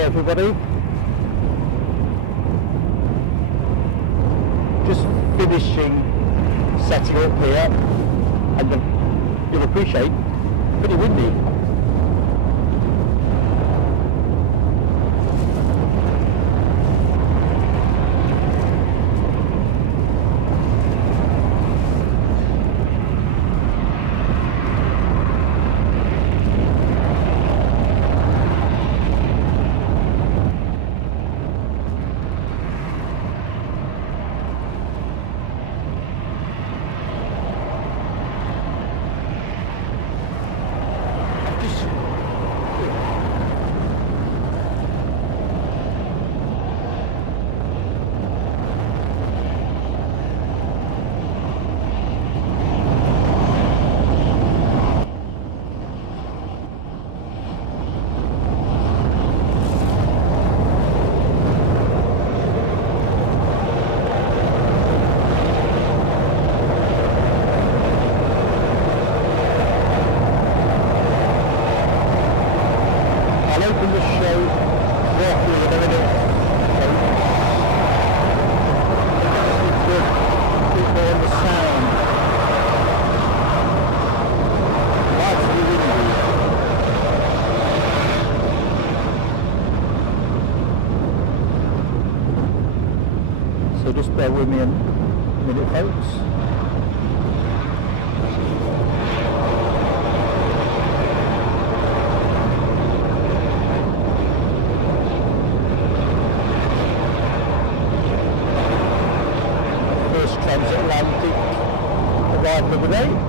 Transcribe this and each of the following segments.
morning, everybody. Just finishing setting up here, and you'll appreciate, pretty windy. Just bear with me a minute, folks. First transatlantic arrival of the day.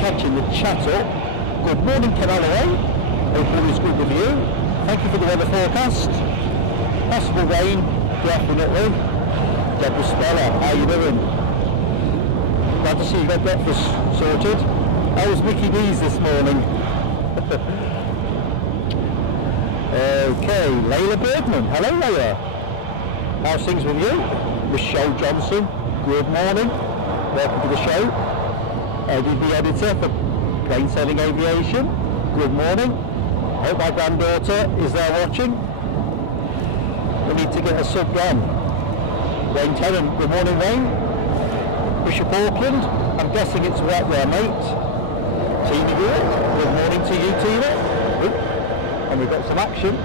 Catching the chat up. Good morning, Canada Airways. Hope all is good with you. Thank you for the weather forecast. Possible rain, definitely. Deborah Speller, how you doing? Glad to see you got breakfast sorted. How was Mickey D's this morning? Okay, Layla Bergman. Hello, Layla. How's things with you? Michelle Johnson, good morning. Welcome to the show. Eddie, the editor for Plain Sailing Aviation. Good morning. Hope my granddaughter is there watching. We need to get a sub on. Wayne Tennant, good morning, Wayne. Bishop Auckland, I'm guessing it's wet there, mate. Tina Good, good morning to you, Tina. Oop. And we've got some action.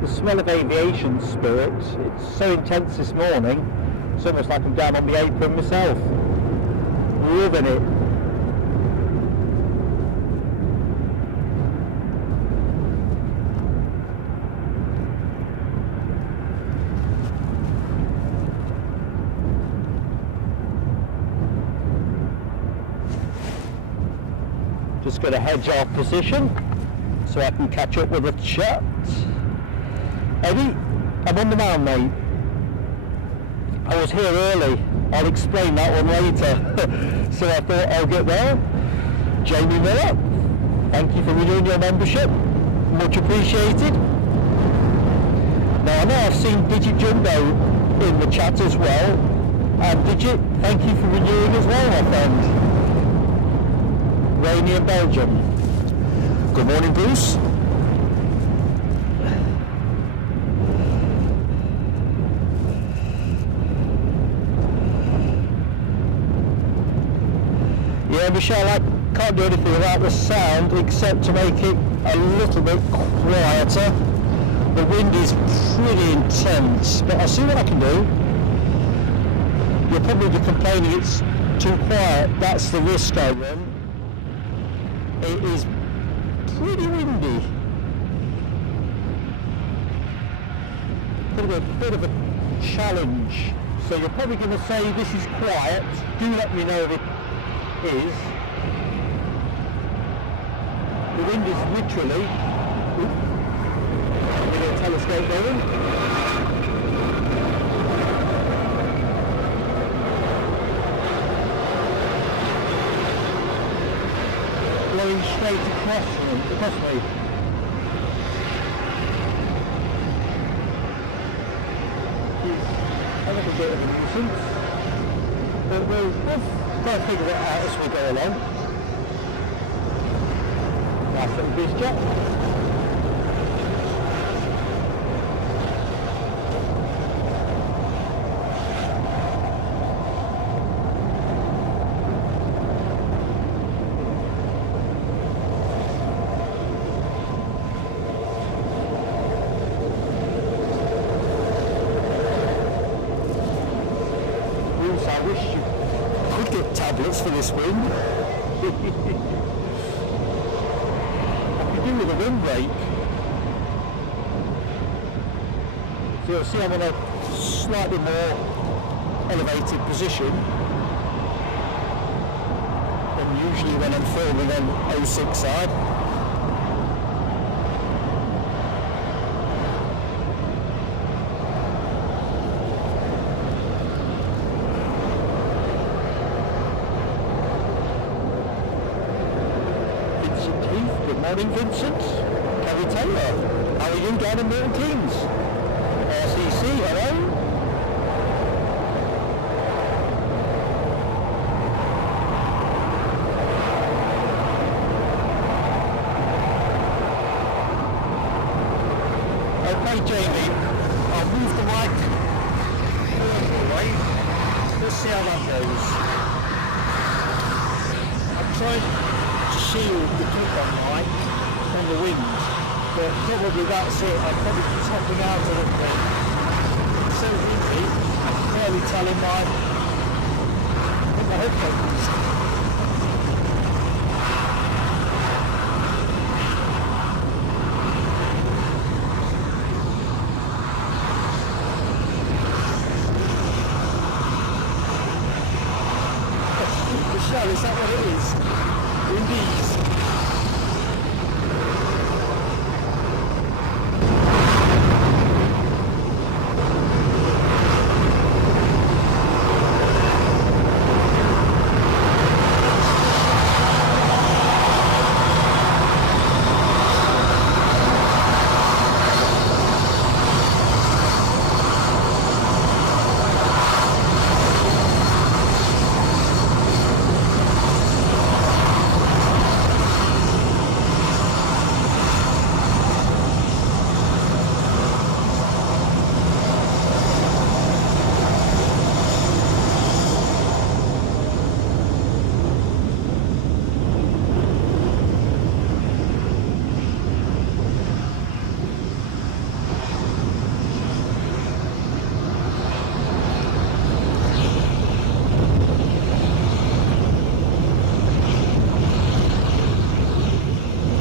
The smell of aviation spirit, it's so intense this morning, it's almost like I'm down on the apron myself. Loving it. Just got to hedge our position so I can catch up with the chat. Eddie, I'm on the mound, mate. I was here early. I'll explain that one later. So I thought I'll get there. Jamie Miller, thank you for renewing your membership. Much appreciated. Now I know I've seen Digit Jumbo in the chat as well, and Digit, thank you for renewing as well, my friend. Rainy in Belgium. Good morning, Bruce. Yeah, Michelle, I can't do anything about the sound except to make it a little bit quieter. The wind is pretty intense, but I'll see what I can do. You'll probably be complaining it's too quiet. That's the risk I run. It is pretty windy. A bit of a challenge. So you're probably going to say this is quiet. Do let me know if it is. The wind is literally, a telescope going, blowing straight across me. It's a little bit of a nuisance, but we'll try to figure it out as we go along. Nice little busiest. I wish you could get tablets for this wind. I could do with a windbreak. So you'll see I'm in a slightly more elevated position than usually when I'm filming on 06 side. Morning, Vincent. Kerry Taylor. How are you down in Milton Keynes? RCC, hello. Okay, Jamie. I'll move the mic away. Let's see how that goes. I'm trying to shield the clip on mic from the wind, but probably that's it. I'm probably topping out a little bit. It's so windy, I can barely tell in my headphones. Michelle, is that what it is? Indeed.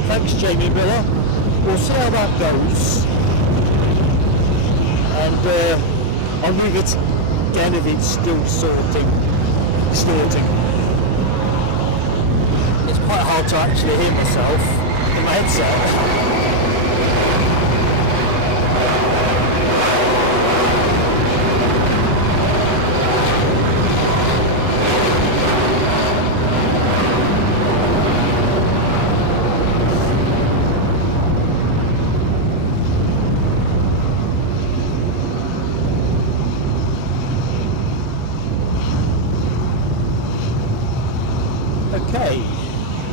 Thanks, Jamie Miller. We'll see how that goes. And I'll leave it again if it's still snorting. It's quite hard to actually hear myself in my headset. Okay,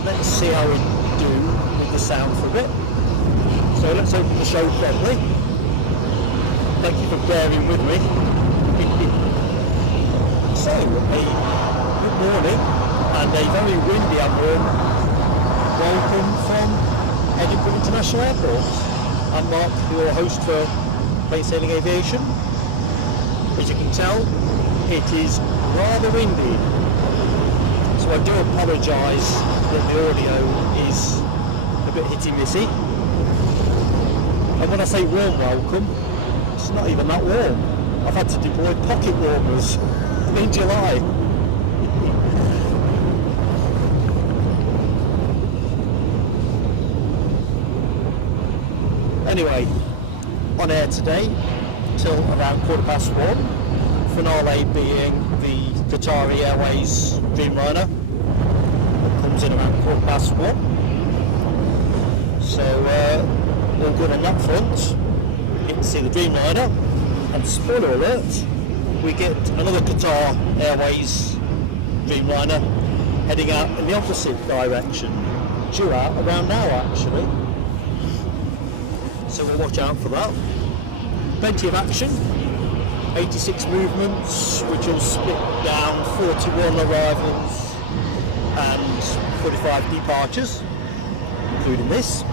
let's see how we do with the sound for a bit. So let's open the show properly. Thank you for bearing with me. So, a good morning and a very windy and warm welcome from Edinburgh International Airport. I'm Mark, your host for Plain Sailing Aviation. As you can tell, it is rather windy, so I do apologise that the audio is a bit hitty-missy. And when I say warm welcome, it's not even that warm. I've had to deploy pocket warmers in July. Anyway, on air today till around 1:15, finale being the Qatar Airways Dreamliner that comes in around 1:15. So all good on that front. You can see the Dreamliner, and spoiler alert, we get another Qatar Airways Dreamliner heading out in the opposite direction, due out around now actually. So we'll watch out for that. Plenty of action, 86 movements, which will split down 41 arrivals and 45 departures, including this.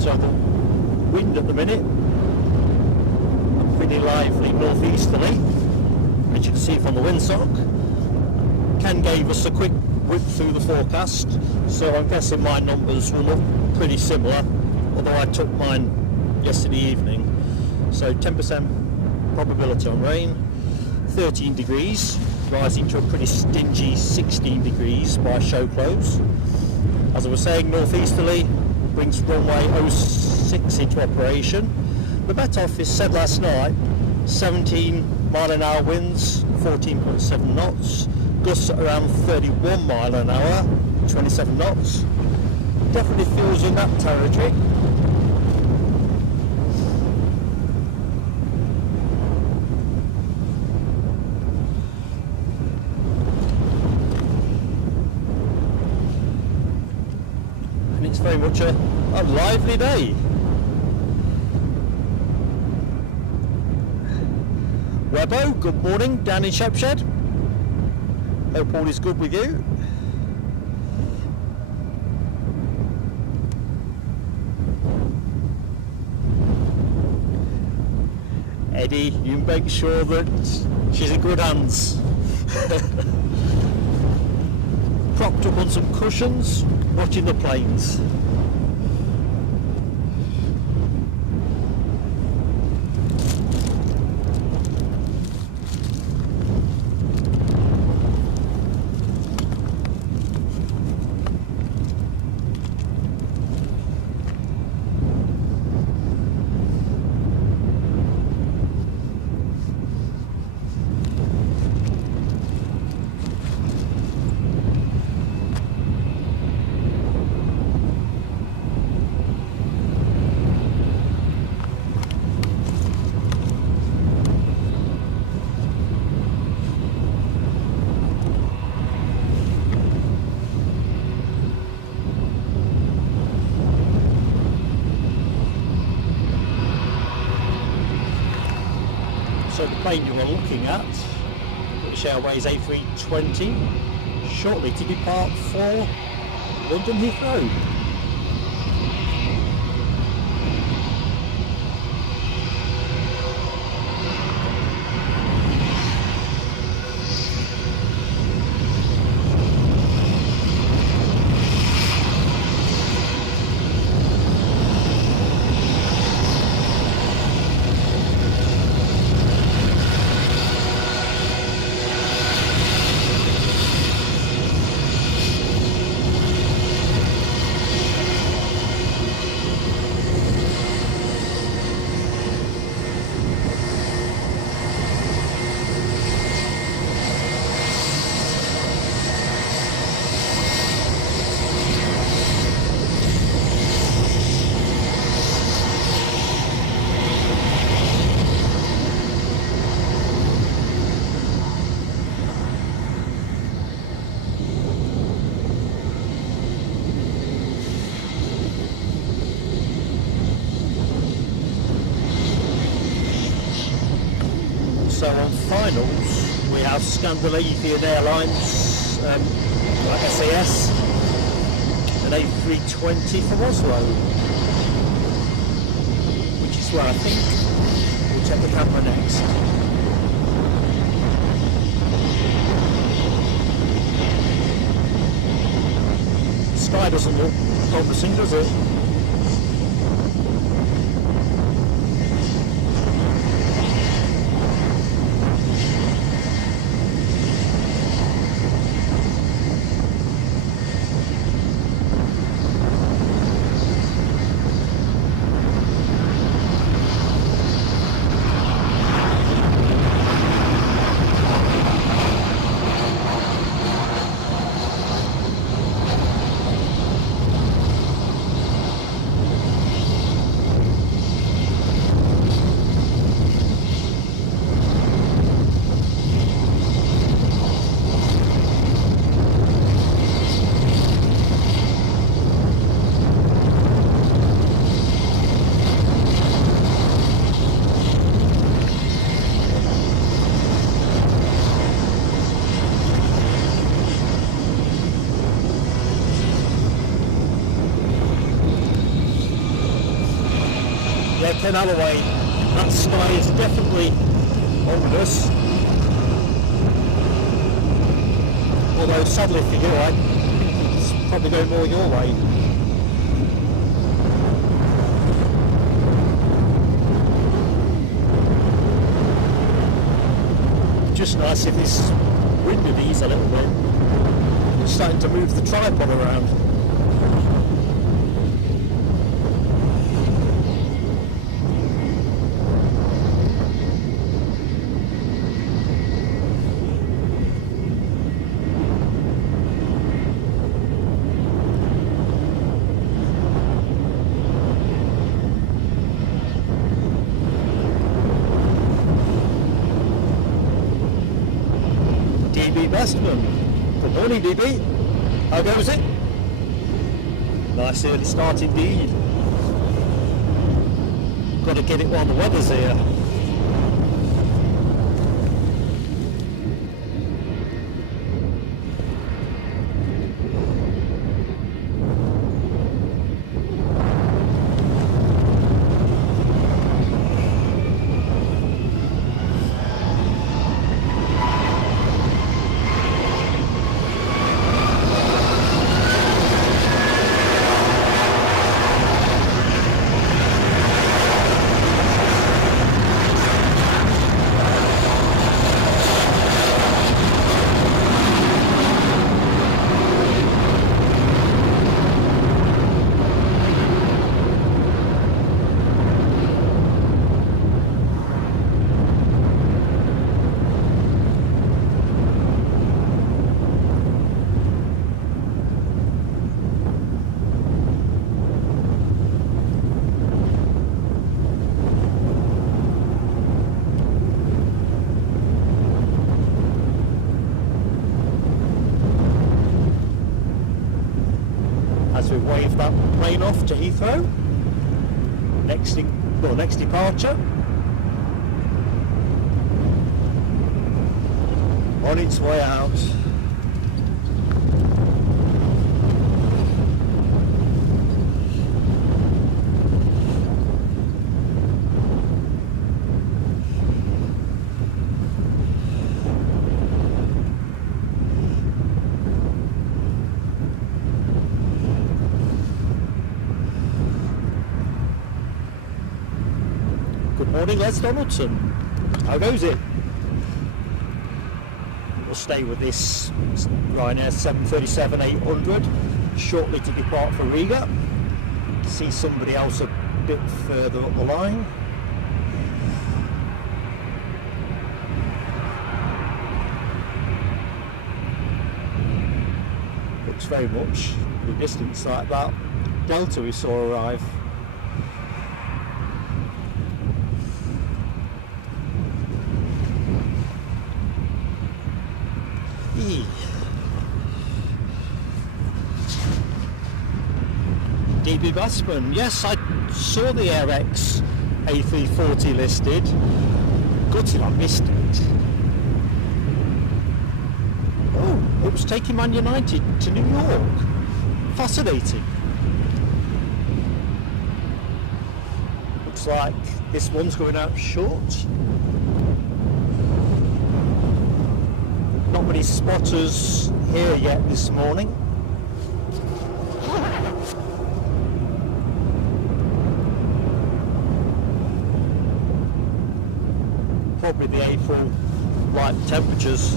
So the wind at the minute, pretty lively northeasterly, as you can see from the windsock. Ken gave us a quick whip through the forecast, so I'm guessing my numbers will look pretty similar, although I took mine yesterday evening. So 10% probability on rain, 13 degrees, rising to a pretty stingy 16 degrees by show close. As I was saying, northeasterly, brings runway 06 into operation. The Met Office said last night 17 mile an hour winds, 14.7 knots, gusts at around 31 mile an hour, 27 knots. Definitely feels in that territory. It's very much a lively day. Webbo, good morning, down in Shepshed. Hope all is good with you. Eddie, you make sure that she's in good hands. Propped up on some cushions, watching the planes. So the plane you were looking at, British Airways A320, shortly to depart for London Heathrow. finals, we have Scandinavian Airlines, like SAS, an A320 from Oslo, which is where I think we'll check the camera next. Sky doesn't look promising, does it? Ken Alloway, that sky is definitely ominous. Although sadly for you, it's probably going more your way. Just nice if this wind would ease a little bit. It's starting to move the tripod around. Good morning, DB. How goes it? Nice early start indeed. Got to get it while the weather's here. As we wave that plane off to Heathrow. Next departure. On its way out. Morning, Les Donaldson. How goes it? We'll stay with this Ryanair 737-800 shortly to depart for Riga. See somebody else a bit further up the line. Looks very much the distance like that Delta we saw arrive. DB Busman, yes, I saw the AirX A340 listed. Gutted I missed it. it was taking Man United to New York. Fascinating. Looks like this one's going out short. Not many spotters here yet this morning. Probably the April light temperatures.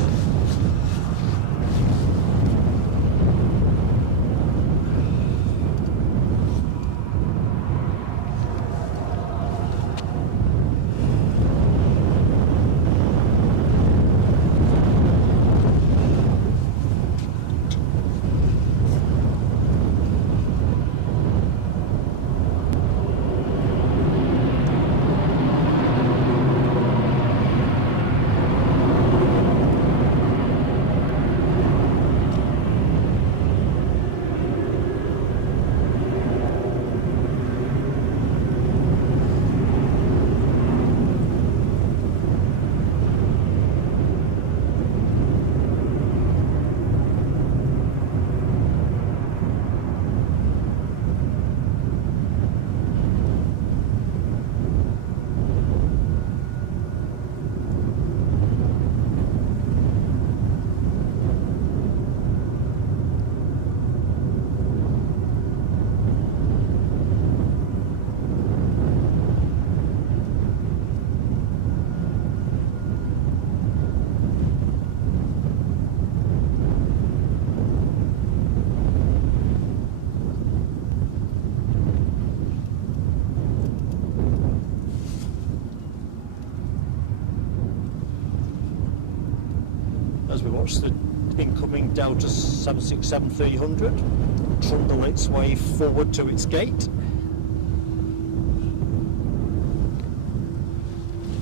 As we watch the incoming Delta 767-300 trundle its way forward to its gate.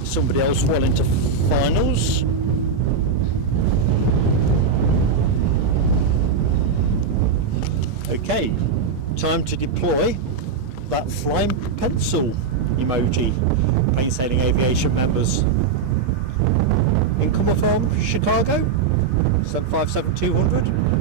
Somebody else well into finals. Okay, time to deploy that flying pencil emoji. Plain Sailing Aviation members. Incoming from Chicago, 757-200.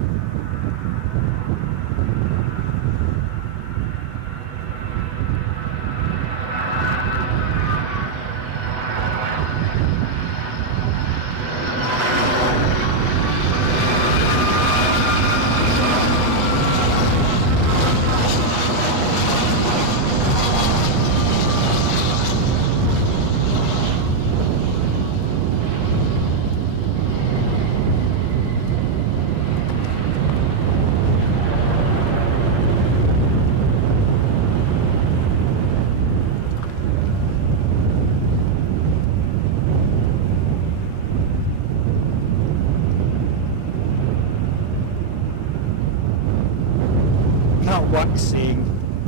Seeing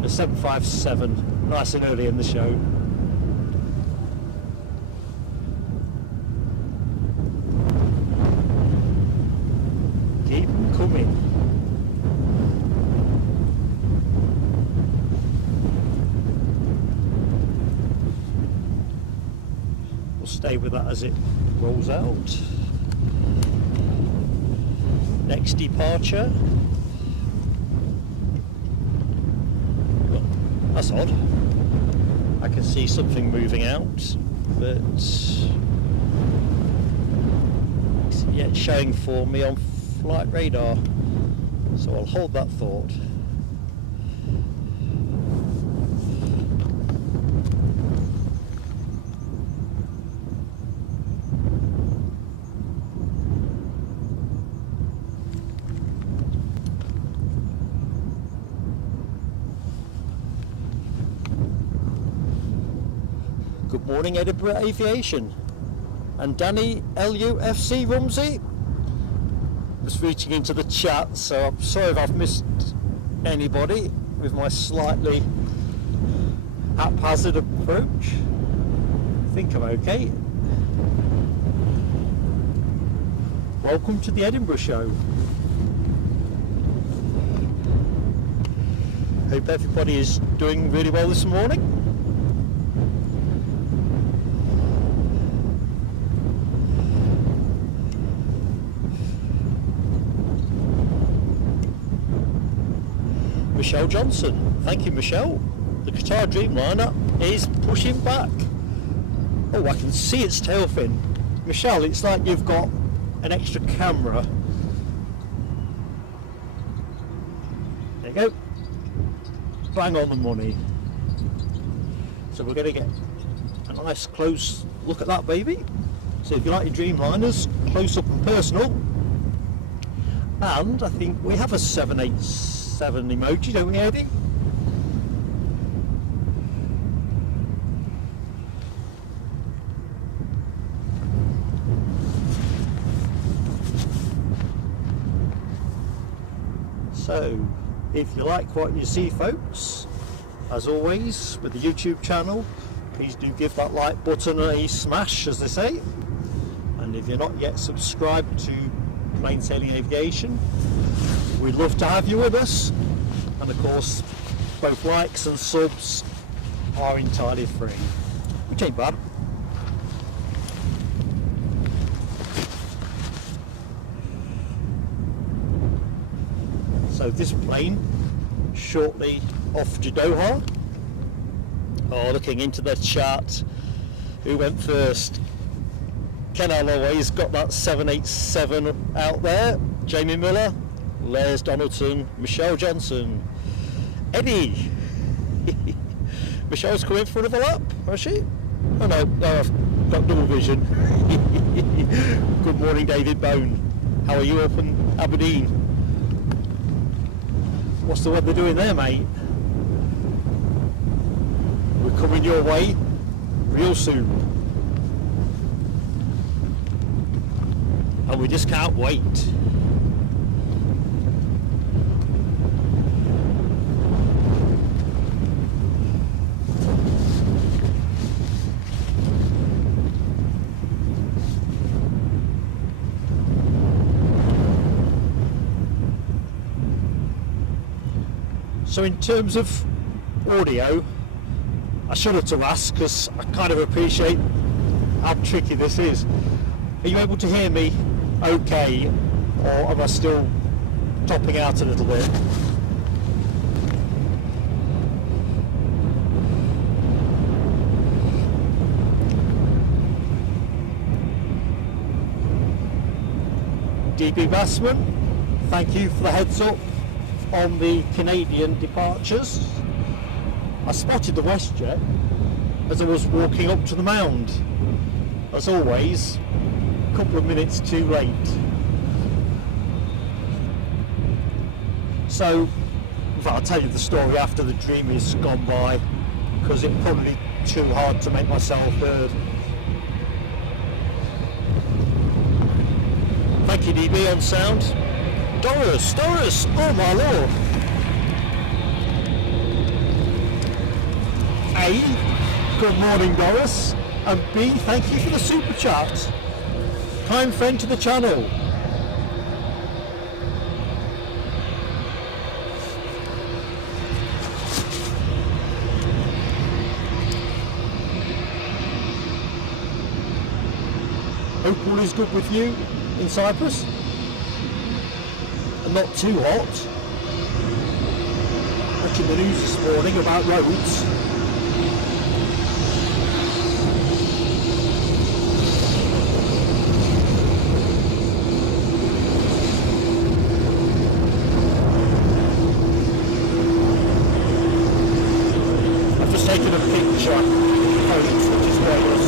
a 757 nice and early in the show. Keep them coming. We'll stay with that as it rolls out. Next departure. That's odd. I can see something moving out, but it's yet showing for me on flight radar. So I'll hold that thought. Good morning, Edinburgh Aviation. And Danny LUFC Rumsey was reaching into the chat, so I'm sorry if I've missed anybody with my slightly haphazard approach. I think I'm okay. Welcome to the Edinburgh show. Hope everybody is doing really well this morning. Michelle Johnson. Thank you, Michelle. The Qatar Dreamliner is pushing back. Oh, I can see its tail fin. Michelle, it's like you've got an extra camera. There you go. Bang on the money. So we're going to get a nice close look at that baby. So if you like your Dreamliners, close up and personal. And I think we have a 787 emoji, don't we, Eddie? So, if you like what you see, folks, as always, with the YouTube channel, please do give that like button a smash, as they say. And if you're not yet subscribed to Plain Sailing Aviation, we'd love to have you with us. And of course, both likes and subs are entirely free, which ain't bad. So this plane shortly off to Doha. Oh, looking into the chart, who went first? Canada Airways got that 787 out there. Jamie Miller, Les Donaldson, Michelle Johnson, Eddie. Michelle's coming for another lap, has she? Oh no, I've got double vision. Good morning, David Bone. How are you up in Aberdeen? What's the weather doing there, mate? We're coming your way real soon. And we just can't wait. So in terms of audio, I shudder to ask because I kind of appreciate how tricky this is. Are you able to hear me okay, or am I still topping out a little bit? DB Bassman, thank you for the heads up on the Canadian departures. I spotted the WestJet as I was walking up to the mound. As always, a couple of minutes too late. So, I'll tell you the story after the dream is gone by, because it's probably too hard to make myself heard. Thank you, DB, on sound. Doris, oh my lord. A, good morning, Doris. And B, thank you for the super chat. Kind friend to the channel. Hope all is good with you in Cyprus. And not too hot. Watching the news this morning about roads. I've just taken a picture of the coast, which is where you're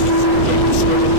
getting swimming.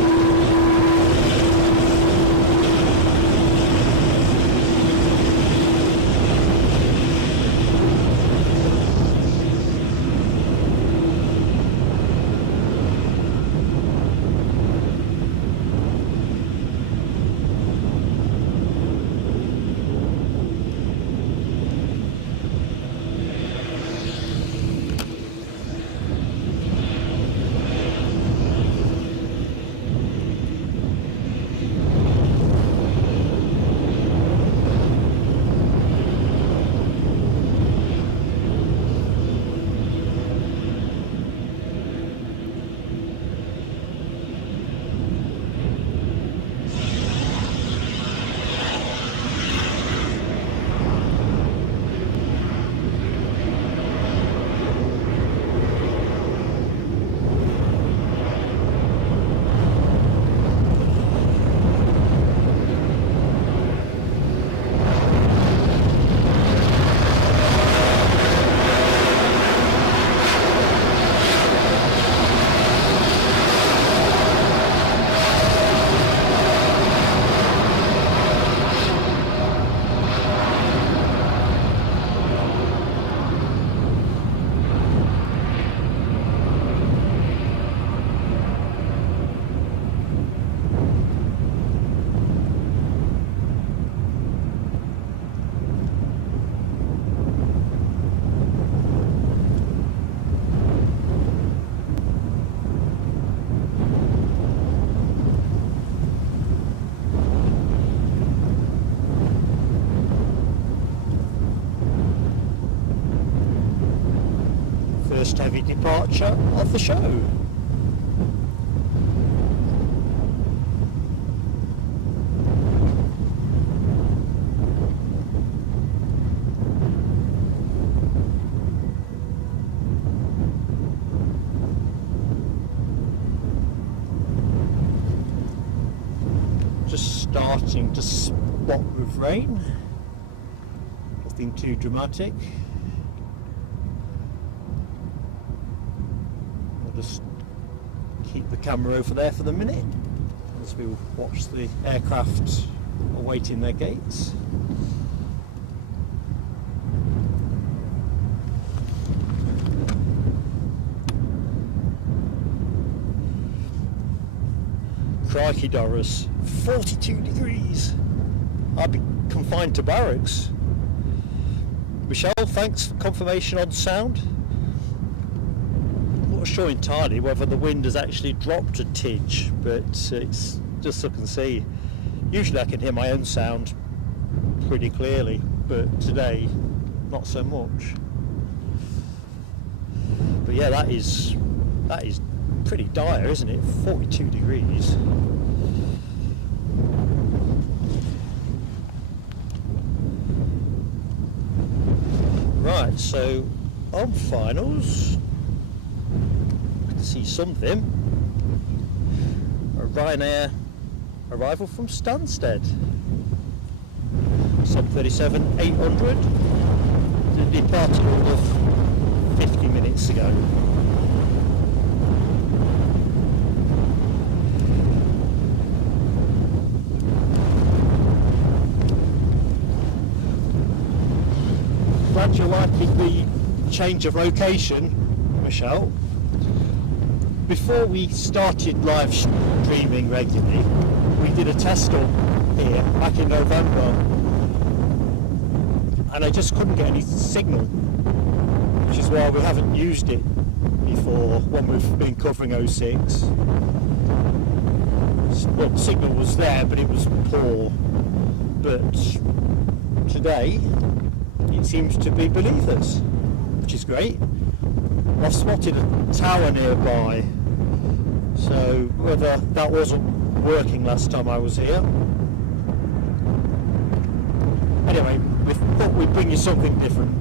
first heavy departure of the show. Just starting to spot with rain. Nothing too dramatic. I'll just keep the camera over there for the minute as we watch the aircraft awaiting their gates. Crikey Doris, 42 degrees. I'd be confined to barracks. Michelle, thanks for confirmation on sound. I'm not sure entirely whether the wind has actually dropped a tidge, but it's just so I can see. Usually I can hear my own sound pretty clearly, but today not so much. But yeah, that is pretty dire, isn't it? 42 degrees. Right, so on finals, I can see something. A Ryanair arrival from Stansted. Sub 37 800. It departed all of 50 minutes ago. Glad you're liking the change of location, Michelle. Before we started live streaming regularly, we did a test up here back in November, and I just couldn't get any signal, which is why we haven't used it before when we've been covering 06. Well, the signal was there, but it was poor. But today, it seems to be beneath us, which is great. I've spotted a tower nearby, so whether that wasn't working last time I was here. Anyway, we thought we'd bring you something different.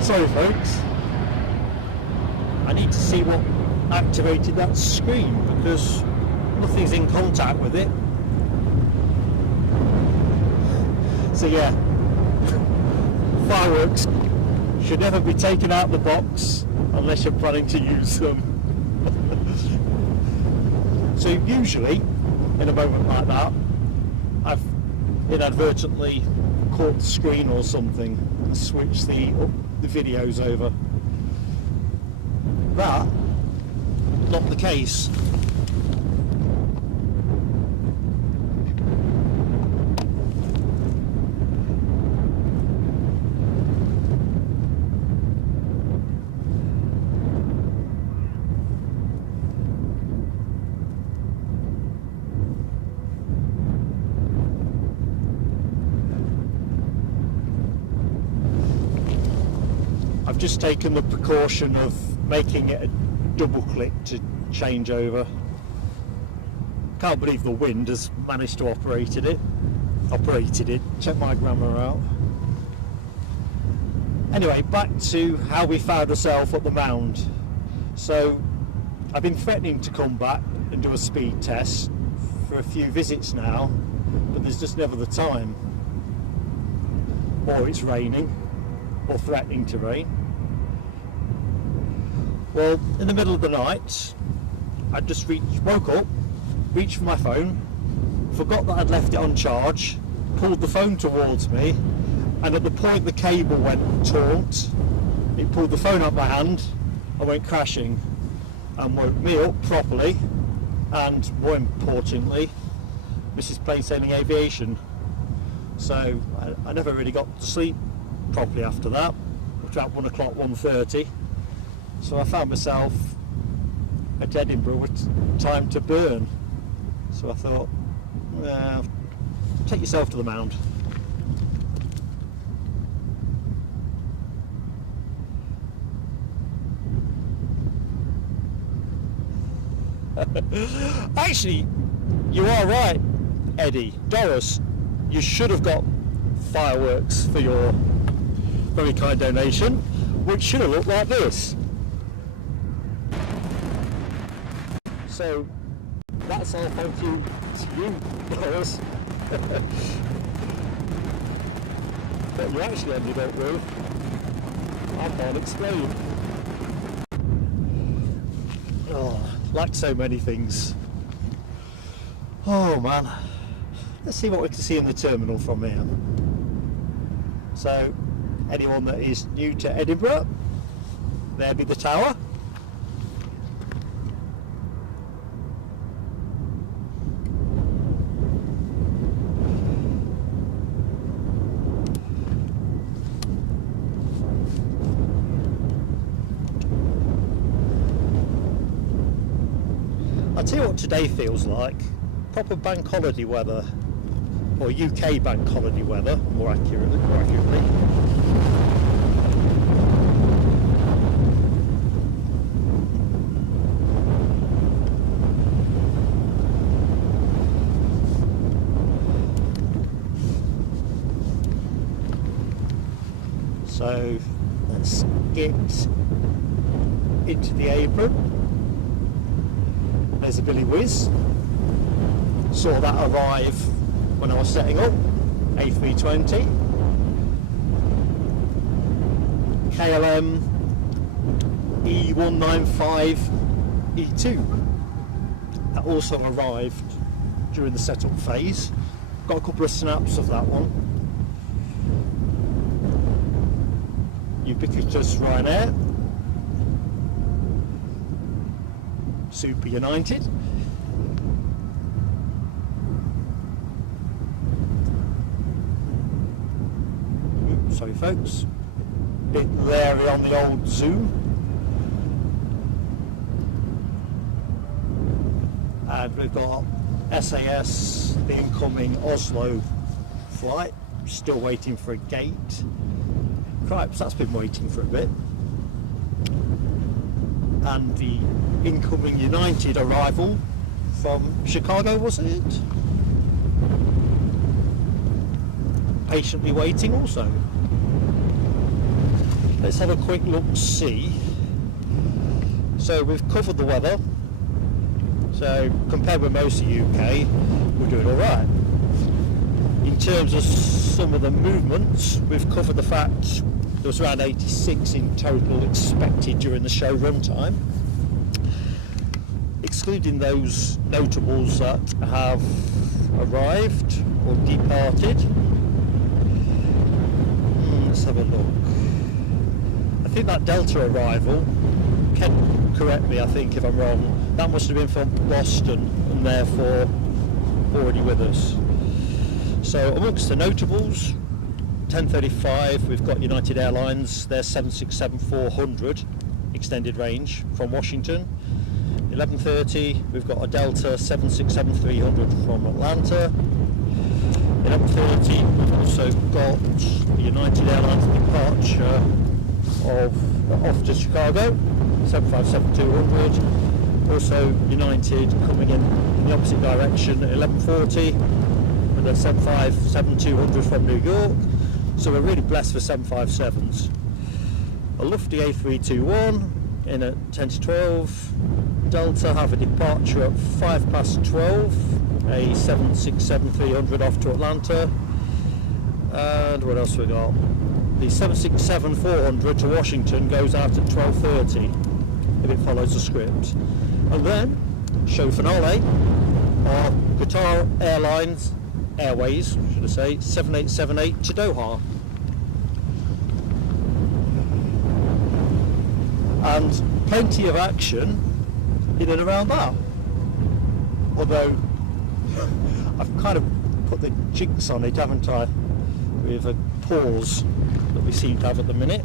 Sorry folks, I need to see what activated that screen because nothing's in contact with it. So yeah, fireworks should never be taken out of the box unless you're planning to use them. So usually in a moment like that I've inadvertently caught the screen or something and switched the videos over. That, not the case. I've just taken the precaution of making it a double click to change over. Can't believe the wind has managed to operate it. Check my grammar out. Anyway, back to how we found ourselves at the Mound. So I've been threatening to come back and do a speed test for a few visits now, but there's just never the time. Or it's raining, or threatening to rain. Well, in the middle of the night, I just woke up, reached for my phone, forgot that I'd left it on charge, pulled the phone towards me, and at the point the cable went taut, it pulled the phone out of my hand and went crashing and woke me up properly, and more importantly, Mrs. Plain Sailing Aviation. So I never really got to sleep properly after that, about 1 o'clock, 1:30. So I found myself at Edinburgh with time to burn. So I thought, take yourself to the mound. Actually, you are right, Eddie. Doris, you should have got fireworks for your very kind donation, which should have looked like this. So that's all thank you to you, Doris. What you actually ended up with, I can't explain. Oh, like so many things. Oh man. Let's see what we can see in the terminal from here. So, anyone that is new to Edinburgh, there be the tower. I'll tell you what today feels like. Proper bank holiday weather, or UK bank holiday weather, more accurately. So let's get into the apron. There's a Billy Whiz. Saw that arrive when I was setting up. A320. KLM E195 E2. That also arrived during the setup phase. Got a couple of snaps of that one. Ubiquitous Ryanair. Super United. Sorry folks, bit leery on the old zoom. And we've got SAS, the incoming Oslo flight, still waiting for a gate. Cripes, that's been waiting for a bit. And the incoming United arrival from Chicago, was it? Patiently waiting also. Let's have a quick look see. So we've covered the weather. So compared with most of the UK, we're doing alright. In terms of some of the movements, we've covered the fact there was around 86 in total expected during the show runtime. Excluding those notables that have arrived or departed. Let's have a look. I think that Delta arrival, Ken correct me I think if I'm wrong, that must have been from Boston and therefore already with us. So amongst the notables, 10:35 we've got United Airlines, their 767-400 extended range from Washington. 11:30 we've got a Delta 767-300 from Atlanta. 11:30 we've also got the United Airlines departure off to Chicago, 757-200. Also United coming in the opposite direction at 11:40 with a 757-200 from New York. So we're really blessed for 757s. A lofty A321 in at 10 to 12. Delta have a departure at 12:05, a 767-300 off to Atlanta. And what else we got? The 767-400 to Washington goes out at 12:30 if it follows the script. And then, show finale, are Qatar Airways, should I say, 7878 to Doha. And plenty of action in and around that. Although I've kind of put the jinx on it, haven't I? With a pause that we seem to have at the minute.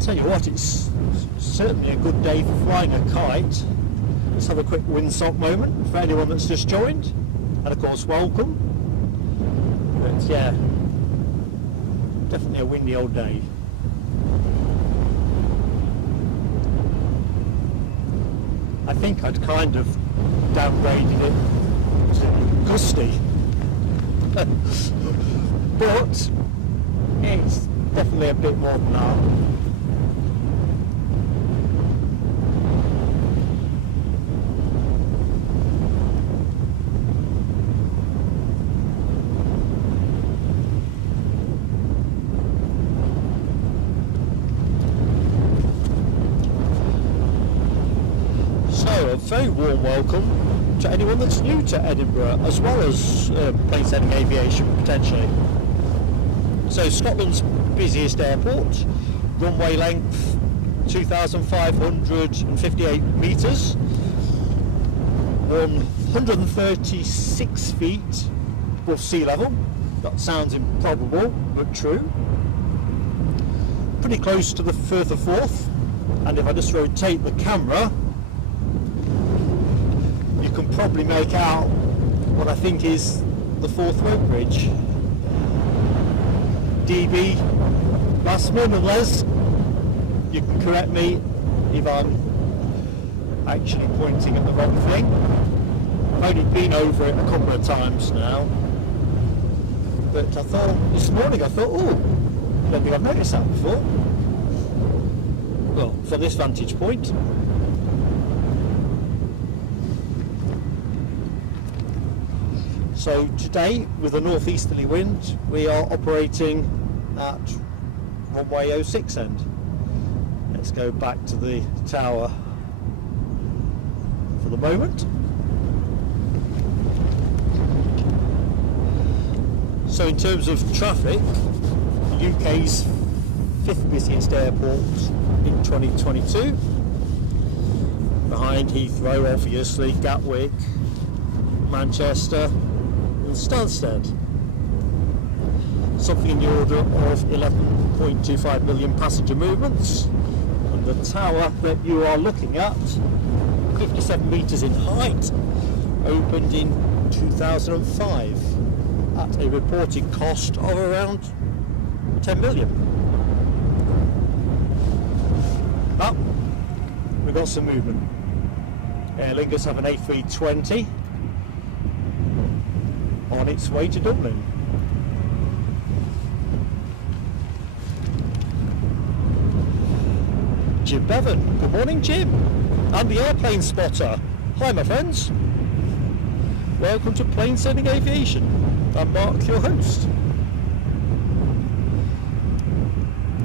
Tell you what, it's certainly a good day for flying a kite. Let's have a quick windsock moment for anyone that's just joined, and of course welcome. But yeah, definitely a windy old day. I think I'd kind of downgraded it to gusty, but it's definitely a bit more than that. A very warm welcome to anyone that's new to Edinburgh, as well as plain-sailing aviation potentially. So Scotland's busiest airport, runway length 2,558 metres, 136 feet above sea level. That sounds improbable, but true. Pretty close to the Firth of Forth, and if I just rotate the camera, you can probably make out what I think is the Forth Road Bridge. DB, last moment, Les, you can correct me if I'm actually pointing at the wrong thing. I've only been over it a couple of times now, but I thought, this morning I thought, oh, I don't think I've noticed that before. Well, from this vantage point. So today, with a northeasterly wind, we are operating at runway 06 end. Let's go back to the tower for the moment. So in terms of traffic, the UK's 5th busiest airport in 2022. Behind Heathrow, obviously, Gatwick, Manchester, Stansted. Something in the order of 11.25 million passenger movements, and the tower that you are looking at, 57 metres in height, opened in 2005 at a reported cost of around 10 million. But we've got some movement. Aer Lingus have an A320 on its way to Dublin. Jim Bevan, good morning Jim. I'm the airplane spotter. Hi my friends. Welcome to Plain Sailing Aviation. I'm Mark, your host.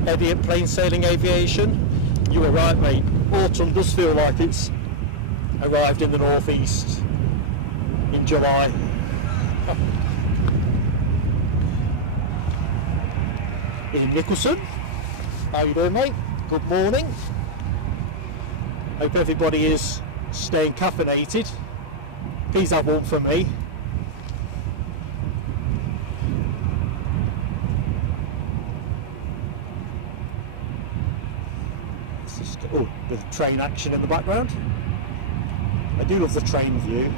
Eddie at Plain Sailing Aviation. You were right mate, autumn does feel like it's arrived in the northeast in July. Ian Nicholson, how you doing mate? Good morning. Hope everybody is staying caffeinated. Please have one for me. Oh, the train action in the background. I do love the train view.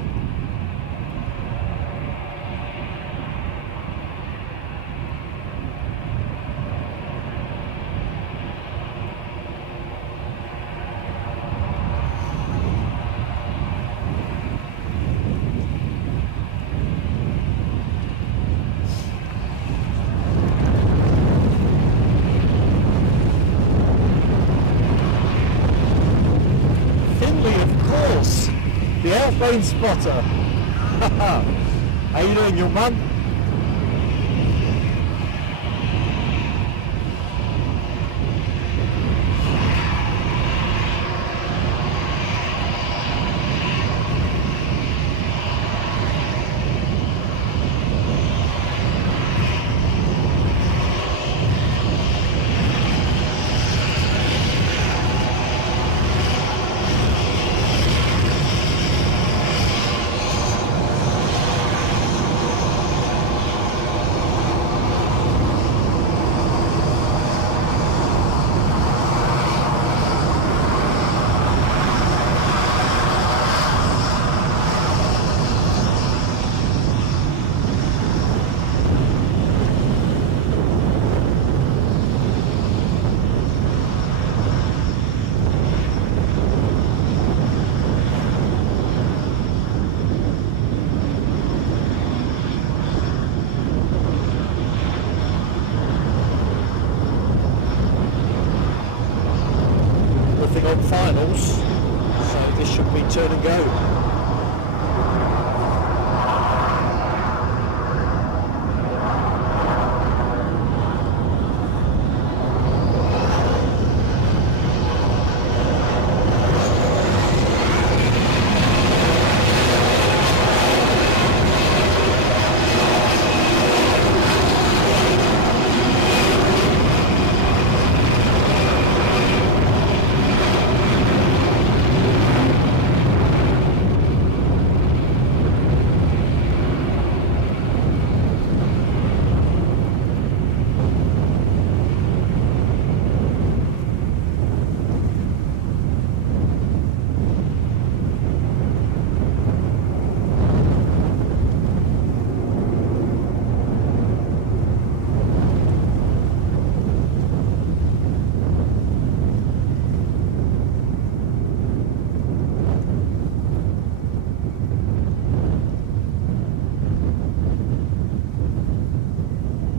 Airplane spotter. How you doing, young man?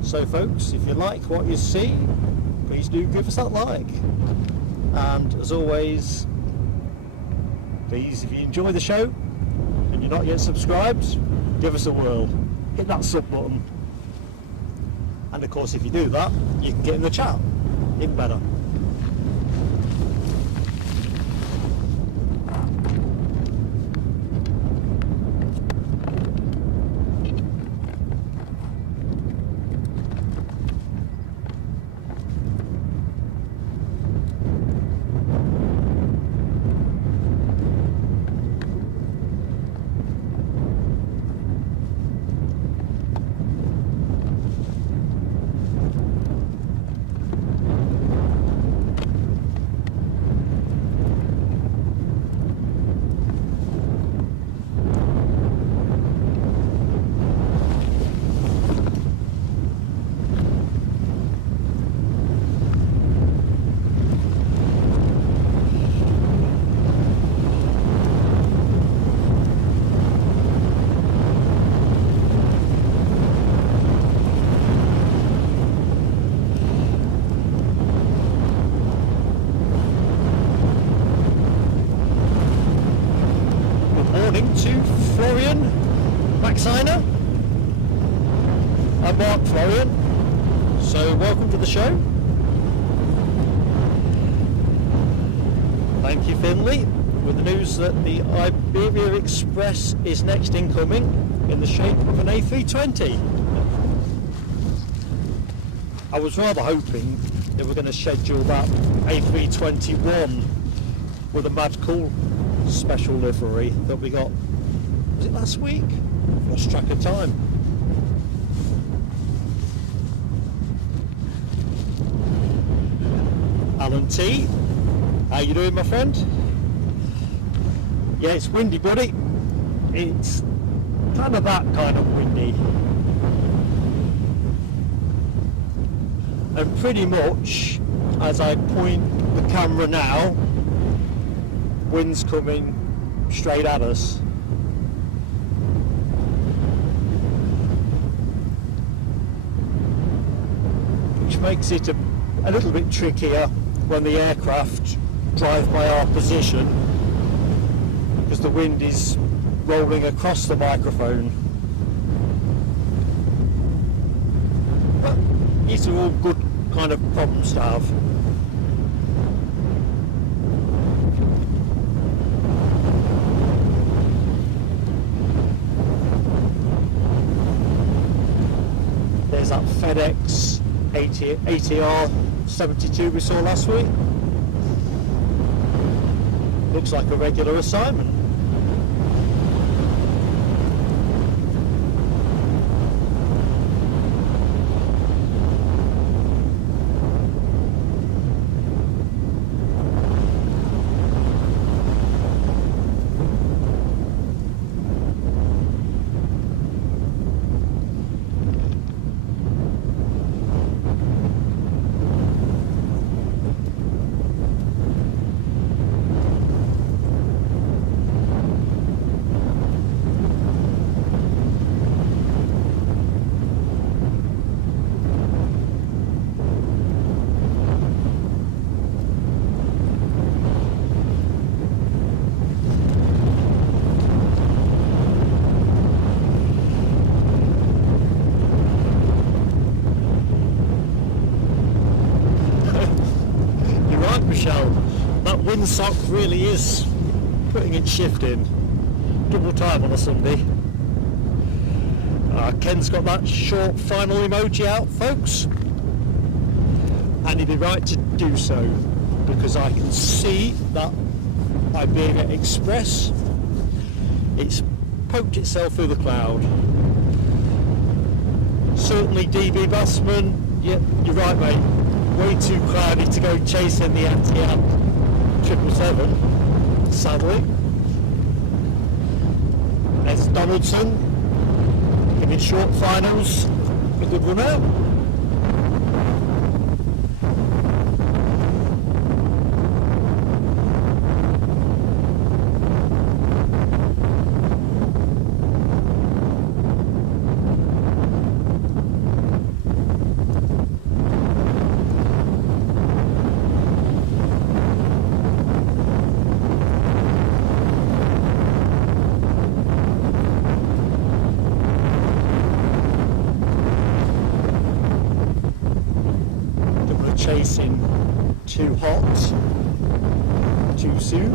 So folks, if you like what you see, please do give us that like. And as always, please, if you enjoy the show and you're not yet subscribed, give us a whirl. Hit that sub button. And of course, if you do that, you can get in the chat. Even better. I'm Mark Florian, so welcome to the show. Thank you, Finley, with the news that the Iberia Express is next incoming in the shape of an A320. I was rather hoping they were going to schedule that A321 with a mad cool special livery that we got, was it last week? I've lost track of time. Alan T, how you doing, my friend? Yeah, it's windy, buddy. It's kind of that kind of windy. And pretty much, as I point the camera now, wind's coming straight at us. Which makes it a little bit trickier when the aircraft drive by our position, because the wind is rolling across the microphone. But these are all good kind of problems to have. There's that FedEx ATR 72 we saw last week. Looks like a regular assignment. Windsock really is putting its shift in. Double time on a Sunday. Ken's got that short final emoji out, folks. And he'd be right to do so, because I can see that Iberia Express, it's poked itself through the cloud. Certainly DB Bassman, yeah, you're right, mate. Way too cloudy to go chasing the Etihad 777, sadly. There's Donaldson giving short finals a good run out. chasing too hot too soon.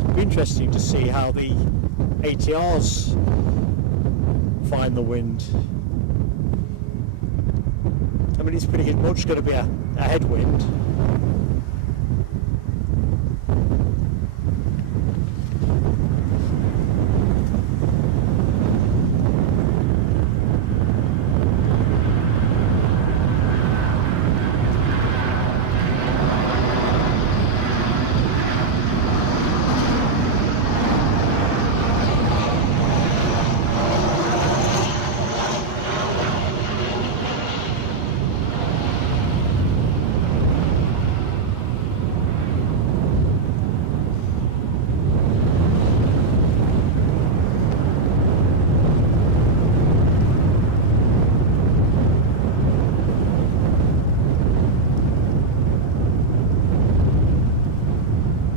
It'll be interesting to see how the ATRs find the wind. I mean, it's pretty much going to be a headwind.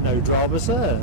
No dramas there.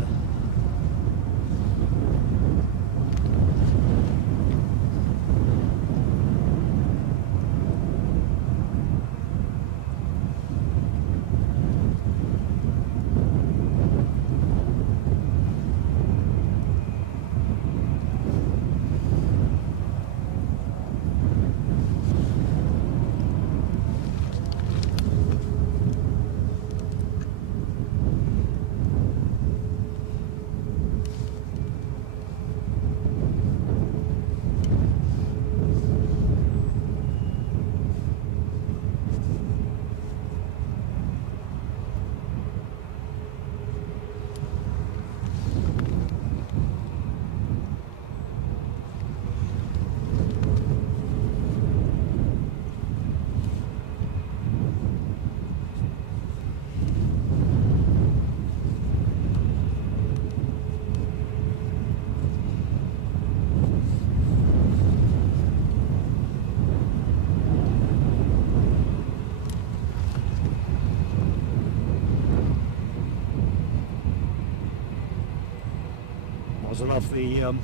Wasn't off the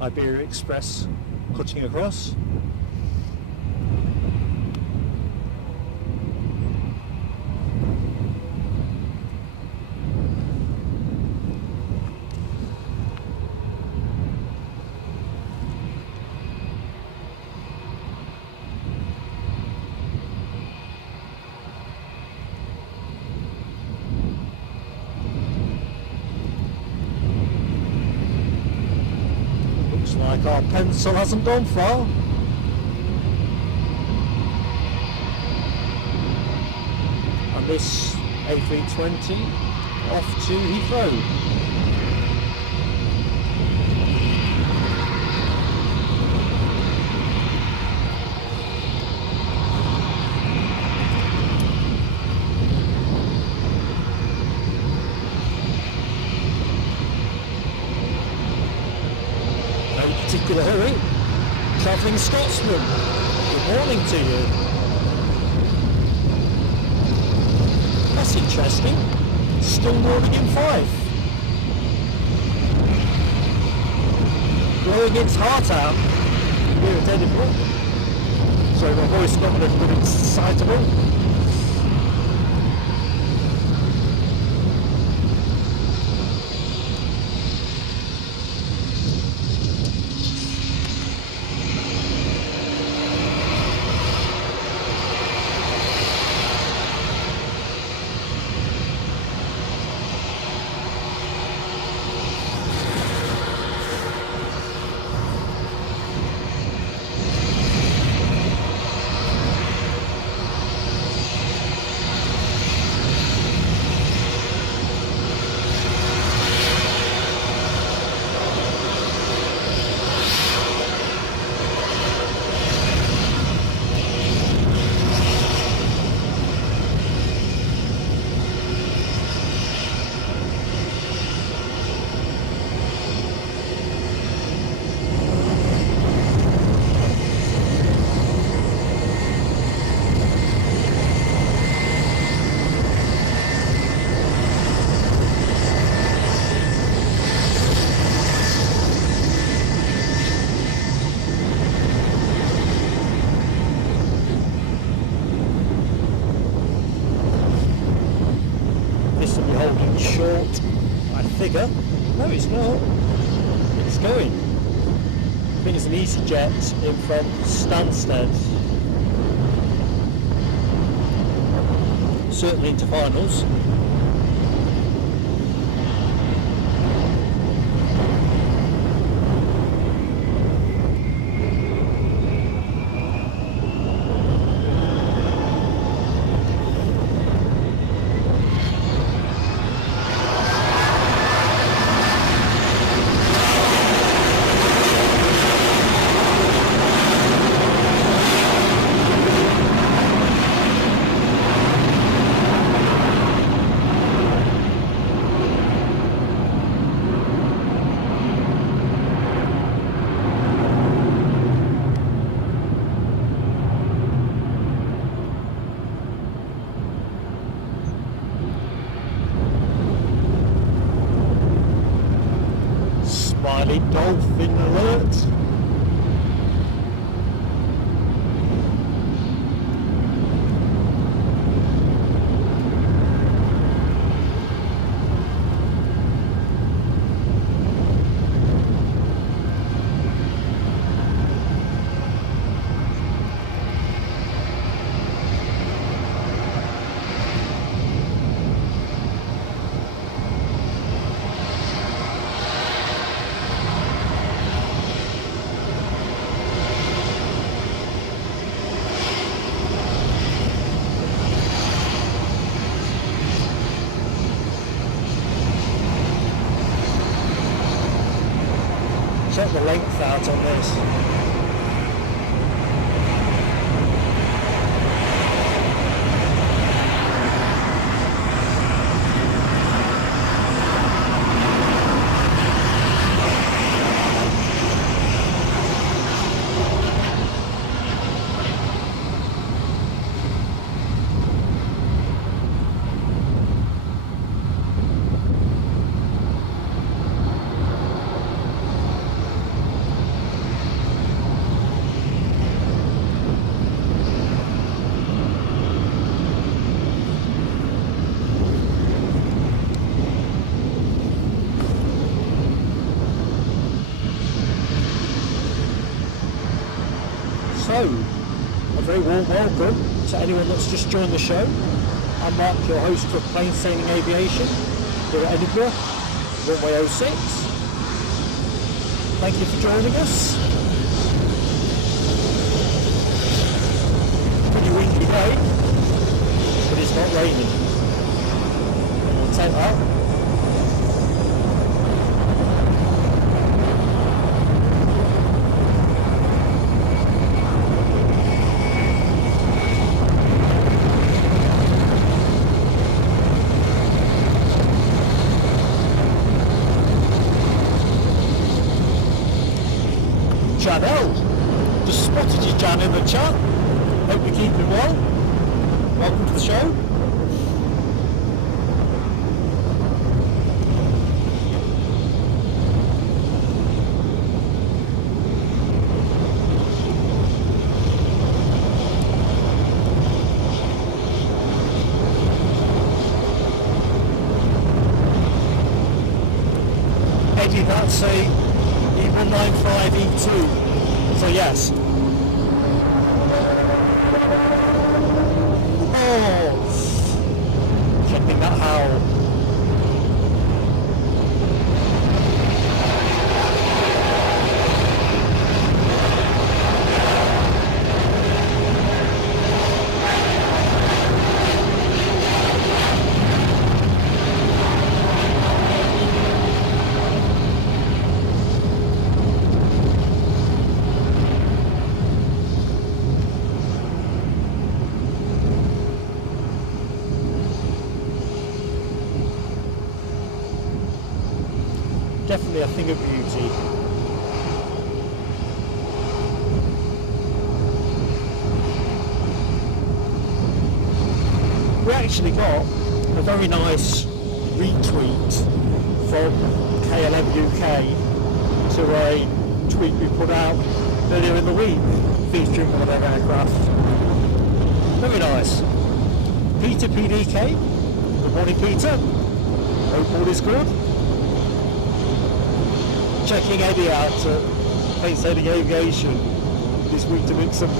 Iberia Express cutting across. Like our pencil hasn't gone far. And this A320 off to Heathrow. Particular hurry. Travelling Scotsman, good morning to you. That's interesting. Still morning in 5. Blowing its heart out here at Edinburgh. Sorry, my voice not a little bit excitable. holding short, I figure. No, it's not. It's going. I think it's an easyJet in from Stansted. Certainly into finals. Dolphin alert. Check the length out on this. So, a very warm welcome to anyone that's just joined the show. I'm Mark, your host for Plain Sailing Aviation here at Edinburgh, runway 06. Thank you for joining us. Pretty windy day, but it's not raining. We'll take that. Just spotted you, Jan, in the chat. Hope you're keeping well. Welcome to the show. Eddie, that's a E195E2. So yes. Oh, checking that howl. Definitely a thing of beauty. We actually got a very nice retweet from KLM UK to a tweet we put out earlier in the week featuring one of their aircraft. Very nice. Peter PDK. Good morning, Peter. Hope all is good. Checking Eddie out at Plain Sailing Aviation this week to mix some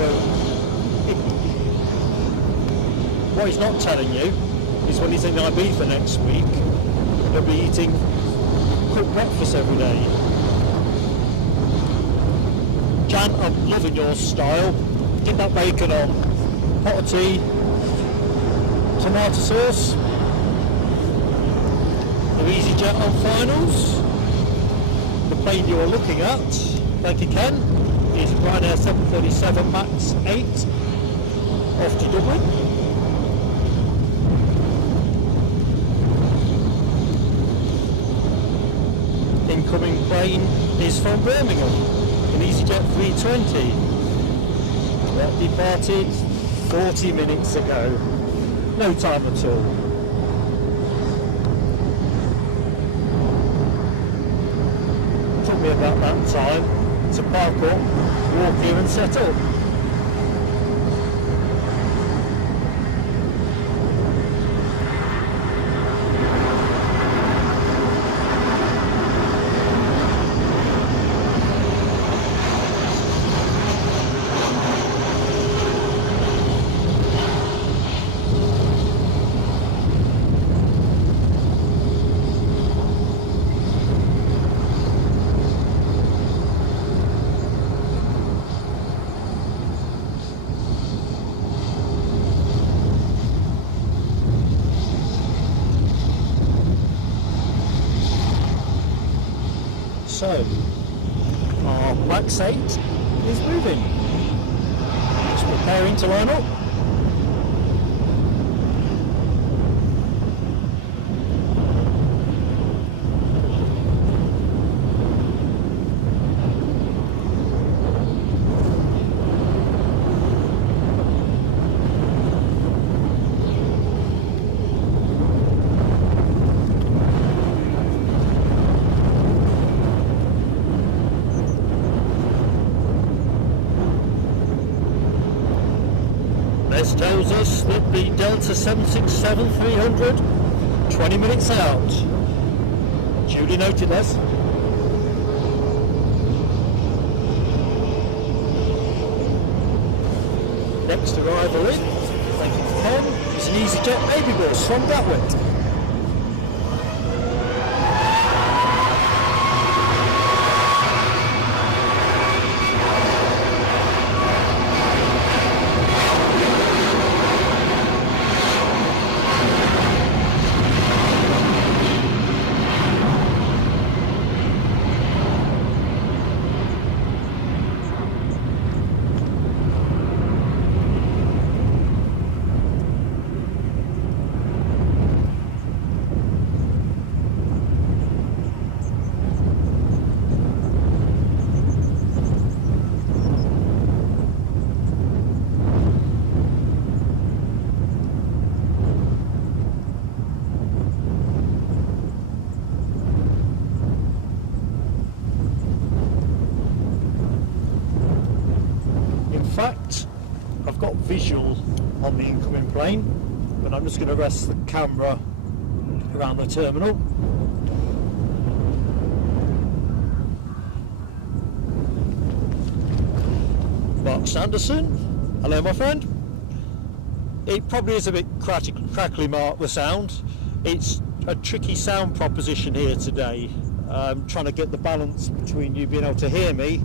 What he's not telling you is when he's in Ibiza next week, he'll be eating cooked breakfast every day. Jan, I'm loving your style. Get that bacon on. Pot of tea, tomato sauce. The easyJet on finals. The plane you are looking at, thank you Ken, is Ryanair 737 MAX 8 off to Dublin. Incoming plane is from Birmingham, an easyJet 320. That departed 40 minutes ago. No time at all. Took me about that time to park up, walk here and set up. So, our MAX 8 is moving. It's preparing to line up. This tells us that the Delta 767-300, 20 minutes out. Duly noted, Les. Next arrival in, thank you for Ken, is an easyJet baby bus from Gatwick. I've got visual on the incoming plane, but I'm just going to rest the camera around the terminal. Mark Sanderson, hello my friend. It probably is a bit crackly, Mark, the sound. It's a tricky sound proposition here today. I'm trying to get the balance between you being able to hear me,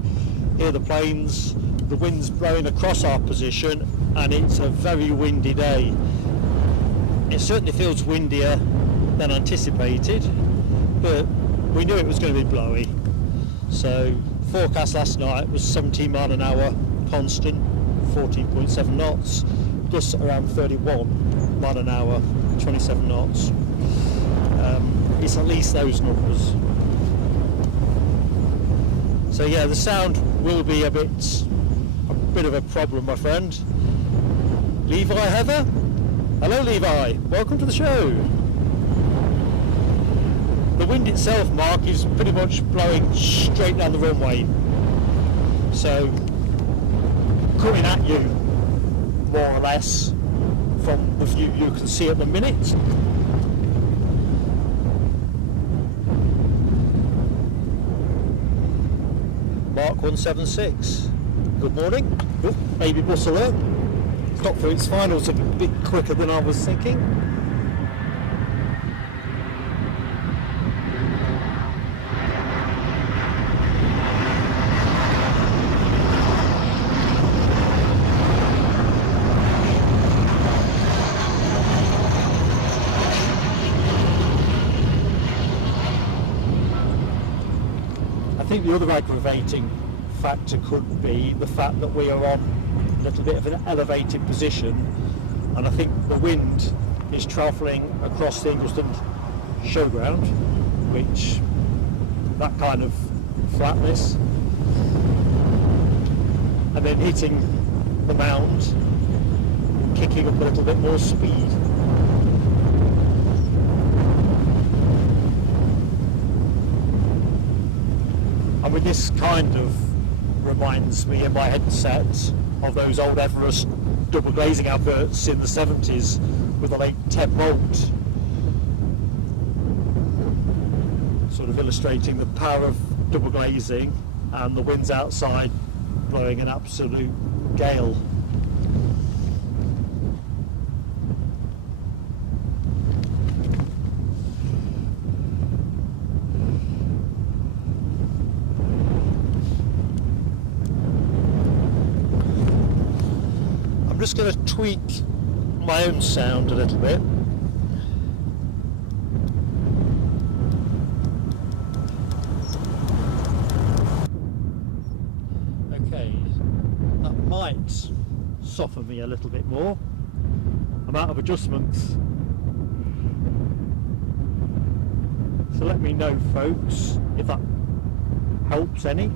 hear the planes. The wind's blowing across our position and it's a very windy day. It certainly feels windier than anticipated, but we knew it was going to be blowy. So forecast last night was 17 mile an hour constant, 14.7 knots, gusts around 31 mile an hour, 27 knots. It's at least those numbers. So yeah, the sound will be a bit of a problem, my friend. Levi Heather? Hello Levi, welcome to the show. The wind itself, Mark, is pretty much blowing straight down the runway. So, coming at you, more or less, from the view you can see at the minute. Mark 176. Good morning. Oh, baby bus alert. Got through its finals a bit quicker than I was thinking. I think the other aggravating factor could be the fact that we are on a little bit of an elevated position, and I think the wind is travelling across the Ingliston showground, which that kind of flatness, and then hitting the mound, kicking up a little bit more speed. And with this kind of reminds me in my headset of those old Everest double glazing adverts in the 70s with the late 10 volt, sort of illustrating the power of double glazing and the winds outside blowing an absolute gale. I'm just going to tweak my own sound a little bit. Okay, that might soften me a little bit more. I'm out of adjustments. So let me know, folks, if that helps any.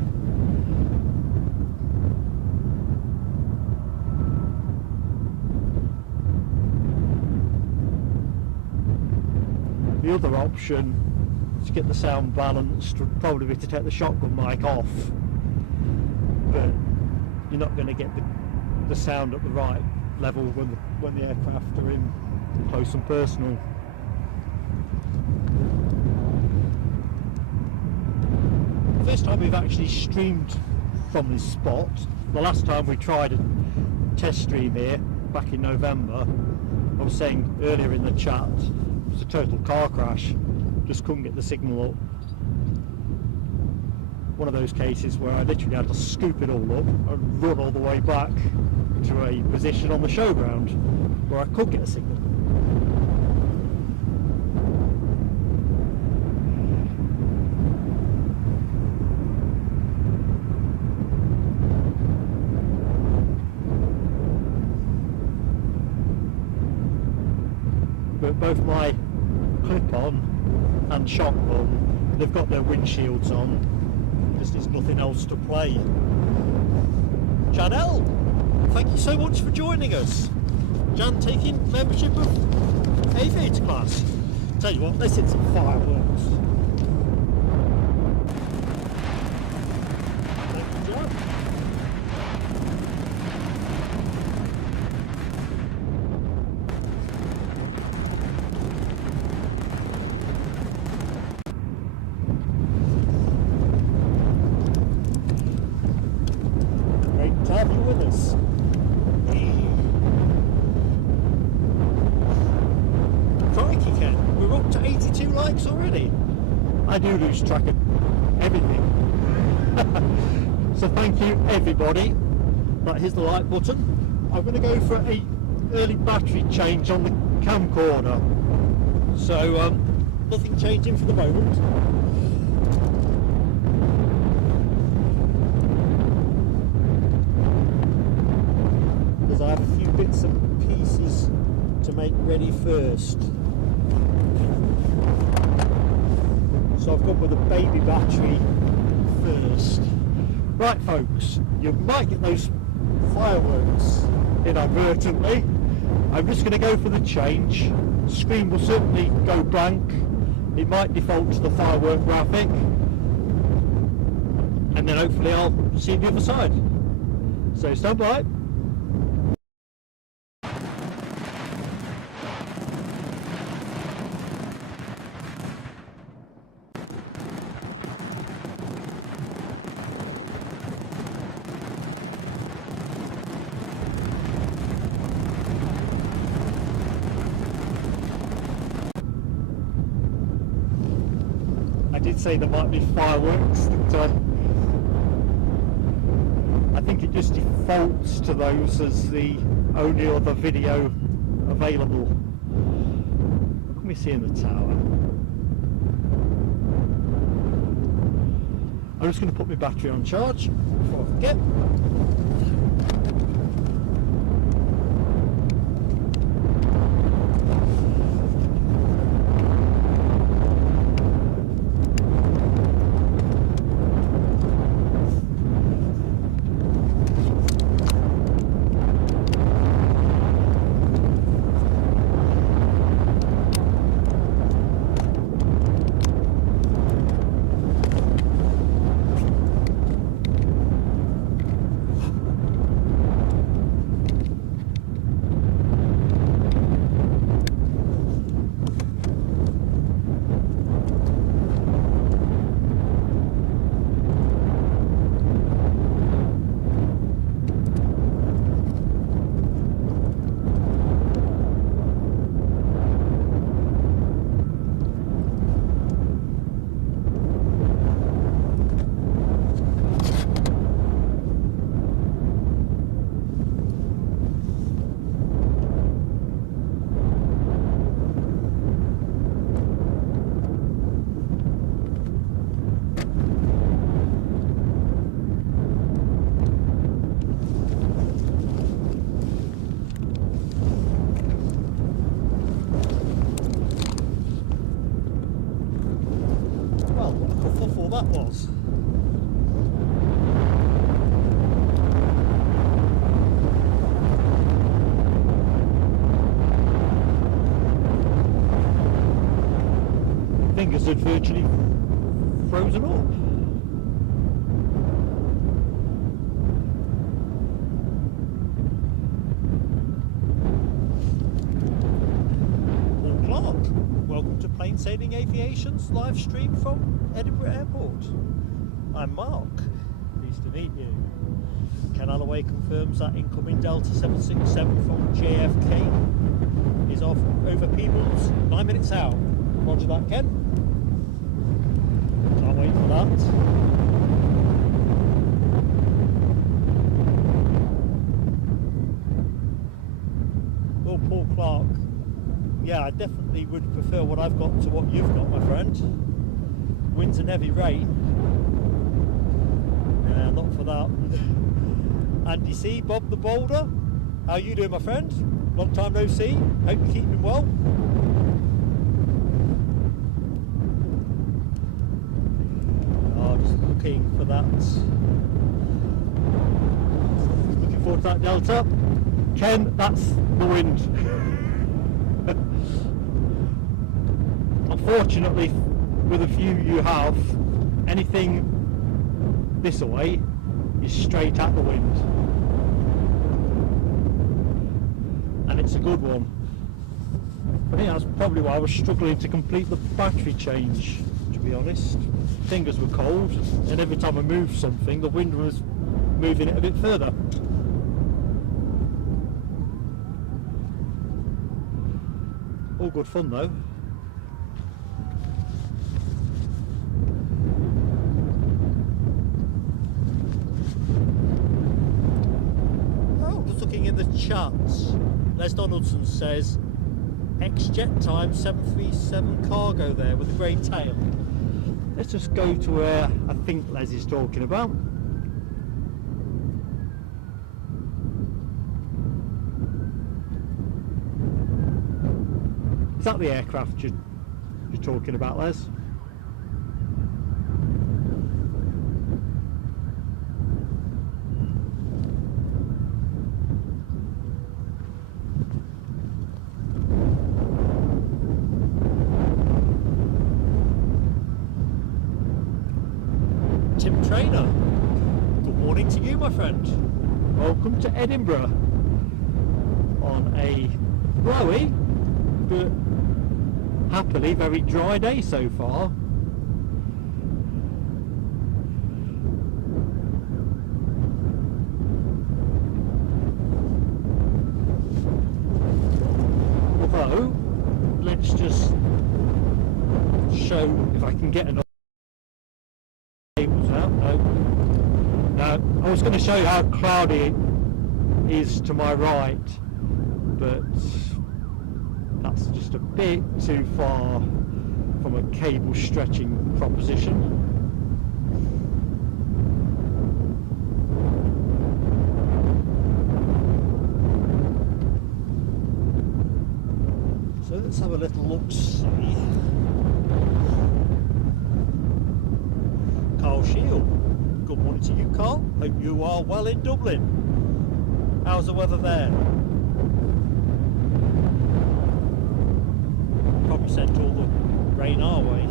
The other option to get the sound balanced would probably be to take the shotgun mic off, but you're not going to get the sound at the right level when the aircraft are in close and personal. The first time we've actually streamed from this spot. The last time we tried a test stream here back in November, I was saying earlier in the chat, it was a total car crash, just couldn't get the signal up. One of those cases where I literally had to scoop it all up and run all the way back to a position on the showground where I could get a signal. But both my clip-on and shotgun, they've got their windshields on. There's nothing else to play. Janelle, thank you so much for joining us. Jan taking membership of Aviator class. Tell you what, let's hit some fireworks. Thank you, Jan. To have you with us. Crikey, Ken, we're up to 82 likes already. I do lose track of everything. So thank you everybody. Right, here's the like button. I'm going to go for an early battery change on the camcorder. So nothing changing for the moment. I have a few bits and pieces to make ready first. So I've gone with a baby battery first. Right folks, you might get those fireworks inadvertently. I'm just going to go for the change. The screen will certainly go blank. It might default to the firework graphic. And then hopefully I'll see the other side. So stand by. I did say there might be fireworks, didn't I think it just defaults to those as the only other video available. What can we see in the tower? I'm just going to put my battery on charge before I forget. That was. Fingers had virtually frozen up. Paul Clark, welcome to Plain Sailing Aviation's live stream from Edinburgh Airport. I'm Mark, pleased to meet you. Ken Alloway confirms that incoming Delta 767 from JFK is off over Peebles, 9 minutes out. Roger that, Ken. Can't wait for that. Well, Paul Clark, yeah, I definitely would prefer what I've got to what you've got, my friend. Winds and heavy rain. Yeah, not for that. Andy C, Bob the Boulder, how you doing, my friend? Long time no see. Hope you're keeping well. Oh, just looking for that. Looking forward to that Delta. Ken, that's the wind. Unfortunately, with a few you have, anything this way is straight at the wind, and it's a good one. I think that's probably why I was struggling to complete the battery change, to be honest. Fingers were cold, and every time I moved something the wind was moving it a bit further. All good fun though. In the charts, Les Donaldson says ex-jet time 737 cargo there with a grey tail. Let's just go to where I think Les is talking about. Is that the aircraft you're talking about, Les? Trainer, good morning to you, my friend. Welcome to Edinburgh on a blowy but happily very dry day so far. Although, let's just show if I can get enough I was going to show you how cloudy it is to my right, but that's just a bit too far from a cable stretching proposition. So let's have a little look-see. Carl Shield. Good morning to you, Carl. Hope you are well in Dublin. How's the weather there? Probably sent all the rain our way.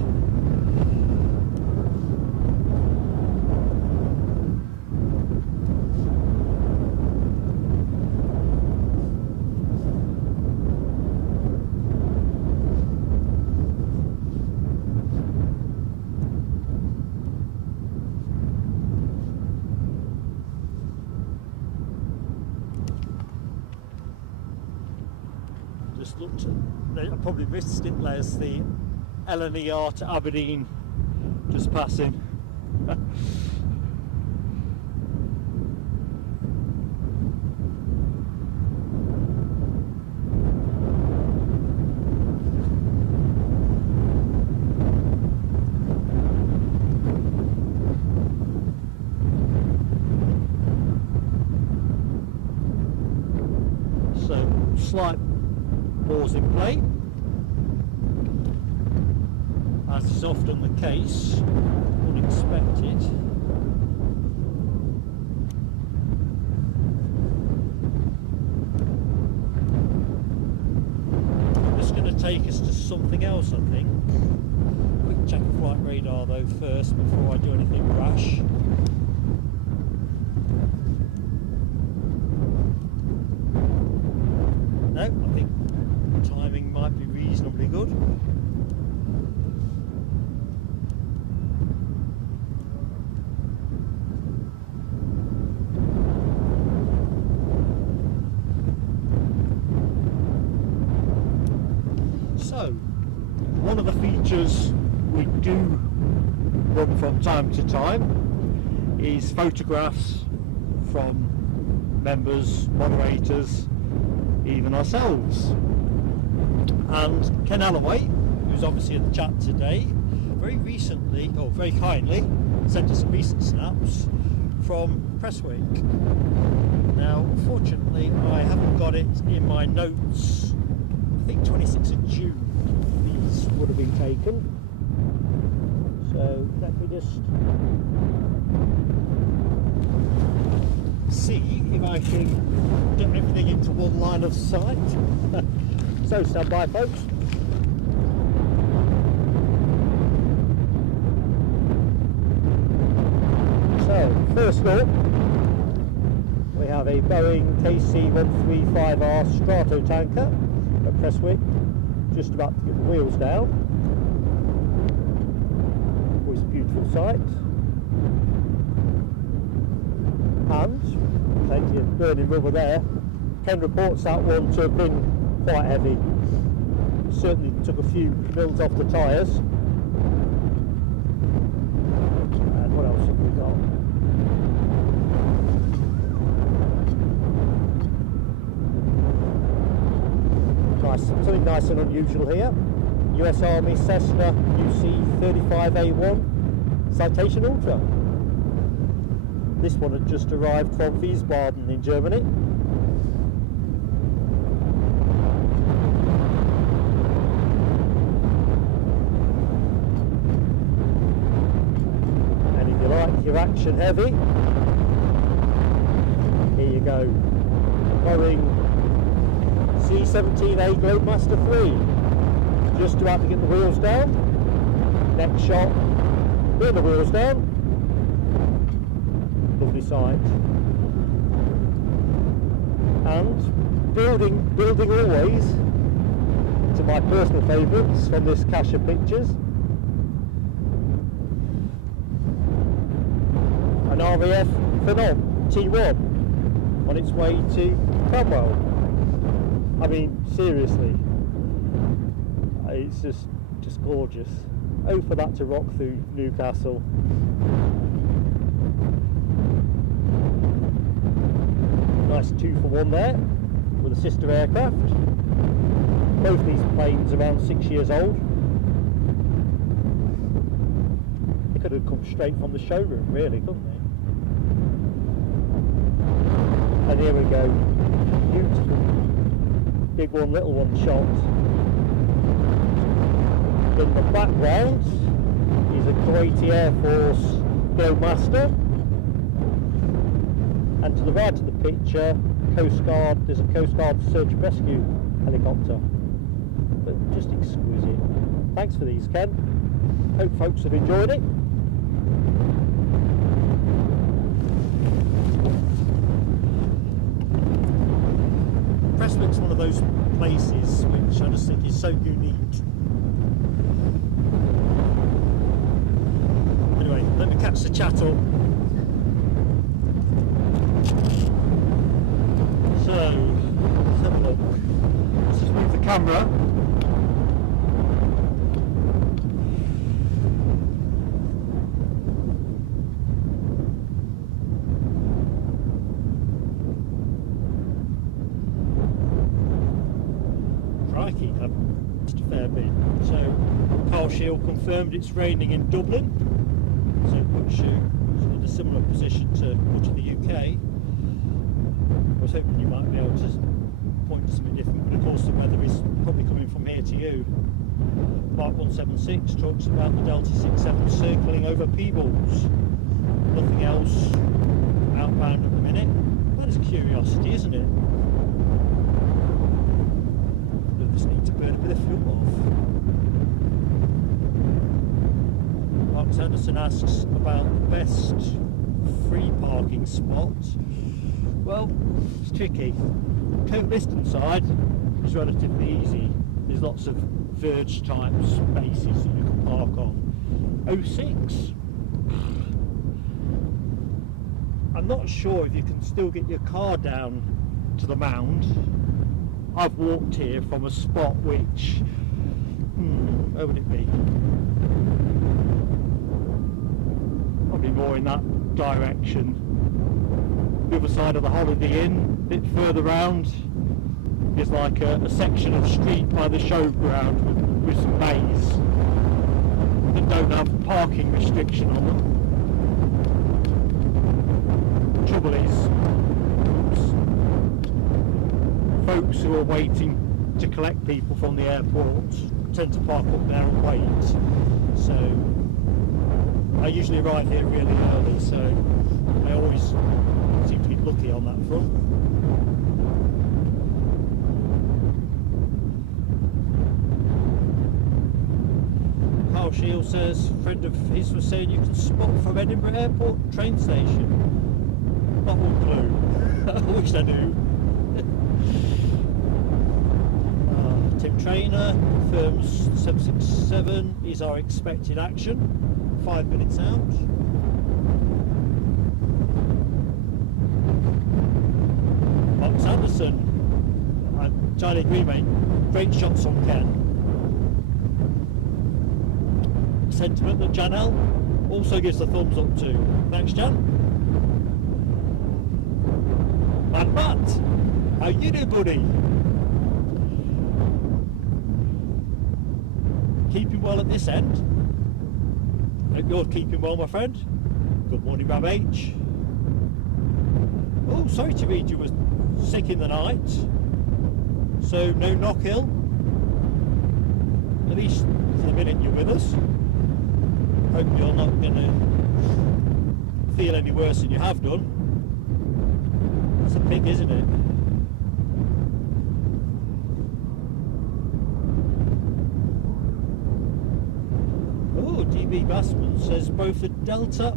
Just looked at, I probably missed it, there's the Lner to Aberdeen just passing. So, slight pause in play, as is often the case, unexpected. Just going to take us to something else, I think. Quick check of flight radar though first before I do anything rash. No, I think timing might be reasonably good. So, one of the features we do run from time to time is photographs from members, moderators, even ourselves. And Ken Alloway, who's obviously in the chat today, very recently, or very kindly, sent us some recent snaps from Presswick. Now, unfortunately, I haven't got it in my notes. I think 26th of June these would have been taken. So let me just see if I can get everything into one line of sight. So stand by, folks. So first up, we have a Boeing KC-135R Strato tanker at Presswick, just about to get the wheels down. Always a beautiful sight. And plenty of burning rubber there. Ken reports that one to have been quite heavy. Certainly took a few mils off the tyres. And what else have we got? Nice, something nice and unusual here. US Army Cessna UC-35A1 Citation Ultra. This one had just arrived from Wiesbaden in Germany. And if you like your action heavy, here you go. Boeing C-17A Globemaster 3. Just about to get the wheels down. Next shot, bring the wheels down. Lovely sight. And building always to my personal favourites from this cache of pictures. An RAF Phenom T1 on its way to Cromwell. I mean, seriously, it's just gorgeous. Oh, for that to rock through Newcastle. Nice 2-for-1 there with a sister aircraft. Both these planes around 6 years old. They could have come straight from the showroom, really, couldn't they? And here we go. Beautiful. Big one, little one shot. In the background is a Kuwaiti Air Force Glowmaster. And to the right of the picture, Coast Guard, there's a Coast Guard search and rescue helicopter. But just exquisite. Thanks for these, Ken. Hope folks have enjoyed it. Prestwick's one of those places which I just think is so unique. Anyway, let me catch the chat up. So, let's have a look. Let's just move the camera. Crikey, I've missed a fair bit. So, Carl Shield confirmed it's raining in Dublin. So it puts you in a similar position to much of the UK. I was hoping you might be able to point to something different, but of course the weather is probably coming from here to you. Mark 176 talks about the Delta 67 circling over Peebles. Nothing else outbound at the minute. That is a curiosity, isn't it? We'll just need to burn a bit of fuel off. Mark Sanderson asks about the best free parking spot. Well, it's tricky. Coat-Liston side is relatively easy. There's lots of verge type spaces that you can park on. 06, I'm not sure if you can still get your car down to the mound. I've walked here from a spot which, where would it be? Probably more in that direction. The other side of the Holiday Inn, a bit further round, is like a section of street by the showground with some bays that don't have parking restriction on them. The trouble is, folks who are waiting to collect people from the airport tend to park up there and wait. So I usually arrive here really early, so I always seem to be lucky on that front. Carl Shield says, a friend of his was saying you can spot from Edinburgh Airport train station. Not one clue. I wish I knew. Tim Trainer confirms 767 is our expected action. 5 minutes out. Mark Sanderson, Charlie agree, mate. Great shots on Ken. Sentiment that Janelle also gives the thumbs up to. Thanks, Jan. And Matt, how you doing, buddy? Keeping well at this end. Hope you're keeping well, my friend. Good morning, Rab H. Oh, sorry to read you were sick in the night. So no knock-ill. At least for the minute you're with us. Hope you're not going to feel any worse than you have done. That's a pig, isn't it? Oh, DB Bassman says both the Delta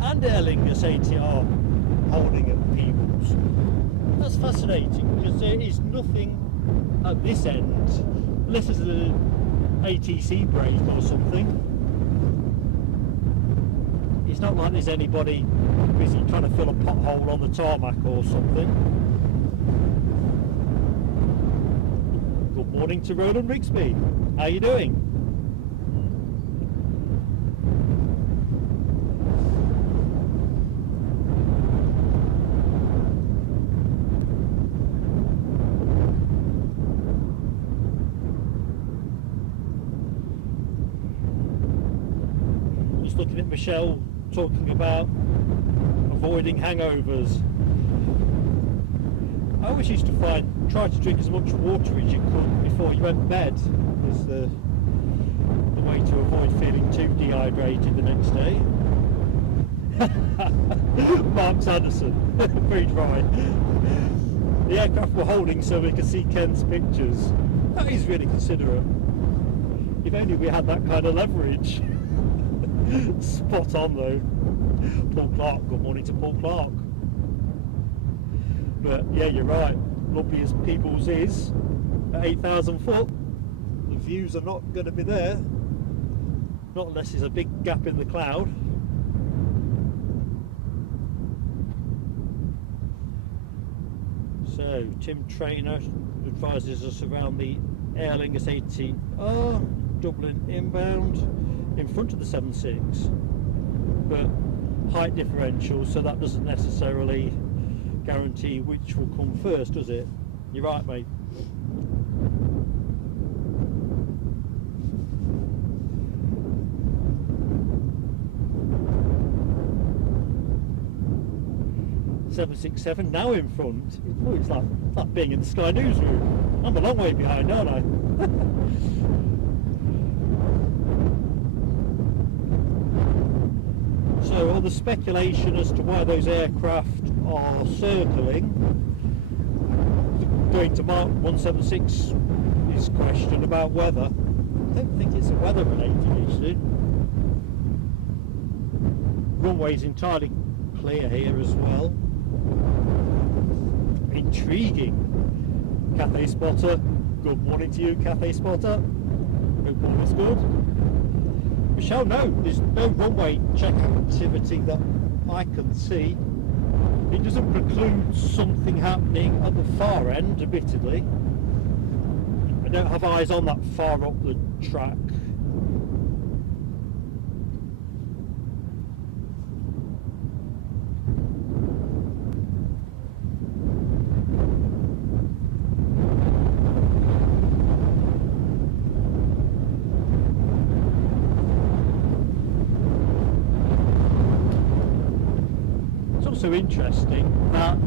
and Aer Lingus ATR holding at Peebles. That's fascinating because there is nothing at this end, unless there's an ATC break or something. It's not like there's anybody busy trying to fill a pothole on the tarmac or something. Good morning to Roland Rigsby. How you doing? just looking at Michelle talking about avoiding hangovers. I always used to try to drink as much water as you could before you went to bed, was the way to avoid feeling too dehydrated the next day. Mark Sanderson, very dry. The aircraft we're holding so we could see Ken's pictures. That is really considerate. If only we had that kind of leverage. Spot on though. Paul Clark, good morning to Paul Clark. But yeah, you're right. Loveliest People's is at 8,000 foot. The views are not going to be there. Not unless there's a big gap in the cloud. So, Tim Trainer advises us around the Aer Lingus 18R, Dublin inbound, in front of the 76. But height differential, so that doesn't necessarily guarantee which will come first, does it? You're right, mate. .767 now in front. Oh, it's like being in the Sky News room. I'm a long way behind, aren't I? So all the speculation as to why those aircraft are circling, going to Mark 176 is question about weather. I don't think it's a weather related issue. Runway's entirely clear here as well. Intriguing. Cathay Spotter, good morning to you, Cathay Spotter. Hope all is good. Michelle, no, there's no runway check activity that I can see. It doesn't preclude something happening at the far end, admittedly. I don't have eyes on that far up the track. Also interesting that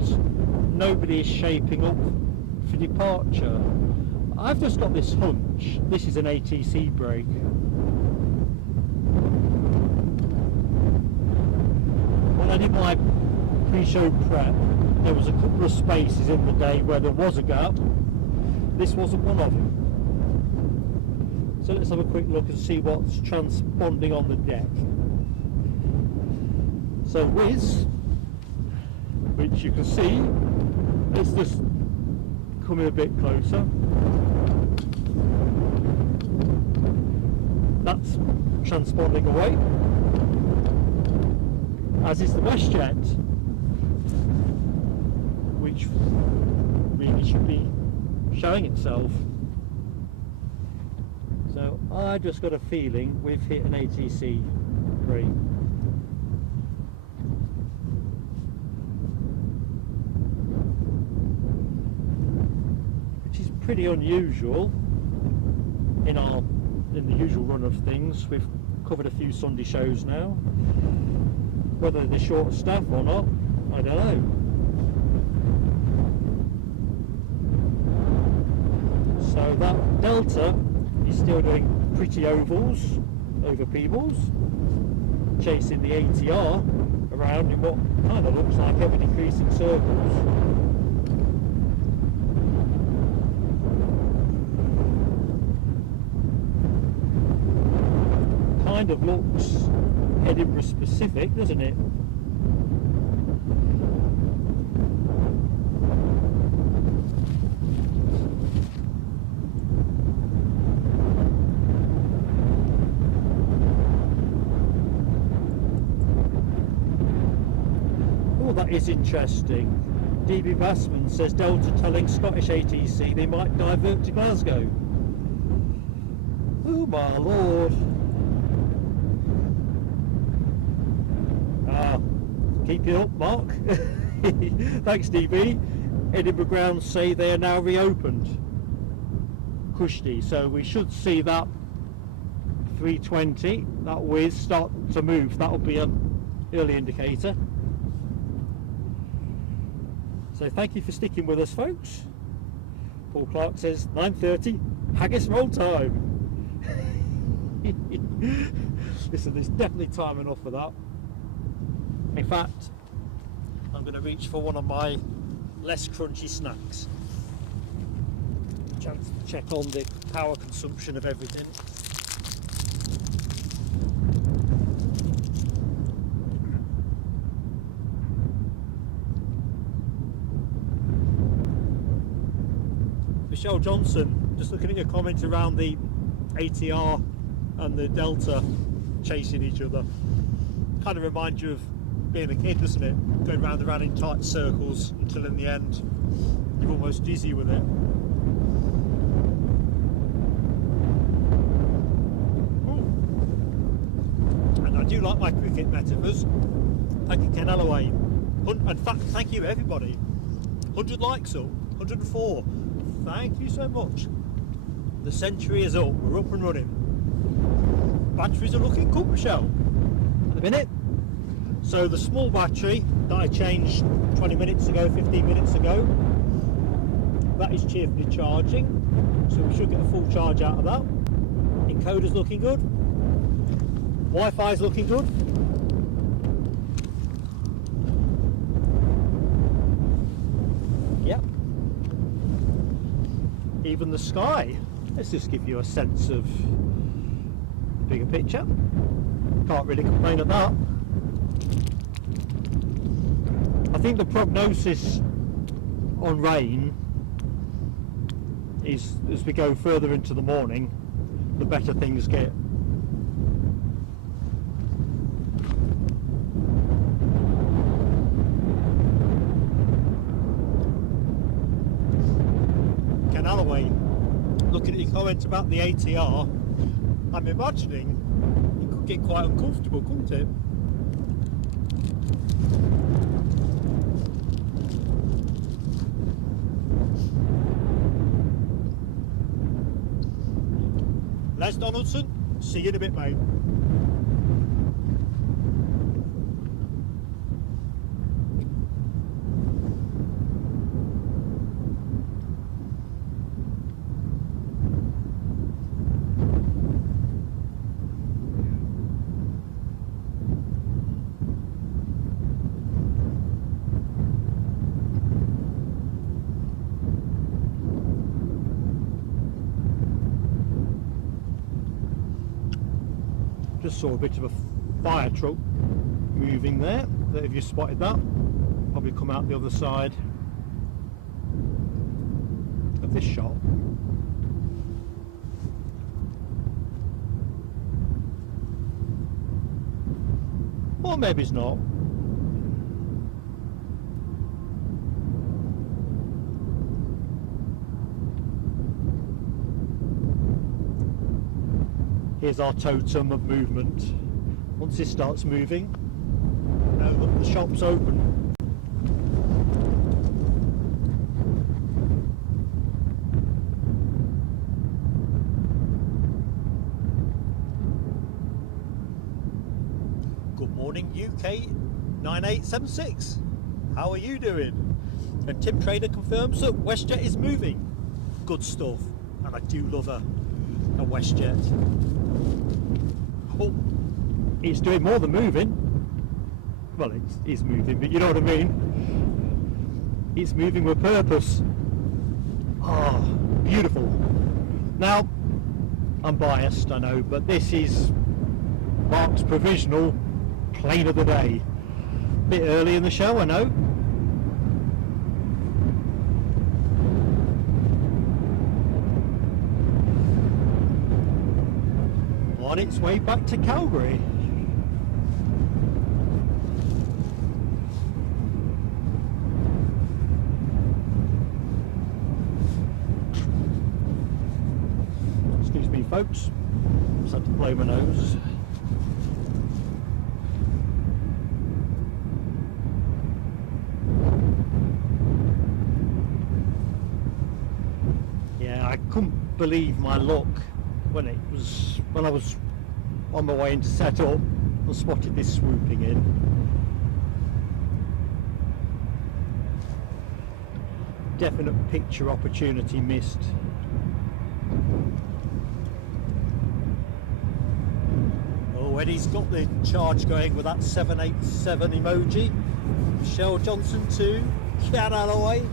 nobody is shaping up for departure. I've just got this hunch this is an ATC break. When I did my pre-show prep, there was a couple of spaces in the day where there was a gap. This wasn't one of them. So let's have a quick look and see what's transponding on the deck. So Wizz, which you can see, it's just coming a bit closer. That's transponding away, as is the WestJet, which really should be showing itself. So I just got a feeling we've hit an ATC break. Pretty unusual in the usual run of things. We've covered a few Sunday shows now. Whether they're short staff or not, I don't know. So that Delta is still doing pretty ovals over Peebles, chasing the ATR around in what kind of looks like ever decreasing circles. Kind of looks Edinburgh specific, doesn't it? Oh, that is interesting. DB Bassman says Delta telling Scottish ATC they might divert to Glasgow. Oh my lord. Keep it up, Mark. Thanks, DB. Edinburgh grounds say they are now reopened. Kushti, so we should see that 320, that Wizz start to move, that'll be an early indicator. So thank you for sticking with us, folks. Paul Clark says 9:30 haggis roll time. Listen, there's definitely time enough for that. In fact, I'm going to reach for one of my less crunchy snacks. Chance to check on the power consumption of everything. Michelle Johnson, just looking at your comment around the ATR and the Delta chasing each other. Kind of reminds you of being a kid, doesn't it? Going round and round in tight circles until in the end you're almost dizzy with it. Ooh. And I do like my cricket metaphors. Thank you, Ken Alloway. In fact, thank you everybody. 100 likes up, 104. Thank you so much. The century is up, we're up and running. Batteries are looking good, Michelle, at the minute. So the small battery that I changed 20 minutes ago, 15 minutes ago, that is cheerfully charging. So we should get a full charge out of that. Encoder's looking good. Wi-Fi's looking good. Yep. Even the sky. Let's just give you a sense of the bigger picture. Can't really complain at that. I think the prognosis on rain is, as we go further into the morning, the better things get. Ken Alloway, looking at your comments about the ATR, I'm imagining it could get quite uncomfortable, couldn't it? Les Donaldson, see you in a bit, mate. Just saw a bit of a fire truck moving there. Have you spotted that? Probably come out the other side of this shot. Or maybe it's not. Here's our totem of movement. Once it starts moving, now that the shop's open. Good morning, UK 9876. How are you doing? And Tim Trader confirms that WestJet is moving. Good stuff. And I do love a WestJet. Oh, it's doing more than moving. Well, it's moving, but you know what I mean. It's moving with purpose. Ah, beautiful. Now, I'm biased, I know, but this is Mark's provisional plane of the day. Bit early in the show, I know. On its way back to Calgary. Excuse me, folks. Just had to blow my nose. Yeah, I couldn't believe my luck when I was on my way in to set up, I spotted this swooping in. Definite picture opportunity missed. Oh, Eddie's got the charge going with that 787 emoji. Michelle Johnson to Qatar Airways.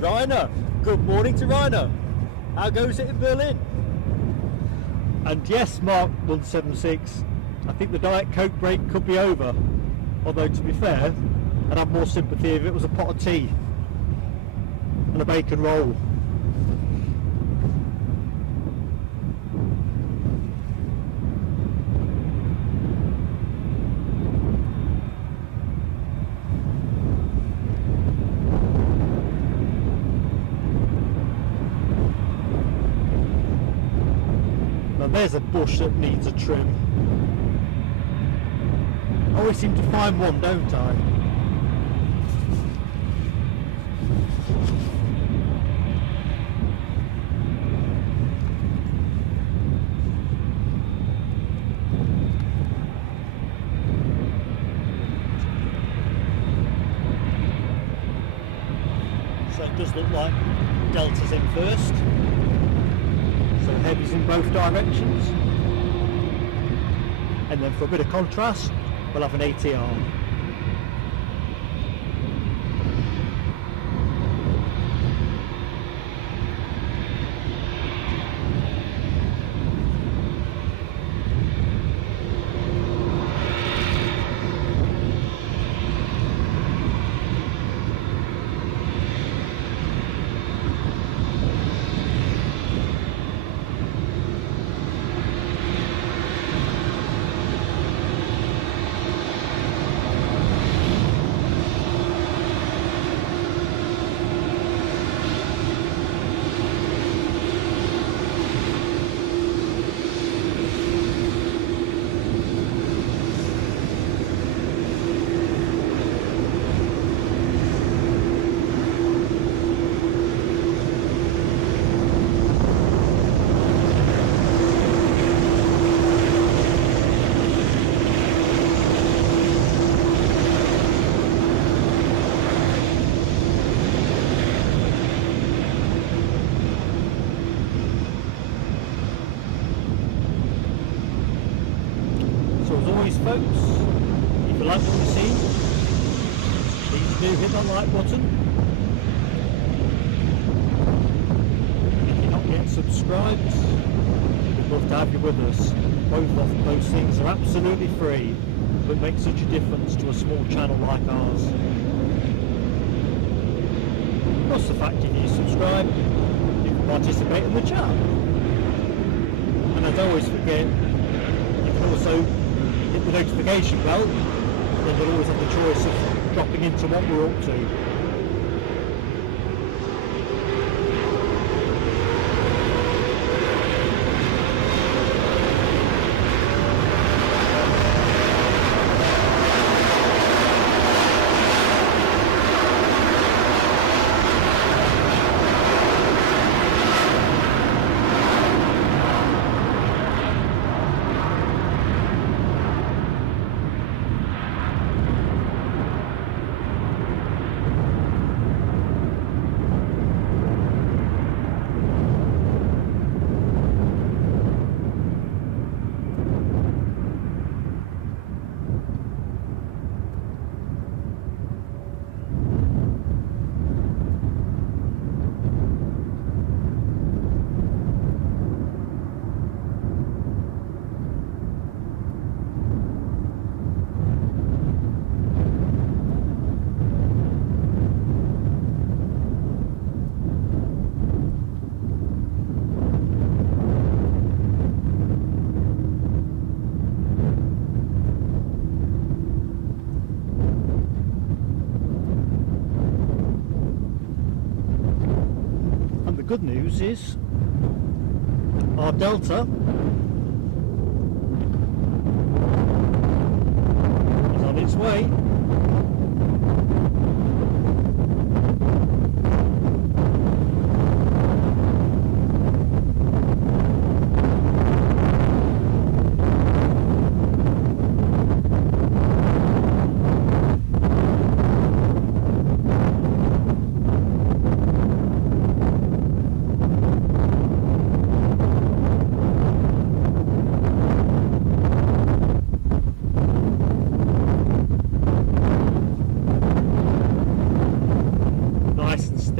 Ryanair, good morning to Ryanair. How goes it in Berlin? And yes, Mark 176, I think the Diet Coke break could be over. Although, to be fair, I'd have more sympathy if it was a pot of tea and a bacon roll. There's a bush that needs a trim. I always seem to find one, don't I? So it does look like Delta's in first. So heavy's in both directions, and then for a bit of contrast we'll have an ATR. Folks, if you like what you see, please do hit that like button. If you're not yet subscribed, we'd love to have you with us. Both of those things are absolutely free, but make such a difference to a small channel like ours. Plus the fact if you subscribe, you can participate in the chat. And as I always forget, you can also hit the notification bell, then you'll always have the choice of dropping into what we're up to. Good news is our Delta is on its way.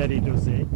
rarely does it.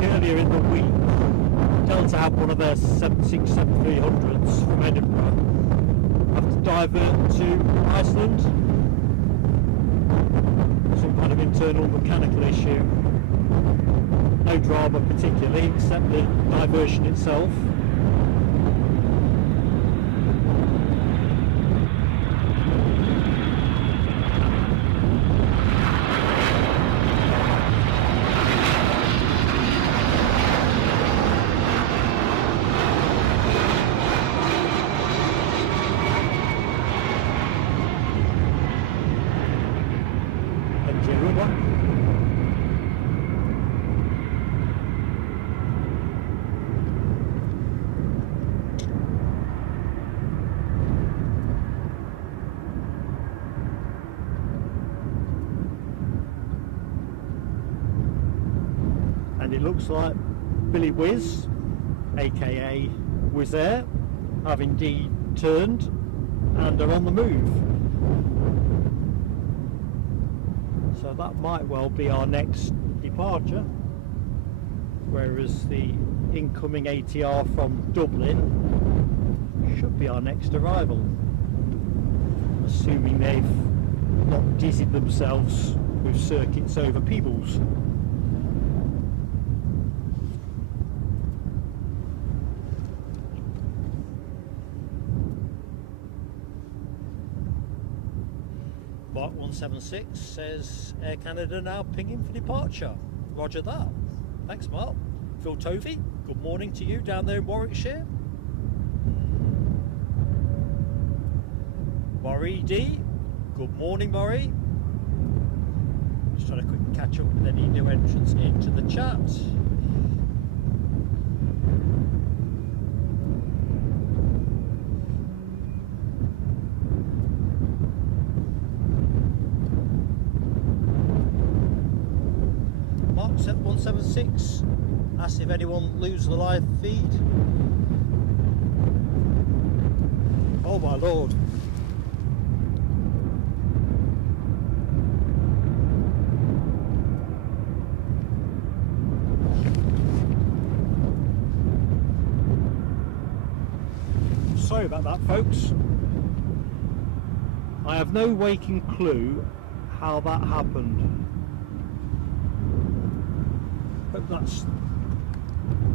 Earlier in the week, Delta had one of their 767-300s from Edinburgh have to divert to Iceland. Some kind of internal mechanical issue. No drama particularly, except the diversion itself. And it looks like Billy Wizz, aka Wizz Air, have indeed turned and are on the move. So that might well be our next departure, whereas the incoming ATR from Dublin should be our next arrival, assuming they've not dizzied themselves with circuits over Peebles. Mark 176 says Air Canada now pinging for departure. Roger that. Thanks, Mark. Phil Tovey, good morning to you down there in Warwickshire. Murray D, good morning, Murray. Just trying to quickly catch up with any new entrants into the chat. Mark 176 asked if anyone loses the live feed. Oh my lord. Sorry about that, folks. I have no waking clue how that happened. But that's...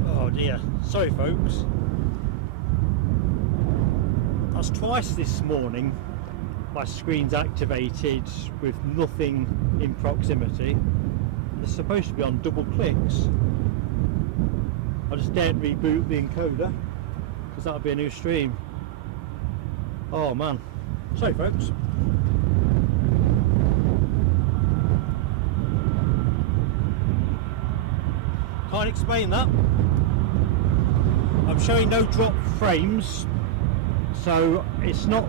Oh dear. Sorry, folks. That's twice this morning my screen's activated with nothing in proximity. They're supposed to be on double clicks. I just daren't reboot the encoder because that'll be a new stream. Oh man. Sorry, folks. Can't explain that. I'm showing no drop frames, so it's not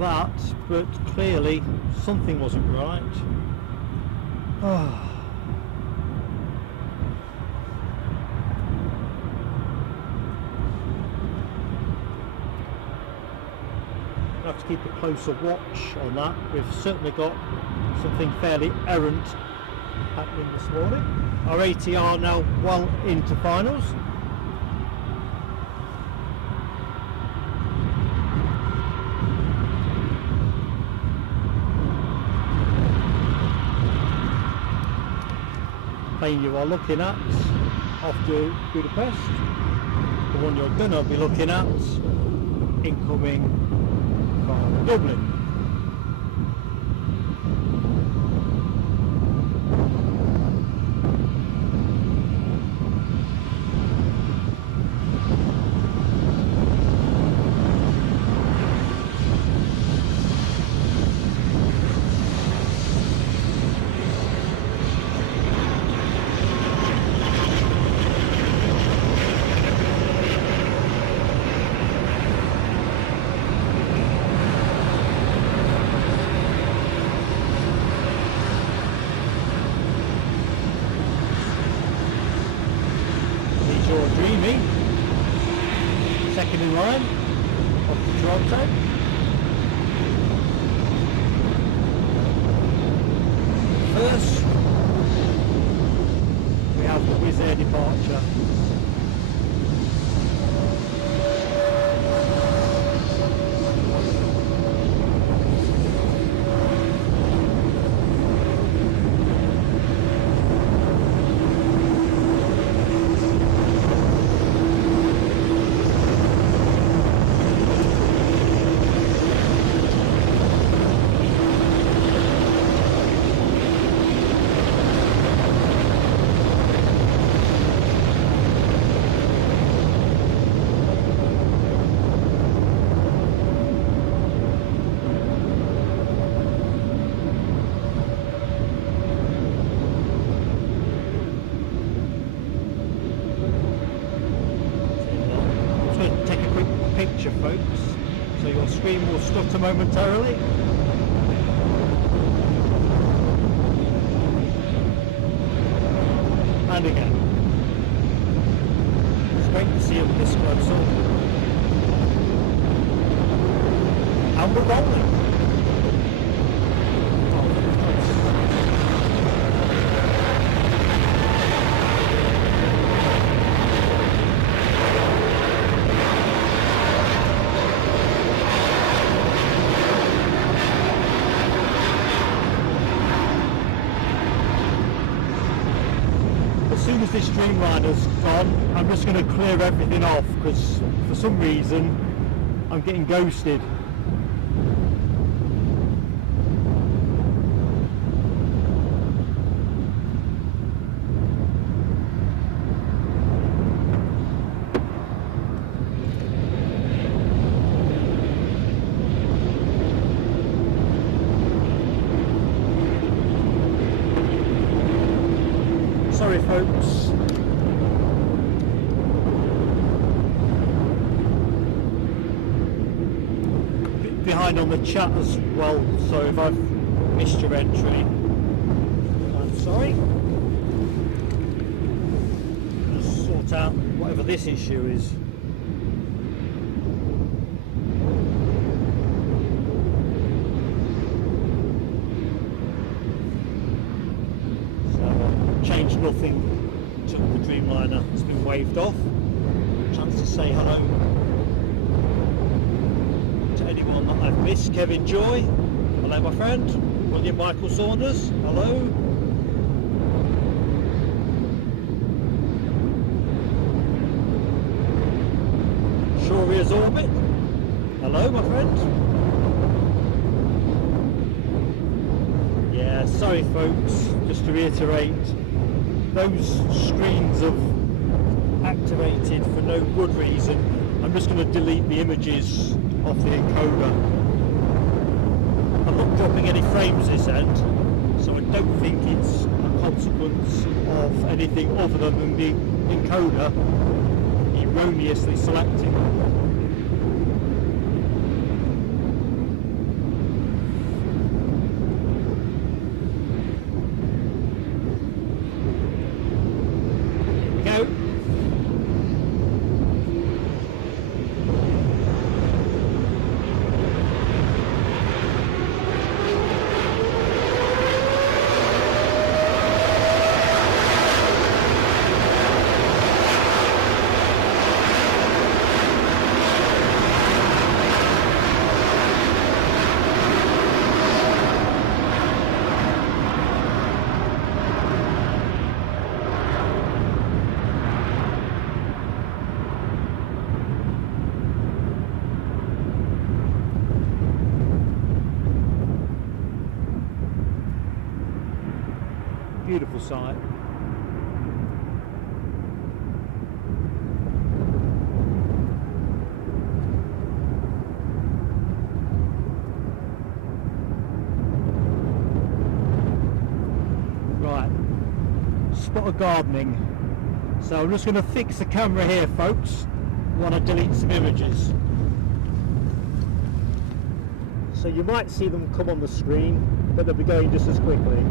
that, but clearly something wasn't right. I'll have to keep a closer watch on that. We've certainly got something fairly errant happening this morning. Our ATR now well into finals. plane you are looking at off to Budapest, the one you're going to be looking at incoming from Dublin. Dreamy, second in line off to Toronto. First, we have the Wizz Air departure. Picture, folks, so your screen will stutter momentarily. And again. It's great to see it this close up. And we're rolling. As soon as this Dreamliner's gone, I'm just going to clear everything off because for some reason I'm getting ghosted. Sorry folks. Bit behind on the chat as well, so if I've missed your entry, I'm sorry. Just sort out whatever this issue is. Changed nothing, took the Dreamliner, it's been waved off. Chance to say hello to anyone that I've missed. Kevin Joy, hello my friend. William Michael Saunders, hello. Shoria's Orbit, hello my friend. Yeah, sorry folks, just to reiterate, those screens have activated for no good reason. I'm just going to delete the images off the encoder. I'm not dropping any frames this end, so I don't think it's a consequence of anything other than the encoder erroneously selecting. beautiful sight. Right, spot of gardening. So I'm just going to fix the camera here, folks, while I delete some images. So you might see them come on the screen, but they'll be going just as quickly.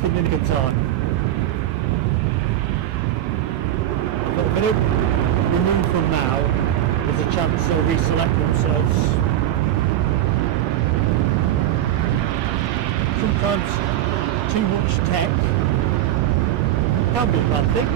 The minute time. But if they don't remove from now, there's a chance they'll reselect themselves. Sometimes too much tech can be a bad thing.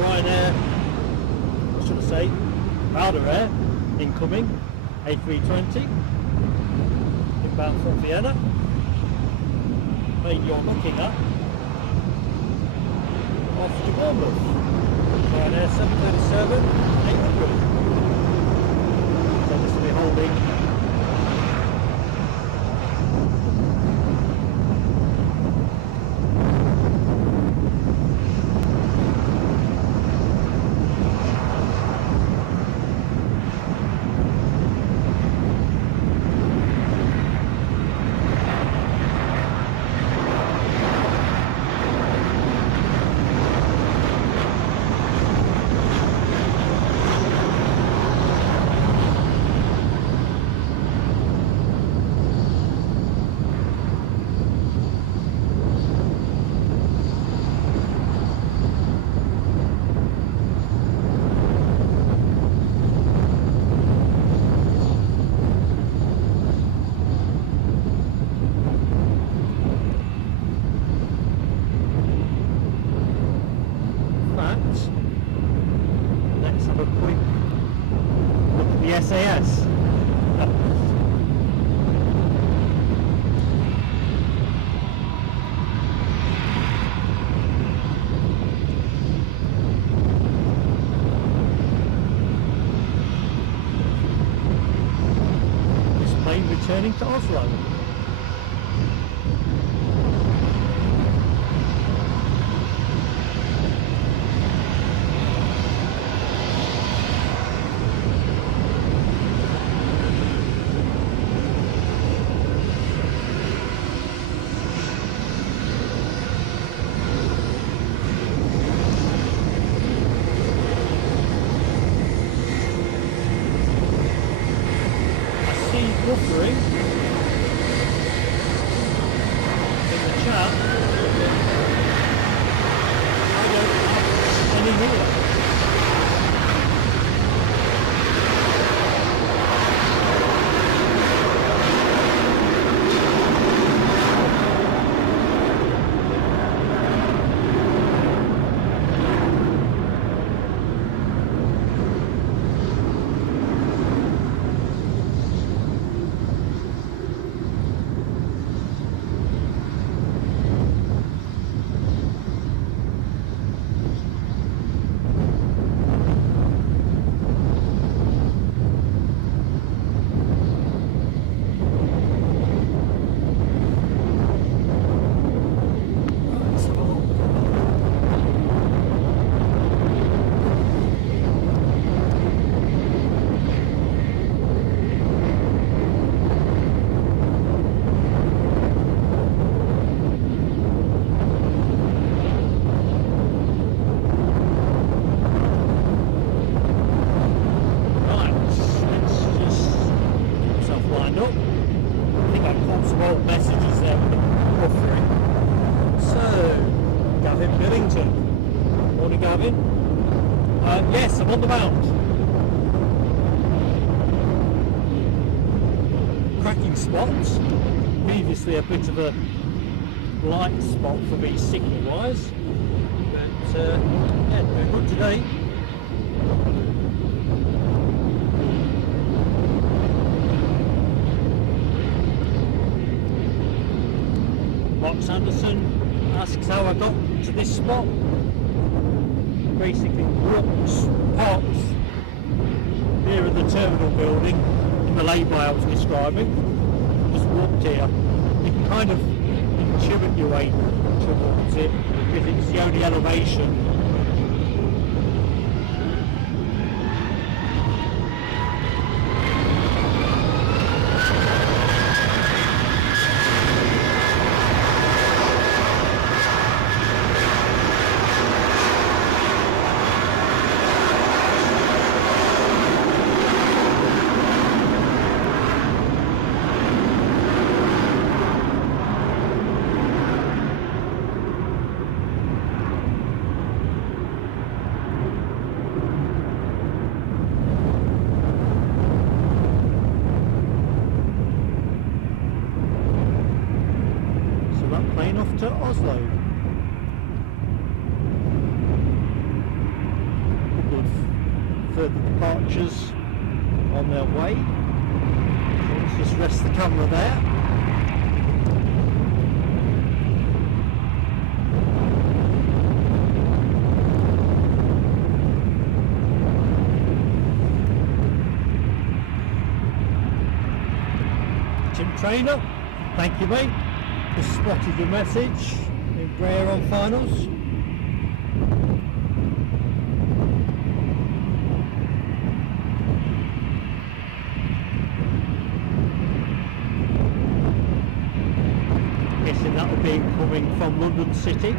Ryanair, what should I say, Qatar Air, incoming, A320, inbound from Vienna, plane you're looking at, off to Bournemouth, Ryanair 737, 800, so this will be holding SAS. This plane returning to Oslo. Buffering buffering. So, Gavin Billington. Morning, Gavin. Yes, I'm on the mount. Cracking spots. Previously a bit of a blind spot for me signal wise. But yeah, doing good today. Mark Sanderson asks how I got to this spot. Basically walks parks near the terminal building in the lay-by I was describing. Just walked here. You can kind of intuit your way towards it because it's the only elevation. To Oslo. Couple of further departures on their way. So let's just rest the camera there. Tim Trainer, thank you mate. Just spotted your message in Brea on finals. Guessing that will be coming from London City.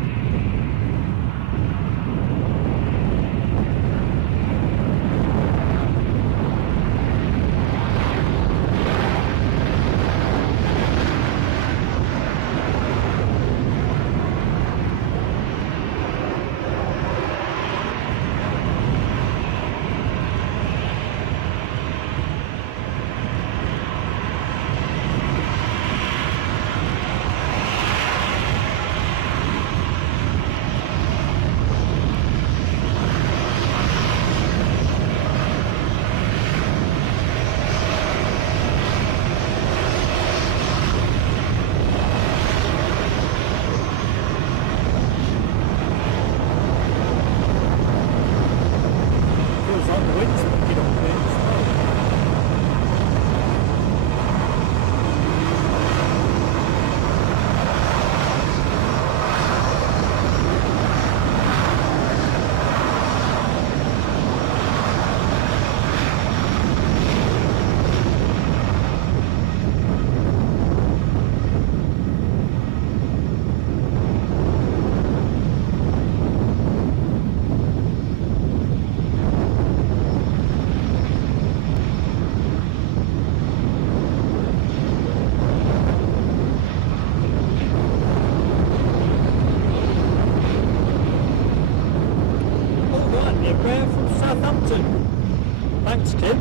Thanks, Tim.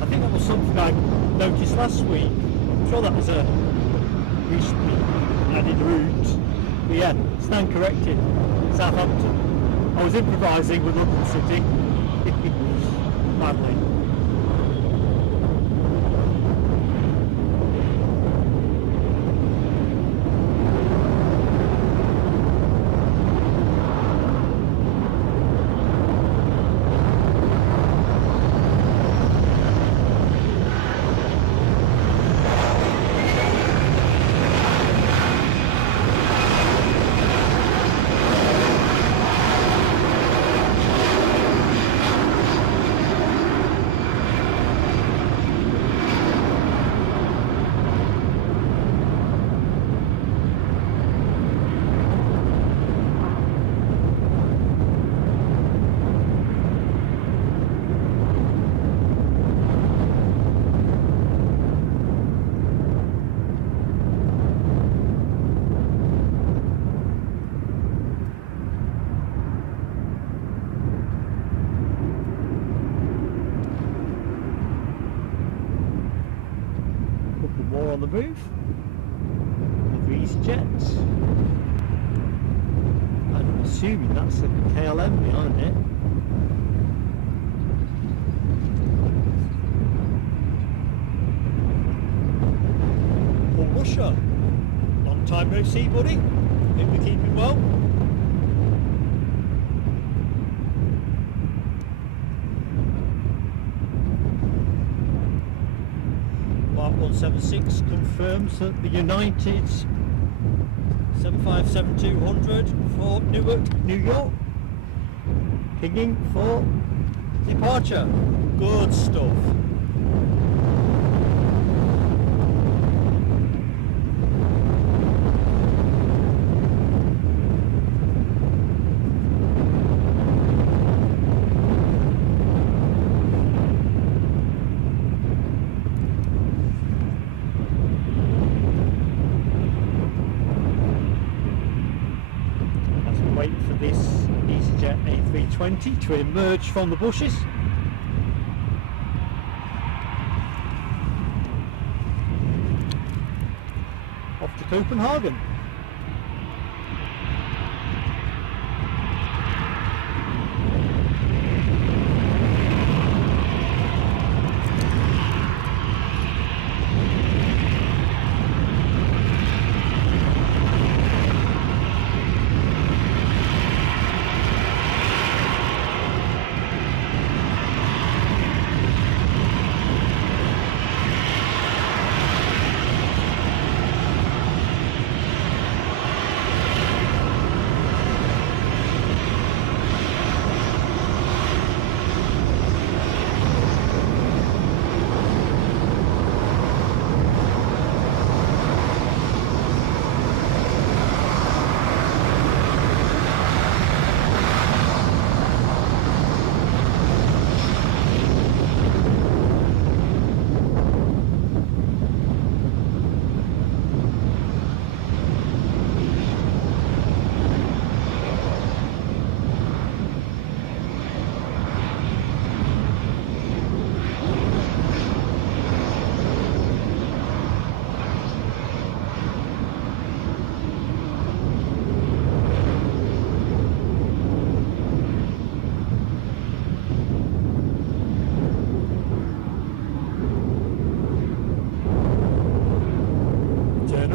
I think that was something I noticed last week. I'm sure that was a recently added route. But yeah, stand corrected. Southampton. I was improvising with London City. Badly. on the move with easyJet. I'm assuming that's a KLM behind it. Paul Rusher, long time no see, buddy. Hope you're keeping well. Mark 176 confirms that the United 757-200 for Newark, New York, pinging for departure. Good stuff. easyJet A320 to emerge from the bushes. Off to Copenhagen.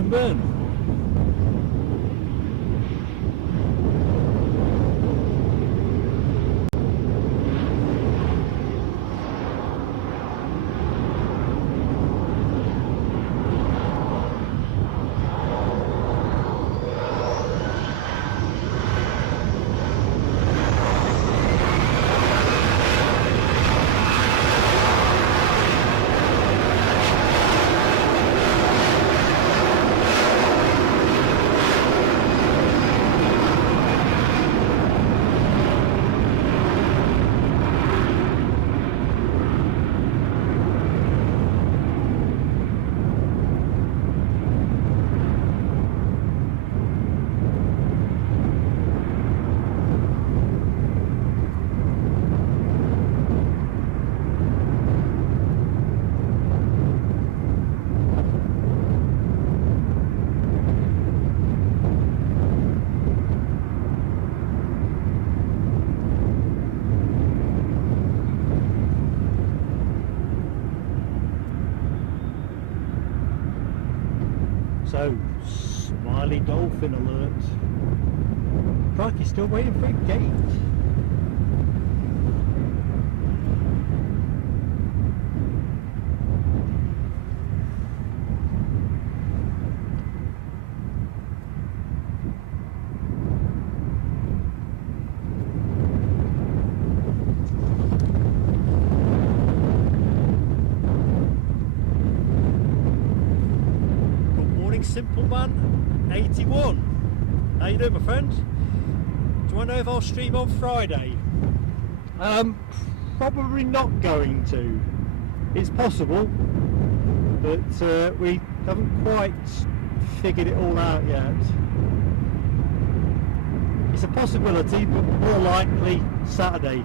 Burn. So, smiley dolphin alert. Crikey, still waiting for a gate. Simple Man 81. How you doing, my friend? Do you want to know if I'll stream on Friday? Probably not going to. It's possible, but we haven't quite figured it all out yet. It's a possibility, but more likely Saturday.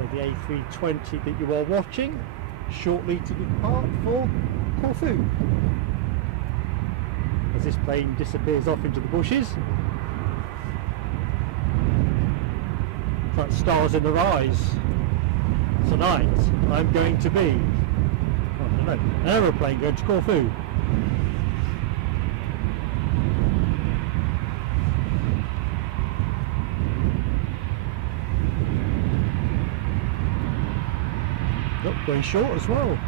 So the A320 that you are watching, shortly to depart for Corfu. As this plane disappears off into the bushes. It's like stars in their eyes. Tonight I'm going to be, I don't know, an aeroplane going to Corfu. Nope, going short as well.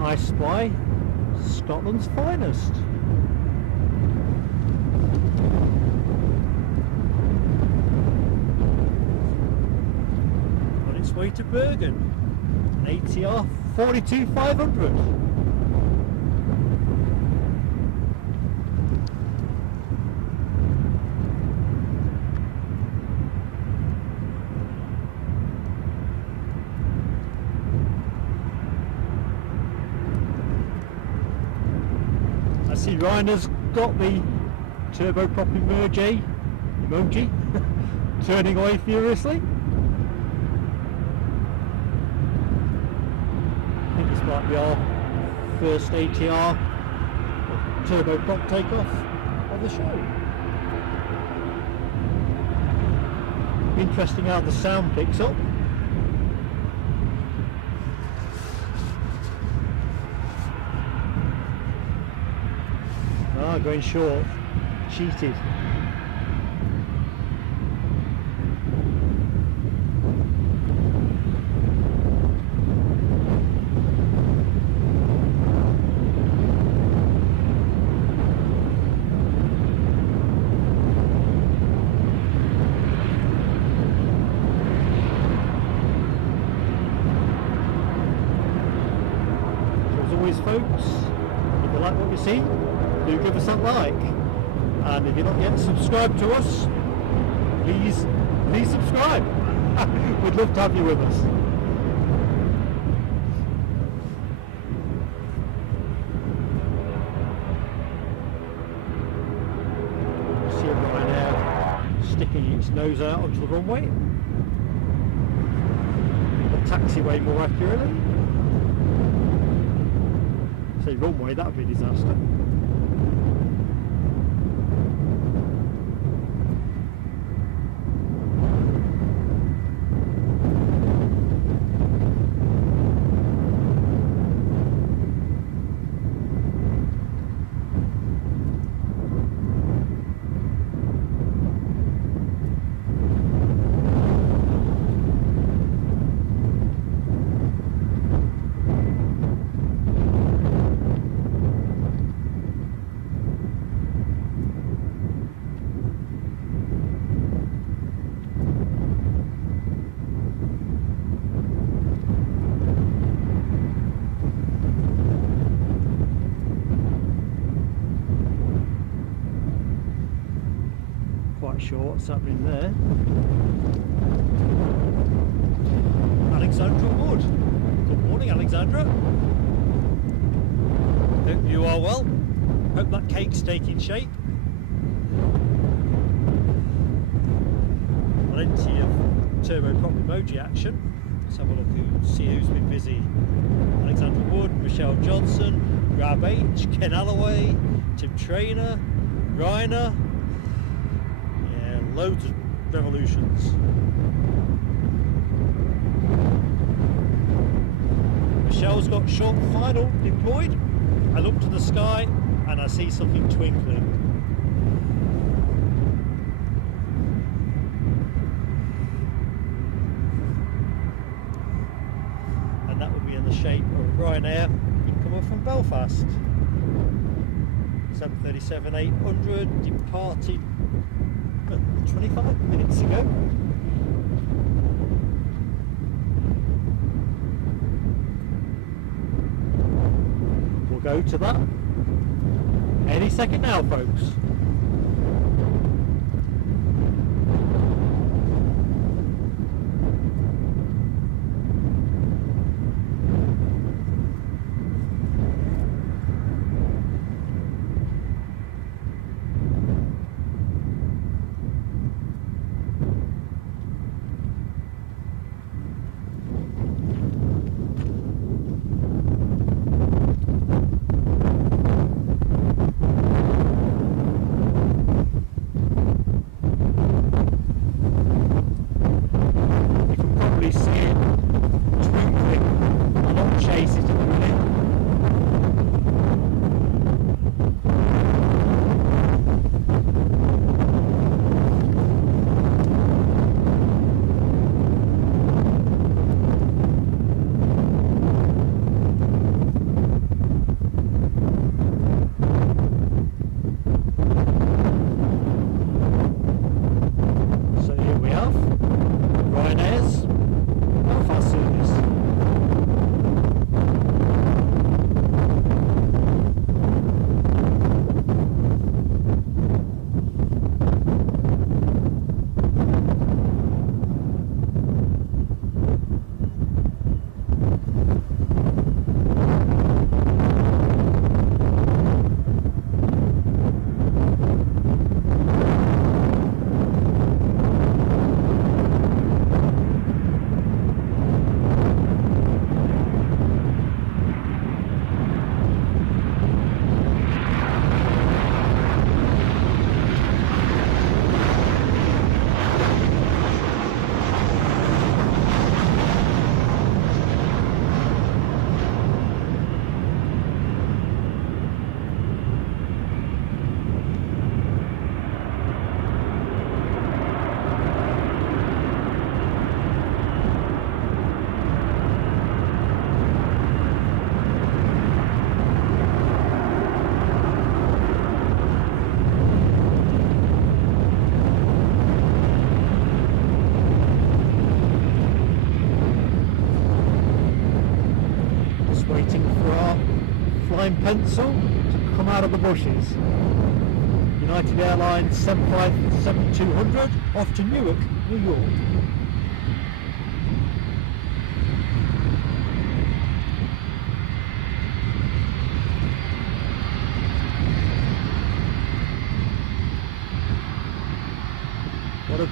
I spy Scotland's finest. On its way to Bergen, an ATR 42500. I see Ryanair's got the turboprop emoji turning away furiously. I think this might be our first ATR turboprop takeoff of the show. Interesting how the sound picks up. Ah, going short. Cheated. As always, folks, if you like what you see, do give us that like, and if you're not yet subscribed to us, please subscribe. We'd love to have you with us. See Ryanair sticking its nose out onto the runway, the taxiway more accurately. Say runway, that would be a disaster. quite sure what's happening there. Alexandra Wood. Good morning, Alexandra. Hope you are well. Hope that cake's taking shape. Plenty of turboprop emoji action. Let's have a look see who's been busy. Alexandra Wood, Michelle Johnson, Rab H, Ken Alloway, Tim Trainer, Ryanair. Yeah, loads of revolutions. Michelle's got short final deployed. I look to the sky and I see something twinkling. And that would be in the shape of Ryanair coming from Belfast. 737-800 departed 25 minutes ago. We'll go to that any second now, folks. Pencil to come out of the bushes. United Airlines 757-200 off to Newark, New York. What a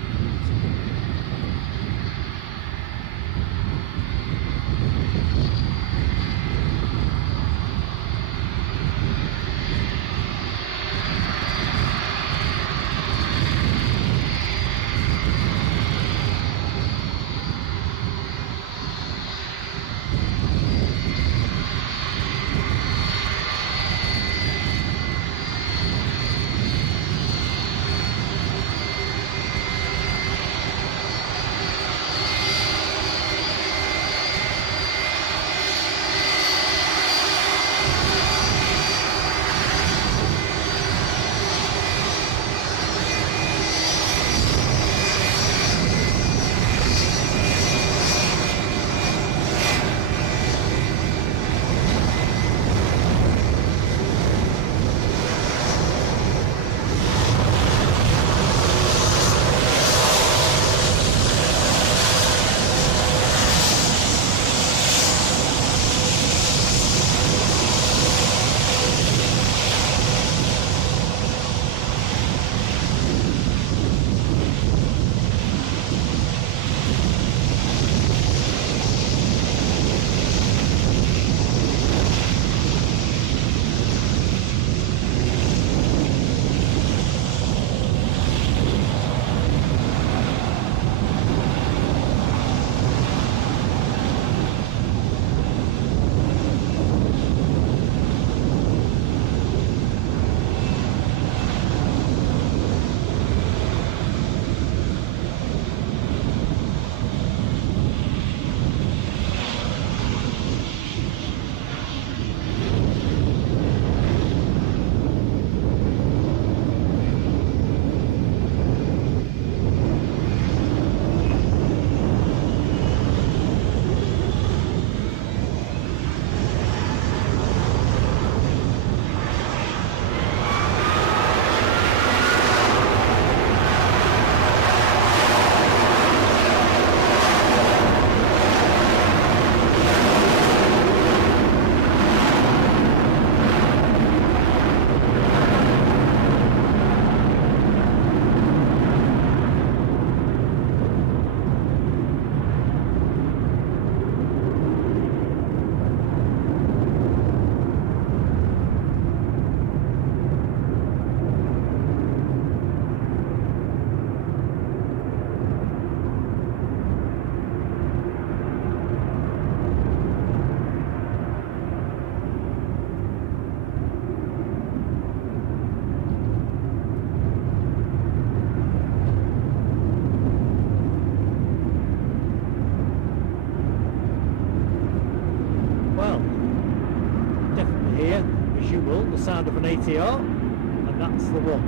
sound of an ATR, and that's the one.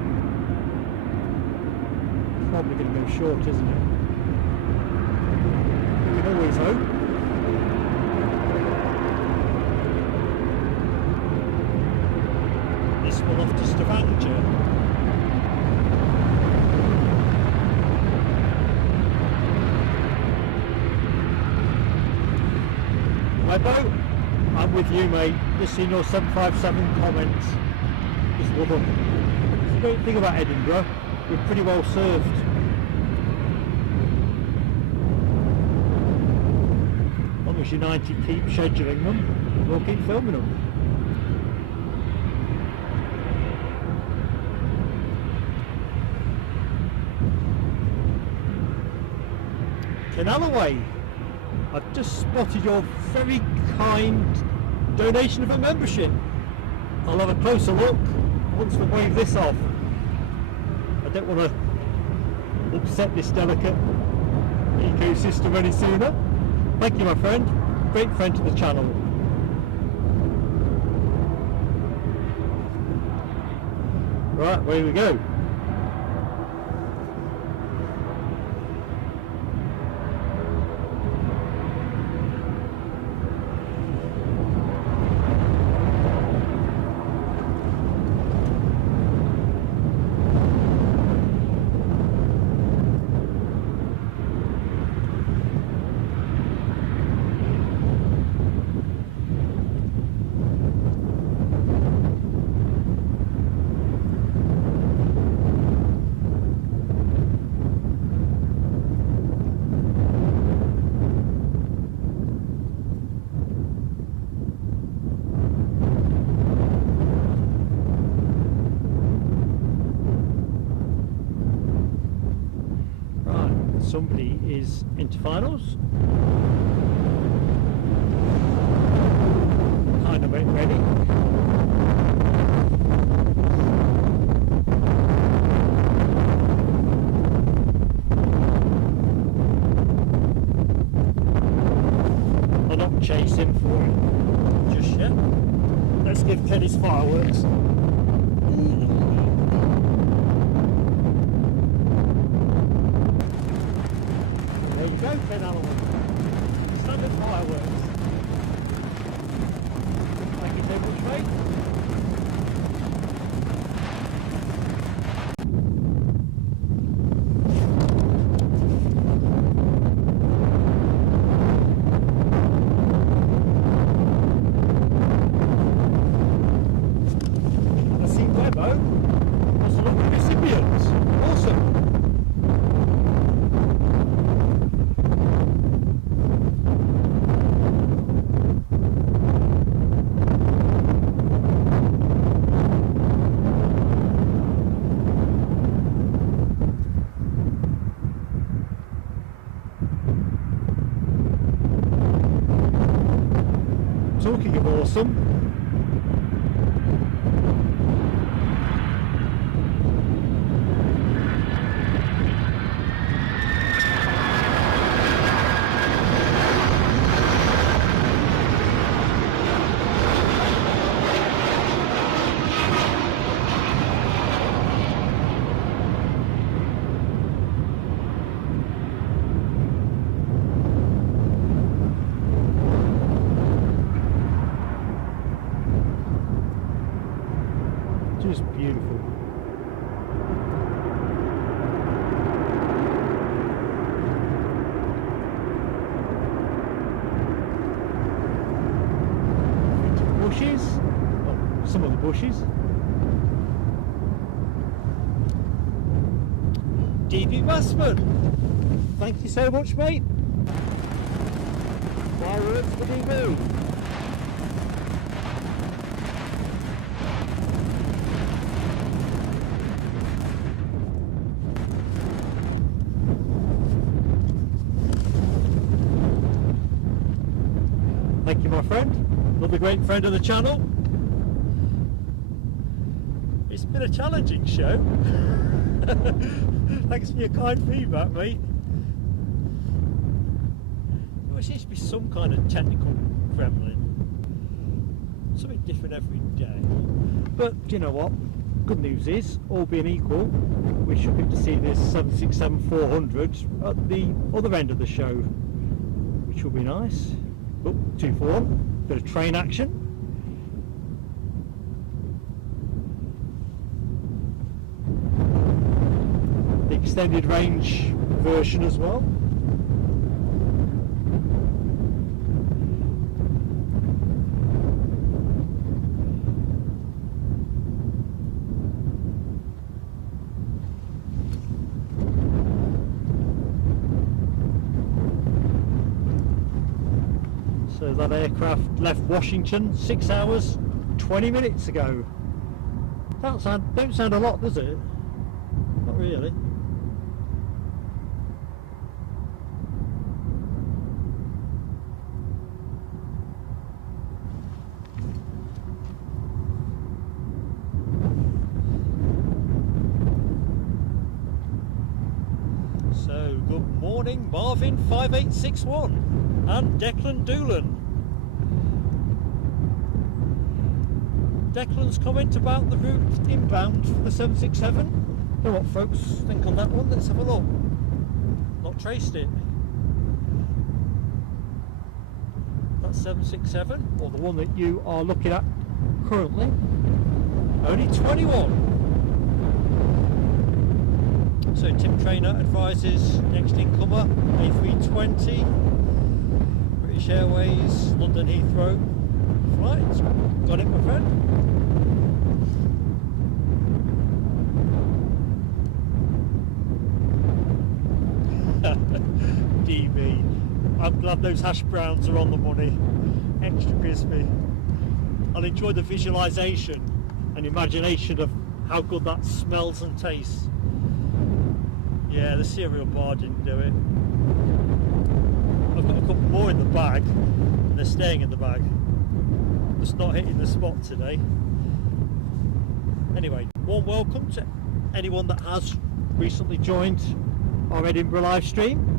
Probably going to go short, isn't it? We can always hope. This one off to Stavanger. Hi Bo, I'm with you mate. Just seen your 757 comments. Just love them. It's a great thing about Edinburgh. We're pretty well served. As long as United keep scheduling them, we'll keep filming them. Canalaway, I've just spotted your very kind donation of a membership. I'll have a closer look once we wave this off. I don't want to upset this delicate ecosystem any sooner. Thank you my friend, great friend to the channel. Right, away we go. Somebody is into finals. Kind of ain't ready. I'm not chasing for it just yet. Let's give Kenny's fireworks. There you go, Ken Allen. Standard fireworks. Thank you so much, mate. I see Webbo. There's a lot of recipients. Awesome. Talking of awesome, just beautiful. Into the bushes, well, some of the bushes. DB Westman, thank you so much, mate. Fireworks for DB. Thank you, my friend. Another great friend of the channel. It's been a challenging show. Thanks for your kind feedback, mate. There seems to be some kind of technical gremlin. something different every day. But you know what? Good news is, all being equal, we should get to see this 767-400 at the other end of the show, which will be nice. Oh, 2 for 1, bit of train action. The extended range version as well. So that aircraft left Washington 6 hours 20 minutes ago. Don't sound a lot, does it? Not really. So good morning, Marvin 5861 and Declan Doolan. Declan's comment about the route inbound for the 767. Know what folks think on that one? Let's have a look. Not traced it. That's 767, or the one that you are looking at currently. Only 21. So Tim Traynor advises next incomer A320, British Airways, London Heathrow flight. Got it, my friend? DB. I'm glad those hash browns are on the money. Extra crispy. I'll enjoy the visualisation and imagination of how good that smells and tastes. Yeah, the cereal bar didn't do it. I've got a couple more in the bag, and they're staying in the bag. Just not hitting the spot today. Anyway, warm welcome to anyone that has recently joined our Edinburgh live stream.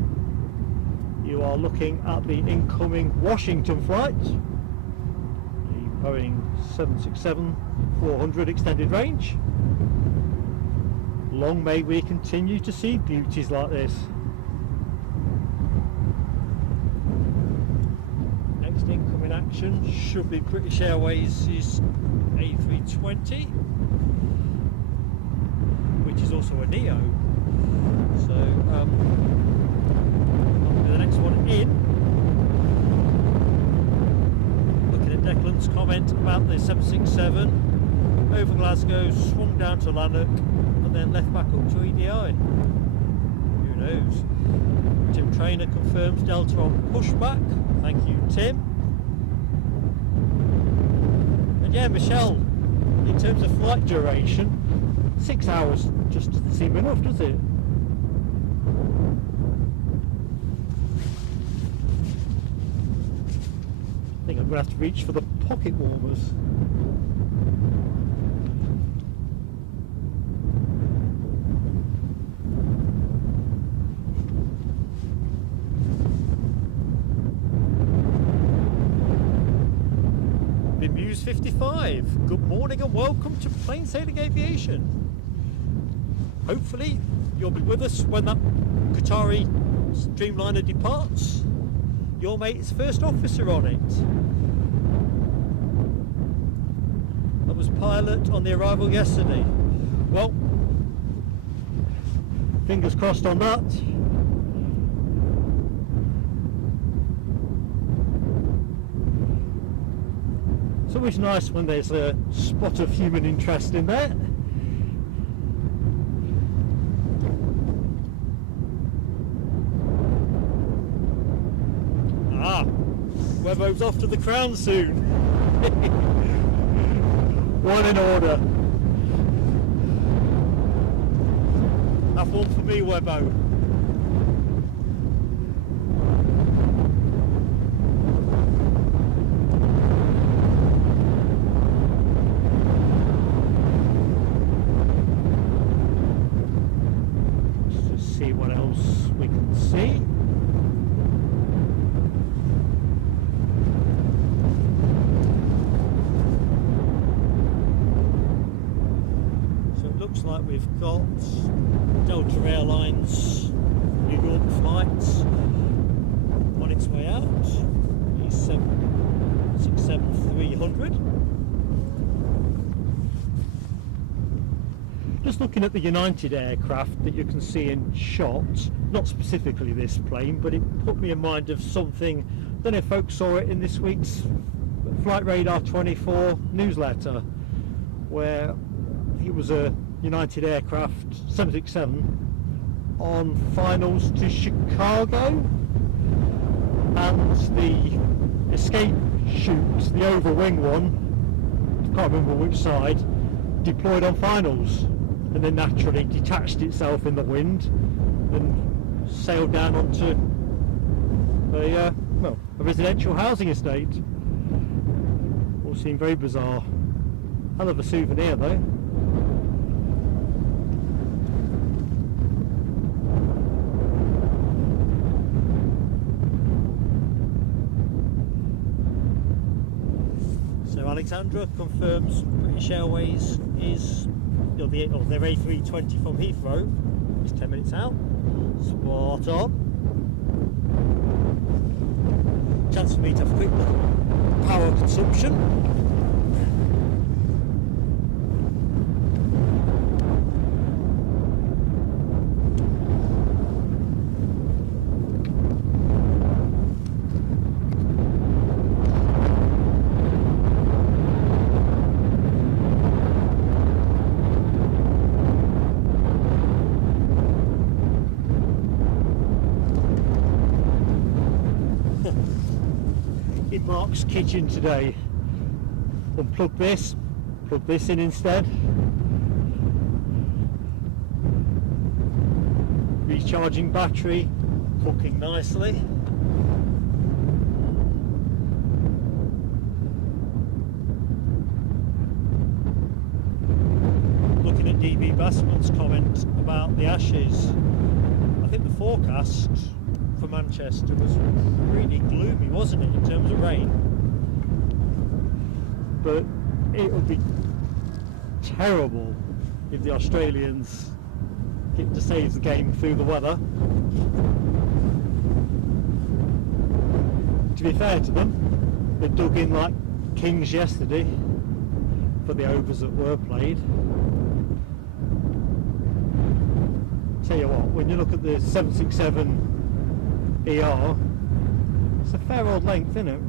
You are looking at the incoming Washington flight, the Boeing 767-400 extended range. Long may we continue to see beauties like this. Next incoming action should be British Airways' A320, which is also a Neo. So the next one in. Looking at Declan's comment about the 767 over Glasgow, swung down to Lanark, and then left back up to EDI. Who knows? Tim Traynor confirms Delta on pushback. Thank you, Tim. And yeah, Michelle, in terms of flight duration, 6 hours just doesn't seem enough, does it? I think I'm going to have to reach for the pocket warmers. Muse 55, good morning and welcome to Plain Sailing Aviation. Hopefully you'll be with us when that Qatari Dreamliner departs. Your mate's first officer on it. I was pilot on the arrival yesterday. Well, fingers crossed on that. It's always nice when there's a spot of human interest in there. Ah, Webbo's off to the Crown soon. One in order. Have one for me, Webbo. See what else we can see. we've got Delta Airlines New York flights on its way out. It's 767-300. Just looking at the United aircraft that you can see in shot, not specifically this plane, but it put me in mind of something, I don't know if folks saw it in this week's Flight Radar 24 newsletter, where it was a United aircraft 767 on finals to Chicago, and the escape chute, the overwing one, I can't remember which side, deployed on finals, and then naturally detached itself in the wind and sailed down onto a residential housing estate. All seemed very bizarre. Hell of a souvenir though. So Alexandra confirms British Airways is, their A320 from Heathrow is 10 minutes out. Spot on. Chance for me to have a quick look at power consumption. In Mark's kitchen today, unplug this, plug this in instead. Recharging battery, cooking nicely. Looking at DB Bassman's comment about the Ashes, I think the forecast for Manchester was really gloomy, wasn't it, in terms of rain? But it would be terrible if the Australians get to save the game through the weather. To be fair to them, they dug in like kings yesterday for the overs that were played. Tell you what, when you look at the 767 ER, it's a fair old length, isn't it?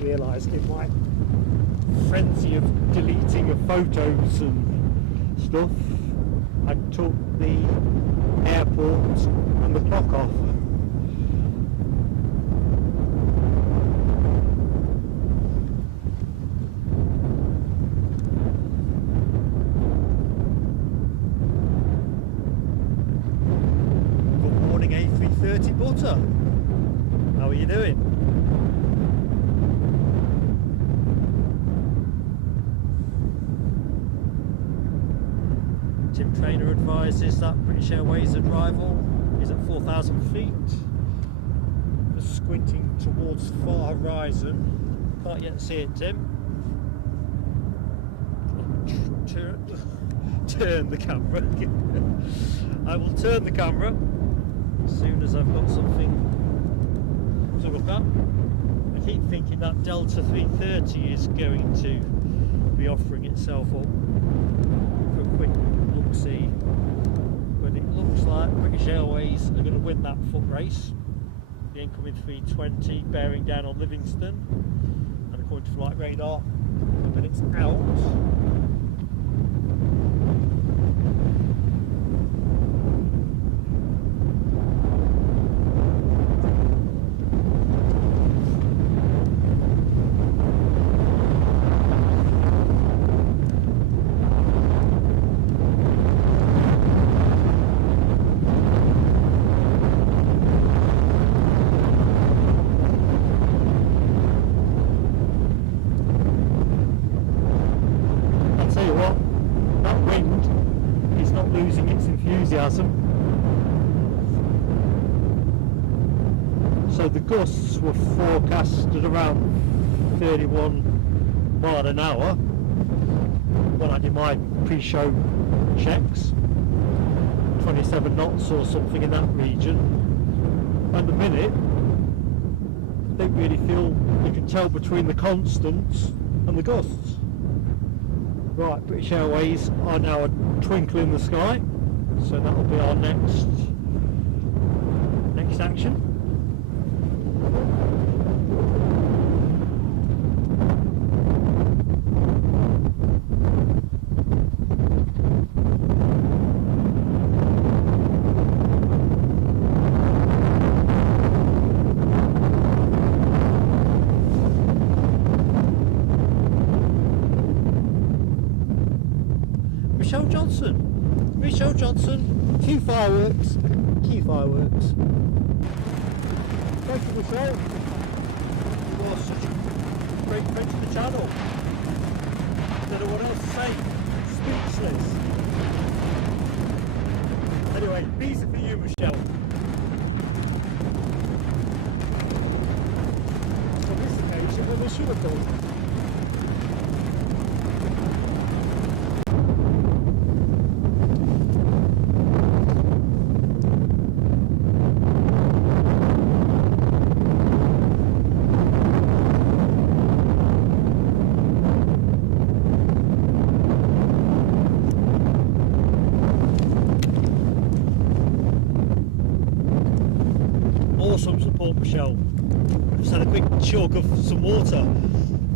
Realised in my frenzy of deleting of photos and stuff, I took the airport and the clock off. Good morning, A330 Butter. How are you doing? Tim Trainer advises that British Airways arrival is at 4,000 feet. Just squinting towards far horizon. Can't yet see it, Tim. Turn the camera. I will turn the camera as soon as I've got something to look at. I keep thinking that Delta 330 is going to be offering itself up for a quick look-see, but it looks like British Airways are going to win that foot race. The incoming 320 bearing down on Livingston, and according forward flight radar, and then it's out. So the gusts were forecasted around 31 mile an hour when I did my pre-show checks, 27 knots or something in that region. At the minute, I don't really feel you can tell between the constants and the gusts. Right, British Airways are now a twinkle in the sky, so that will be our next action. Michelle Johnson, cue fireworks. Thank you, Michelle. You are such a great friend to the channel. I don't know what else to say. Speechless. Anyway, these are for you, Michelle. On this occasion, what we should have done. Awesome support, Michelle. Just had a quick chug of some water.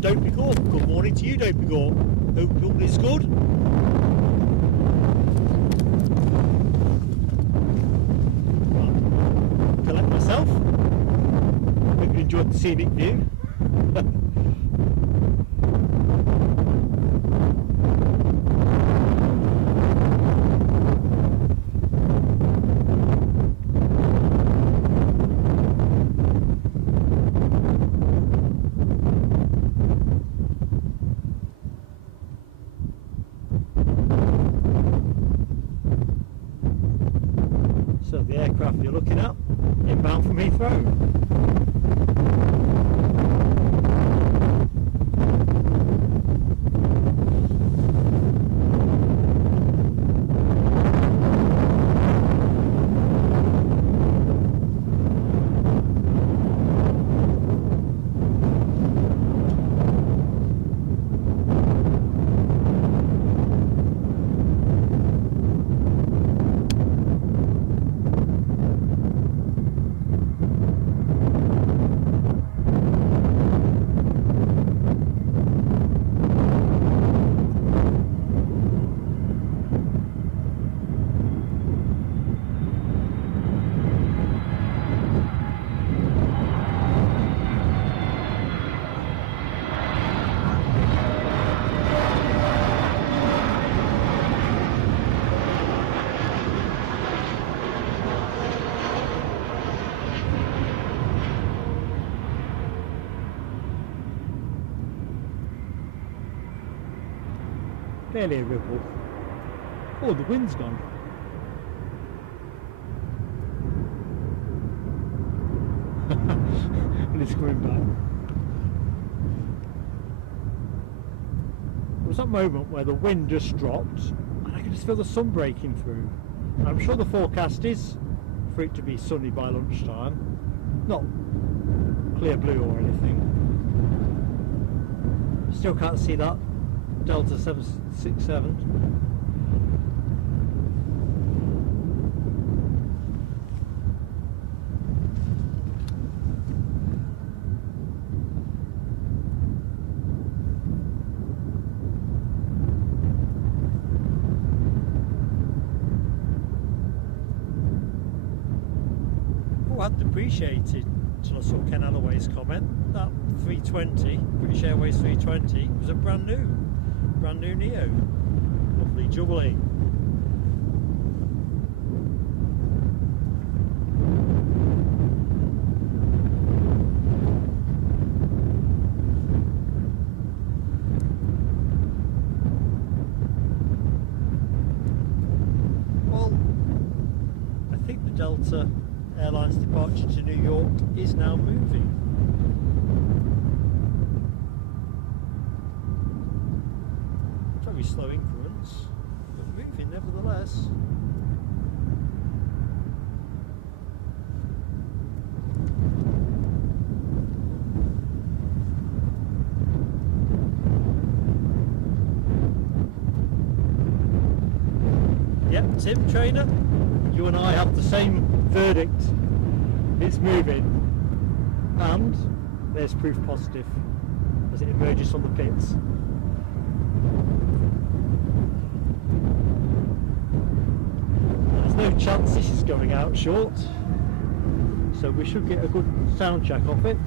Don't be gone. Good morning to you, Don't be gone. Hope all is good. Right. Collect myself. Hope you enjoyed the scenic view. So the aircraft you're looking at, inbound from Heathrow. Barely a ripple. Oh, the wind's gone. And it's coming back. There was that moment where the wind just dropped and I could just feel the sun breaking through. I'm sure the forecast is for it to be sunny by lunchtime. Not clear blue or anything. Still can't see that Delta 767. appreciated until I saw Ken Alloway's comment that 320, British Airways 320, was a brand new Neo. Lovely jubbly. Delta Airlines departure to New York is now moving. Very slow increments, but moving nevertheless. Yep, Tim, trainer. You and I have the same verdict. It's moving, and there's proof positive as it emerges from the pits. There's no chance this is going out short, so we should get a good sound check off it.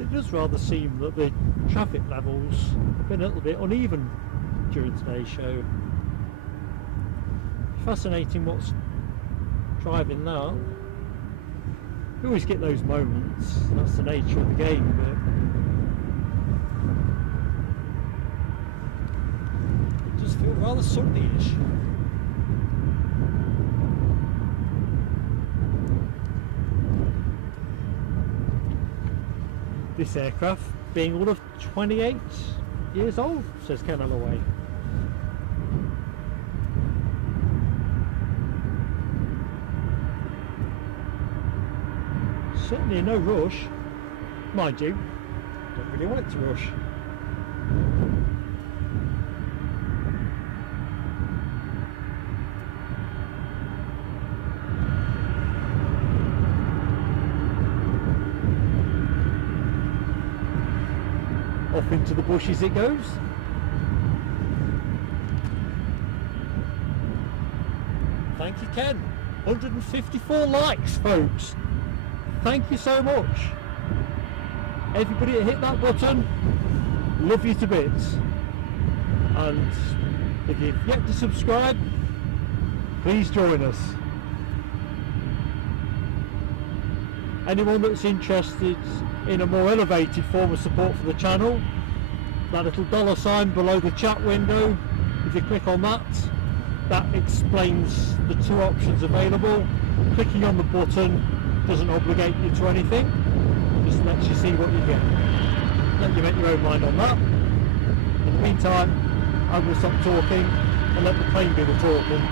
It does rather seem that the traffic levels have been a little bit uneven during today's show. Fascinating what's driving that. You always get those moments, that's the nature of the game, but it does feel rather Sunday-ish. This aircraft being one of 28 years old, says Ken Alloway. Certainly no rush, mind you, don't really want it to rush. Off into the bushes it goes. Thank you, Ken. 154 likes, folks. Thank you so much. Everybody that hit that button, love you to bits. And if you've yet to subscribe, please join us. Anyone that's interested in a more elevated form of support for the channel, that little $sign below the chat window, if you click on that, that explains the two options available. Clicking on the button doesn't obligate you to anything, just lets you see what you get. Let you make your own mind on that. In the meantime, I will stop talking and let the plane do the talking.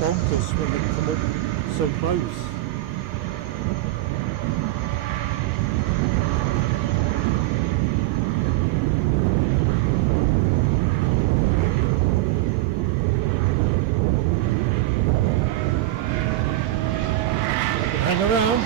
bonkers when they come up so close. Hang around.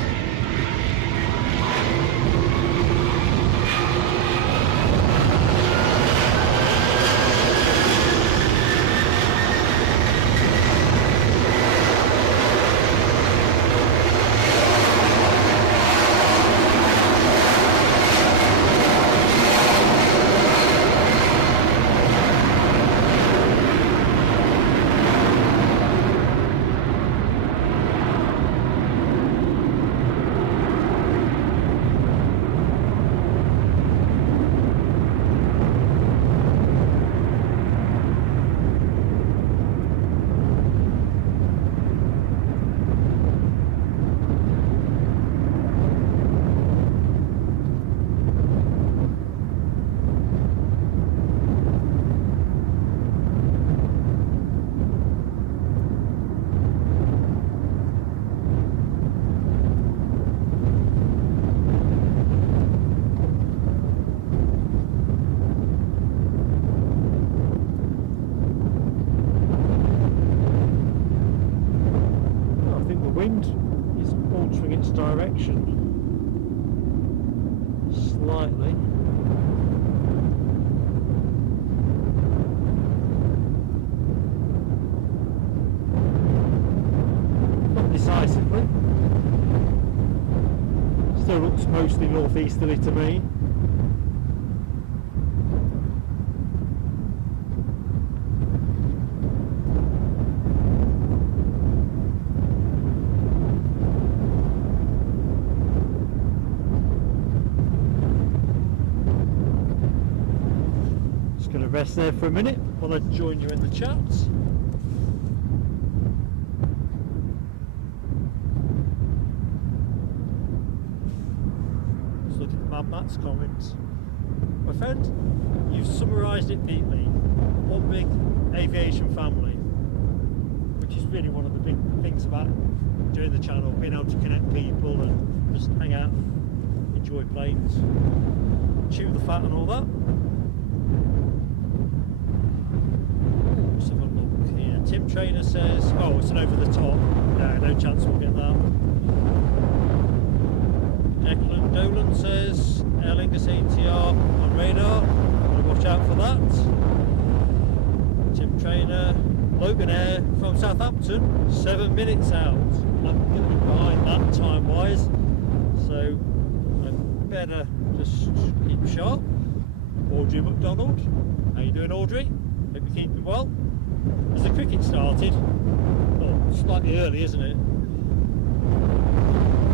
Is altering its direction slightly. Not decisively. Still looks mostly northeasterly to me. Going to rest there for a minute while I join you in the chat. Let's look at the Mad Matt's comments. My friend, you've summarised it neatly. One big aviation family, which is really one of the big things about doing the channel, being able to connect people and just hang out, enjoy planes, chew the fat and all that. Tim Trainer says, oh, it's an over the top. No chance we'll get that. Declan Dolan says, Aer Lingus ATR on radar. Watch out for that. Tim Trainer, Loganair from Southampton, 7 minutes out. I'm going to be behind that time wise, so I better just keep sharp. Audrey McDonald, how you doing, Audrey? Hope you're keeping well. Has the cricket started? Oh, slightly early, isn't it?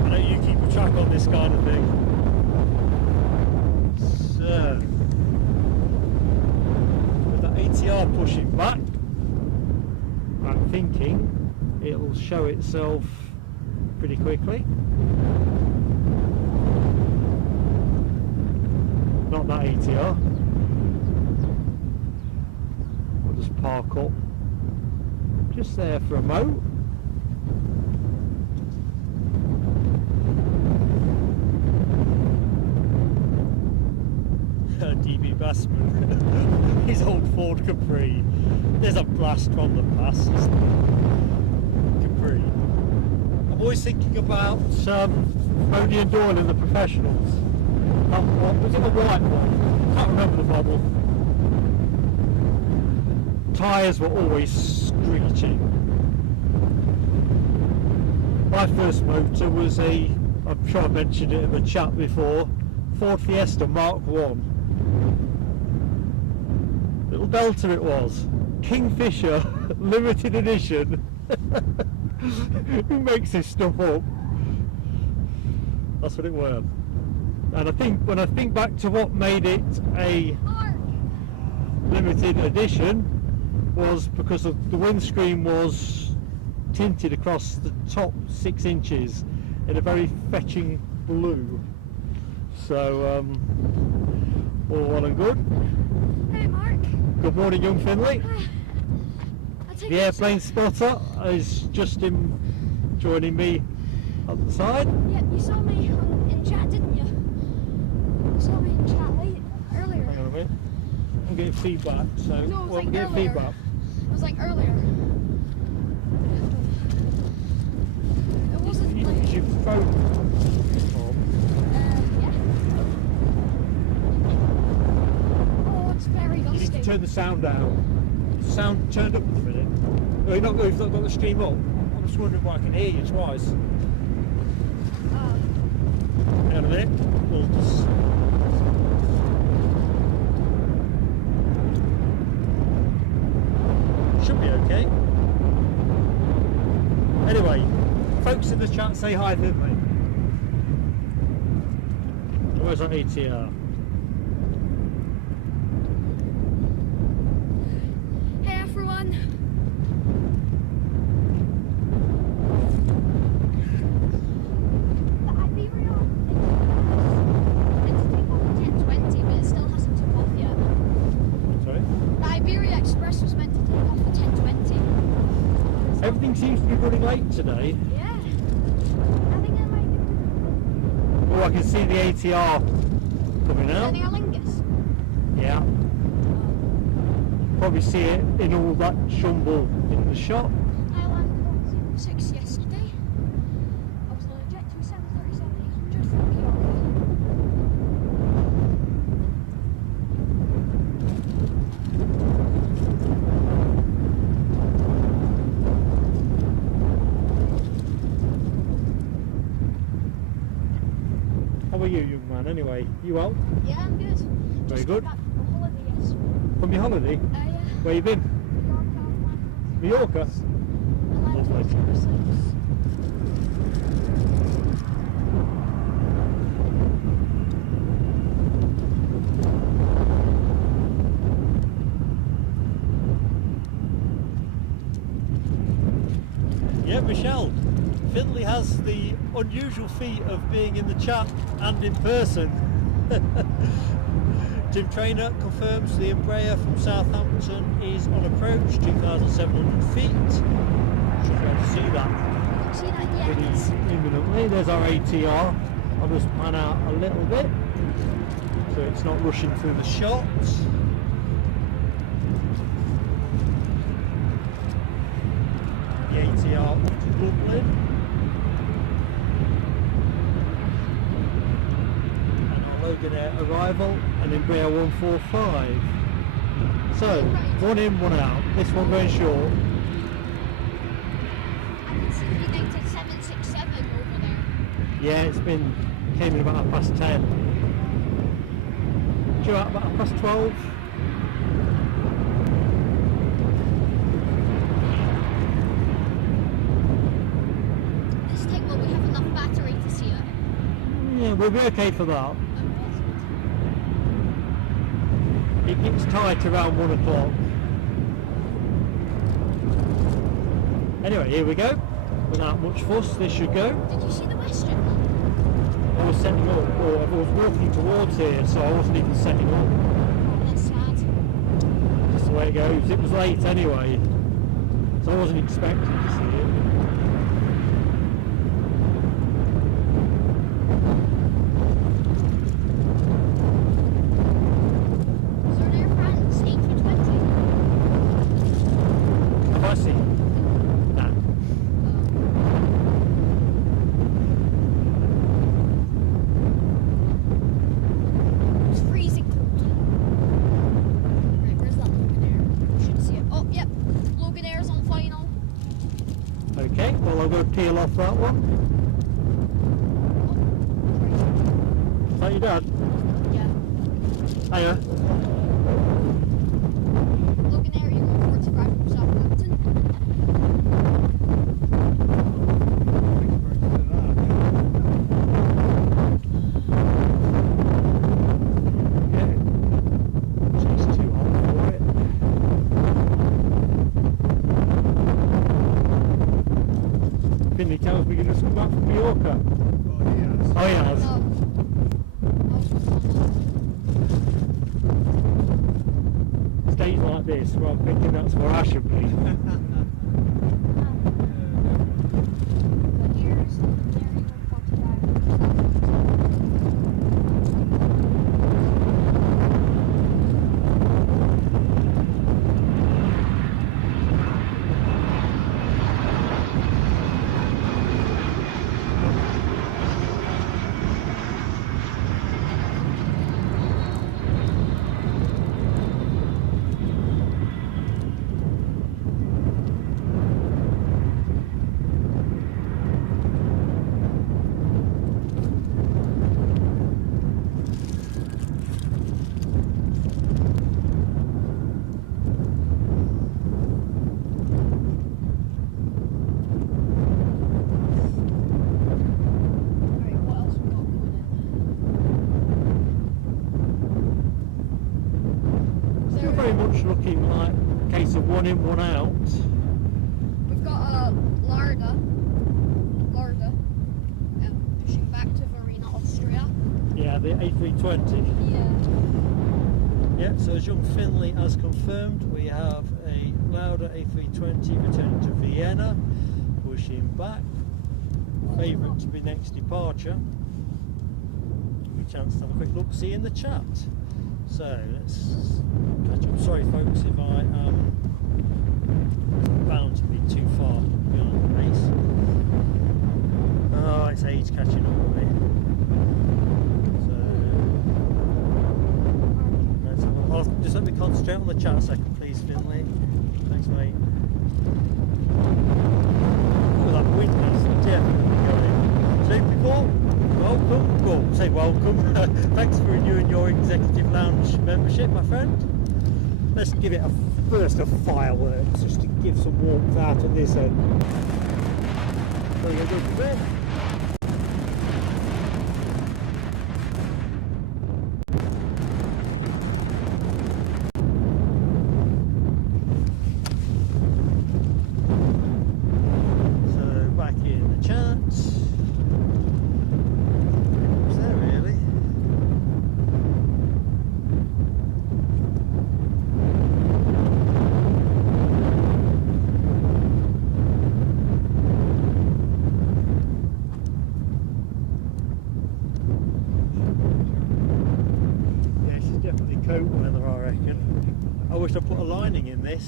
I know you keep a track on this kind of thing. So, with that ATR pushing back, I'm thinking it'll show itself pretty quickly. Not that ATR. We'll just park up just there for a mo. DB Bassman, his old Ford Capri. There's a blast from the past. Capri. I'm always thinking about Boney and Doyle in the Professionals. What was it, the white one? Can't remember the model. Tyres were always screeching. My first motor was I'm sure I mentioned it in the chat before, Ford Fiesta Mark 1. Little Delta it was. Kingfisher, limited edition. Who makes this stuff up? That's what it was. And I think when I think back to what made it a limited edition was because of the windscreen was tinted across the top 6 inches in a very fetching blue. So all well and good. Hey Mark. Good morning, young Finley. I The airplane spotter is Justin joining me on the side. Yeah, you saw me in chat, didn't you? You saw me in chat earlier. Hang on a minute. I'm getting feedback, so No, it was like I'm getting earlier. feedback. It was like earlier. It wasn't like... Is your phone on? yeah. Oh, it's very You need to gusty. turn the sound down. Sound turned up at the minute. Oh, you've not got the stream up. I'm just wondering why I can hear you twice. Hang on a minute. We'll just... Should be okay. Anyway, folks in the chat say hi to me. Where's our ATR? Hey everyone. The Iberia it's taken off at 10:20, but it still hasn't took off yet. Sorry? The Iberia Express was meant to take off at 10:20. Everything seems to be running late today. Yeah. I think I might Oh, I can see the ATR coming out. Aer Lingus. Yeah. Probably see it in all that shumble in the shop. I landed on 6 yesterday. I was on a Jet 737-800 from Mallorca. How are you, young man, anyway? You well? Yeah, I'm good. Very Just good. got back from holiday, yes. From your holiday? Yeah. Where you been? Mallorca? I landed Lovely. on 6. Yeah, Michelle. Finley has the unusual feat of being in the chat and in person. Jim Trainer confirms the Embraer from Southampton is on approach, 2,700 feet. Should be able to see that See that yet? pretty imminently. There's our ATR. I'll just pan out a little bit so it's not rushing through the shots. The ATR looks lovely. And our Loganair arrival, an Embraer 145. So, one in, one out. This one going short. I can see United 767 over there. Yeah, came in about 10:30. Due out about 12:30. This time will we have enough battery to see it? Yeah, we'll be okay for that. It gets tight around 1 o'clock. Anyway, here we go. Without much fuss, this should go. Did you see the WestJet? I was setting up, or I was walking towards here, so I wasn't even setting up. That's sad. That's the way it goes. It was late anyway, so I wasn't expecting to see it. Was there an Air France A320? Have I seen? Nah. It's freezing cold. Right, where's that Loganair? Should see it. Oh, yep. Loganair's on final. Okay, well I'm going to peel off that one. Is that your dad? Yeah. Hiya. Loganair, you're on 45 from Southampton. Yeah. It's too hot for it. Finley tells me you just come back from Mallorca. Oh, he has. No. Stays like this, well I'm thinking that's where I should be. much looking like a case of one in, one out. We've got a Larda, pushing back to Verena, Austria. Yeah, the A320. Yeah. Yeah, so as young Finley has confirmed, we have a Lauda A320 returning to Vienna, pushing back. Favourite to be next departure. Give me a chance to have a quick look, see in the chat. So let's catch up. Sorry folks if I am bound to be too far behind the race. Oh, it's age catching up with me. Just let me concentrate on the chat a second, please, Finley. Thanks, mate. Oh, that wind has definitely going. So, people, welcome. Well, say welcome. Thanks for renewing your executive lounge membership, my friend. Let's give it a burst of fireworks just to give some warmth out at this end. There we go, good for them.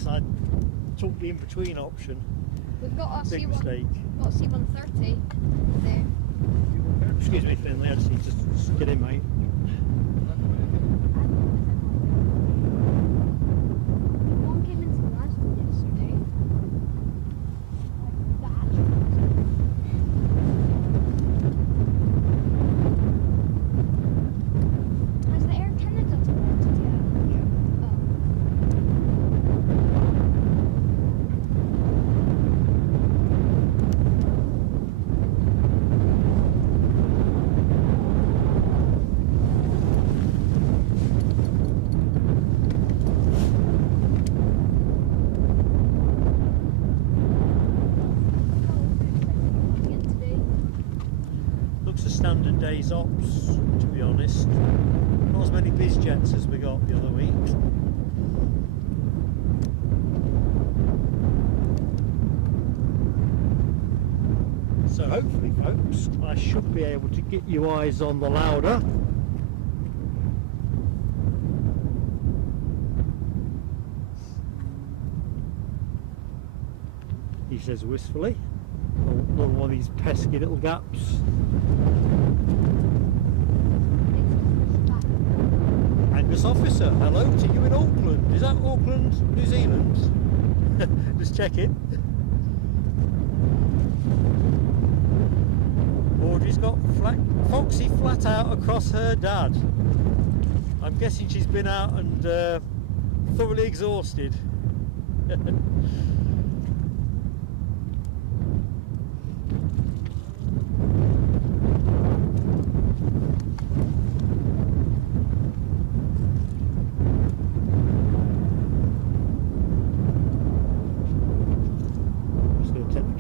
I took the in-between option. We've got a Big mistake. C-130 there. Excuse me, Finley, I just need to get in, mate. One came into the last one yesterday. Has the Air Canada departed yet? Standard days ops, to be honest. Not as many BizJets as we got the other week. So hopefully, folks, I should be able to get you eyes on the Lauda. He says wistfully. Another one of these pesky little gaps. Angus officer, hello to you in Auckland. Is that Auckland, New Zealand? Just checking. Audrey's got Foxy flat out across her dad. I'm guessing she's been out and thoroughly exhausted.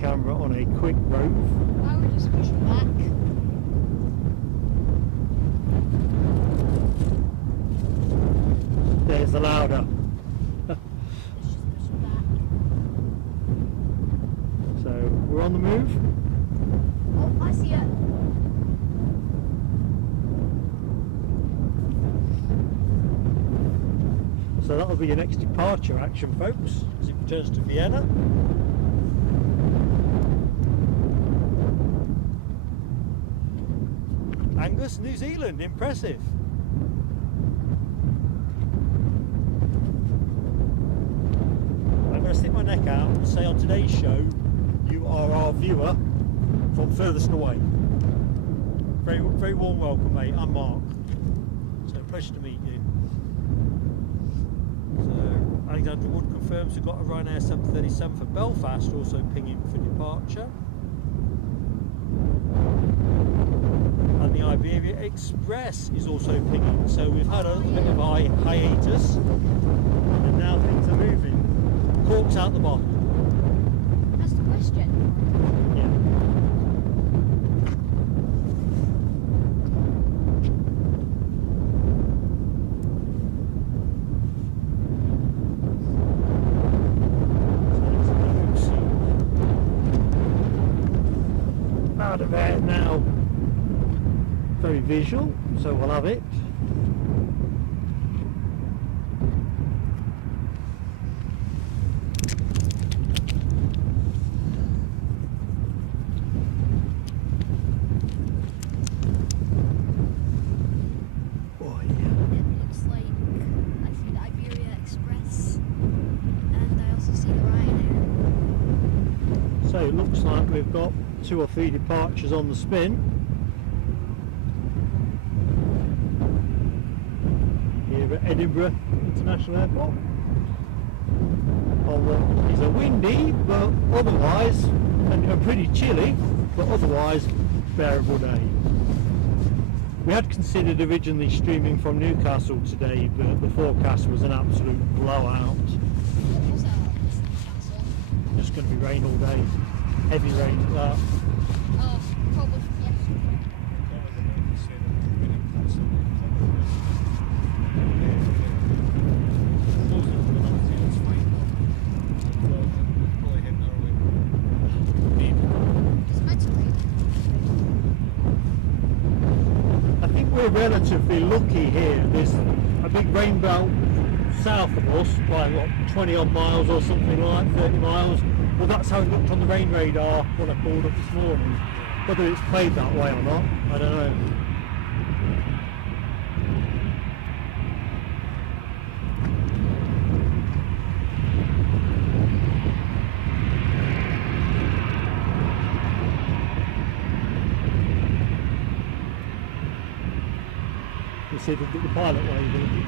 Camera on a quick rove. Now we're just pushing back. There's the Lauda. It's just pushing back. So we're on the move. Oh, I see it. So that'll be your next departure action, folks, as it returns to Vienna. Angus, New Zealand, impressive. I'm going to stick my neck out and say on today's show, you are our viewer from furthest away. Very, very warm welcome, mate. I'm Mark. So pleasure to meet you. So Alexander Wood confirms we've got a Ryanair 737 for Belfast, also pinging for departure. And the Iberia Express is also pinging. So we've had a bit of a hiatus, and now things are moving. Cork's out the bottom. That's the question. Yeah. Out of air now. Very visual, so we'll have it. Oh yeah. It looks like I see the Iberia Express, and I also see the Ryanair. So it looks like we've got 2 or 3 departures on the spin. Here at Edinburgh International Airport. It's a windy, but otherwise, and pretty chilly, but otherwise bearable day. We had considered originally streaming from Newcastle today, but the forecast was an absolute blowout. What was that? Castle? Just going to be rain all day, heavy rain at that. Oh, probably from yesterday. It's meant to rain. I think we're relatively lucky here. There's a big rain belt south of us by what, 20 odd miles or something like 30 miles. Well, that's how it looked on the rain radar when I called up this morning. Whether it's played that way or not, I don't know. You see the pilot waving.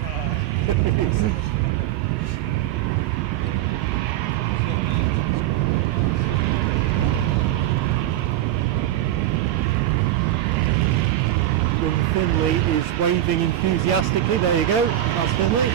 Finley is waving enthusiastically. There you go. That's Finley.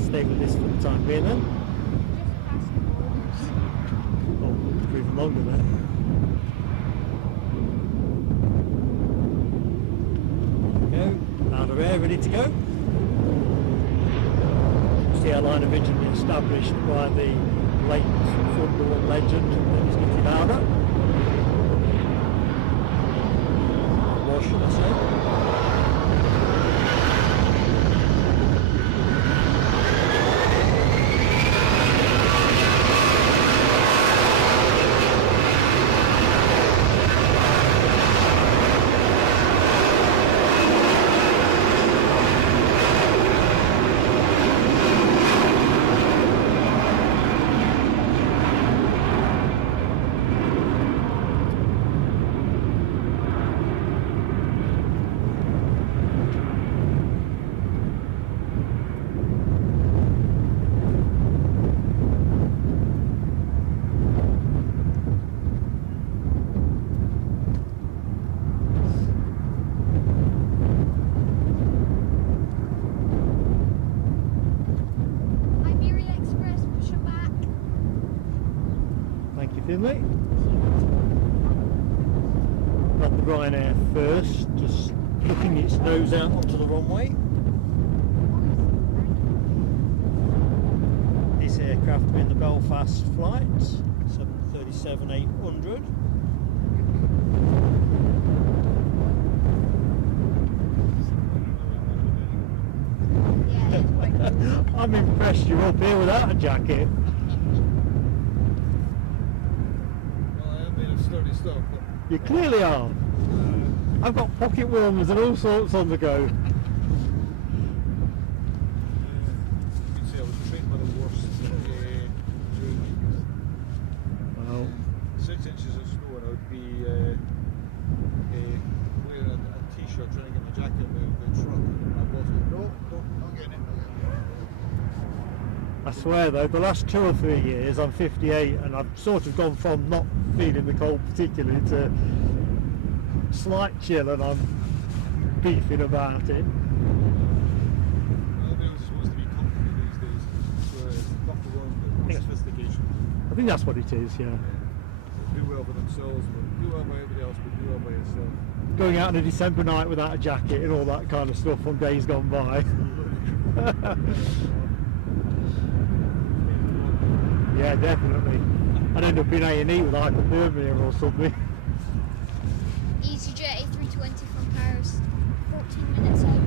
Stay with this for the time being then. Oh, for even longer then. There we go, out of air, ready to go. It's the airline originally established by the late football legend Dennis Lauda. Or should I say? Finley. Got the Ryanair first, just looking its nose out onto the runway. This aircraft being the Belfast flight, 737-800. I'm impressed you're up here without a jacket. Well, I have been a sturdy stuff, but You clearly are. I've got pocket warmers and all sorts on the go. you can see I was trained by the worst during Well, 6 inches of snow, and I would be wearing a t-shirt trying to get my jacket out of the truck, and my boss said, no, not getting it. I swear though, the last 2 or 3 years, I'm 58 and I've sort of gone from not feeling the cold particularly to slight chill, and I'm beefing about it. Well, everyone's supposed to be comfortable these days, so it's comfortable and sophistication. I think that's what it is, yeah. Do well for themselves, but do well by everybody else, but do well by yourself. Going out on a December night without a jacket and all that kind of stuff on days gone by. Yeah, definitely. I'd end up in A&E with hypothermia or something. easyJet A320 from Paris, 14 minutes out.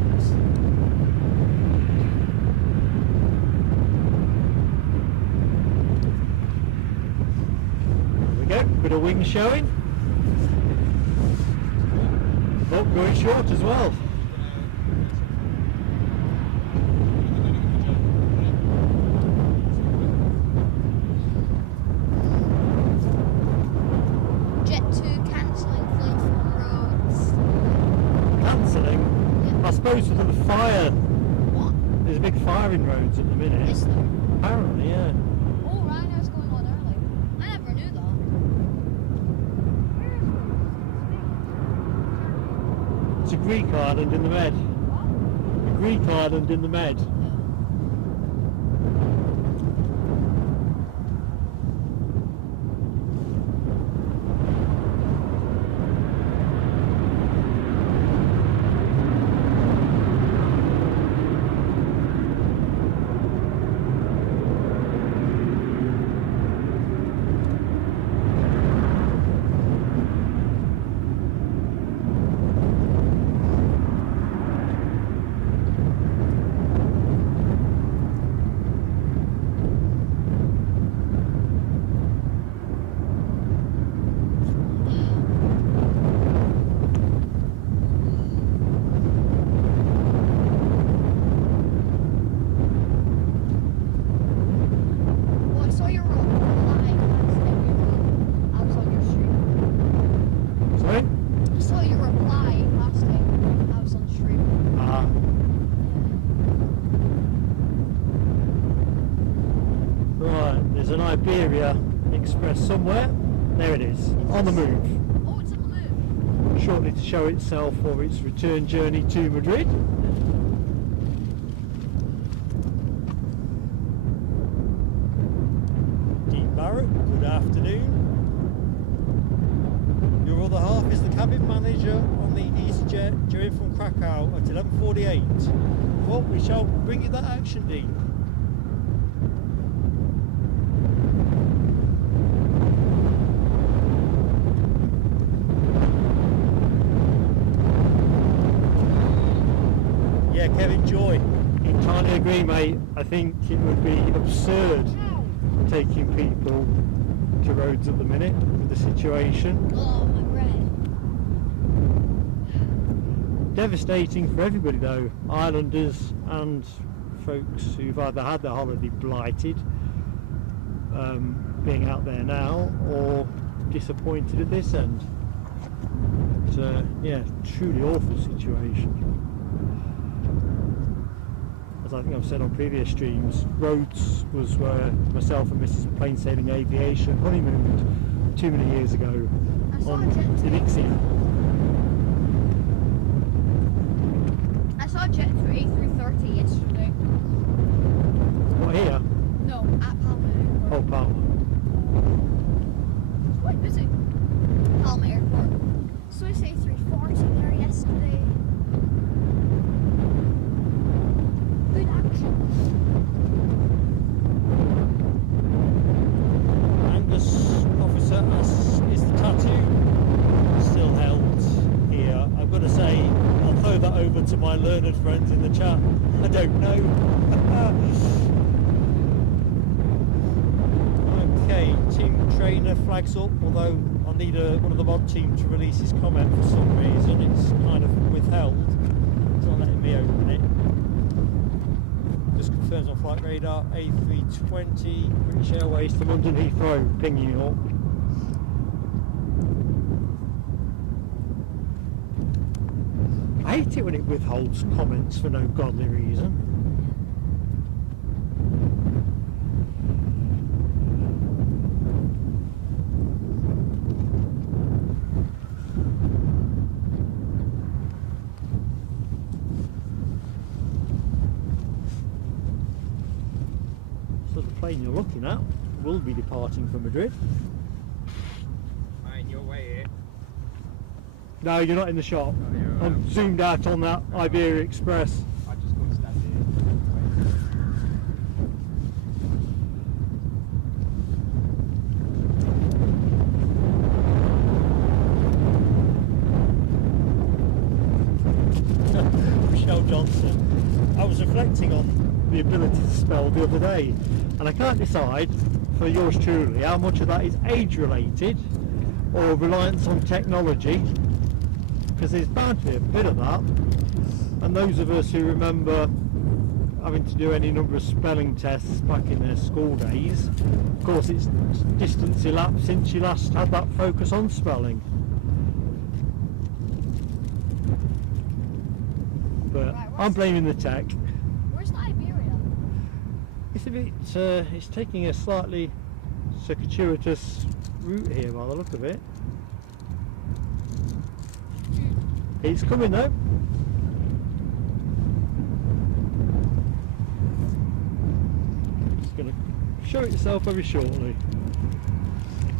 There we go, bit of wing showing. Oh, going short as well. Jet 2 cancelling flight from Rhodes. Cancelling? Yeah. I suppose because of the fire. What? There's a big fire in Rhodes at the minute. Is there? Apparently, yeah. Oh, Ryanair's going on early. I never knew that. It's a Greek island in the Med. What? A Greek island in the Med. Well, I saw your reply last time I was on your stream. Sorry? I saw your reply last time I was on the stream. Ah. Right, there's an Iberia Express somewhere. There it is, on the move. Oh, it's on the move. Shortly to show itself for its return journey to Madrid. Deep Barrett, good afternoon. Your other half is the cabin manager on the easyJet journey from Krakow at 11:48. Well, we shall bring you that action, Dean. Yeah, Kevin Joy. Entirely agree, mate. I think it would be absurd taking people to Rhodes at the minute with the situation. Oh, my bread. Devastating for everybody though, islanders and folks who've either had their holiday blighted, being out there now, or disappointed at this end. But, yeah, truly awful situation. As I think I've said on previous streams, Rhodes was where myself and Mrs. Plain Sailing Aviation honeymooned too many years ago I saw on a Jet 2. Elixir. I saw a Jet 2 A330 yesterday. What here? No, at Palma. Oh, Palma. Is it? Airport. So I say 340 there yesterday. Good action. Angus officer, as is the tattoo still held here? I've got to say, I'll throw that over to my learned friends in the chat. I don't know. Okay, team trainer flags up, although I need one of the mod team to release his comment for some reason. It's kind of withheld. It's not letting me open it. Just confirms on flight radar A320 British Airways to London Heathrow, pinging up. I hate it when it withholds comments for no godly reason. So the plane you're looking at will be departing from Madrid. Mate, your way here. No, you're not in the shop. Oh, yeah, right. I'm zoomed out on that Iberia Express. I just got to stand Michelle Johnson. I was reflecting on the ability to spell the other day, and I can't decide for yours truly how much of that is age related or reliance on technology, because there's bound to be a bit of that. And those of us who remember having to do any number of spelling tests back in their school days, of course it's distance elapsed since you last had that focus on spelling. But Right, I'm blaming the tech. Where's the Iberia? It's a bit, it's taking a slightly circuitous route here by the look of it. It's coming though. It's going to show itself very shortly.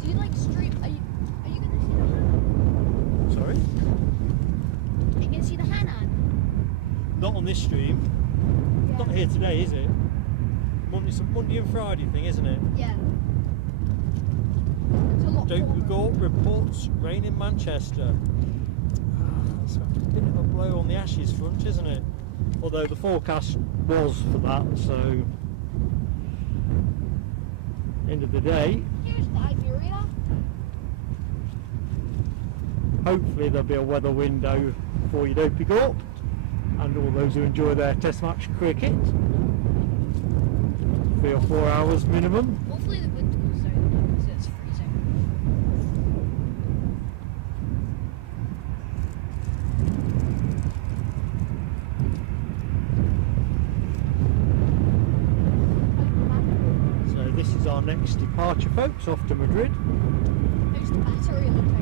Do you like stream? Are you gonna see the Hanan? Sorry? Are you gonna see the Hanan? Not on this stream. Yeah. Not here today, is it? It's a Monday and Friday thing, isn't it? Yeah. It's a lot Don't warmer. go reports rain in Manchester. That's a bit of a blow on the Ashes front, isn't it? Although the forecast was for that, so end of the day, Here's the Iberia. hopefully there'll be a weather window before you don't pick up, and all those who enjoy their test match cricket, 3 or 4 hours minimum. Hopefully the wind goes down because it's freezing. So this is our next departure, folks, off to Madrid. How's the battery looking?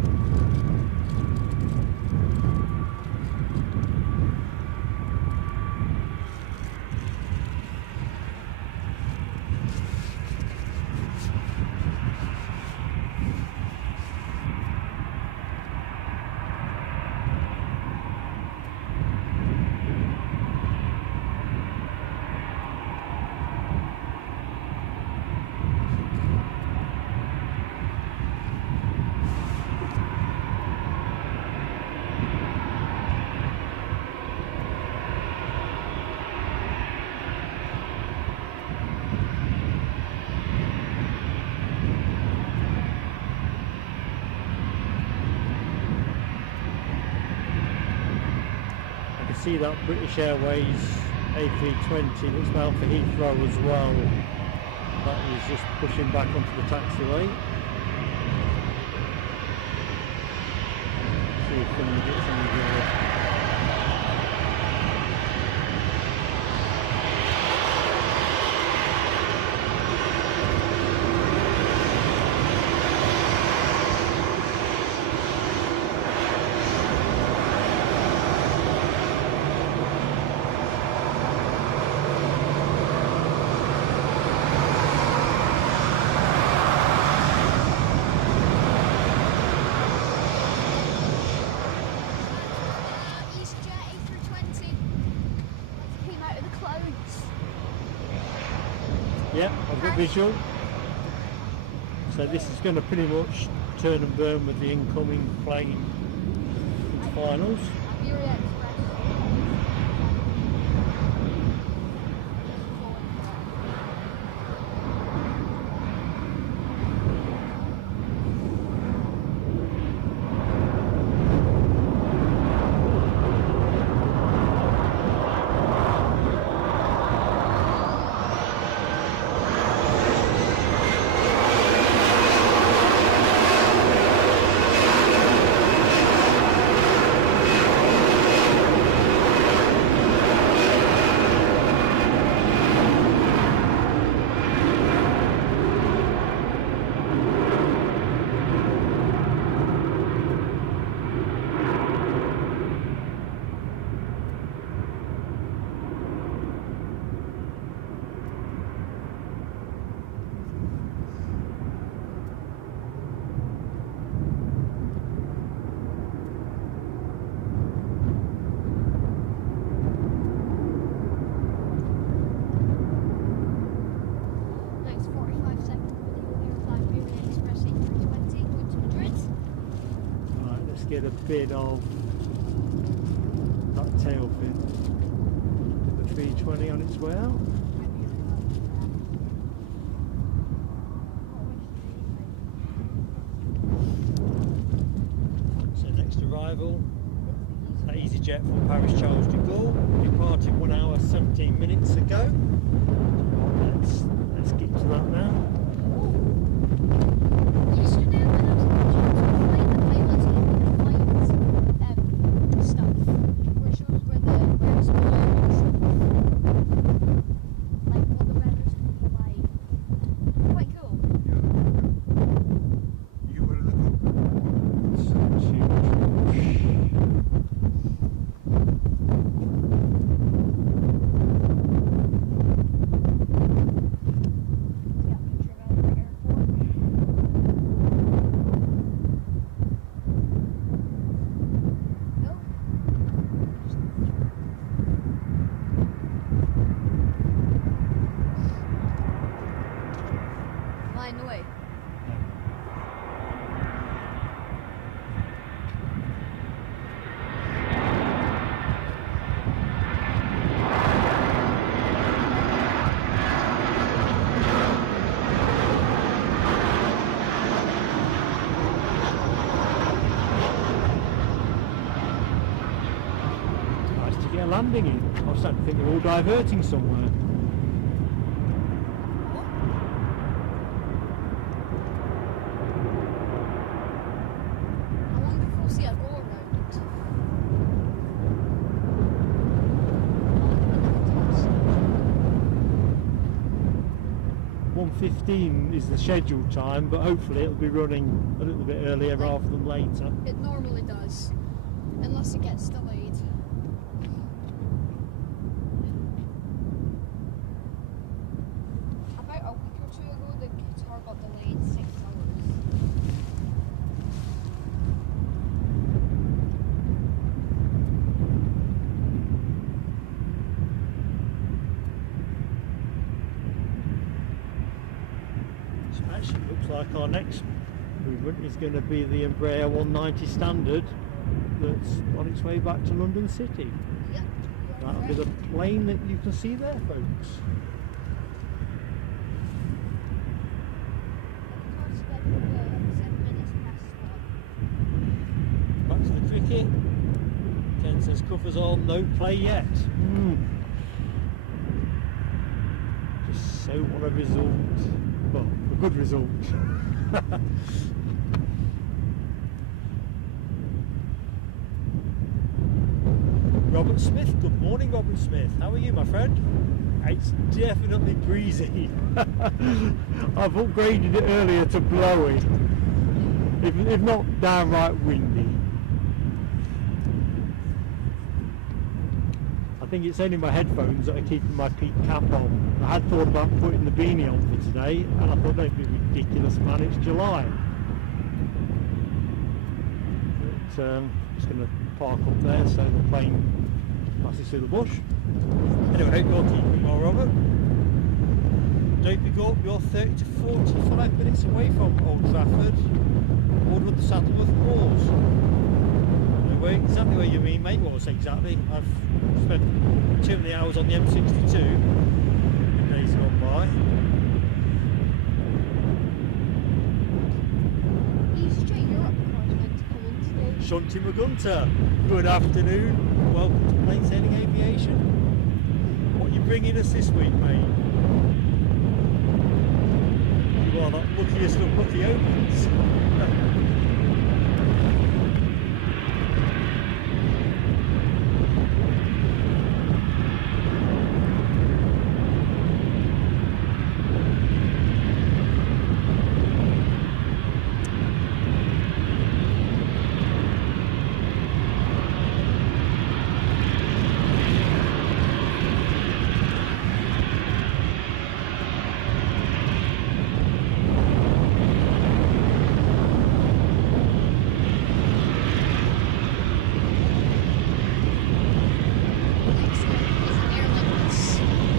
See that British Airways A320 that's bound for Heathrow as well. That is just pushing back onto the taxiway. See if somebody gets any Yeah, I've got visual. So this is going to pretty much turn and burn with the incoming plane into finals. Iberia Express. Get a bit of that tail fin with the 320 on its way out. So next arrival, easyJet from Paris Charles de Gaulle, departed 1 hour 17 minutes ago. Let's get to that now. Yesterday when I was watching the pilots stuff, where it shows where the where's the like what the weather's gonna be like. Quite cool. You were in the Flying away. Nice to get a landing in. I was starting to think they're all diverting somewhere. I wonder if we'll see a go around. 1:15 is the scheduled time, but hopefully it'll be running a little bit earlier rather than later. It normally does, unless it gets delayed. About a week or two ago, the Qatar got delayed 6 hours. So it actually looks like our next movement is going to be the Embraer 190 Standard that's on its way back to London City. Yep. That'll be the plane that you can see there, folks. Qatar's scheduled 7 minutes past 1. Back to the cricket. Ken says covers on, no play yet. Just so what a result. Well, a good result. Robert Smith, good morning Robert Smith. How are you, my friend? It's definitely breezy. I've upgraded it earlier to blowy, if not downright windy. I think it's only my headphones that are keeping my peak cap on. I had thought about putting the beanie on for today, and I thought, don't be ridiculous, man, it's July. But just going to park up there so the plane passes through the bush. Anyway, hope you're keeping well, Robert. don't we go up? You're 30 to 45 minutes away from Old Trafford, Woodward, the Saddleworth Moors. Exactly where you mean, mate. Well, I say exactly. I've spent too many hours on the M62 in days gone by. easyJet Europe car's meant to come in today. Shunty Magunta, good afternoon. Welcome to Plain Sailing Aviation. What are you bringing us this week, mate? You are that luckiest of lucky opens. Next one is Aer Lingus from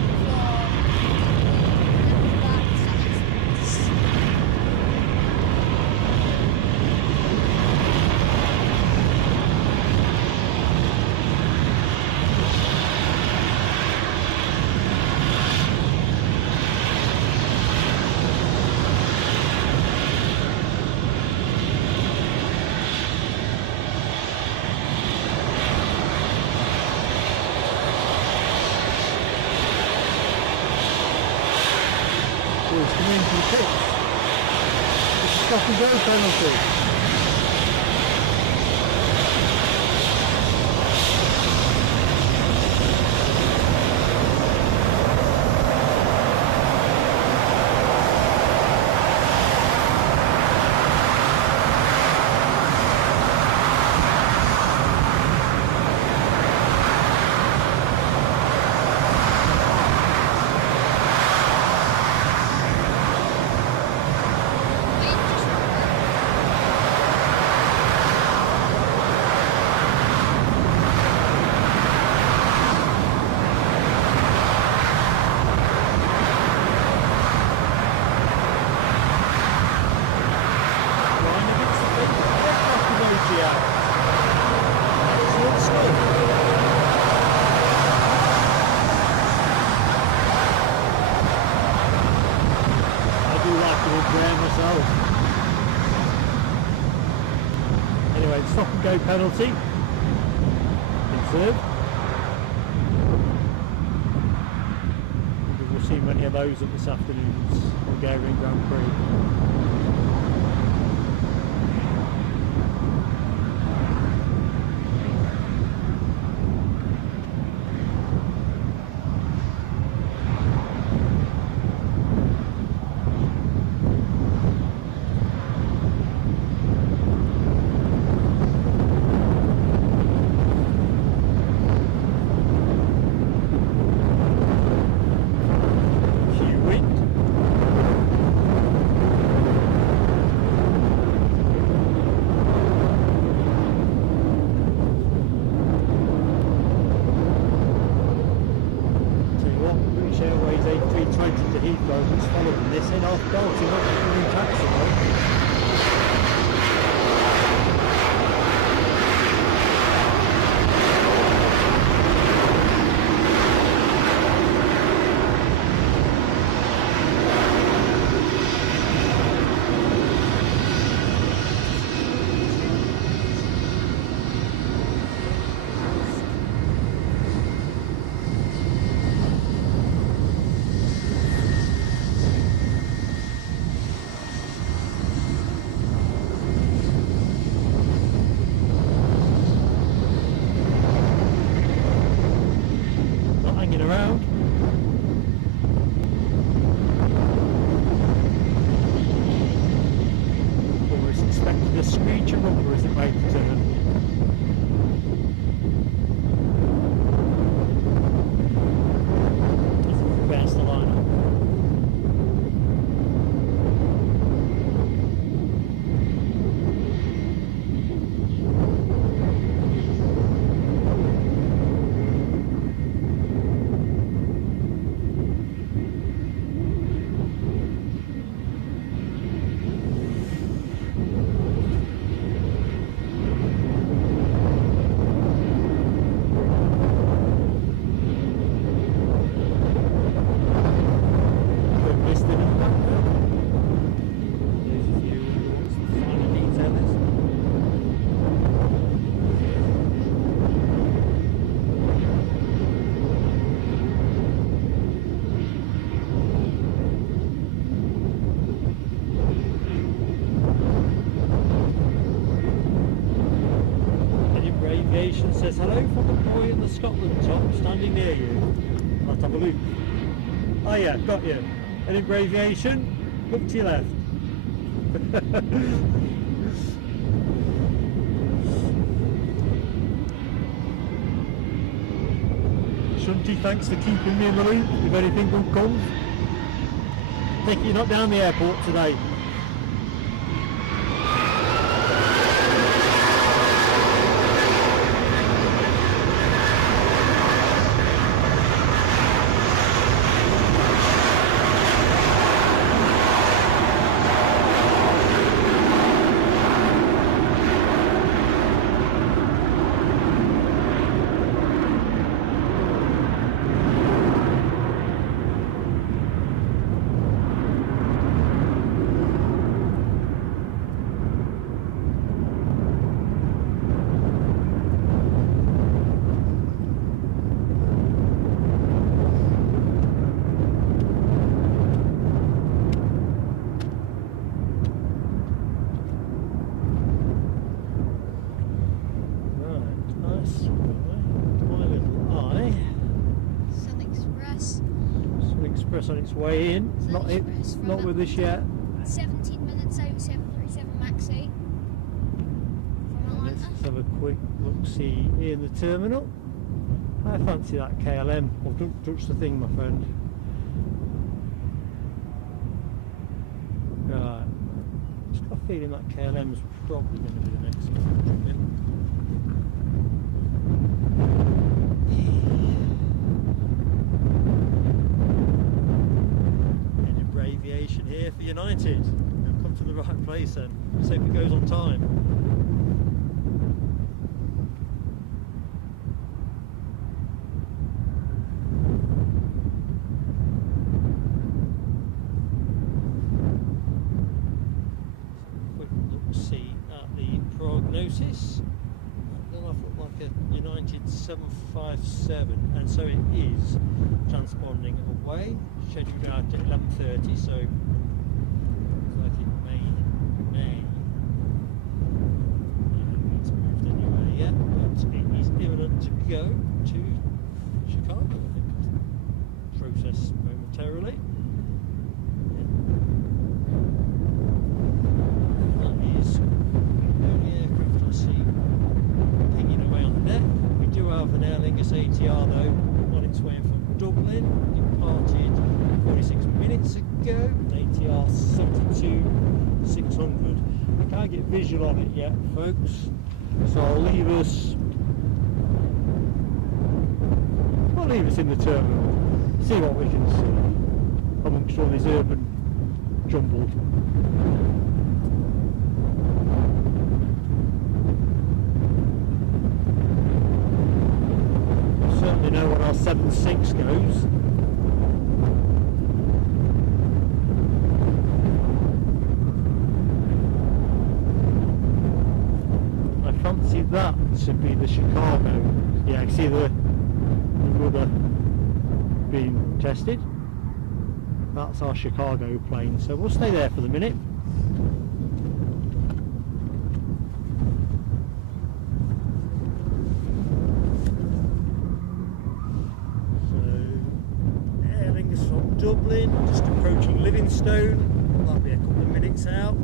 It's come into the pit. It's a stop and go penalty. Anyway, stop and go penalty. Observe. We'll see many of those at this afternoon's Hungarian Grand Prix. Airways A320 to Heathrow, who's following this in off Dalton, not the new taxiway. Aviation says hello from the boy in the Scotland top standing near you. Let's have a look. Oh yeah, got you. Edinburgh Aviation, look to your left. Shunty, thanks for keeping me in the loop if anything good comes. I think you're not down the airport today. On its way in, not with us yet. 17 minutes out, 737 Max 8. Let's have a quick look see in the terminal. I fancy that KLM. Oh, don't touch the thing, my friend. Right, just got a feeling that KLM is probably going to be the next one. Aviation here for United. We've come to the right place then. Let's hope it goes on time. Quick look see at the prognosis. Then I've looked like a United 757, and so it is transponding away. Scheduled out at 11:30, so looks like it may. It's moved anyway yet, but it is imminent to go to Chicago. I think it's processed momentarily. That is the only aircraft I see pinging away on the deck. We do have an Aer Lingus ATR though on its way from Dublin. Departed 46 minutes ago, ATR 72-600. I can't get visual on it yet, folks, so I'll leave us in the terminal, see what we can see amongst all this urban jumble. Certainly know what our 76 goes. See, that should be the Chicago. Yeah, I can see the rudder being tested. That's our Chicago plane, so we'll stay there for the minute. So, Aer Lingus from Dublin, just approaching Livingstone. That'll be a couple of minutes out.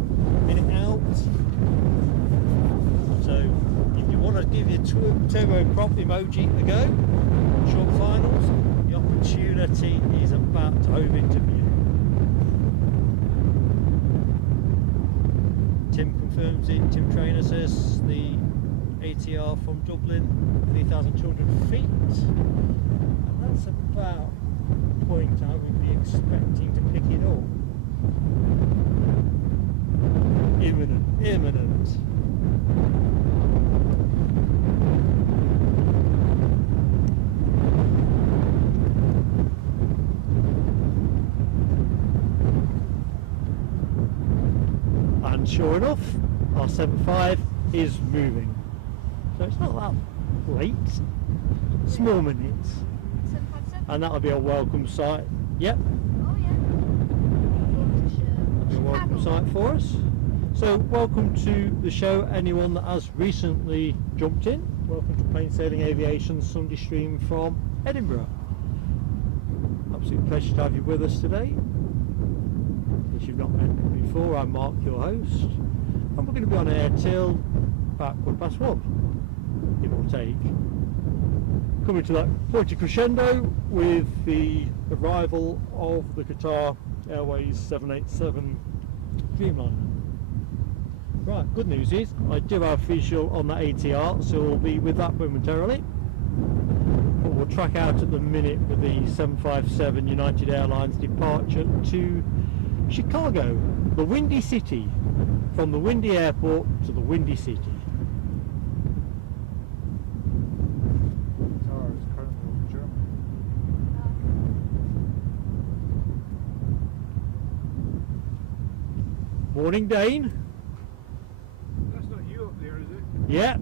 So if you want to give your turbo prop emoji a go, short finals, the opportunity is about to hove into view. Tim confirms it. Tim Trainer says the ATR from Dublin, 3,200 feet. And that's about the point I would be expecting to pick it up. Imminent. And sure enough, our 75 is moving. So it's not that late. Small minutes. 757? And that'll be a welcome sight. Yep. Oh yeah. That'll be a welcome sight for us. So welcome to the show, anyone that has recently jumped in. welcome to Plain Sailing Aviation Sunday stream from Edinburgh. Absolute pleasure to have you with us today. If you've not met me before, I'm Mark, your host, and we're going to be on air till about 1:15, give or take. Coming to that point of crescendo with the arrival of the Qatar Airways 787 Dreamliner. Right, good news is I do have visual on that ATR, so we'll be with that momentarily. But we'll track out at the minute with the 757 United Airlines departure to Chicago, the Windy City, from the Windy Airport to the Windy City. Qatar is currently over Germany. Morning, Dane. That's not you up there, is it? Yeah,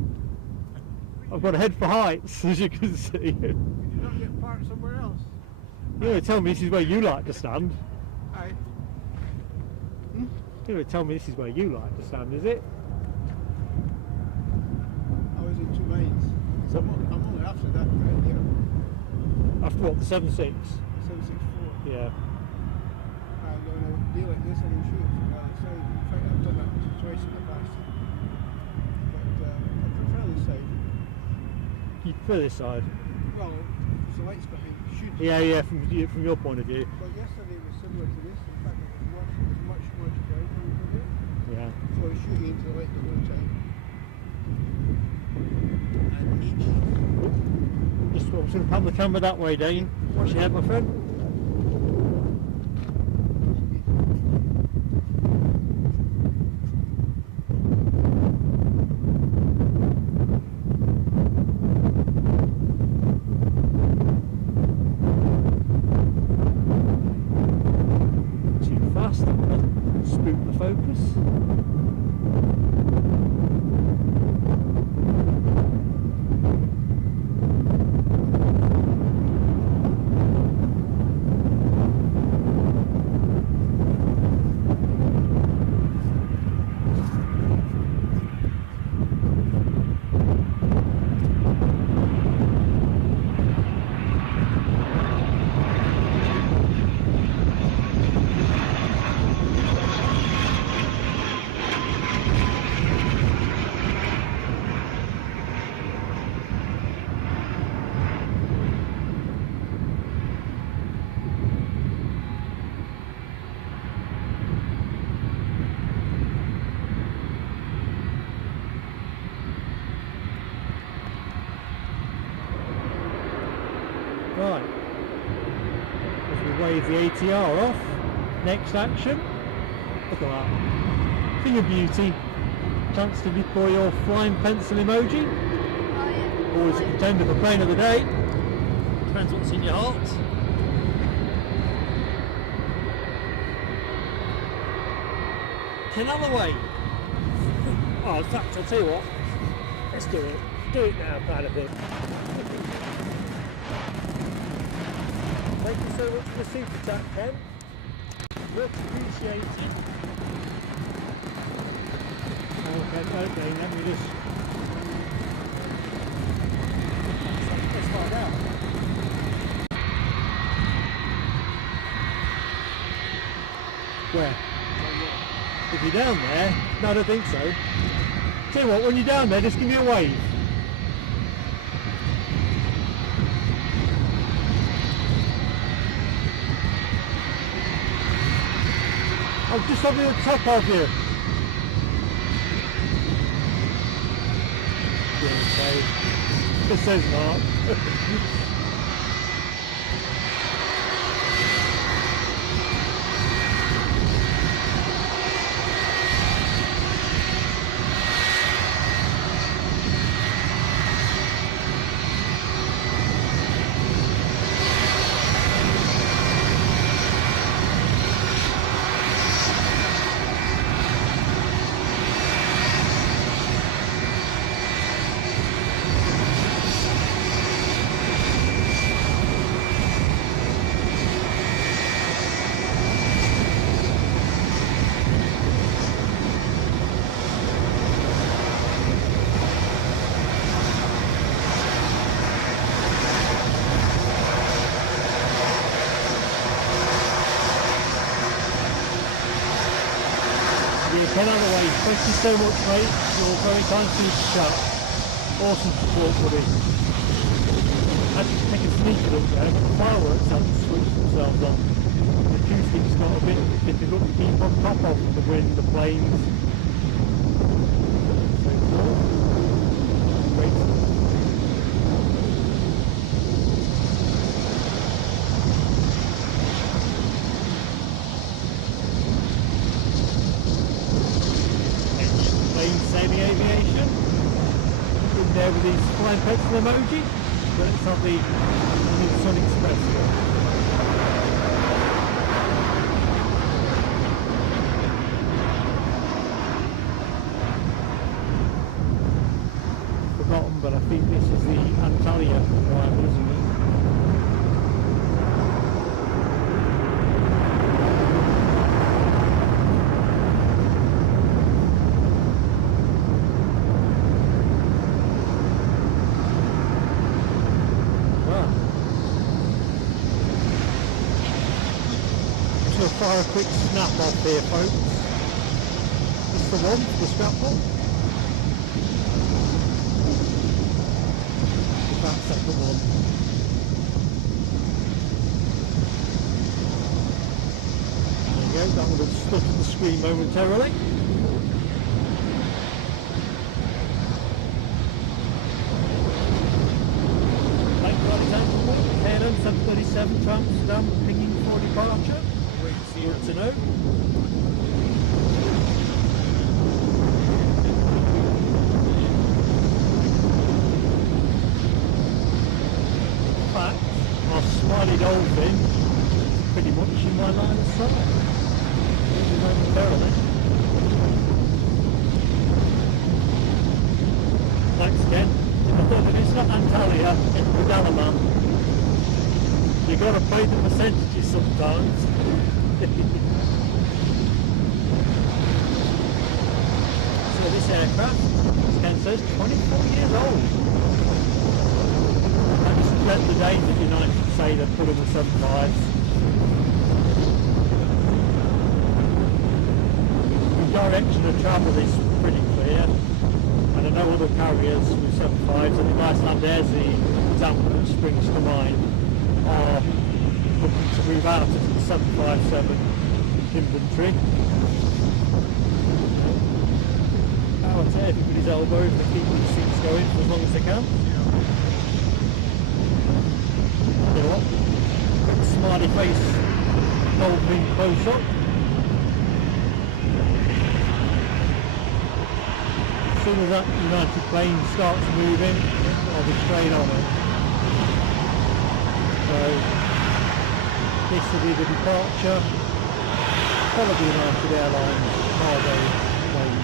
I've got to head for heights, as you can see. Did you not get parked somewhere else? You're going to tell me this is where you like to stand. Aye. You're going to tell me this is where you like to stand, is it? I was in 2 minds. So- I'm only after that right there. After what, the 7.6? 764. Yeah. And on a day like this, I can shoot it from the other side. In fact, I've done that twice in the past. But I prefer this side. You prefer this side? Well, there's the lights behind. Shoot. Yeah, from your point of view. But yesterday was similar to this. In fact, it was much brighter than we did. Yeah. So I was shooting into the light the whole time. And each. Just I'm going to pan the camera that way, Dane. Watch your head, my friend. Too fast, spook the focus. Right, as we wave the ATR off, next action, look at that, thing of beauty, chance to deploy your flying pencil emoji, Oh yeah. always a contender for plane of the day, depends what's in your heart. Another way. Oh, in fact, I'll tell you what, let's do it now, kind of thing. Thank you so much for the super chat, Ken. Much appreciated. Okay, let me just... Let's find out. Where? If you're down there? No, I don't think so. Tell you what, when you're down there, just give me a wave. I'm just on the top of you. Okay. This says Mark. Ken Holloway, thank you so much, mate. You're very kind to the chat. Awesome support, buddy. Had to take a sneaker up there, but the fireworks had to switch themselves on. The acoustics got a bit difficult to keep on top of, the wind, the planes. So cool. Great. Sailing Aviation, in there with his flying pencil emoji, but it's on the Sun Express here. Forgotten, but I think this is the Antalya arrival, isn't it? Fire a quick snap off here, folks. Just the one, the strap on. That second one. There you go, that would have stuck to the screen momentarily. Thank you, Alexander. KLM 737 to Amsterdam, pinging for departure. Good to know. In fact, our smiley dolphin is pretty much in my line of sight. Moving momentarily. Thanks again. I thought if it's not Antalya, it's Guadalajara. You've got to play the percentages sometimes. So this aircraft, as Ken says, 24 years old. I just let the days that United say they put in the 75s. The direction of travel is pretty clear, and I know other carriers with 75s, and Iceland Air's the example that springs to mind, are looking to move out of the 757 inventory. Power to everybody's elbows to keep the seats going for as long as they can. You know what? Quick smiley face, dolphin close up. As soon as that United plane starts moving, I'll be straight on it. So this will be the departure, probably United Airlines cargo plane.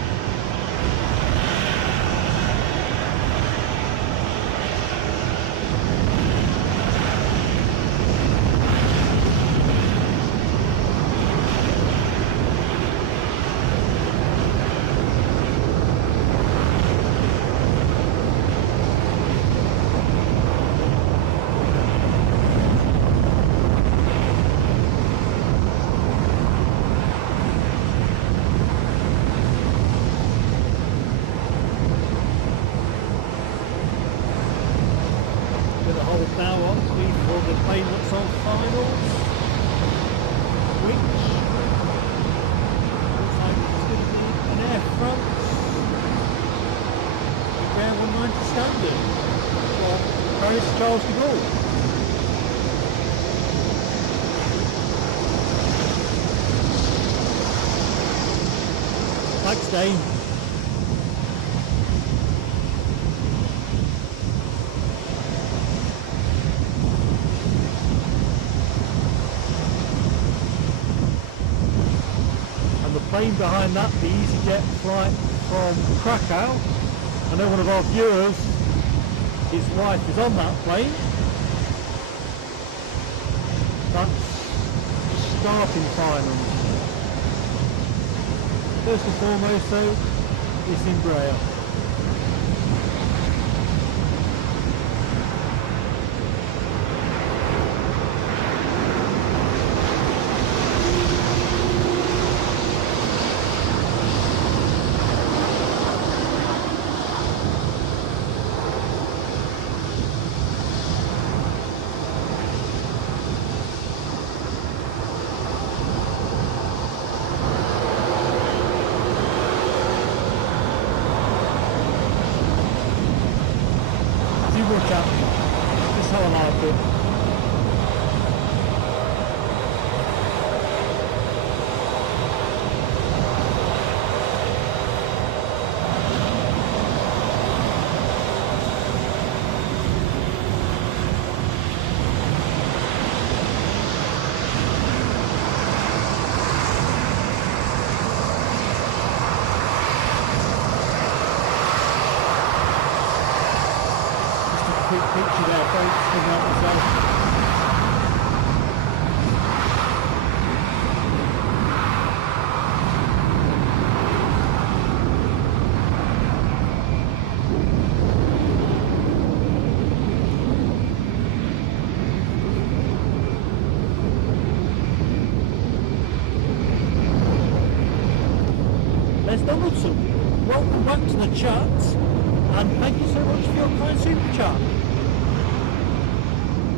Now on before the plane that's on finals, which looks like it's going to be an Air France Air 190 standard for Paris Charles de Gaulle. Thanks, Dane. Plane behind that, the easyJet flight from Krakow. I know one of our viewers, his wife is on that plane. That's starting finals. First and foremost though, it's Iberia. you there, folks. Come out yourself. Les Donaldson, welcome back to the chat, and thank you so much for your kind super chat.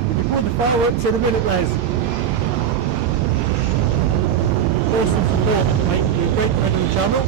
We'll be putting the fireworks in a minute, Les. Awesome support, mate. You're a great friend of the channel.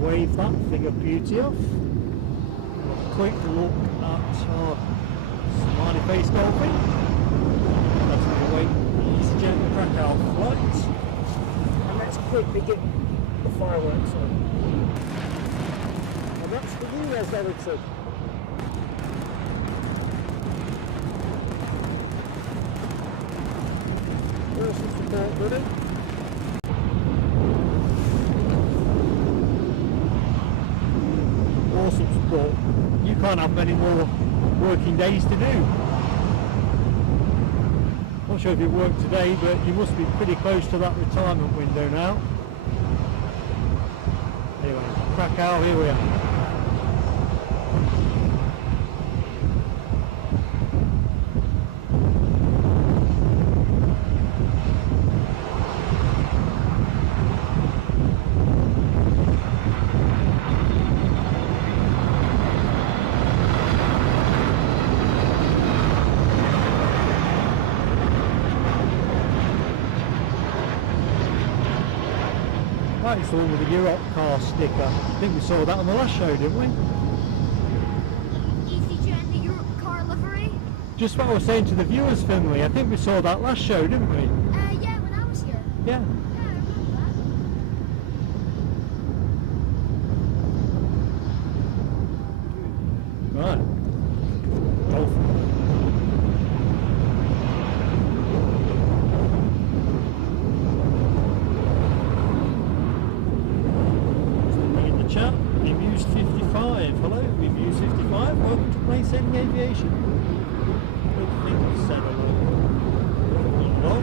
Wave that thing of beauty off. Quick look at our smiley face dolphin. That's going to wait easyJet Krakow flight. And let's quickly get the fireworks on. And that's the new Les Donaldson. Awesome support, buddy. Awesome support. You can't have many more working days to do. Not sure if you work today, but you must be pretty close to that retirement window now. Anyway, Krakow, here we are. It's the one with the Europe car sticker. I think we saw that on the last show, didn't we? easyJet and the Europe car livery. Just what I was saying to the viewers, Finley. I think we saw that last show, didn't we? Yeah, when I was here. Yeah. Yeah, I remember that. Right. Dolphin. Chat, we've used 55. Hello, we've used 55. Welcome to Plain Sailing Aviation. I don't think I've said hello. Hello.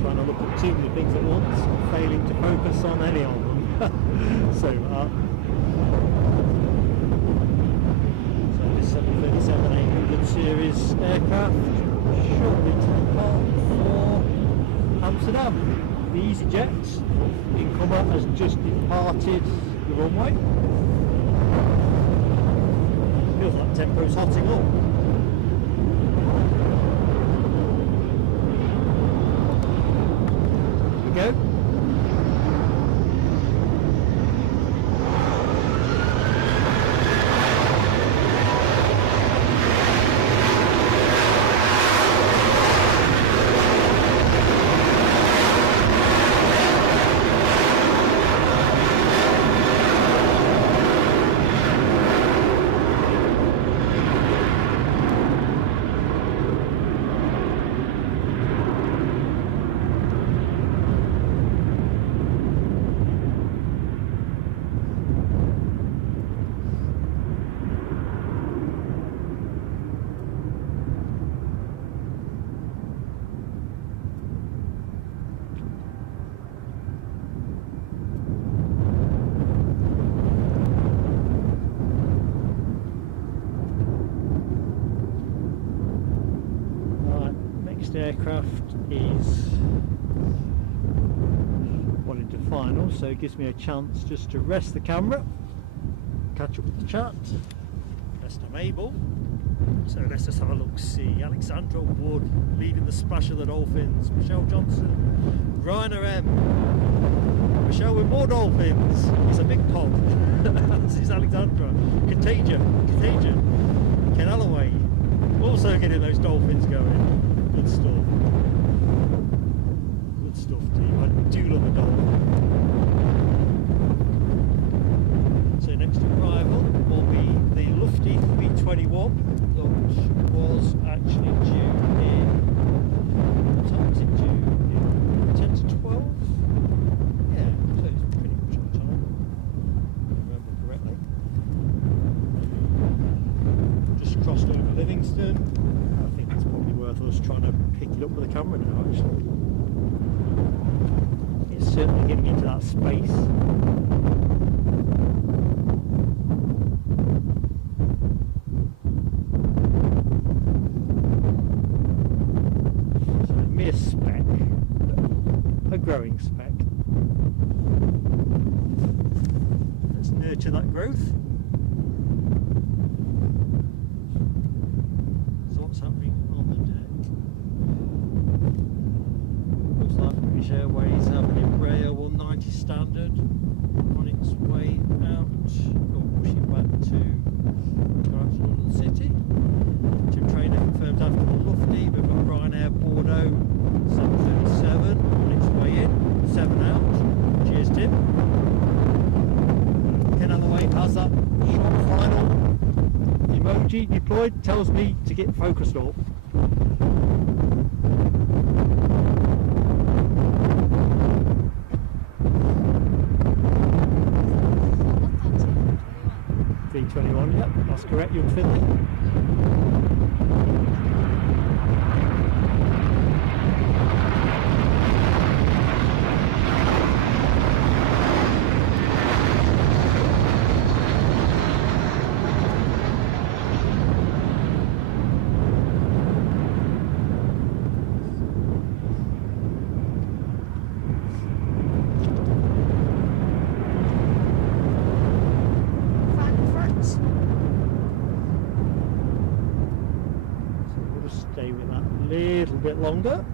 Trying to look at too many things at once, failing to focus on any of them. So this 737-800 series aircraft shortly to depart for Amsterdam. The easyJet incomer has just departed the runway. Feels like tempo's hotting up. Here we go. next aircraft is one into final, so it gives me a chance just to rest the camera, catch up with the chat, best I'm able. So let's just have a look, see Alexandra Wood leading the splash of the Dolphins, Michelle Johnson, Ryanair M, Michelle with more Dolphins, he's a big pop, this is Alexandra, Contagion, Ken Alloway, also getting those Dolphins going, good stuff team, I do love a Dolphin. So next arrival will be the Lufty 321, which was actually due in, what time was it due? In 10 to 12? Yeah, so it's pretty much on time, if I remember correctly. Just crossed over Livingston. I think it's probably worth us trying to pick it up with the camera now actually. It's certainly getting into that space. A spec, a growing spec. Let's nurture that growth. So what's happening on the deck? Looks like British Airways have an Iberia 190 standard on its way out, or pushing back to London City. Tim Trainer confirms after the Lufty, we've got Ryanair Bordeaux 737 on its way in, 7 out. Cheers Tim. Ken Alloway has that short final emoji deployed, tells me to get focused up. V21, yep, that's correct, young Finley. Bit longer.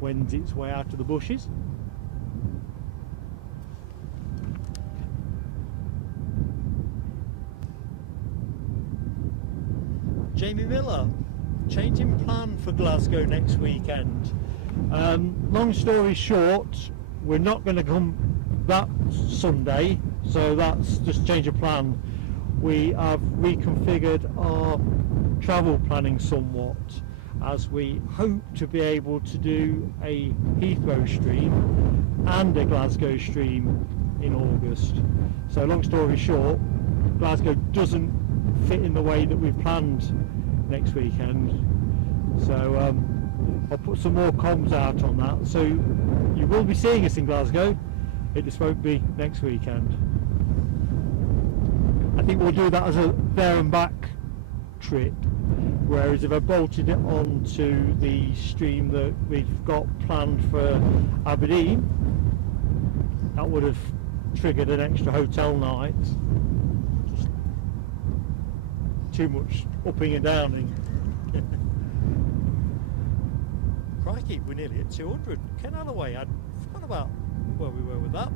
Wends its way out of the bushes. Jamie Miller, changing plan for Glasgow next weekend. Long story short, we're not going to come that Sunday, so that's just change of plan. We have reconfigured our travel planning somewhat, as we hope to be able to do a Heathrow stream and a Glasgow stream in August. So long story short, Glasgow doesn't fit in the way that we've planned next weekend, so I'll put some more comms out on that, so you will be seeing us in Glasgow. It just won't be next weekend. I think we'll do that as a there and back trip, whereas if I bolted it onto the stream that we've got planned for Aberdeen, that would have triggered an extra hotel night. Just too much upping and downing. Crikey, we're nearly at 200. Ken Alloway, I'd forgotten about where we were with that.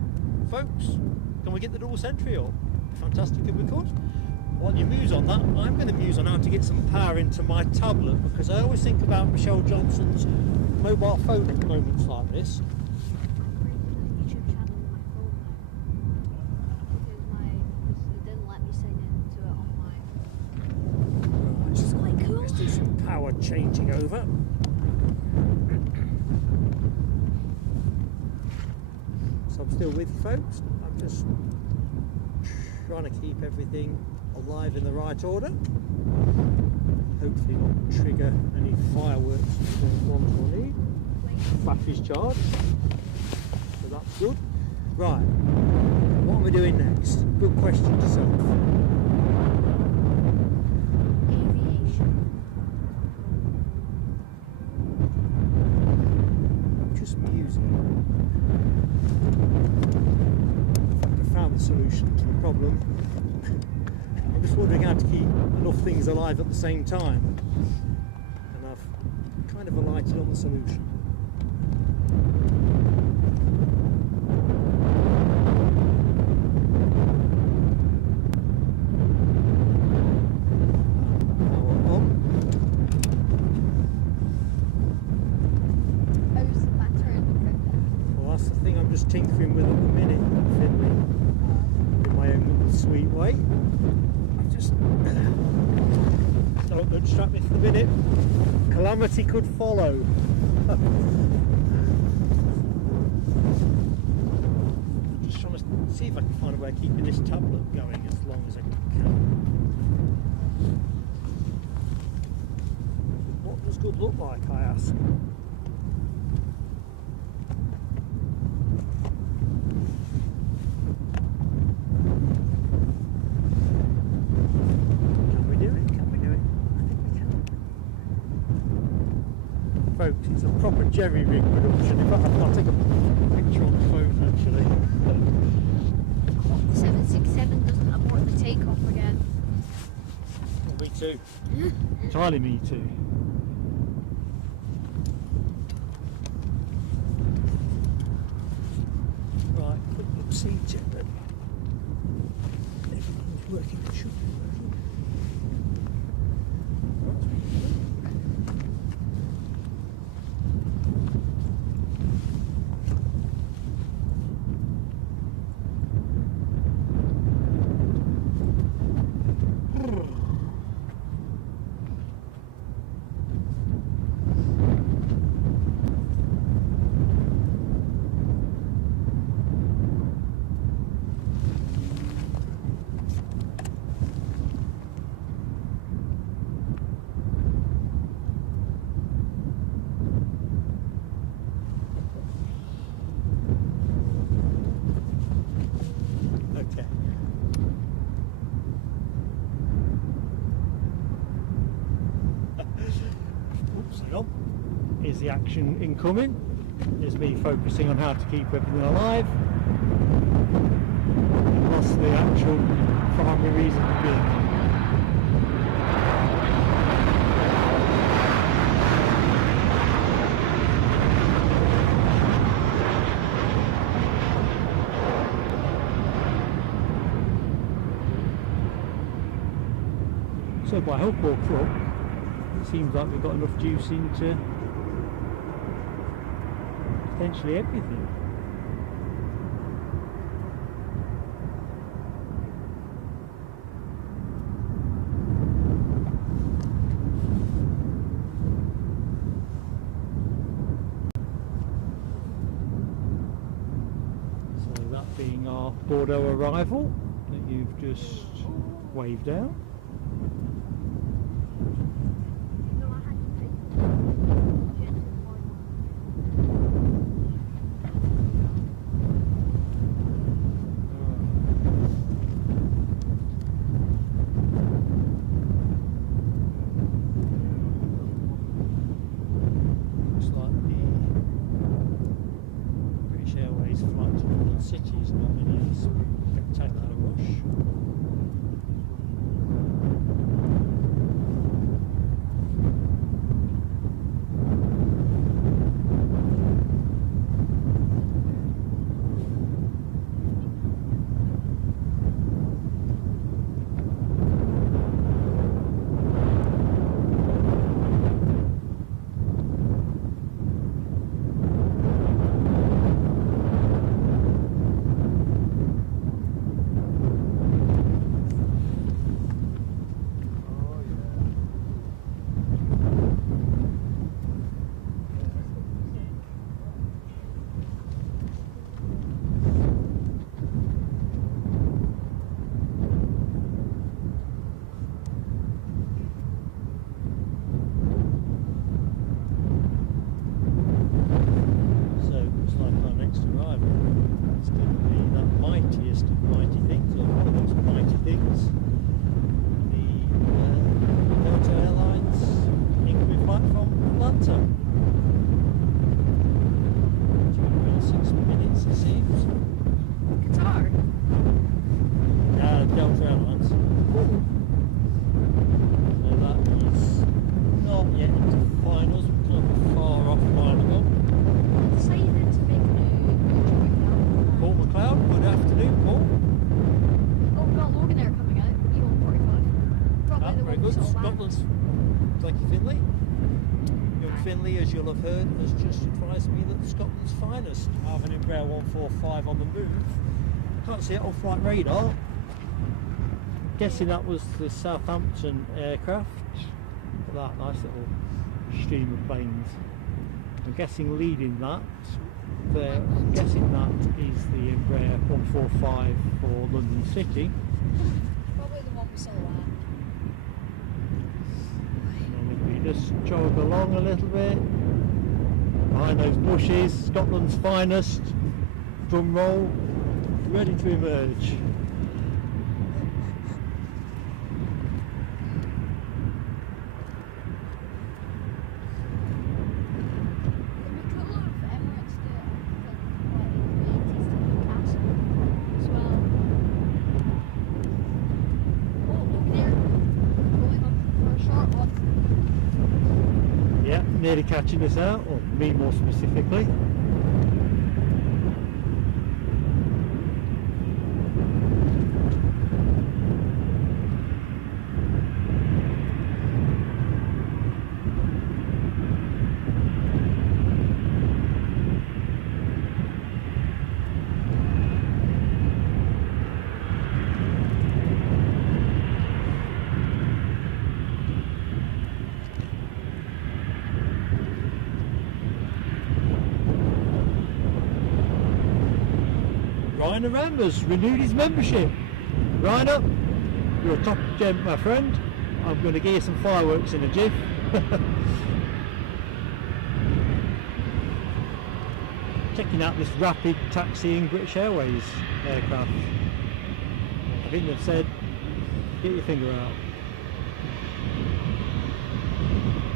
Folks, can we get the dual entry up? Fantastic if we could. While you muse on that, I'm going to muse on how to get some power into my tablet, because I always think about Michelle Johnson's mobile phone at moments like this. Changing over. So I'm still with you folks. I'm just trying to keep everything alive in the right order. hopefully not trigger any fireworks if we don't want or need. Battery's charged, so that's good. Right, what am I doing next? Good question to self. Aviation. Just music. In fact, I found the solution to the problem. I'm just wondering how to keep enough things alive at the same time, and I've kind of alighted on the solution. How's the battery looking? Well, that's the thing I'm just tinkering with at the minute, fiddly, in my own little sweet way. I've just don't distract me for the minute. Calamity could follow. I'm just trying to see if I can find a way of keeping this tablet going as long as I can. What does good look like, I ask? Folks, it's a proper jerry rig production. In fact, I'll take a picture on the phone actually. The 767 doesn't abort the takeoff again. Me too. Entirely me too. Right, quick look, see check then. Everything's working, it should be working. Okay. Oops, hang on. Here's the action incoming. Here's me focusing on how to keep everything alive. Plus the actual primary reason for being there. So by hook or crook, it seems like we've got enough juice into potentially everything. So that being our Bordeaux arrival that you've just waved out. No, I had to take Looks like the British Airways flight to London City is not in a spectacular rush. Delta. 6 minutes it seems. Qatar. Delta Airlines. So that is not yet into finals, we're kind of far off a while ago. Decided to make a new joint now. Paul McLeod, good afternoon, Paul. Oh, we've got Loganair coming out. E145. Probably the Very one we good. saw last. Scotland's. Thank you, Finlay. Young Finlay, as you'll have heard, has just advised me that Scotland's finest have an Embraer 145 on the move. Can't see it off flight radar. Guessing that was the Southampton aircraft. Look at that nice little stream of planes. I'm guessing leading that. Guessing that is the Embraer 145 for London City. Probably the one we saw last. And then if we just jog along a little bit, behind those bushes, Scotland's finest, drum roll, ready to emerge. Yeah, nearly catching us out, or me more specifically. Ryanair has renewed his membership. Ryanair, you're a top gent, my friend. I'm going to give you some fireworks in a jiff. Checking out this rapid taxiing British Airways aircraft. I think they've said, get your finger out.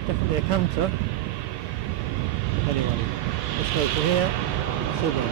Definitely a canter. Anyway, let's go from here. Silver.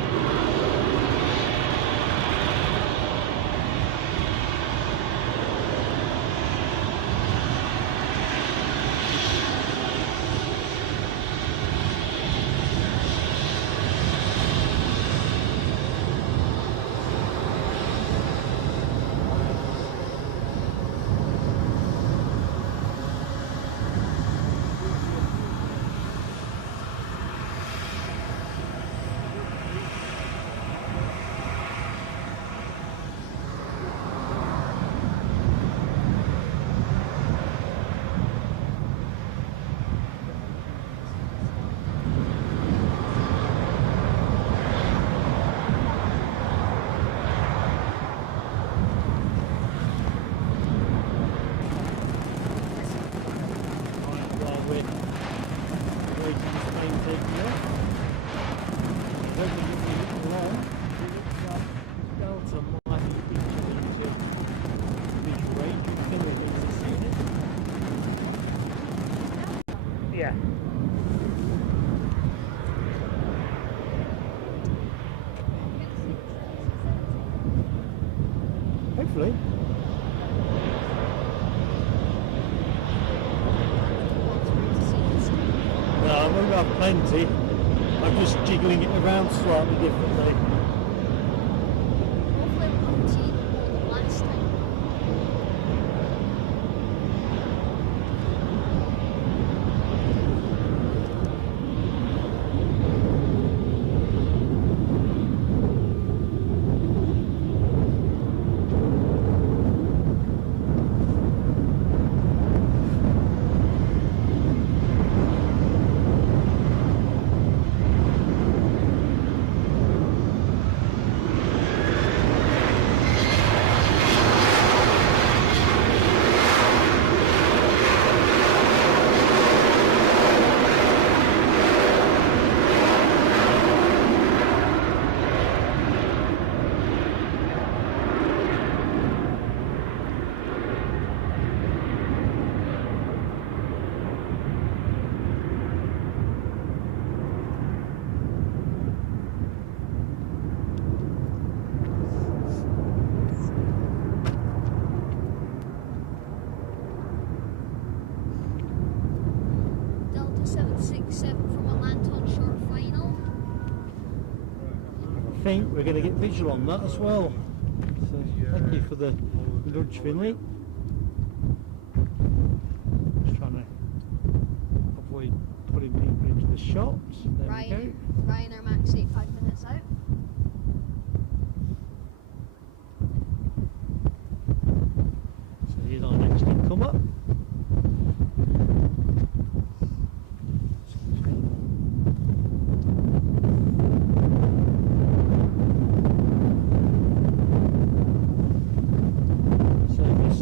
Yeah. Hopefully. No, I'm going to have plenty. I'm just jiggling it around slightly differently. Hopefully we'll have tea more than last time. think we're going to get visual on that as well. So thank you for the nudge, Finley. Just trying to avoid putting people into the shot. There we go. Ryanair max 8 5 minutes out. So here's our next incomer.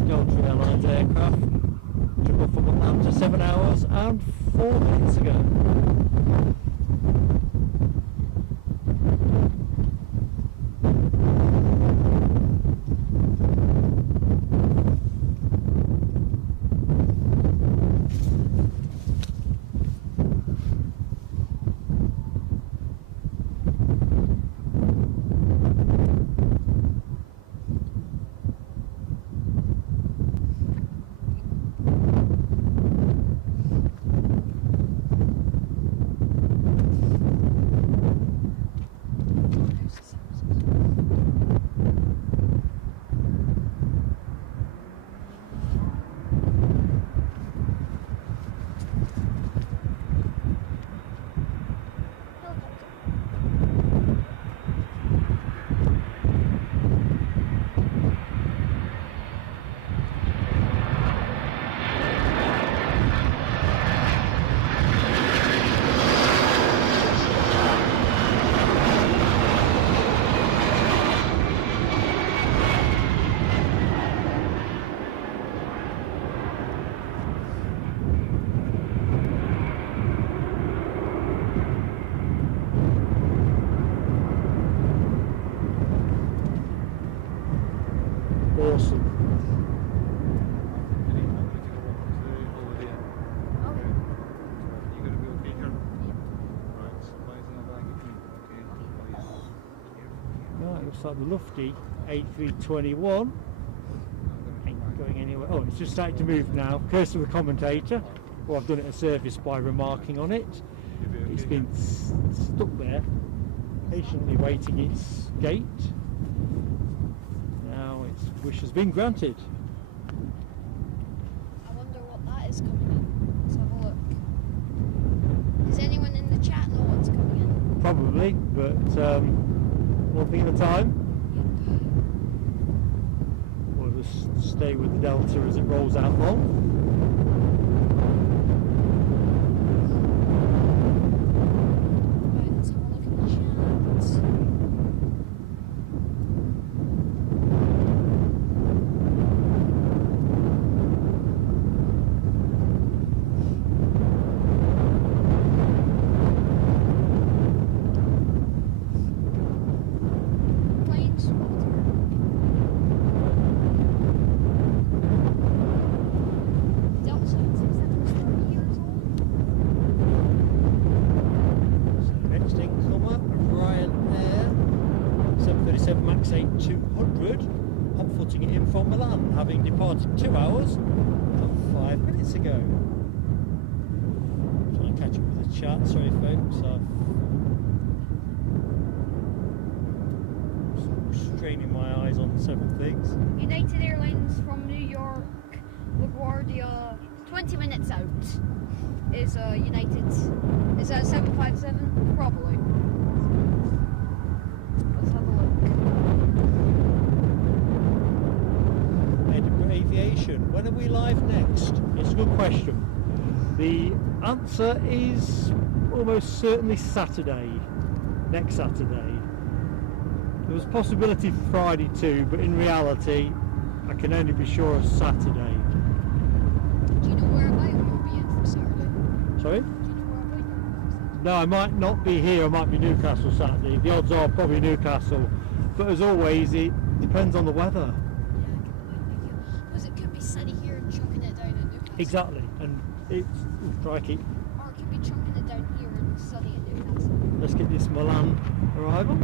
Delta Airlines aircraft took off from Atlanta 7 hours and 4 minutes ago. Awesome. Right, looks like the Lufty 8321 ain't going anywhere. Oh, it's just starting to move now. Curse of the commentator. Well, I've done it a service by remarking on it. It's been stuck there, patiently waiting its gate. Now its wish has been granted. I wonder what that is coming in. Let's have a look. Does anyone in the chat know what's coming in? Probably, but one thing at a time. We'll just stay with the Delta as it rolls out long. Right, let's have a look in the chat. Plane spotter. Delta said that was 30 years old. So next incomer, Ryanair 737 MAX 8-200, hot footing it in from Milan, having departed 2 hours and 5 minutes ago. Trying to catch up with the chat, sorry folks, I'm straining my eyes on several things. United Airlines from New York, LaGuardia, 20 minutes out. Is United, is that 757? Probably. Let's have a look. Edinburgh Aviation, when are we live next? It's a good question. The answer is almost certainly Saturday, next Saturday. There was a possibility for Friday too, but in reality I can only be sure of Saturday. Do you know where about you'll be in for Saturday? Sorry? Do you know where about you'll be for Saturday? No, I might not be here, I might be Newcastle Saturday. The odds are probably Newcastle. But as always, it depends on the weather. Because it could be sunny here and chucking it down at Newcastle. Exactly, and it's crikey. Or it could be chucking it down here and sunny at Newcastle. Let's get this Milan arrival.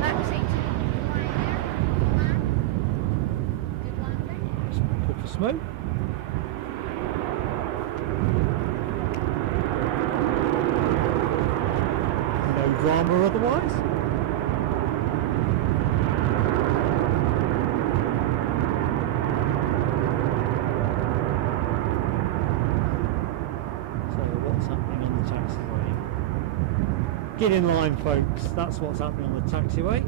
Max 18. smoke. No drama otherwise. So what's happening on the taxiway? Get in line, folks. That's what's happening on the taxiway.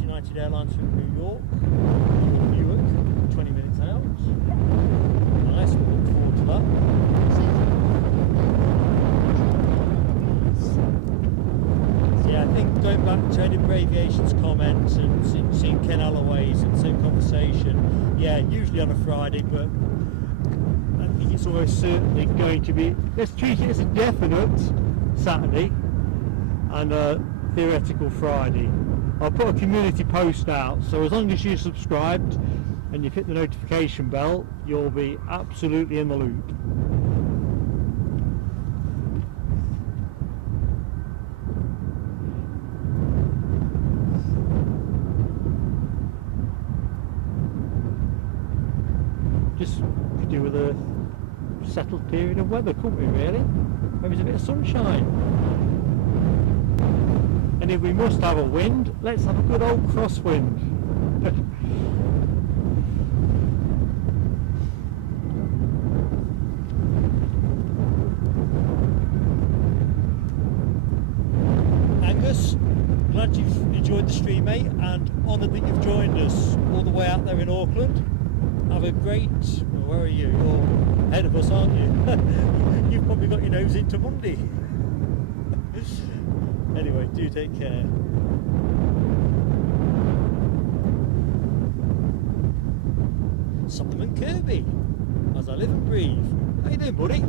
United Airlines from New York, Newark, 20 minutes out. Nice, we'll look forward to that. Yeah, I think going back to Edinburgh Aviation's comments and seeing Ken Alloway's and same conversation, yeah, usually on a Friday, but I think it's almost certainly going to be, let's treat it as a definite Saturday and a theoretical Friday. I'll put a community post out, so as long as you're subscribed and you've hit the notification bell, you'll be absolutely in the loop. Just could do with a settled period of weather, couldn't we really? Maybe a bit of sunshine. And if we must have a wind, let's have a good old crosswind. Angus, glad you've enjoyed the stream, mate, and honoured that you've joined us all the way out there in Auckland. Have a great, well, where are you? You're ahead of us, aren't you? You've probably got your nose into Monday. Anyway, do take care. Solomon Kirby, as I live and breathe. How you doing, buddy?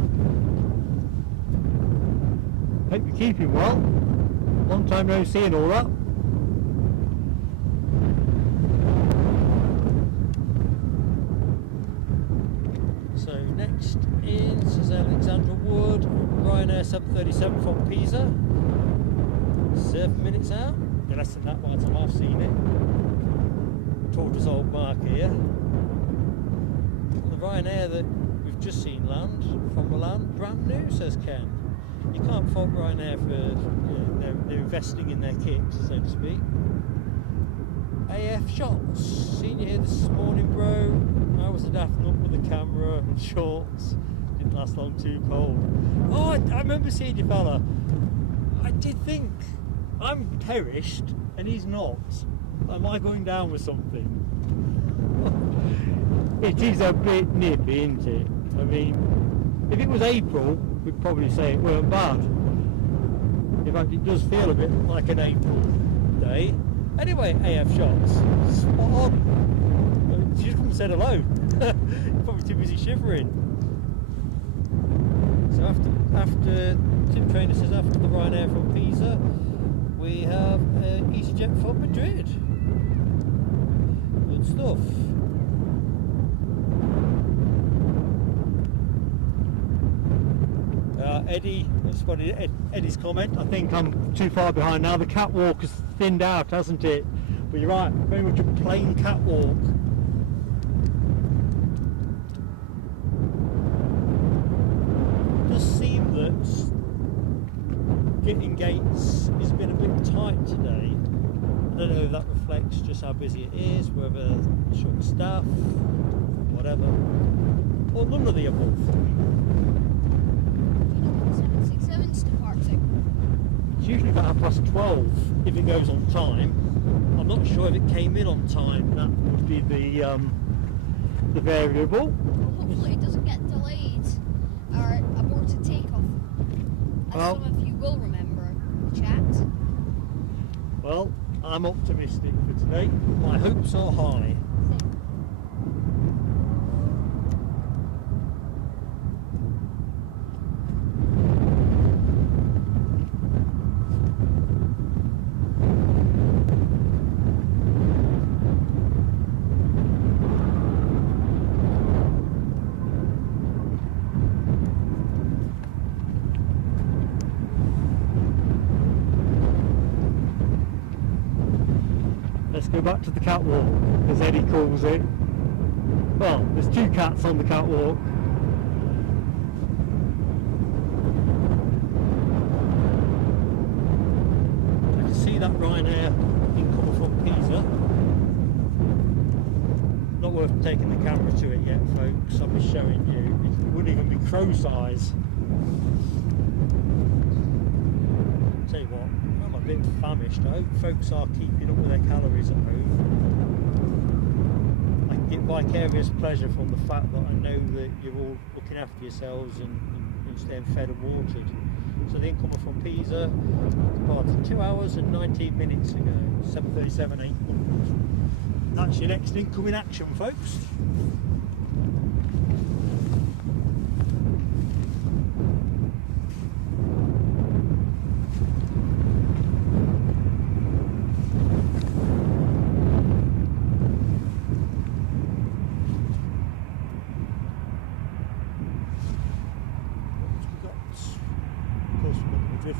Hope you're keeping well. Long time no see and all that. So next is Alexandra Wood, Ryanair 737 from Pisa. 7 minutes out, yeah, less than that by the time I've seen it. Tortoise old mark here. The Ryanair that we've just seen land from Milan, brand new, says Ken. You can't fault Ryanair for, you know, they're investing in their kit, so to speak. AF shots, seen you here this morning, bro. I was daffing up with the camera and shorts. Didn't last long, too cold. Oh, I remember seeing you, fella. I did think, I'm perished and he's not. Am I going down with something? It is a bit nippy, isn't it? I mean, if it was April, we'd probably say it weren't bad. In fact, it does feel a bit like an April day. Anyway, AF shots, spot on. She just come and said hello. You're probably too busy shivering. So after Tim Trainer says after the Ryanair from Pisa, we have easyJet from Madrid. Good stuff. Eddie, I spotted Eddie's comment. I think I'm too far behind now. The catwalk has thinned out, hasn't it? But you're right, very much a plain catwalk. It does seem that getting gates has been a bit tight today. I don't know if that reflects just how busy it is, whether short staff, whatever, or none of the above. 767's departing. It's usually about 12:30 if it goes on time. I'm not sure if it came in on time. That would be the variable. Well, hopefully it doesn't get delayed or aborted takeoff. As some of you will remember in the chat. Well, I'm optimistic for today. My hopes are high. let's go back to the catwalk, as Eddie calls it. Well, there's two cats on the catwalk. I can see that Ryanair incoming from Pisa. Not worth taking the camera to it yet, folks. I'm just showing you. It wouldn't even be crow size. Tell you what, I'm a bit famished. I hope folks are keeping up with their calories at home. I get vicarious pleasure from the fact that I know that you're all looking after yourselves and staying fed and watered. So the incomer from Pisa departed 2 hours and 19 minutes ago, 7:37 a.m. That's your next incoming action, folks.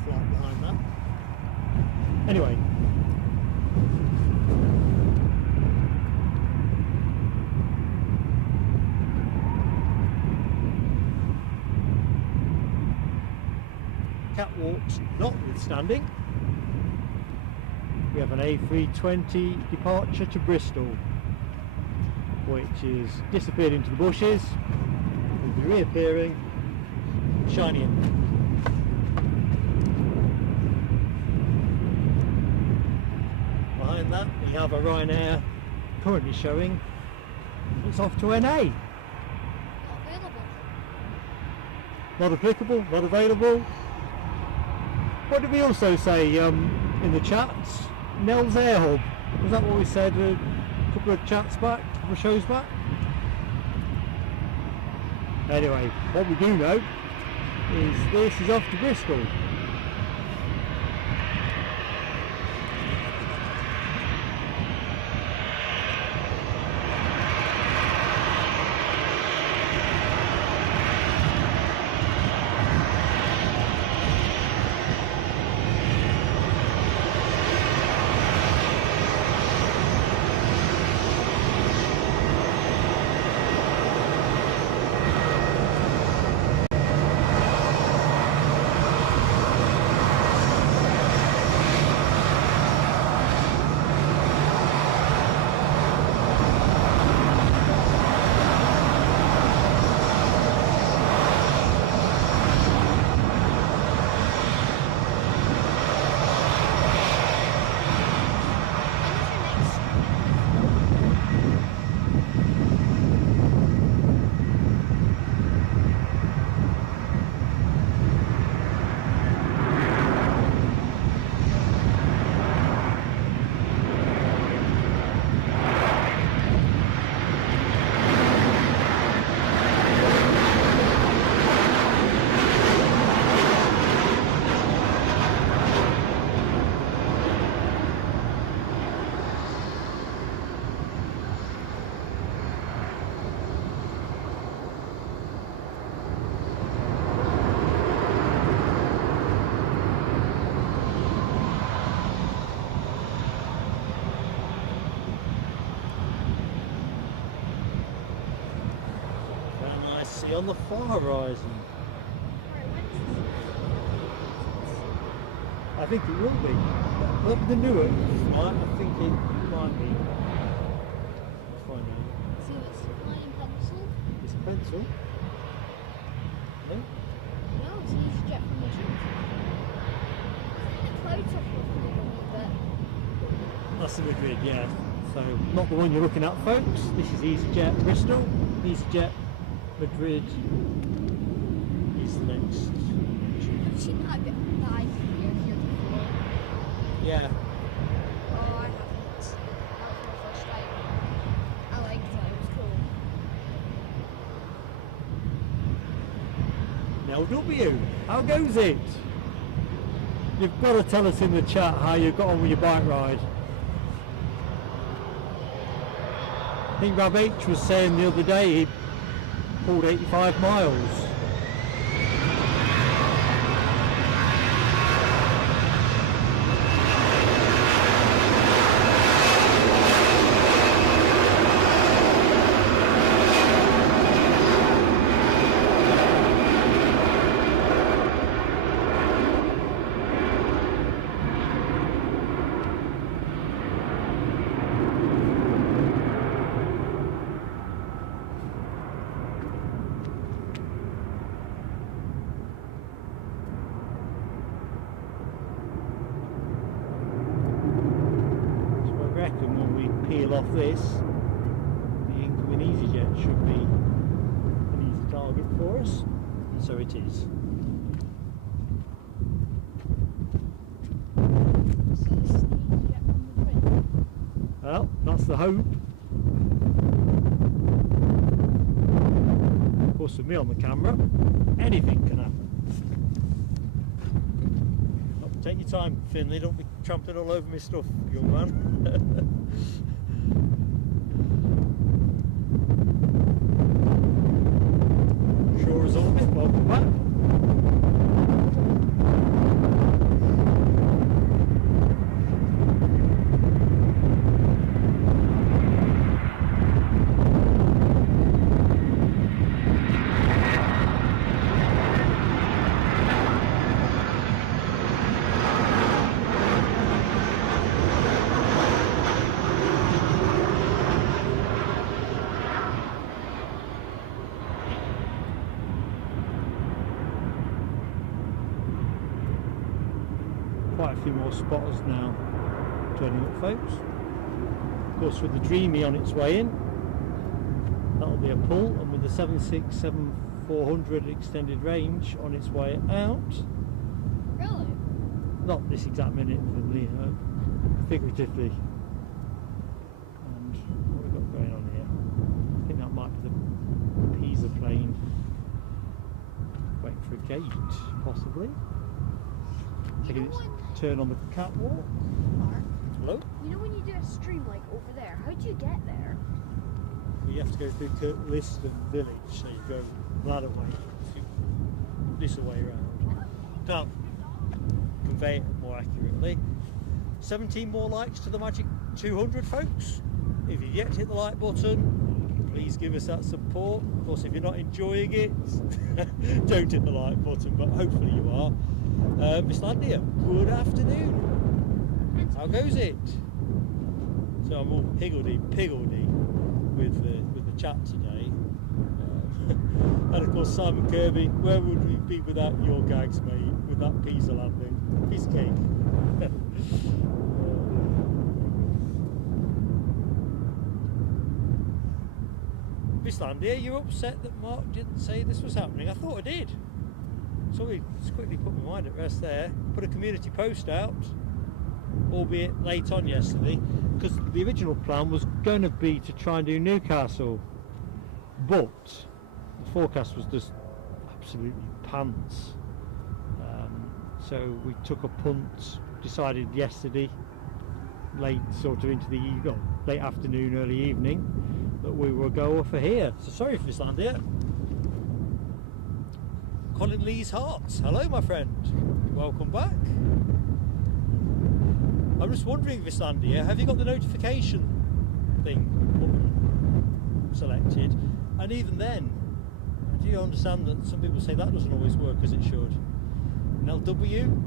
Flight behind that. Anyway, catwalks notwithstanding, we have an A320 departure to Bristol, which is disappeared into the bushes, will be reappearing, shiny in. Behind that we have a Ryanair currently showing it's off to NA. Not available. Not applicable, not available. What did we also say in the chats? Nell's Air Hub. Was that what we said a couple of chats back, a couple of shows back? Anyway, what we do know is this is off to Bristol. On the far horizon. I think it will be. But the newer flight, I think it might be. Let's find out. See what's flying pencil? It's a pencil. No? No, it's easyJet from Madrid. The clouds are probably a little bit. That's the Madrid, yeah. So, not the one you're looking at, folks. This is easyJet Bristol. easyJet Madrid is the next. I've seen that bit here before. Yeah. Oh, I haven't. That was my first time. I liked it, it was cool. Now W, how goes it? You've got to tell us in the chat how you got on with your bike ride. I think Rob H was saying the other day he pulled 85 miles. off this, the incoming easyJet should be an easy target for us, and so it is. So this is the easyJet from Madrid. Well, that's the hope. Of course, with me on the camera, anything can happen. Oh, take your time, Finley, don't be trampling all over my stuff, young man. Sure as always, welcome back. Quite a few more spotters now turning up, folks. Of course, with the Dreamy on its way in, that'll be a pull, and with the 767-400 extended range on its way out. Really? Not this exact minute, you know, figuratively. And what have we got going on here? I think that might be the Pisa plane waiting for a gate, possibly. Taking its turn on the catwalk. Mark, Hello? you know when you do a stream like over there, how do you get there? You have to go through Kirkliston village, so you go that way, this way around. Can't convey it more accurately. 17 more likes to the magic 200, folks. If you've yet to hit the like button, please give us that support. Of course, if you're not enjoying it, don't hit the like button, but hopefully you are. Miss Landia, good afternoon. How goes it? So I'm all higgledy-piggledy with the chat today. And of course, Simon Kirby, where would we be without your gags, mate, with that Pisa landing? Piece of cake. Miss Landia, you're upset that Mark didn't say this was happening? I thought I did. So we just quickly put my mind at rest there. Put a community post out, albeit late on yesterday, because the original plan was going to be to try and do Newcastle, but the forecast was just absolutely pants. So we took a punt, decided yesterday, late sort of into the late afternoon, early evening, that we will go for here. So sorry for this land here. Colin Lee's Hearts, hello my friend, welcome back. I'm just wondering, Vislandia, have you got the notification thing selected? And even then, do you understand that some people say that doesn't always work as it should? And LW,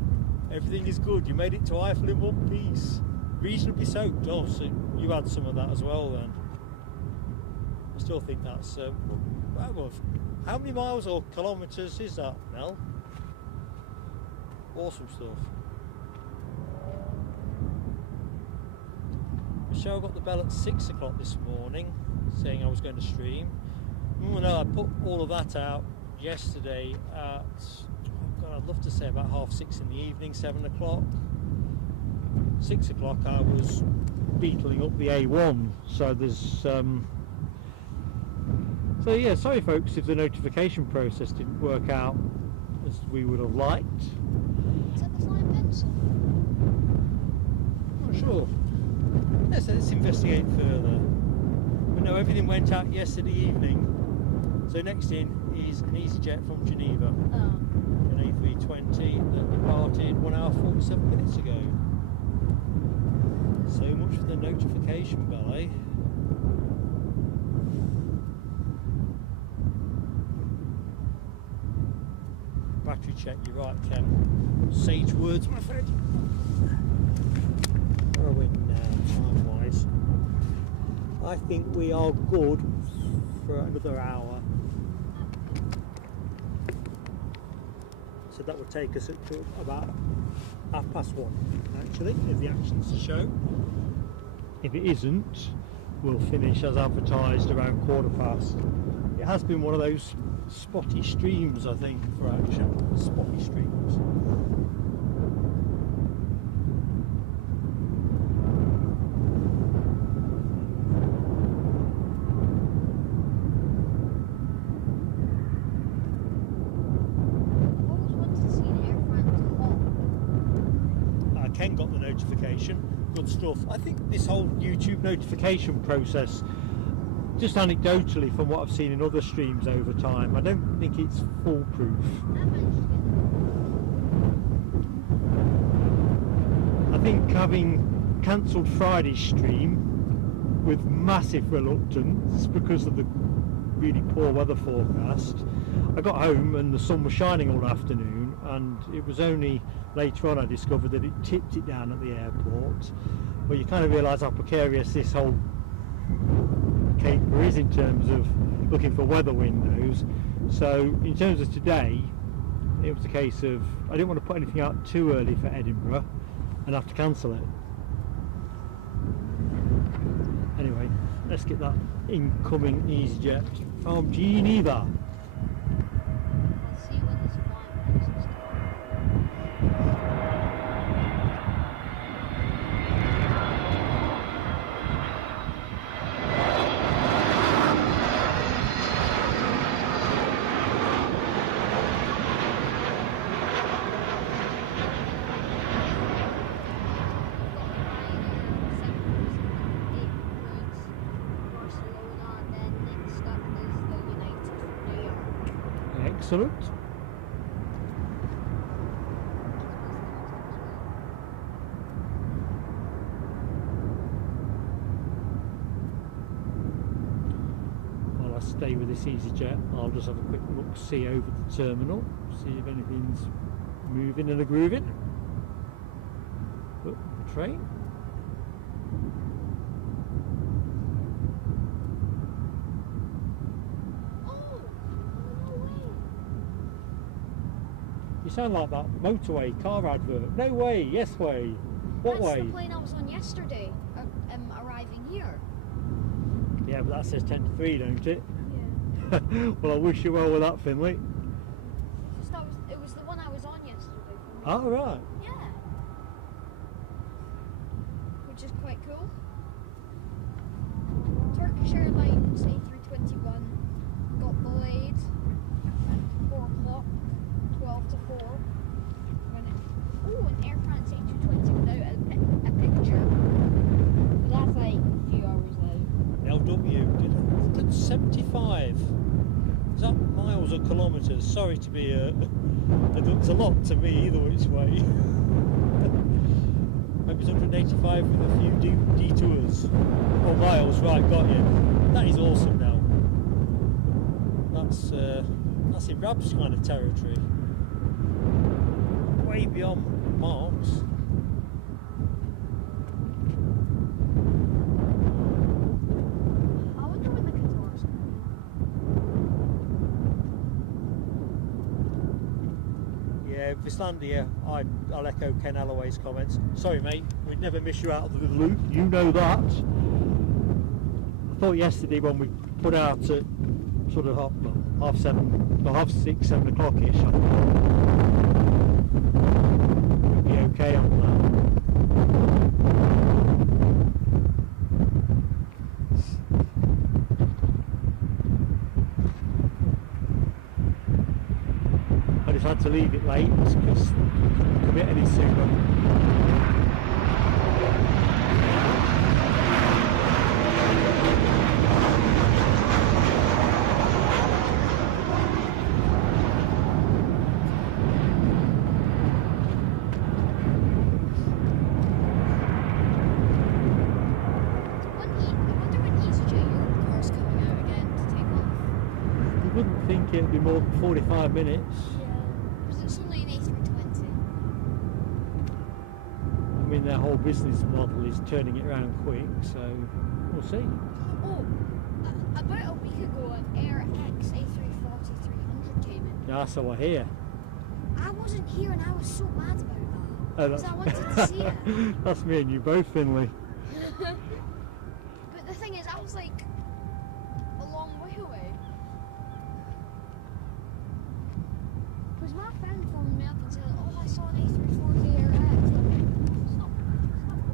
everything is good, you made it to Eiffel in one piece. Reasonably soaked. Oh, so you had some of that as well then. I still think that's well, how many miles or kilometres is that, Mel? Awesome stuff. Michelle got the bell at 6 o'clock this morning saying I was going to stream. No, I put all of that out yesterday at, oh God, I'd love to say about 6:30 in the evening, 7 o'clock. 6 o'clock I was beetling up the A1, so there's so yeah, sorry folks if the notification process didn't work out as we would have liked. Is that the flying pencil? Not sure. Yes, let's investigate further. But no, everything went out yesterday evening. So next in is an easyJet from Geneva. An A320 that departed 1 hour 47 minutes ago. So much for the notification bell, eh? Battery check, you're right, Ken. Sage words, my friend. Where are we now, time-wise? I think we are good for another hour. So that would take us to about 1:30, actually, if the action's to show. If it isn't, will finish as advertised around 1/4 It has been one of those spotty streams, I think, for action. Spotty streams. Ken got the notification. Good stuff. I think this whole YouTube notification process, just anecdotally from what I've seen in other streams over time, I don't think it's foolproof. I think having cancelled Friday's stream with massive reluctance because of the really poor weather forecast, I got home and the sun was shining all afternoon, and it was only later on I discovered that it tipped it down at the airport. But you kind of realise how precarious this whole caper is in terms of looking for weather windows. So in terms of today, it was a case of I didn't want to put anything out too early for Edinburgh and have to cancel it. Anyway, let's get that incoming easyJet from Geneva. Excellent. While I stay with this easyJet, I'll just have a quick look-see over the terminal, see if anything's moving and a-grooving. Oh, the train. You sound like that motorway car advert. No way, yes way. What way? That's the plane I was on yesterday, arriving here. Yeah, but that says 10 to 3, don't it? Yeah. Well, I wish you well with that, Finley. It was the one I was on yesterday. Oh, right. Yeah. Which is quite cool. Turkish Airlines A321 got delayed at 4 o'clock. 12 to 4. An Air France A220 without a picture. But that's like a few hours out. LW did 175. Is that miles or kilometres? Sorry to be it's a lot to me either which way. Maybe it's 185 with a few detours. Oh, miles, right, got you. That is awesome now. That's in Rab's kind of territory. Way beyond Marks. I wonder when the Qatar's coming. Yeah, Vislandia, I'll echo Ken Alloway's comments. Sorry mate, we'd never miss you out of the loop, you know that. I thought yesterday when we put out at sort of half 6, 7 o'clock-ish, I thought be okay on that. I just had to leave it late because I couldn't commit any sooner. It'll be more than 45 minutes. Yeah, because it's only an A320. I mean, their whole business model is turning it around quick, so we'll see. Oh, about a week ago, an Air X A340-300 came in. Yeah, so I hear. I wasn't here and I was so mad about that. Oh, because I wanted to see it. That's me and you both, Finley. But the thing thing is, I was like a long way away. Because my friend phoned me up and said, "Oh, I saw an A340 AirX." It's not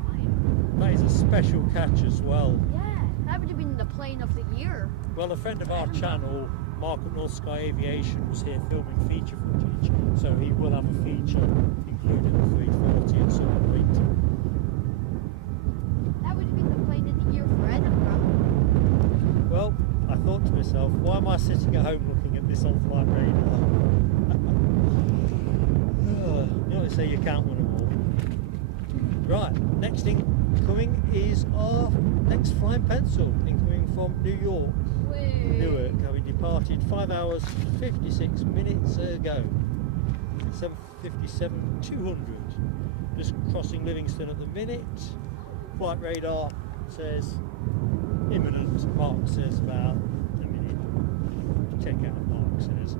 right. That is a special catch as well. Yeah, that would have been the plane of the year. Well, a friend of our channel, Mark at North Sky Aviation, was here filming feature footage, so he will have a feature including the 340 at some point. That would have been the plane of the year for Edinburgh. Well, I thought to myself, why am I sitting at home looking at this on flight radar? You know, they say you can't win them all. Right, next incoming is our next flying pencil, incoming from New York. Newark, having departed 5 hours 56 minutes ago. 7:57:200. Just crossing Livingston at the minute. Flight radar says imminent. Mark says about a minute. Check out Mark says.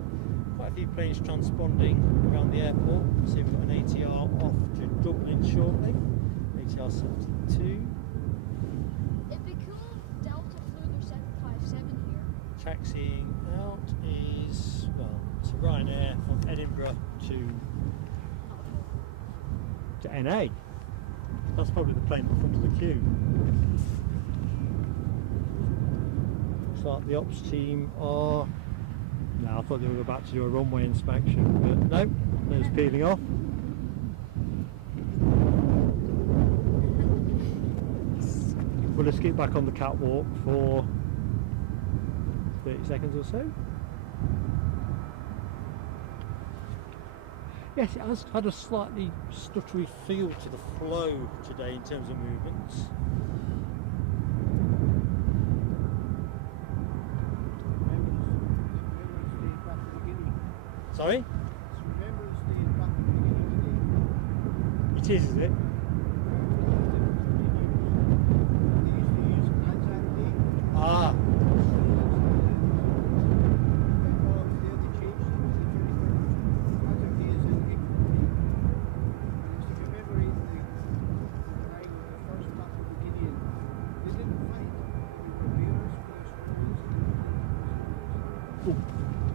Quite a few planes transponding around the airport. So we've got an ATR off to Dublin shortly. ATR 72. It'd be cool if Delta flew their 757 here. Taxiing out is, well, it's a Ryanair from Edinburgh to NA. That's probably the plane at the front of the queue. Looks like the ops team are... No, I thought they were about to do a runway inspection, but no, they're just peeling off. We'll just get back on the catwalk for 30 seconds or so. Yes, it has had a slightly stuttery feel to the flow today in terms of movements. Sorry? It is it? Ah.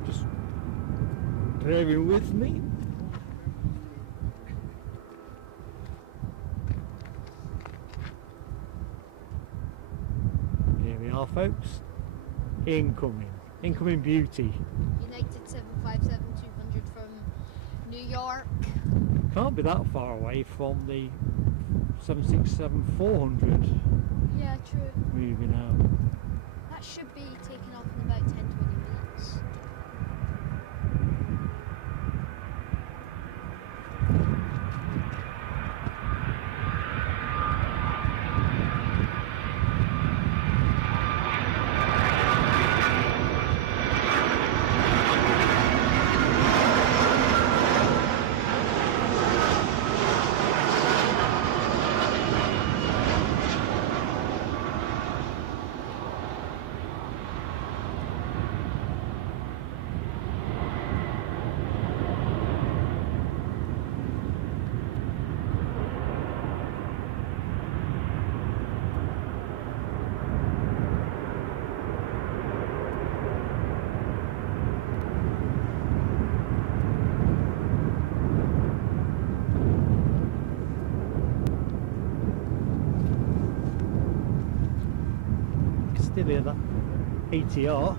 Just driving with me. Here we are, folks. Incoming beauty. United 757-200 from New York. Can't be that far away from the 767-400 Yeah, true. moving out. That should be taken off in about 10-20 minutes. Still hear that ATR.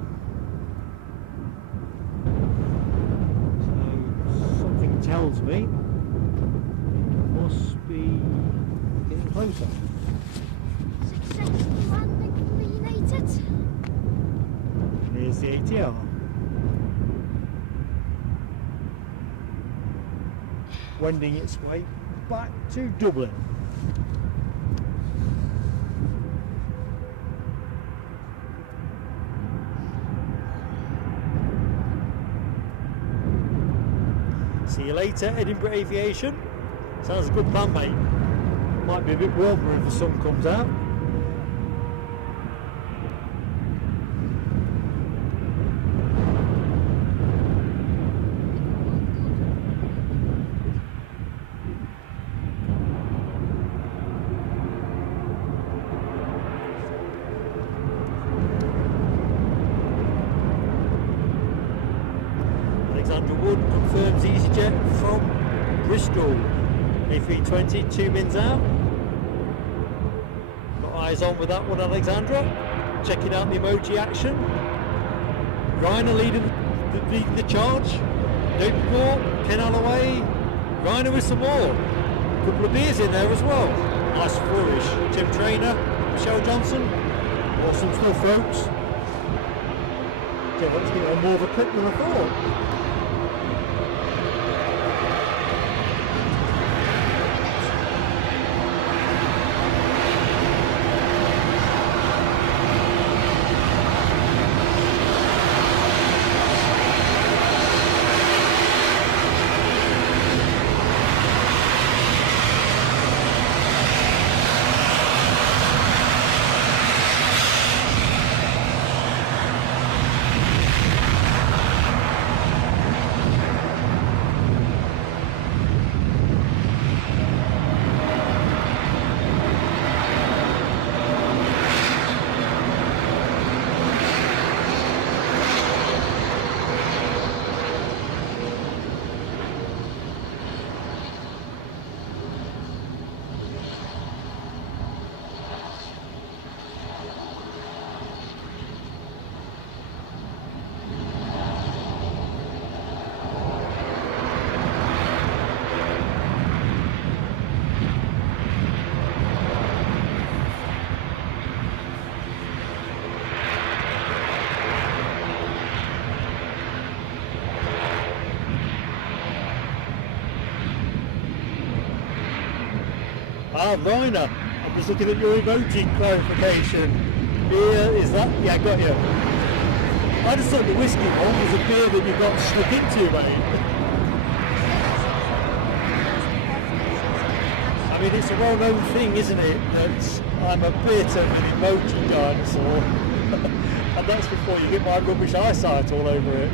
So something tells me it must be getting closer. Successful landing for the United. And here's the ATR. Wending its way back to Dublin. See you later, Edinburgh Aviation. Sounds a good plan, mate. Might be a bit warmer if the sun comes out. Alexander Wood confirms easyJet from Bristol. A320, 2 mins out. Got eyes on with that one, Alexandra. Checking out the emoji action. Ryanair leading the charge. Newport, Ken Alloway, Ryanair with some more. A couple of beers in there as well. Nice flourish. Tim Trainer, Michelle Johnson. Awesome stuff, folks. Let's get more of a clip than I thought. Ah, Ryanair, I'm just looking at your emoji clarification. Beer, is that? Yeah, got you. I just thought the whiskey one was a beer that you got stuck into, mate. I mean, it's a well-known thing, isn't it, that I'm a bit of an emoji dinosaur. And that's before you get my rubbish eyesight all over it.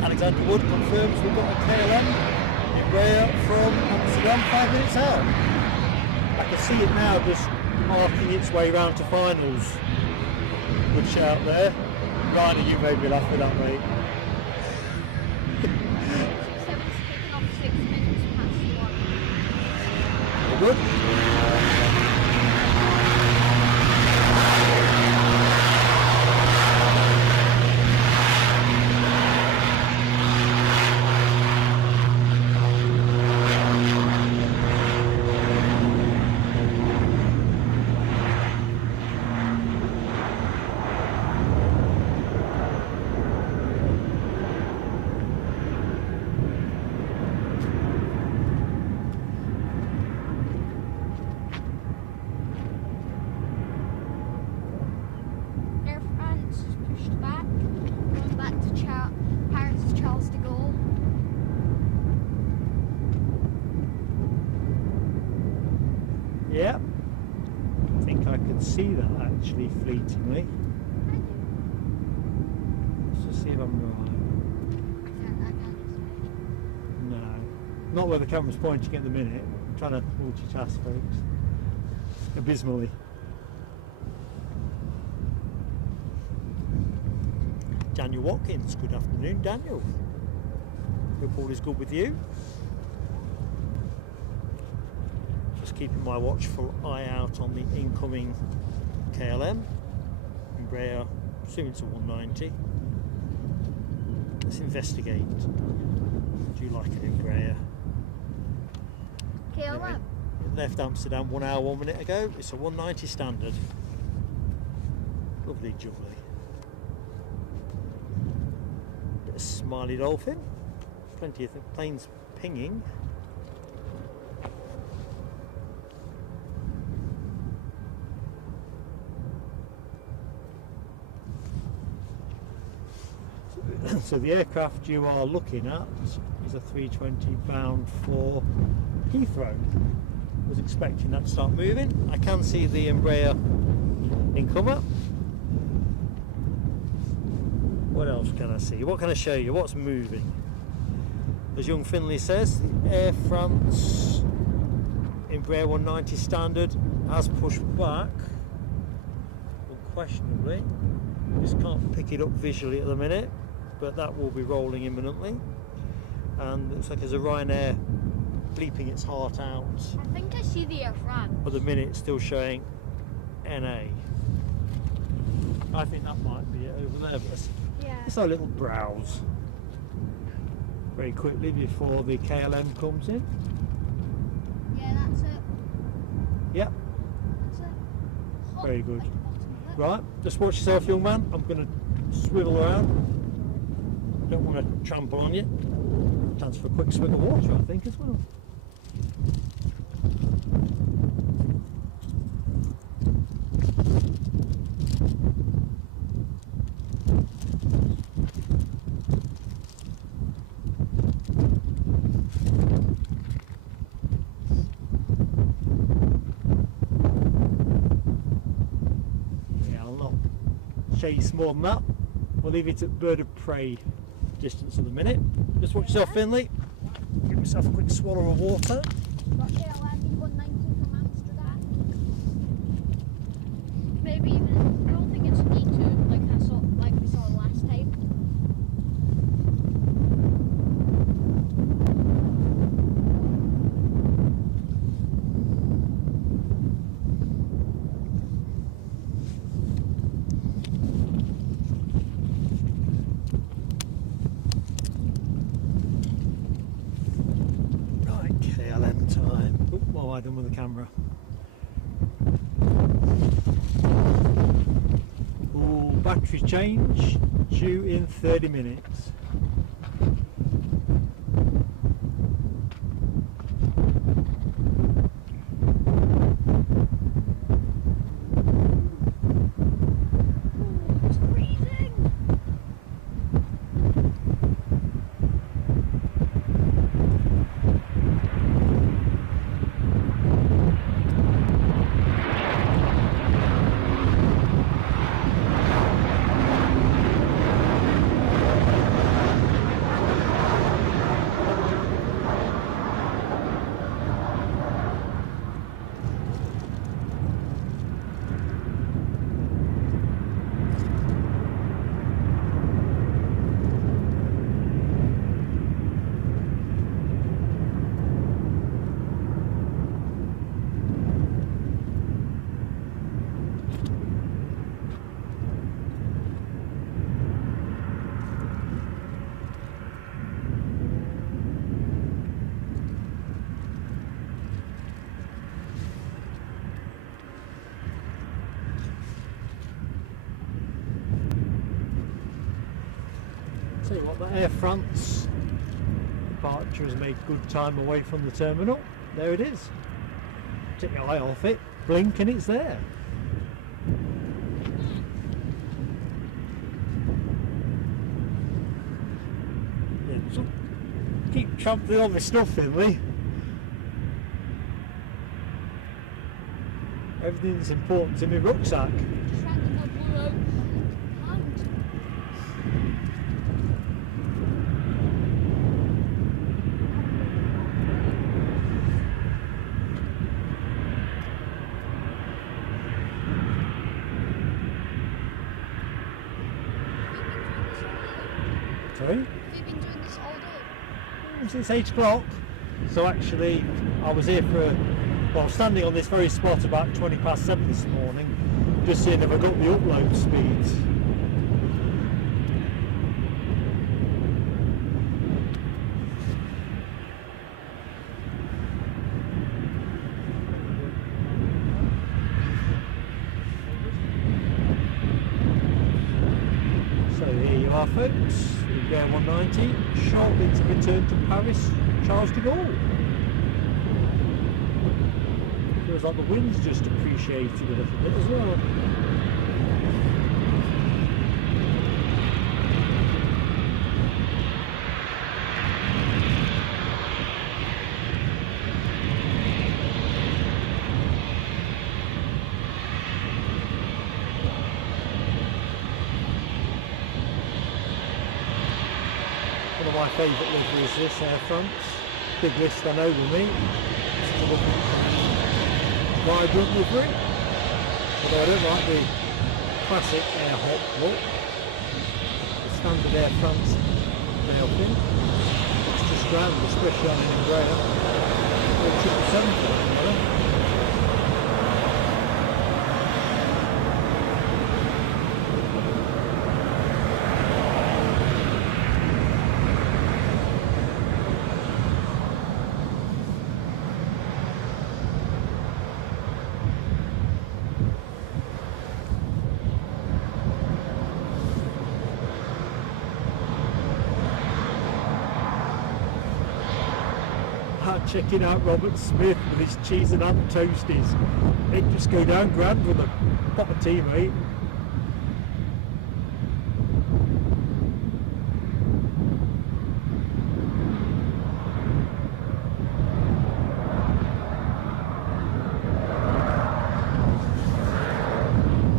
Alexander Wood confirms we've got a KLM Iberia from Amsterdam 5 minutes out. I can see it now just marking its way round to finals. Good shout there. Ryanair, you made me laugh with that, mate. 7's kicking off 6 minutes past 1. Very good. Air France is pushed back, going back to Paris Charles de Gaulle. Yeah, I think I can see that actually fleetingly. Let's just see if I'm right. I can't. No, not where the camera's pointing at the minute. I'm trying to multitask, folks. Abysmally. Daniel Watkins, good afternoon, Daniel. Hope all is good with you. Just keeping my watchful eye out on the incoming KLM. Embraer, assuming it's a 190. Let's investigate. Do you like an Embraer? KLM. It left Amsterdam 1 hour 1 minute ago. It's a 190 standard. Lovely jubbly. Bit of smiley dolphin. Plenty of planes pinging. So the aircraft you are looking at is a 320 bound for Heathrow. Was expecting that to start moving. I can see the Embraer incomer. What else can I see? What can I show you? What's moving? As young Finley says, the Air France Embraer 190 standard has pushed back, unquestionably. Just can't pick it up visually at the minute, but that will be rolling imminently. and looks like there's a Ryanair bleeping its heart out. I think I see the Air France. At the minute it's still showing NA. I think that might be it over there, but Yeah. let's have a little browse very quickly before the KLM comes in. Yeah, that's it. Yep, That's it. Hot very good. at the bottom of it. Right, just watch yourself, young man. I'm going to swivel around. Don't want to trample on you. Chance for a quick swig of water, I think, as well. Yeah, I'll not chase more than that. We'll leave it at bird of prey distance at the minute. Just watch yourself, Finley. Give yourself a quick swallow of water. Got KLM 190 from Amsterdam. Maybe even, I don't think it's D2 like we saw last time. Right, KLM time. Oh, what have I done with the camera? Oh, battery change due in 30 minutes. It's freezing. Tell you what, the Air France departure has made good time away from the terminal. There it is. Take your eye off it, blink and it's there. Yeah, so keep trampling on my stuff, Finley. Everything's important in my rucksack. Just randomly blew out my hand. Sorry? Have you been doing this all day? Since 8 o'clock. So actually I was here for, well, I was standing on this very spot about 20 past 7 this morning, just seeing if I got the upload speeds. So here you are, folks. The Air 190, shortly to return to Paris, Charles de Gaulle. Feels like the wind's just appreciated a little bit as well. One of my favourite liveries, this Air France. Big list I know with me. Vibrant livery. Although I don't like the classic Air Hop look. The standard Air France rail fin. It's just grand, especially on an Embraer or 777 for that matter. Checking out Robert Smith with his cheese and ham toasties. It just go down grand with a pot of tea, mate.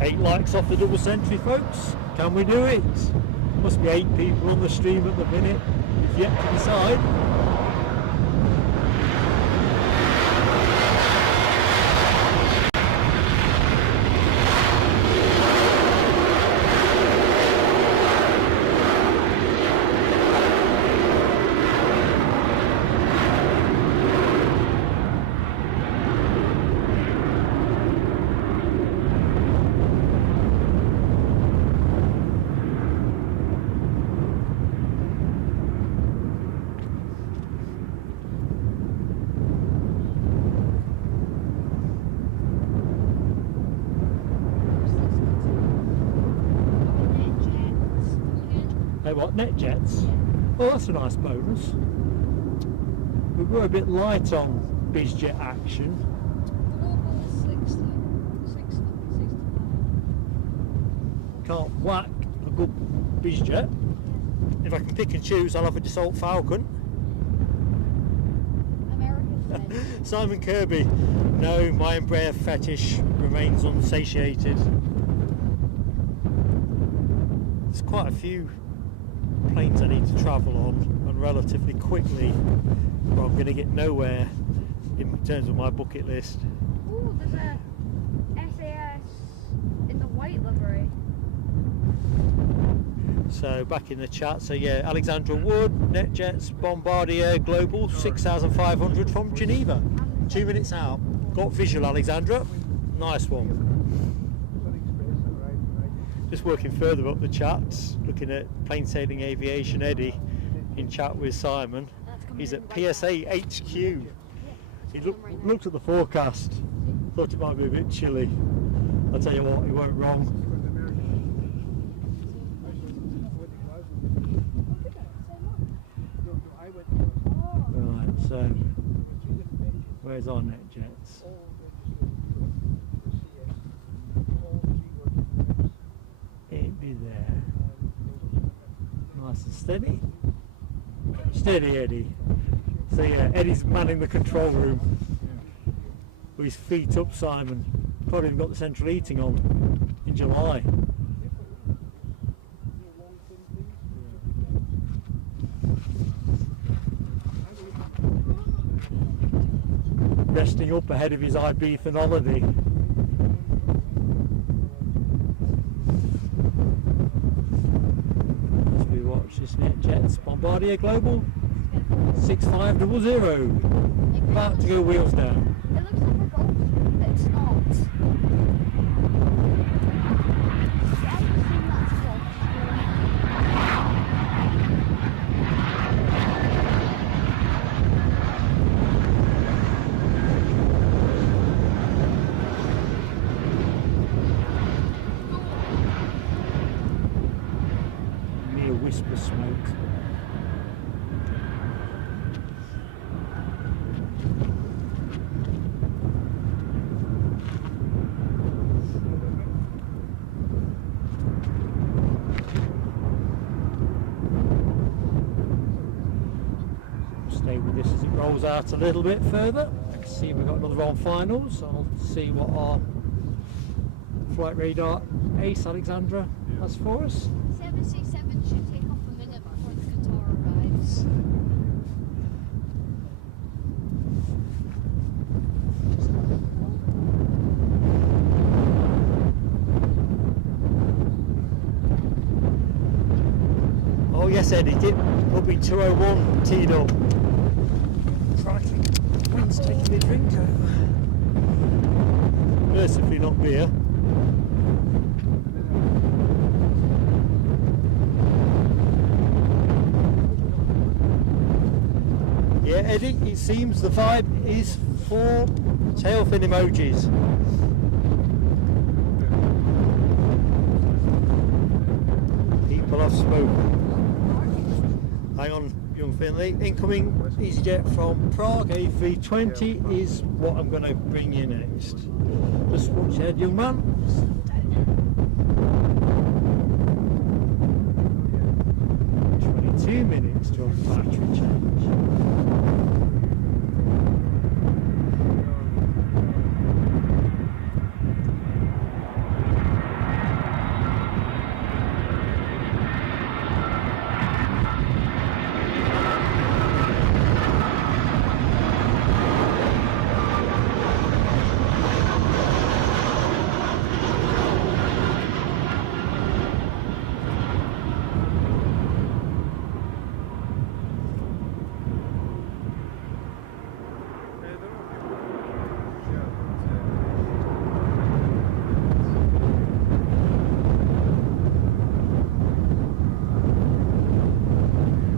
Eight likes off the double century, folks. Can we do it? Must be 8 people on the stream at the minute. If yet to decide. Hey, what, NetJets? Oh, that's a nice bonus. We were a bit light on BizJet action. Can't whack a good BizJet. If I can pick and choose, I'll have a Dassault Falcon. American Simon Kirby. No, my Embraer fetish remains unsatiated. There's quite a few planes I need to travel on, and relatively quickly, but I'm going to get nowhere in terms of my bucket list. Oh, there's a SAS in the white livery. So back in the chat, so yeah, Alexandra Wood, NetJets, Bombardier Global, 6,500 from Geneva. 2 minutes out. Got visual, Alexandra. Nice one. Just working further up the chat, looking at plain sailing aviation. Eddie in chat with Simon. He's at PSA HQ. He looked at the forecast, thought it might be a bit chilly. I'll tell you what, he weren't wrong. Right, so where's our NetJets? It'd be there. Nice and steady. Steady, Eddie. So yeah, Eddie's manning the control room with his feet up, Simon. Probably even got the central heating on in July. Resting up ahead of his Ibiza holiday. As we watch this NetJets Bombardier Global 6500, about to go wheels down. It looks like a Golf, but it's not. Yeah, I've seen that Golf. Near whisper smoke. Stay with this as it rolls out a little bit further. See if we've got another on finals. I'll see what our flight radar ace Alexandra has for us. 767 should take off a minute before the Qatar arrives. Oh yes, Eddie, did Rugby 201 teed up. Crikey, wind's taking the drink over. Mercifully not beer. Yeah, Eddie, it seems the vibe is for tail fin emojis. People have spoken. Hang on, young Finley. Incoming easyJet from Prague, A320 is what I'm going to bring you next. Just watch your head, young man. 22 minutes to a battery change.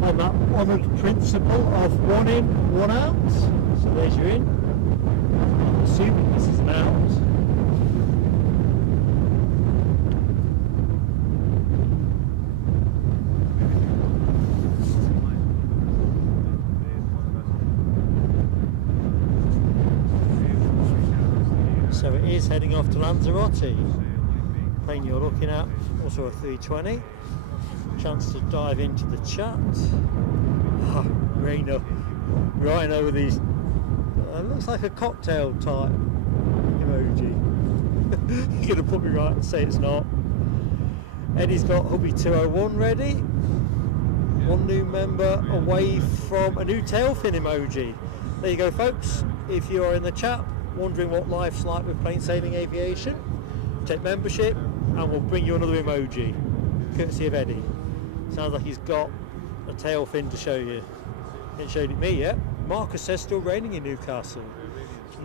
On that honoured principle of 1 in, 1 out. So there's your in. I'm assuming this is an out. So it is heading off to Lanzarote. Plane you're looking at, also a 320. Chance to dive into the chat. Oh, Rainer, right over these. Looks like a cocktail type emoji. You're gonna put me right and say it's not. Eddie's got hubby 201 ready. One new member away from a new tail fin emoji. There you go, folks. If you are in the chat wondering what life's like with plain sailing aviation, take membership and we'll bring you another emoji, courtesy of Eddie. Sounds like he's got a tail fin to show you. He hasn't showed it me yet. Marcus says still raining in Newcastle.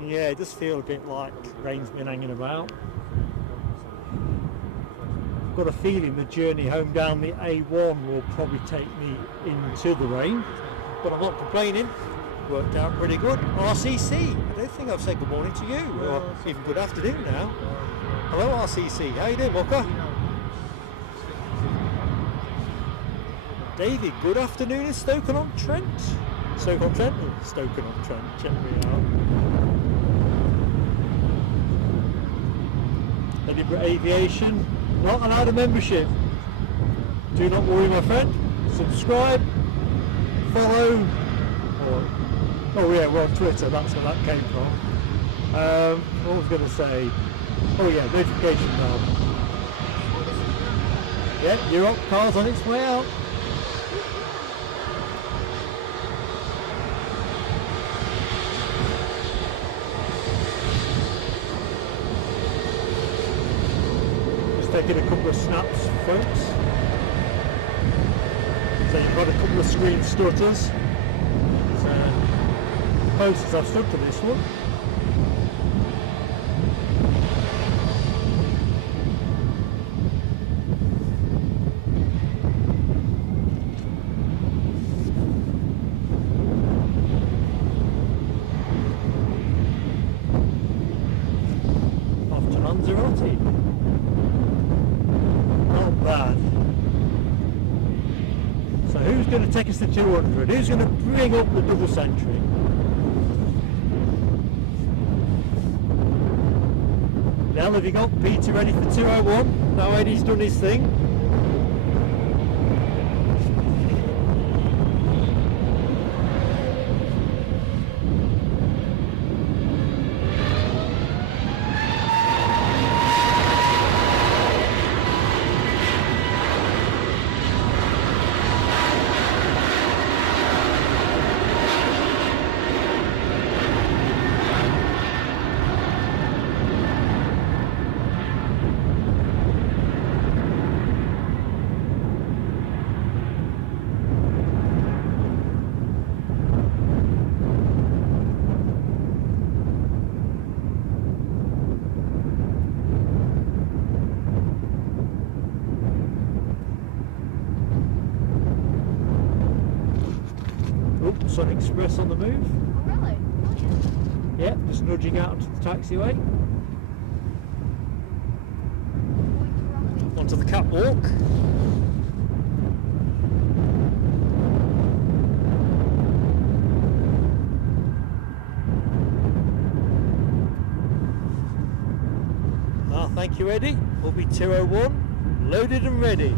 Yeah, it does feel a bit like rain's been hanging about. I've got a feeling the journey home down the A1 will probably take me into the rain, but I'm not complaining. Worked out pretty good. RCC, I don't think I've said good morning to you, or even good afternoon now. Hello RCC, how you doing, Mocha? David, good afternoon in Stoke-on-Trent. Stoke-on-Trent? Stoke-on-Trent, check me out. Edinburgh Aviation, not allowed a membership. Do not worry, my friend. Subscribe, follow, oh yeah, we're on Twitter, that's where that came from. What was I going to say? Oh yeah, notification bell. Yeah, Europe car's on its way out. Taking a couple of snaps, folks. So you've got a couple of screen stutters. So closest I've stuck to this one. Off to Lanzarote. Bad. So who's going to take us to 200? Who's going to bring up the double century? Now have you got Peter ready for 201? Now Eddie's done his thing. Oh, Sun Express on the move. Oh, really? Oh, Yeah, just nudging out onto the taxiway. yeah. Onto the catwalk. Ah, thank you, Eddie. We'll be 201, loaded and ready.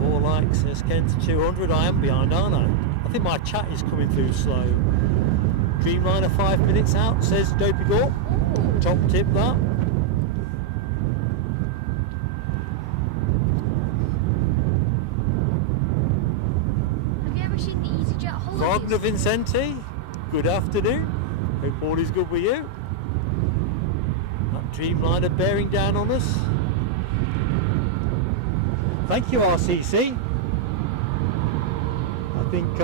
4 likes, let's get to 200. I am behind, aren't I? I think my chat is coming through slow. Dreamliner 5 minutes out, says Dopey Gore. Oh. Top tip that. Have you ever seen the easyJet holidays? Wagner Vincenti, good afternoon. Hope all is good with you. That Dreamliner bearing down on us. Thank you, RCC. I think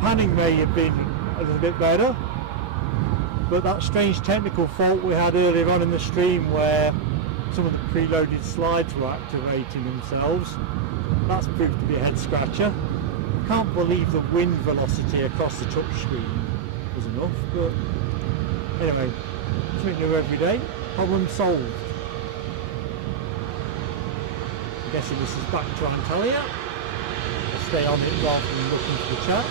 panning may have been a little bit better, but that strange technical fault we had earlier on in the stream where some of the preloaded slides were activating themselves, that's proved to be a head scratcher. Can't believe the wind velocity across the touchscreen was enough, but anyway, something new every day. Problem solved. I'm guessing this is back to Antalya. I'll stay on it rather than looking for the chat.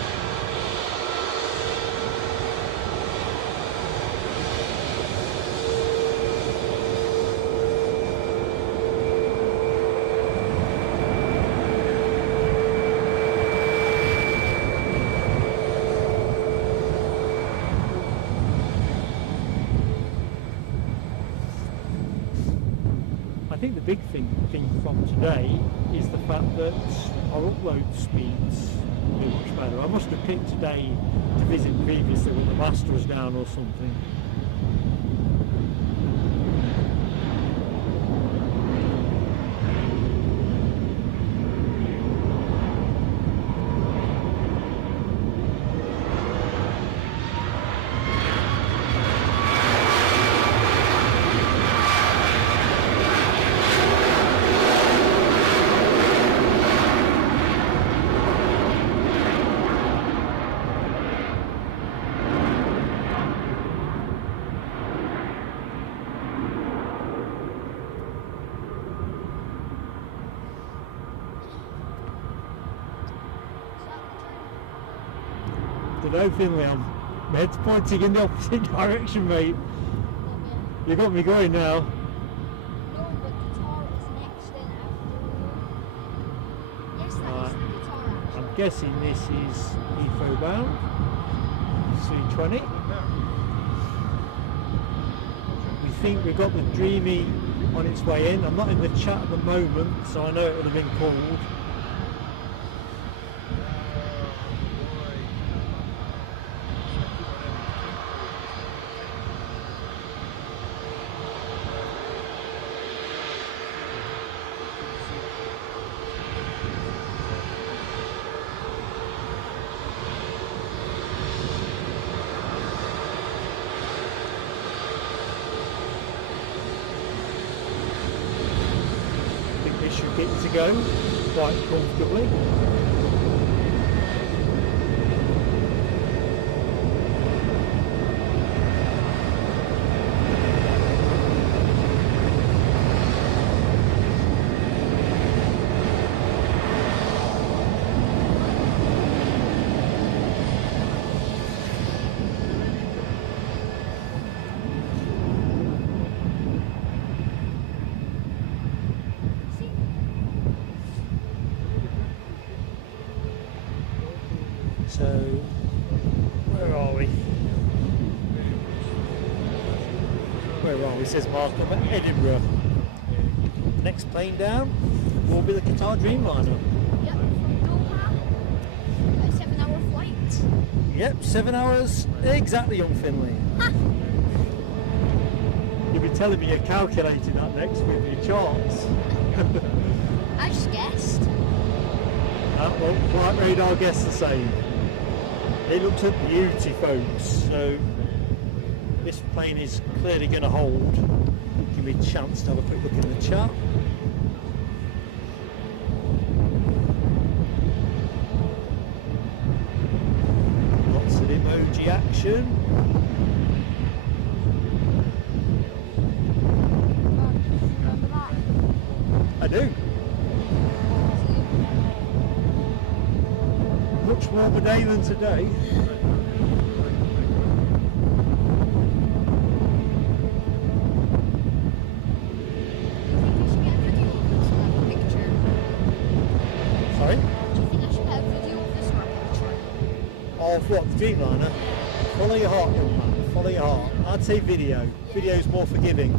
I think the big thing from today is the fact that our upload speeds will be much better. I must have picked today to visit previously when the master was down or something. Dunno, Finley, my head's pointing in the opposite direction, mate. You got me going now. No, but Qatar is next in after. Yes, that is the Qatar actually. I'm guessing this is Heathrow bound. 320. We think we've got the Dreamy on its way in. I'm not in the chat at the moment, so I know it would have been called. Should get to go quite comfortably. So, where are we? Where are we? Says Mark. I'm at Edinburgh. Next plane down will be the Qatar Dreamliner. Yep, from Doha. A 7-hour flight. Yep, 7 hours exactly, young Finley. You'll be telling me you're calculating that next with your charts. I just guessed. Well, Flight Radar guessed the same. It looks a beauty, folks. So this plane is clearly going to hold. Give me a chance to have a quick look in the chart. action. Remember that? I do. Much warmer day than today. Sorry? Do you think I should have a video of this or a picture? Of what? The Dreamliner? Follow your heart, young man. Follow your heart. I'd say video. Video's more forgiving.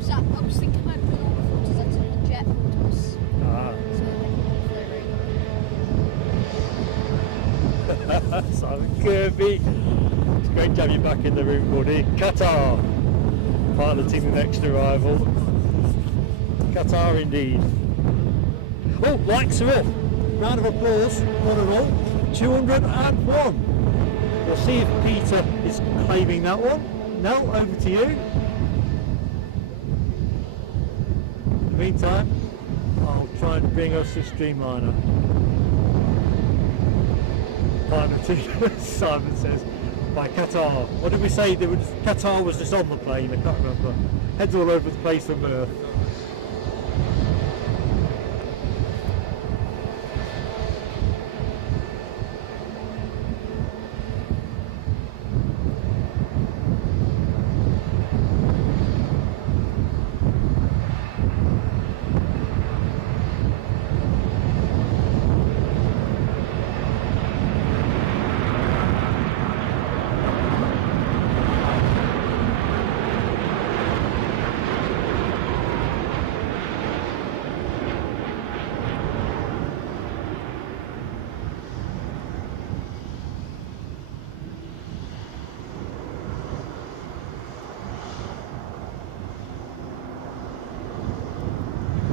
So I was thinking about putting all the photos into the jet photos. Ah. So Simon Kirby. It's great to have you back in the room, buddy. Qatar. Piloting the next arrival. Qatar indeed. Oh, lights are up. Round of applause, one and all. 201. We'll see if Peter is claiming that one. No, over to you. In the meantime, I'll try and bring us this Dreamliner. Simon says, by Qatar. What did we say? Qatar was just on the plane, I can't remember. Heads all over the place on Earth.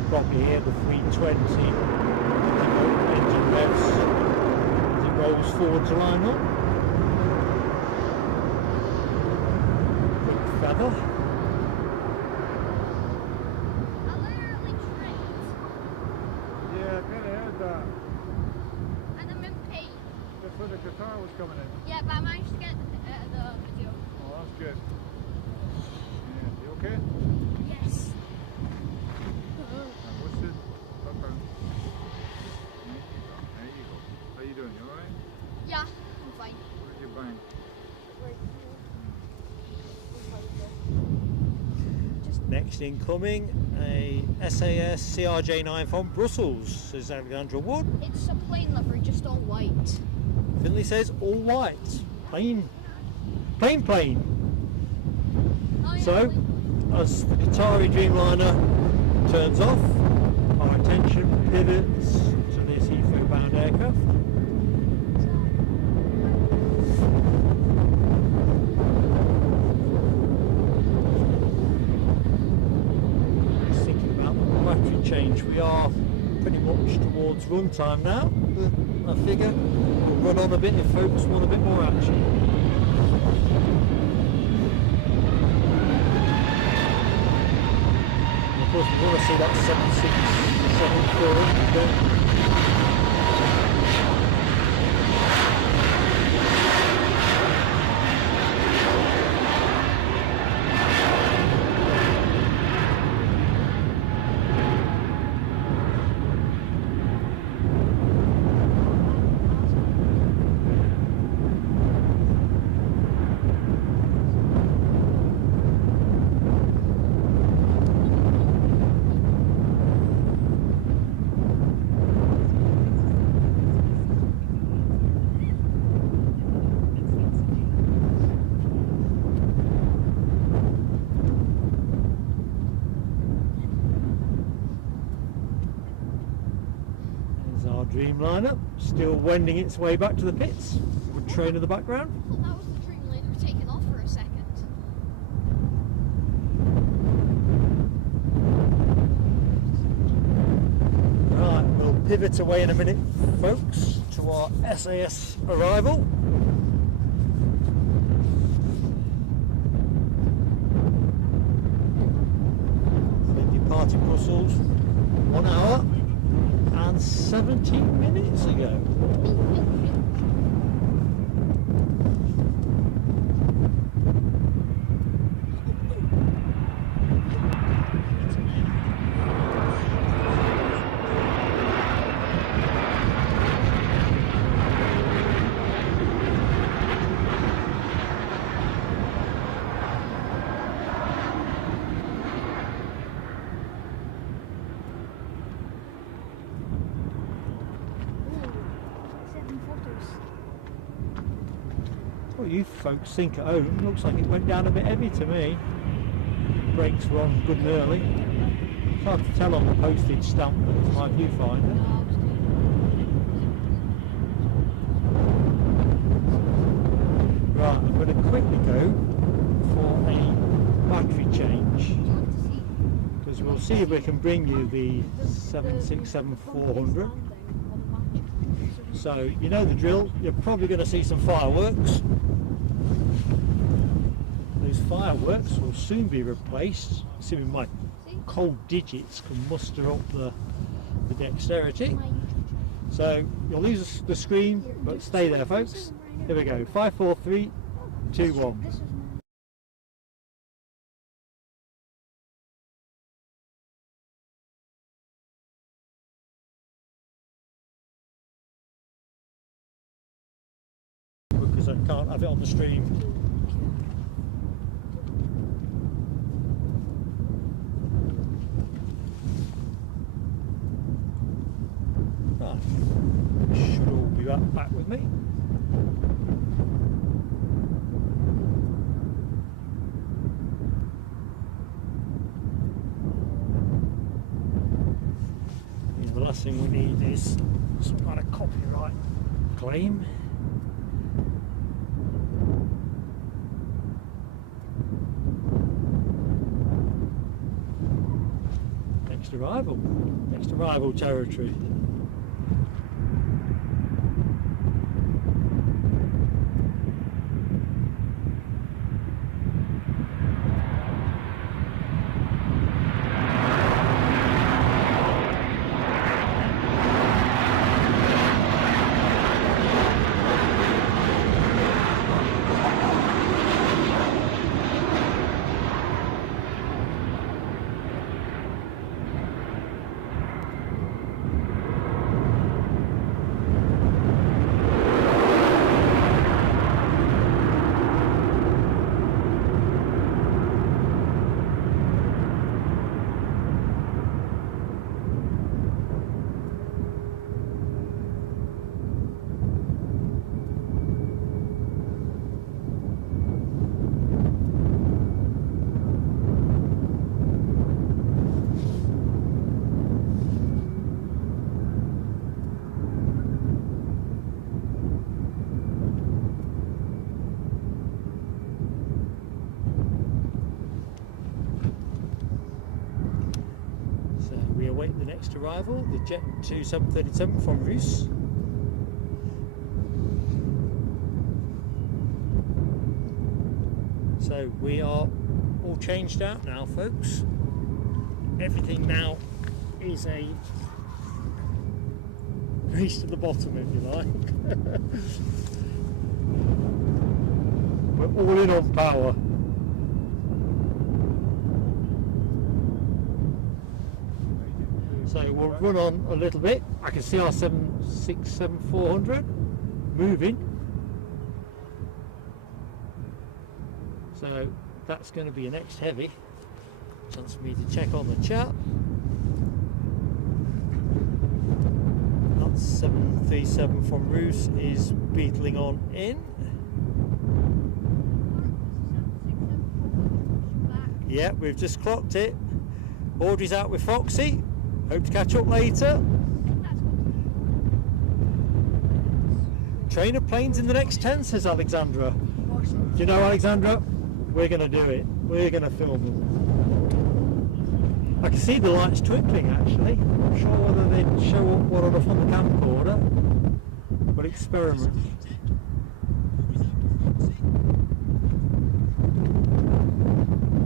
Probably hear the 320 engine revs as it rolls forward to line up. Quick feather. I literally tripped Yeah, I kind of heard that. and I'm in pain. That's where the guitar was coming in. Yeah, but I managed to get the video. Oh, that's good. Yeah, you okay? Yes. What's the background? There you go. How you doing? You alright? Yeah, I'm fine. Where's your bang? Next incoming, a SAS CRJ9 from Brussels, says Alexandra Wood. It's a plain livery, just all white. Finley says all white. Plain. Oh, yeah, So, as the Qatari Dreamliner turns off, our attention pivots to this Heathrow bound aircraft. Just thinking about the battery change, we are pretty much towards runtime now. I figure we'll run on a bit if folks want a bit more action. Of course, we want to see that 76, 74. Dreamliner, still wending its way back to the pits. Good train in the background. I thought that was the Dreamliner taking off for a second. Right, we'll pivot away in a minute, folks, to our SAS arrival. So departed Brussels 1 hour and 17 minutes ago. what you folks think at home. Looks like it went down a bit heavy to me. Brakes were on good and early. It's hard to tell on the postage stamp, but it's my viewfinder. Right, I'm going to quickly go for a battery change, because we'll see if we can bring you the 767-400. So you know the drill, you're probably going to see some fireworks. Those fireworks will soon be replaced, assuming my cold digits can muster up the dexterity. So you'll lose the screen, but stay there folks. Here we go, 5, 4, 3, 2, 1. Because I can't have it on the stream. Right, should all be back with me. The last thing we need is some kind of copyright claim. Next arrival territory. The next arrival, the Jet 2737 from Roos. So we are all changed out now folks. Everything now is a race to the bottom if you like. We're all in on power. So we'll run on a little bit. I can see our 767-400 moving. So that's going to be a next heavy. Chance for me to check on the chat. That 737 from Roos is beetling on in. Yeah, we've just clocked it. Audrey's out with Foxy. Hope to catch up later. Train of planes in the next 10, says Alexandra. Do you know, Alexandra? We're going to do it. We're going to film them. I can see the lights twinkling actually. I'm not sure whether they'd show up well enough on the camcorder. But experiment. Is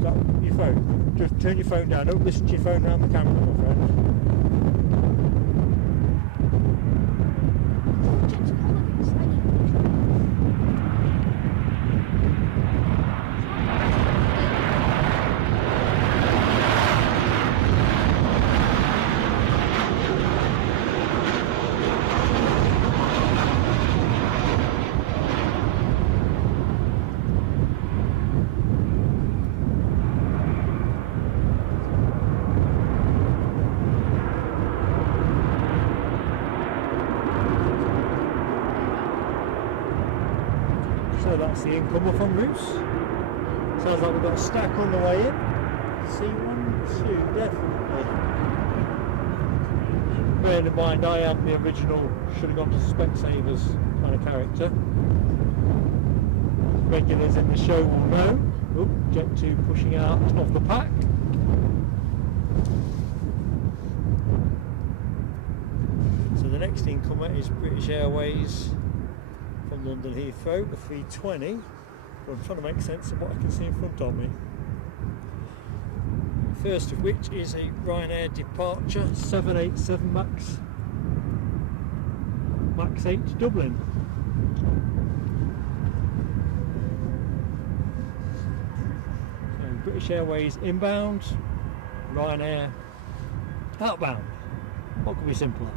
that your phone? Just turn your phone down. Don't listen to your phone around the camera, my friend. So that's the incomer from Roos. Sounds like we've got a stack on the way in. See 1, 2, definitely. Bearing in mind I am the original should have gone to Specsavers kind of character. Regulars in the show will know. Oh, Jet 2 pushing out of the pack. So the next incomer is British Airways from London Heathrow, the 320. But I'm trying to make sense of what I can see in front of me. First of which is a Ryanair departure 787 Max 8 to Dublin. So British Airways inbound, Ryanair outbound. What could be simpler?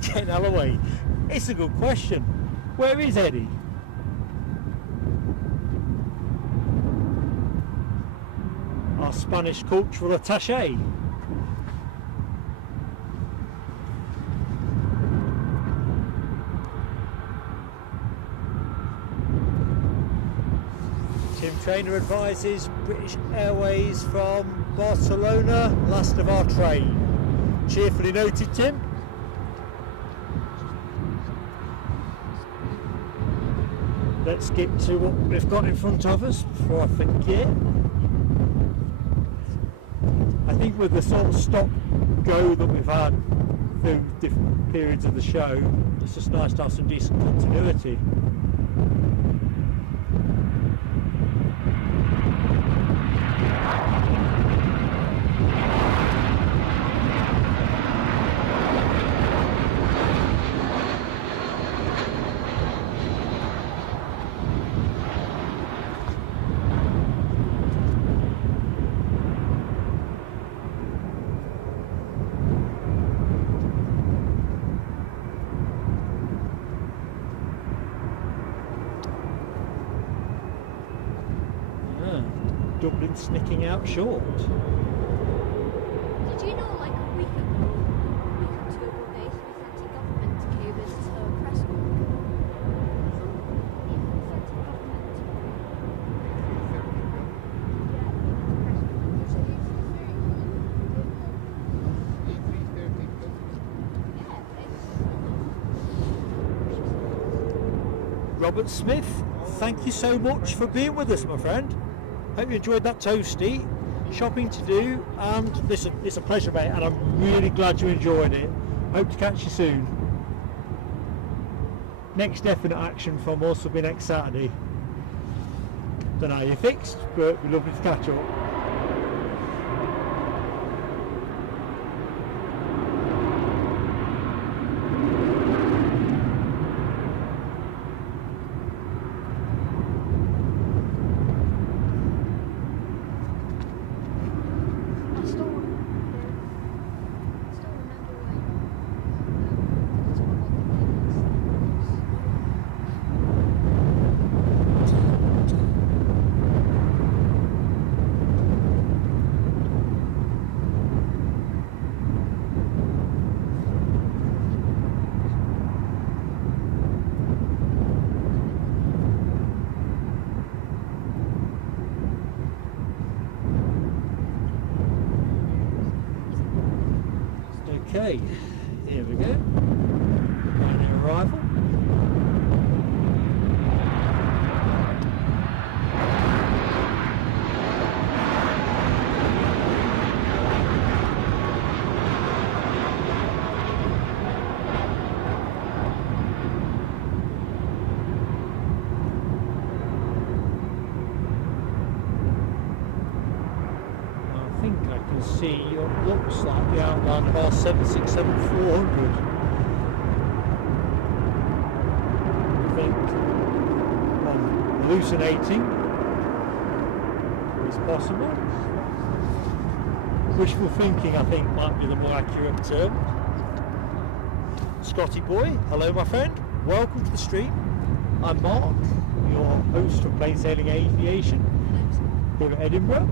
Getting out of the way. It's a good question. Where is Eddie? Our Spanish cultural attaché. Tim Trainer advises British Airways from Barcelona, last of our train. Cheerfully noted, Tim. Let's get to what we've got in front of us before I forget. I think with the sort of stop go that we've had through different periods of the show, it's just nice to have some decent continuity. Dublin snicking out short. Did you know, like a week or 2 ago, the Atlantic government gave us a press conference? Robert Smith, thank you so much for being with us, my friend. Hope you enjoyed that toasty. Shopping to do, and listen, it's a pleasure, mate, and I'm really glad you enjoyed it. Hope to catch you soon. Next definite action from us will be next Saturday. Don't know how you're fixed, but it'd be lovely to catch up. Okay, here we go. Ryanair arrival. I think I can see what looks like the outline of our 767-400. I think I'm hallucinating is possible. Wishful thinking, I think, might be the more accurate term. Scotty boy, hello my friend, welcome to the stream. I'm Mark, your host of Plain Sailing Aviation here at Edinburgh.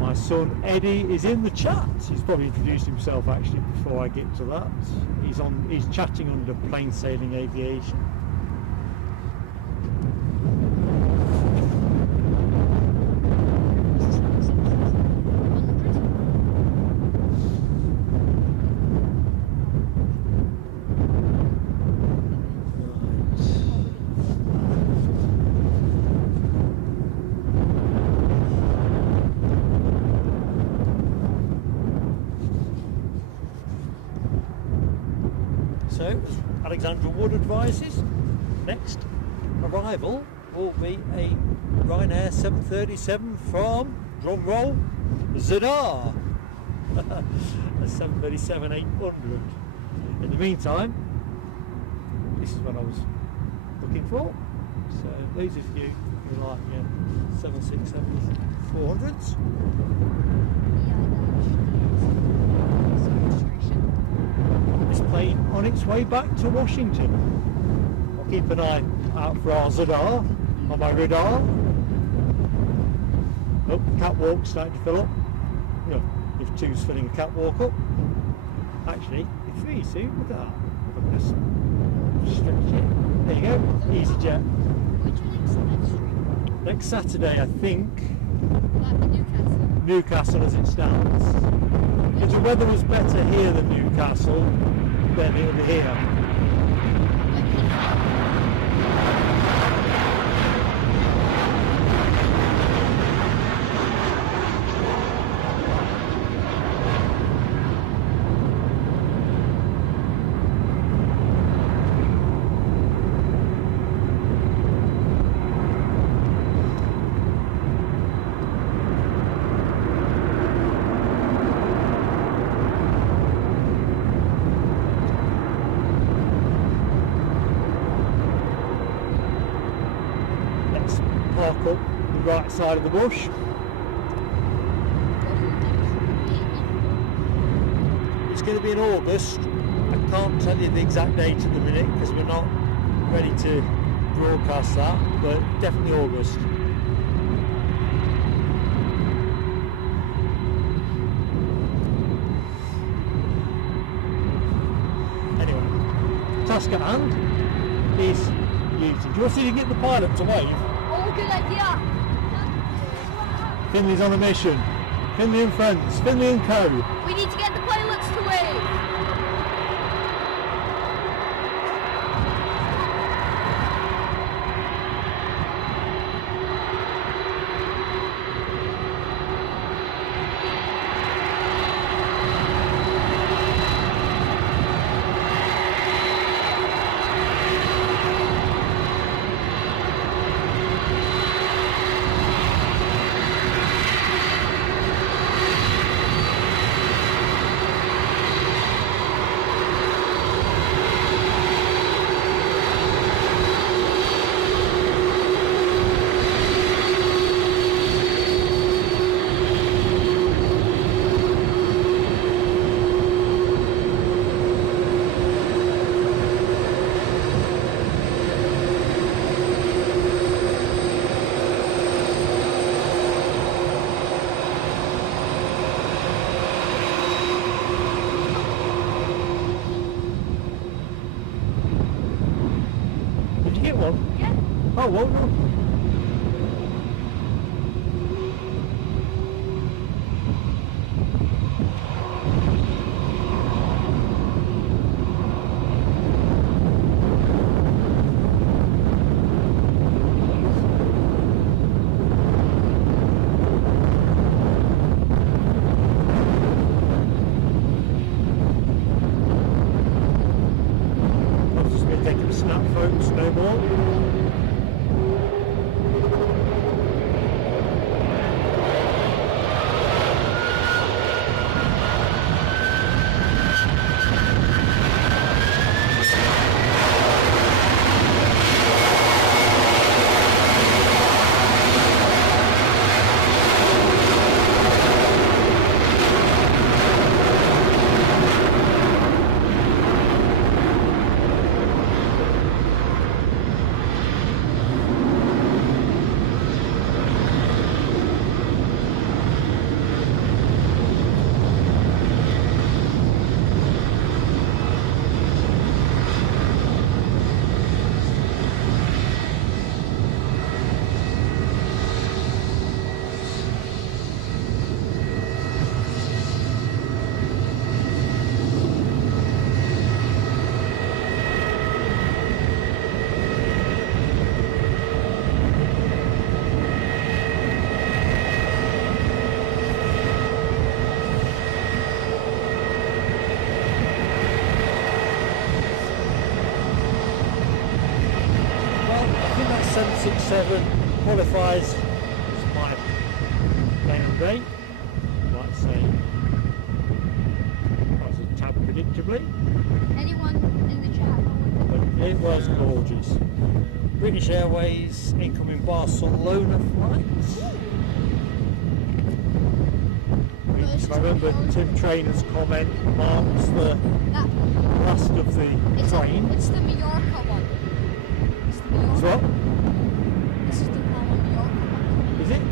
My son Eddie is in the chat. He's probably introduced himself actually before I get to that. He's chatting under plain sailing aviation. So, as Alexandra Wood advises, next arrival will be a Ryanair 737 from, drumroll, Zadar. A 737-800. In the meantime, this is what I was looking for. So those of you who like 767-400s. This plane on its way back to Washington. I'll keep an eye out for our Zadar on my radar. Oh, catwalk's starting to fill up. You know, if two's filling a catwalk up. Actually, if three soon, look at that. If I can just stretch it. There you go, easyJet. Which links are next street? Next Saturday, I think. Like Newcastle. Newcastle as it stands. If the weather was better here than Newcastle, then it would be here. Park up the right side of the bush. It's going to be in August. I can't tell you the exact date at the minute because we're not ready to broadcast that, but definitely August. Anyway, task at hand is using. Do you want to see if you can get the pilot to wave? Oh, good idea. Finley's on a mission. Finley and friends. Finley and co. We need to get the pilots to wave. Did you get one? Yeah. Oh, well done. I've just been taking snap photos, no more. 767 qualifies as my plane of the day. Like I say, that was a tad predictably, Anyone in the chat? but it was gorgeous. British Airways incoming Barcelona flights. I remember Tim Trainor's comment marks the That, last of the train. it's the Mallorca one. It's the Mallorca. It's what? This is the one Mallorca one. Is it?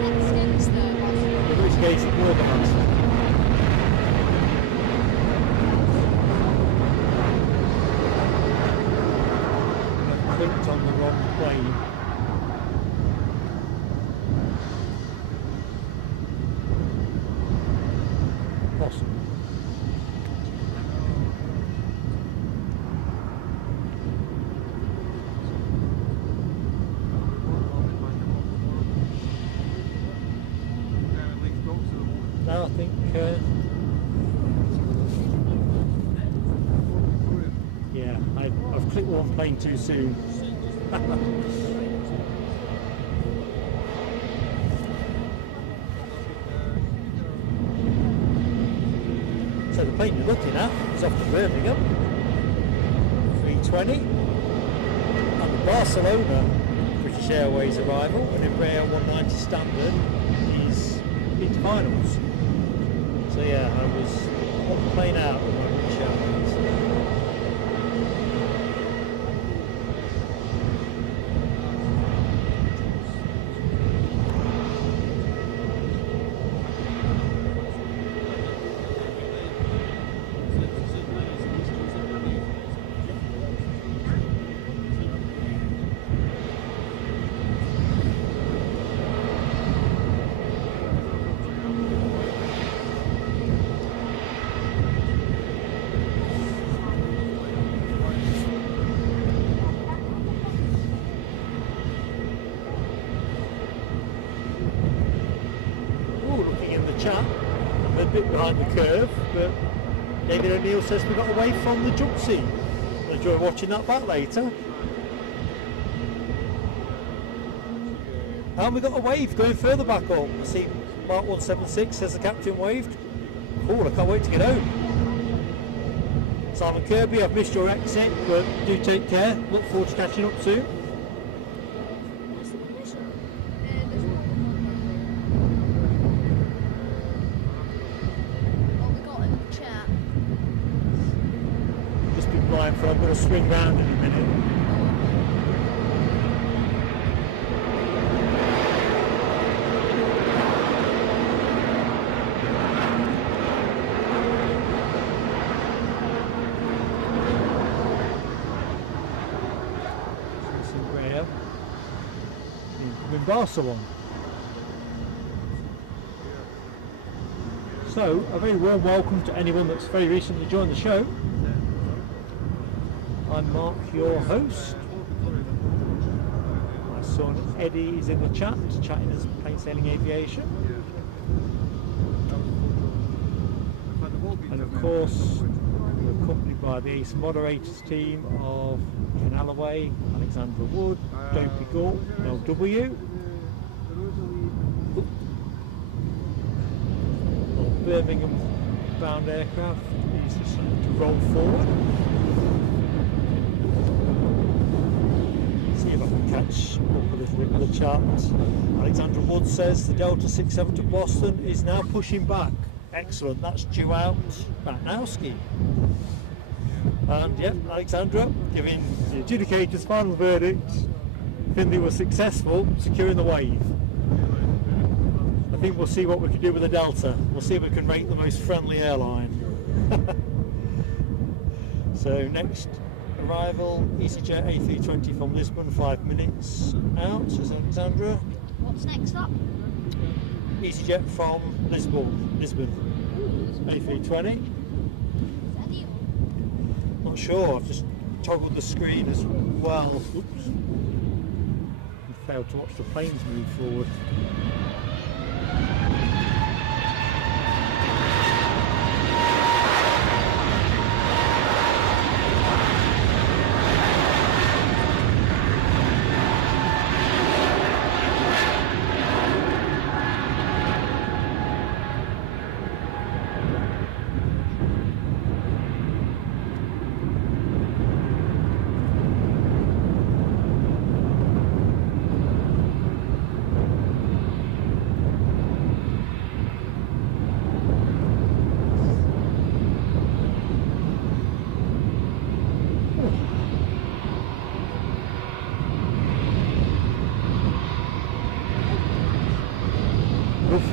Next in is the Barcelona. In which case it will be Hanson. I've clicked on the wrong plane. Possible. No, I think yeah, I've clicked one plane too soon. So the plane you're looking at is off to Birmingham, 320, and the Barcelona British Airways arrival, an Iberia 190 standard, is into finals. So yeah, I was on the plane out with my British Airways. I'm a bit behind the curve, but David O'Neill says we got away from the jump seat. I'll enjoy watching that back later. And we got a wave going further back up. I see Mark 176 says the captain waved. Cool, I can't wait to get home. Simon Kirby, I've missed your exit, but do take care. Look forward to catching up soon. I'm going to swing round in a minute. Graham in Barcelona. So, a very warm welcome to anyone that's very recently joined the show. I'm Mark, your host. My son Eddie is in the chat, chatting as plain sailing aviation. And of course, we're accompanied by the ACE moderators team of Ken Alloway, Alexandra Wood, Dopey Gulp, LW. Birmingham bound aircraft is decided to roll forward. See if I can catch up a little bit with the chat. Alexandra Wood says the Delta 67 to Boston is now pushing back. Excellent, that's due out back now, ski. And yep, Alexandra giving the adjudicator's final verdict. Finley was successful securing the wave. I think we'll see what we can do with the Delta. We'll see if we can rate the most friendly airline. So next arrival, easyJet A320 from Lisbon, 5 minutes out, says Alexandra. What's next up? easyJet from Lisbon, A320. Not sure, I've just toggled the screen as well. Oops. And failed to watch the planes move forward.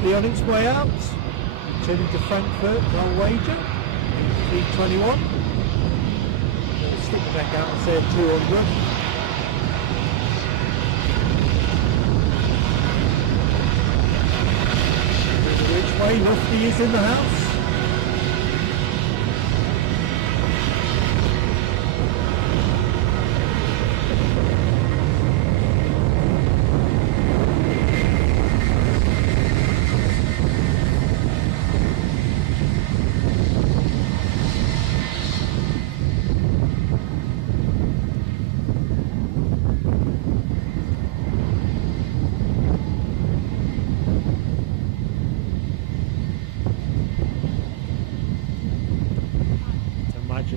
shortly on its way out, returning to Frankfurt, I'll wager, 321. Stick the neck out and say 200. Which way Lufty is in the house.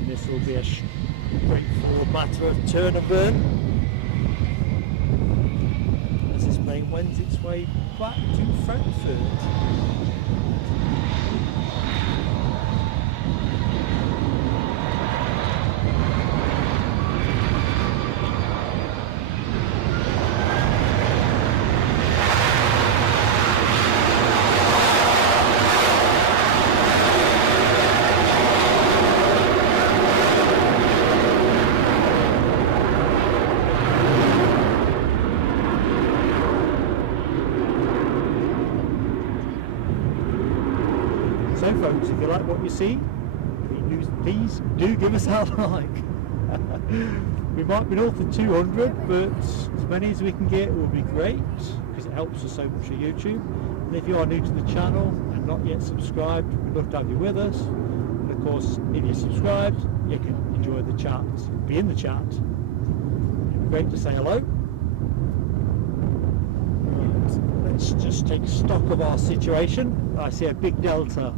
This will be a straightforward matter of turn and burn as this plane wends its way back to Frankfurt. So folks, if you like what you see, please do give us a like. We might be north of 200, but as many as we can get will be great, because it helps us so much on YouTube. And if you are new to the channel and not yet subscribed, we'd love to have you with us. And of course, if you're subscribed, you can enjoy the chat, be in the chat. It'd be great to say hello. Right, let's just take stock of our situation. I see a big Delta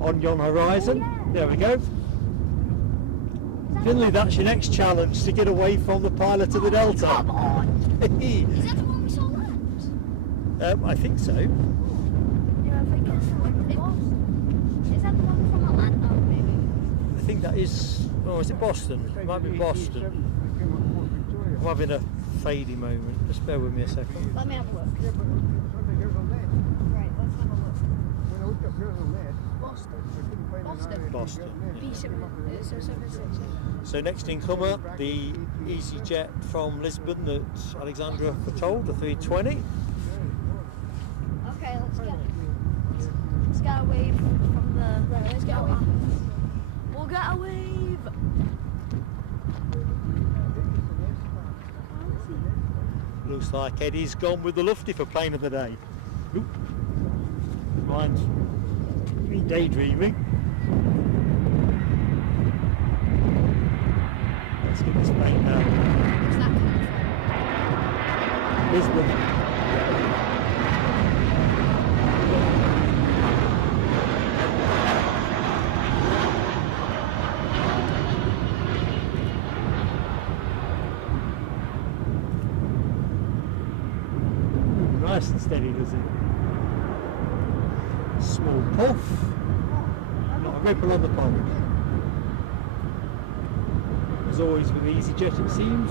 on yon horizon. There we go. Finley, that's your next challenge, to get away from the pilot of the Delta. Come on! Is that the one we saw land? I think so. Yeah, I think it's the one from Boston. Is that the one from Atlanta, maybe? I think that is... Oh, is it Boston? It might be Boston. I'm having a fadey moment. Just bear with me a second. Let me have a look. Right, let's have a look. Boston. Boston. So next incomer, the easyJet from Lisbon that Alexandra foretold, the 320. Okay, let's get a wave from the... Right, let's get a wave. We'll get a wave! Looks like Eddie's gone with the Lufty for plane of the day. Oop. Mind me daydreaming. Let's get this plane down. Where's that coming from? Lisbon. Nice and steady, does it? Small puff, not a ripple on the pond. As always with easyJet, it seems.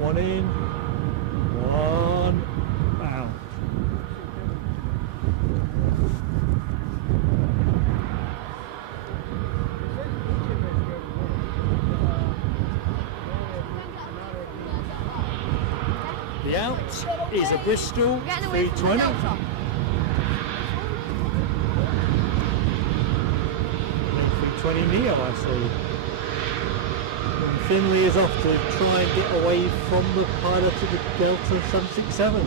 One in, one out. The out is a Bristol 320. 320 Neo, I see. And Finley is off to try and get away from the pilot of the Delta 767.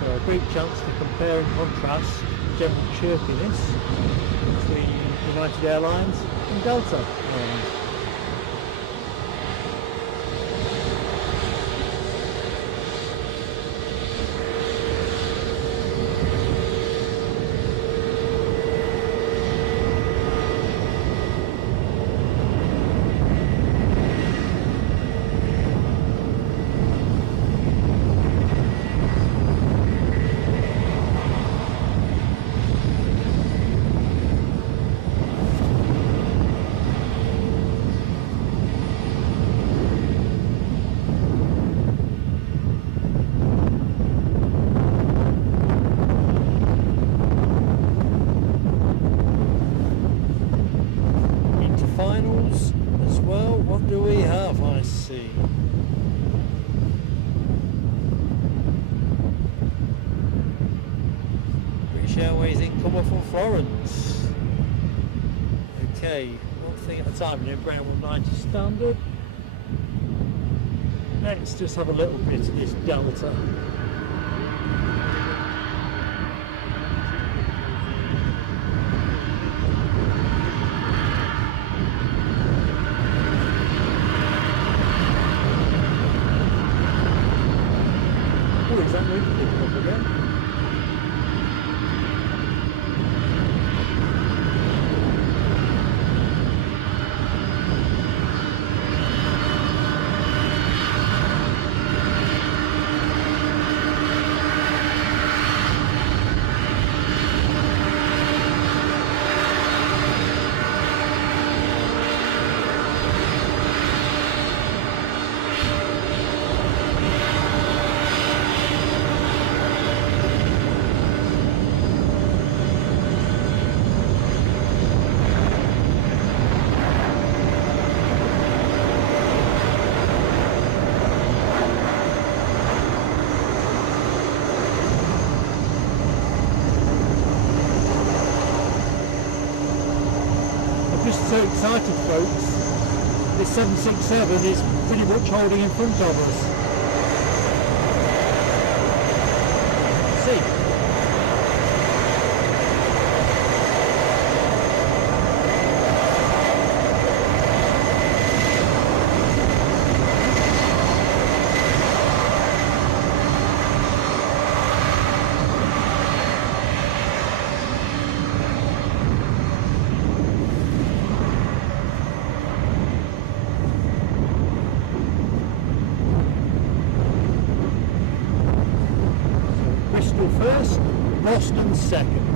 So a great chance to compare and contrast the general chirpiness between United Airlines and Delta Airlines. do we have? I see. British Airways incomer from Florence. Okay, one thing at a time. We're in Brown 90 standard. Let's just have a little bit of this Delta. Oh, is that moving picking up again? So excited, folks. This 767 is pretty much holding in front of us. See. First, Boston second.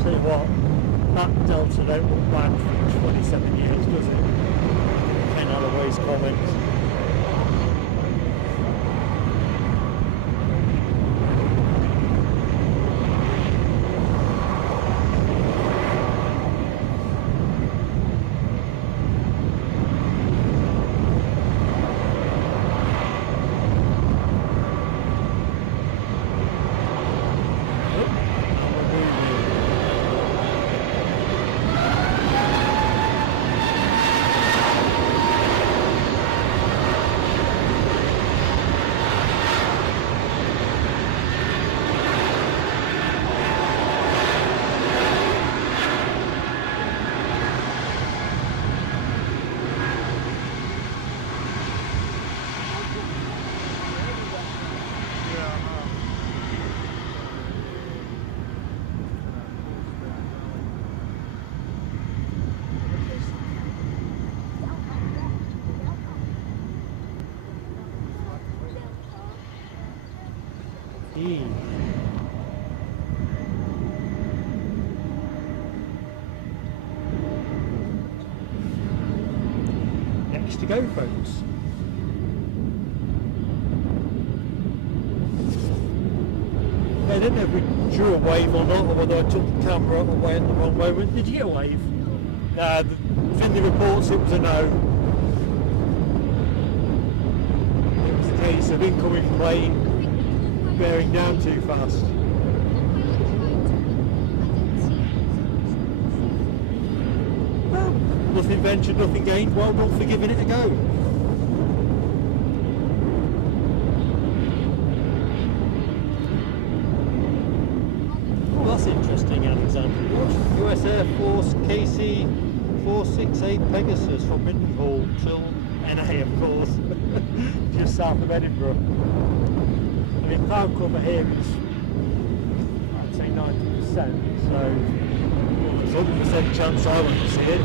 Tell you what, that Delta don't look bad for 27 years, does it? Ken Holloway's comments. Next to go, folks. I don't know if we drew a wave or not, or whether I took the camera away at the wrong moment. Did you get a wave? No, the Finley reports it was a no. It was a case of incoming plane bearing down too fast. Well, nothing ventured, nothing gained. Well done for giving it a go. Oh, that's interesting, Alexander. US Air Force KC 468 Pegasus from Mindenhall till NA, of course, just south of Edinburgh. I mean, cloud cover here is, I'd say 90%, so well, there's 100% chance I went to see it.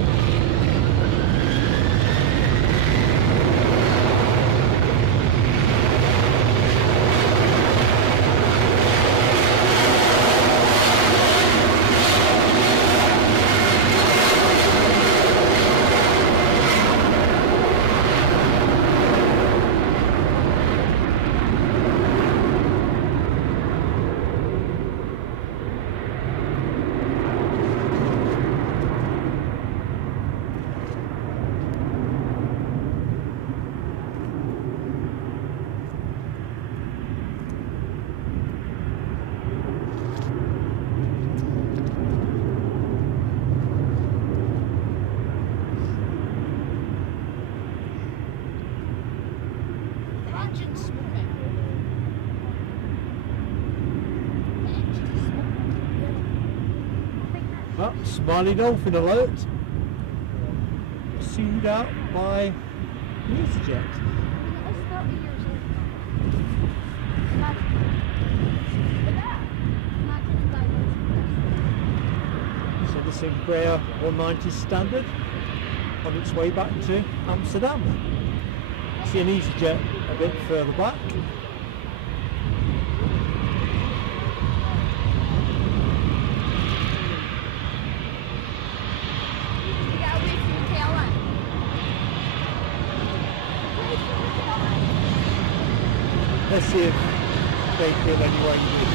engine smoking. The engine is smoking. But Smiley Dolphin alert. Sued out by easyJet. It's 30 years old now. Imagine So this Embraer 190 standard on its way back to Amsterdam. See an easyJet a bit further back. get away from the KLM. Away from the KLM. Let's see if they feel any way with.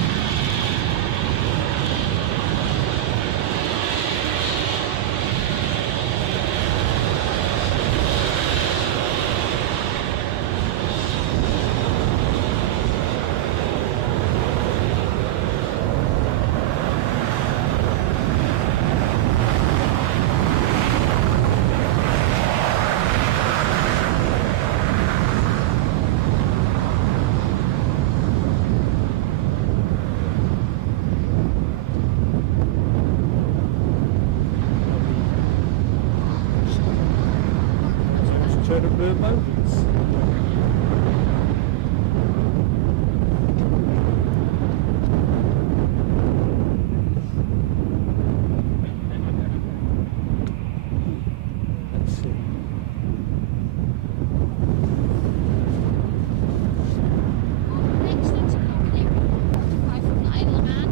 Turn of bird moments. Let's see. Next thing's Loganair, 45 from the Isle of Man.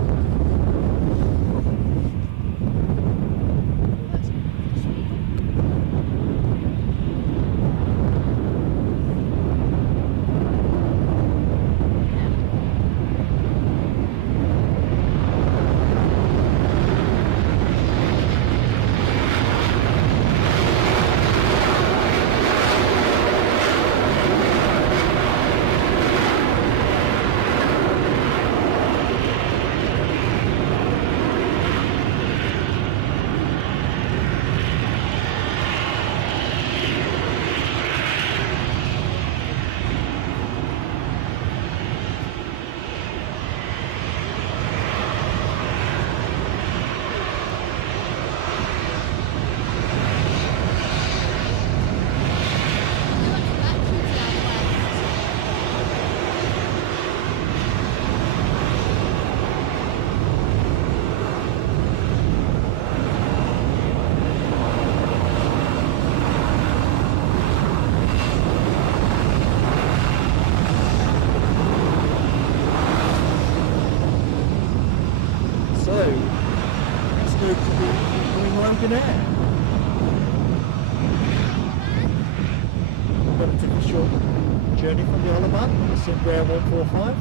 So, let's go to the Loganair. We're going to take a short journey from the Isle of Man, this Embraer 145.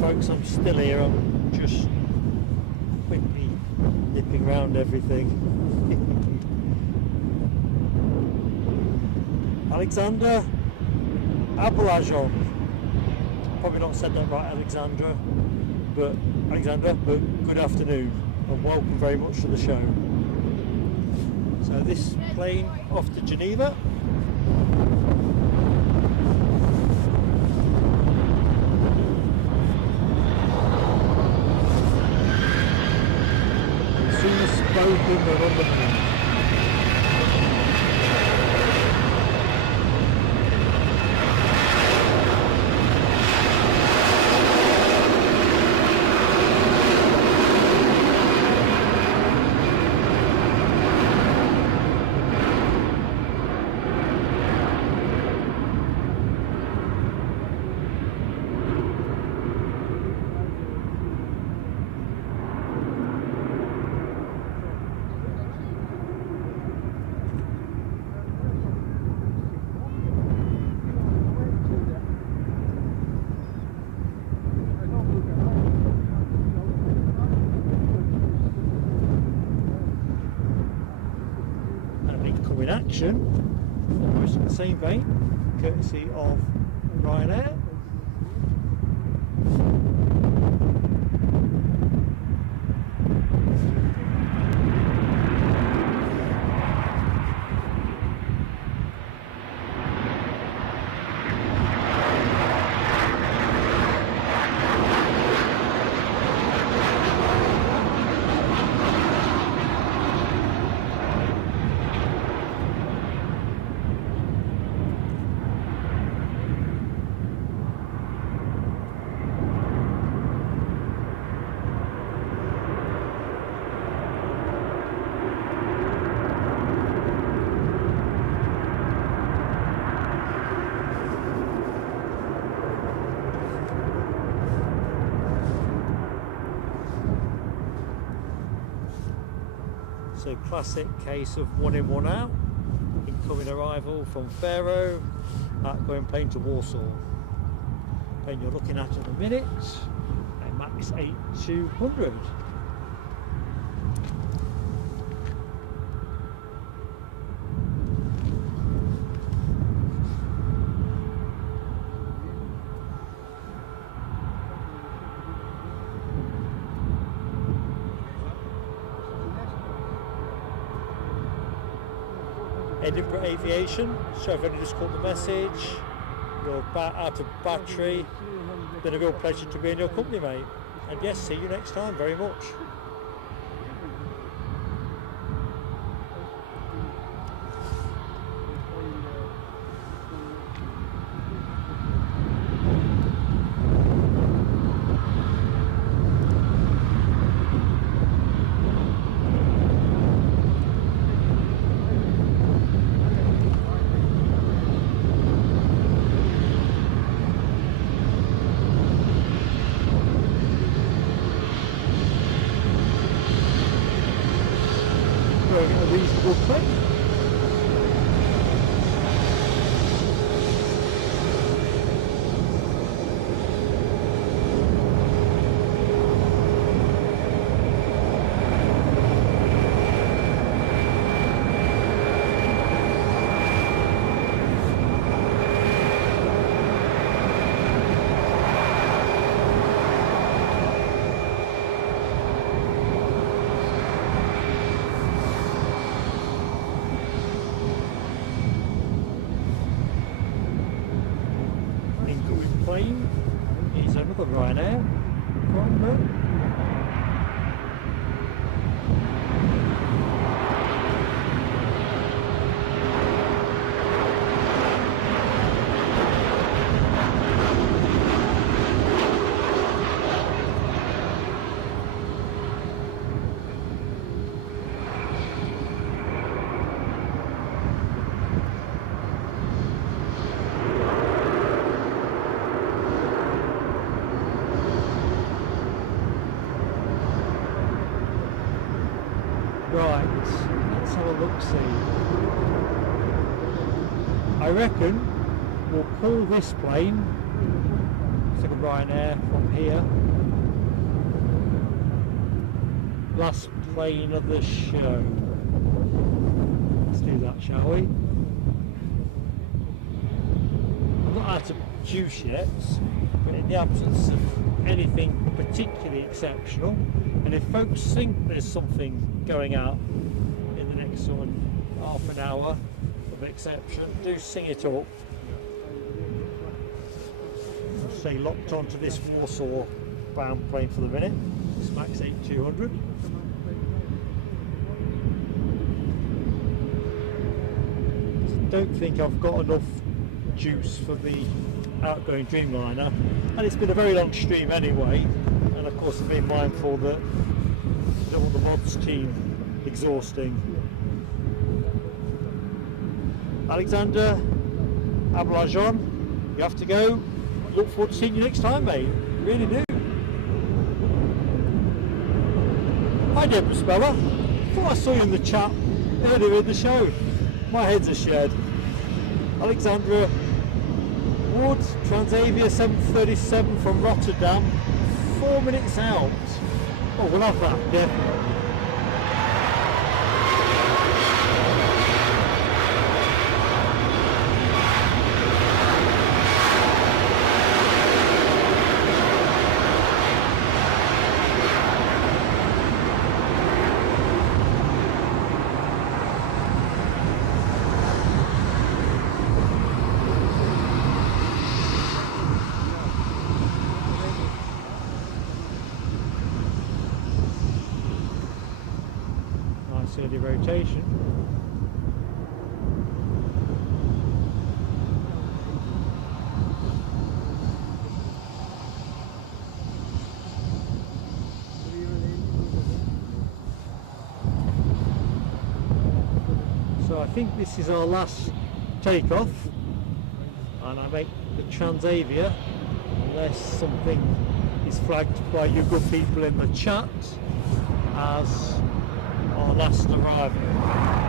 Folks, I'm still here. I'm just quickly nipping around everything. Alexander Abelajon. Probably not said that right, Alexander, but good afternoon and welcome very much to the show. So this plane off to Geneva. Spoken, we're on the move. Aviation, almost in the same vein, courtesy of Ryanair. So classic case of one in, one out. Incoming arrival from Faro, outgoing plane to Warsaw. Plane you're looking at in a minute, a Max 8200. Edinburgh Aviation, so I've only just caught the message. You're about out of battery. Been a real pleasure to be in your company, mate. And yes, see you next time very much. A reasonable plane. Plane is another Ryanair from Right, let's have a look-see. I reckon we'll pull this plane, it's like a Ryanair, from here. Last plane of the show. Let's do that, shall we? I'm not out of juice yet, but in the absence of anything particularly exceptional, and if folks think there's something going out in the next sort of half an hour of exception, do sing it up. I'll stay locked onto this Warsaw bound plane for the minute, this Max 8200. Don't think I've got enough juice for the outgoing Dreamliner, and it's been a very long stream anyway, and of course I've been mindful that I don't want the mods team exhausting. Alexander, Ablajon, you have to go. Look forward to seeing you next time, mate. Really do. Hi Deborah Speller. Thought I saw you in the chat earlier in the show. My head's a shed. Alexandra Wood, Transavia 737 from Rotterdam, 4 minutes out. Oh, we'll have that, definitely. steady rotation. So I think this is our last takeoff, and I make the Transavia, unless something is flagged by you good people in the chat as our last arrival.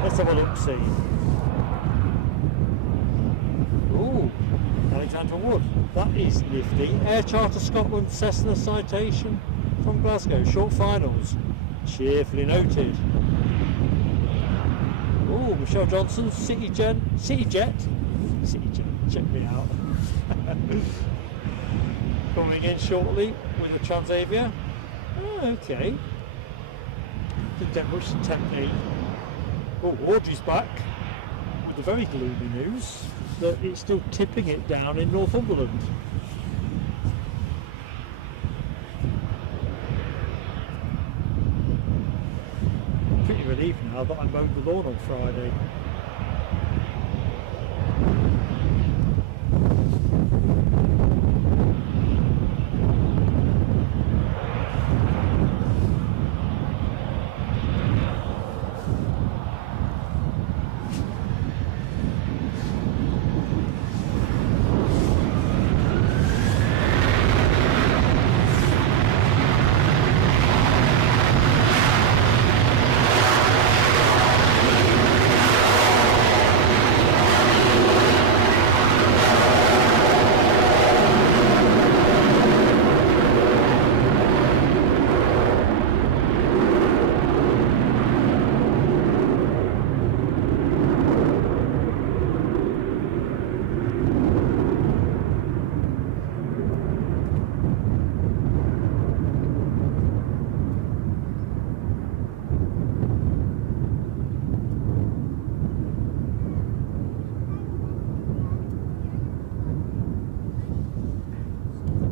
Let's have a look, see. Ooh, Alexandra Wood. That is nifty. Air Charter Scotland Cessna citation from Glasgow. Short finals. Cheerfully noted. Ooh, Michelle Johnson, easyJet, check me out. Coming in shortly with a Transavia. Oh, okay. Didn't take much to tempt me. Oh, Audrey's back with the very gloomy news that it's still tipping it down in Northumberland. Pretty relieved now that I mowed the lawn on Friday.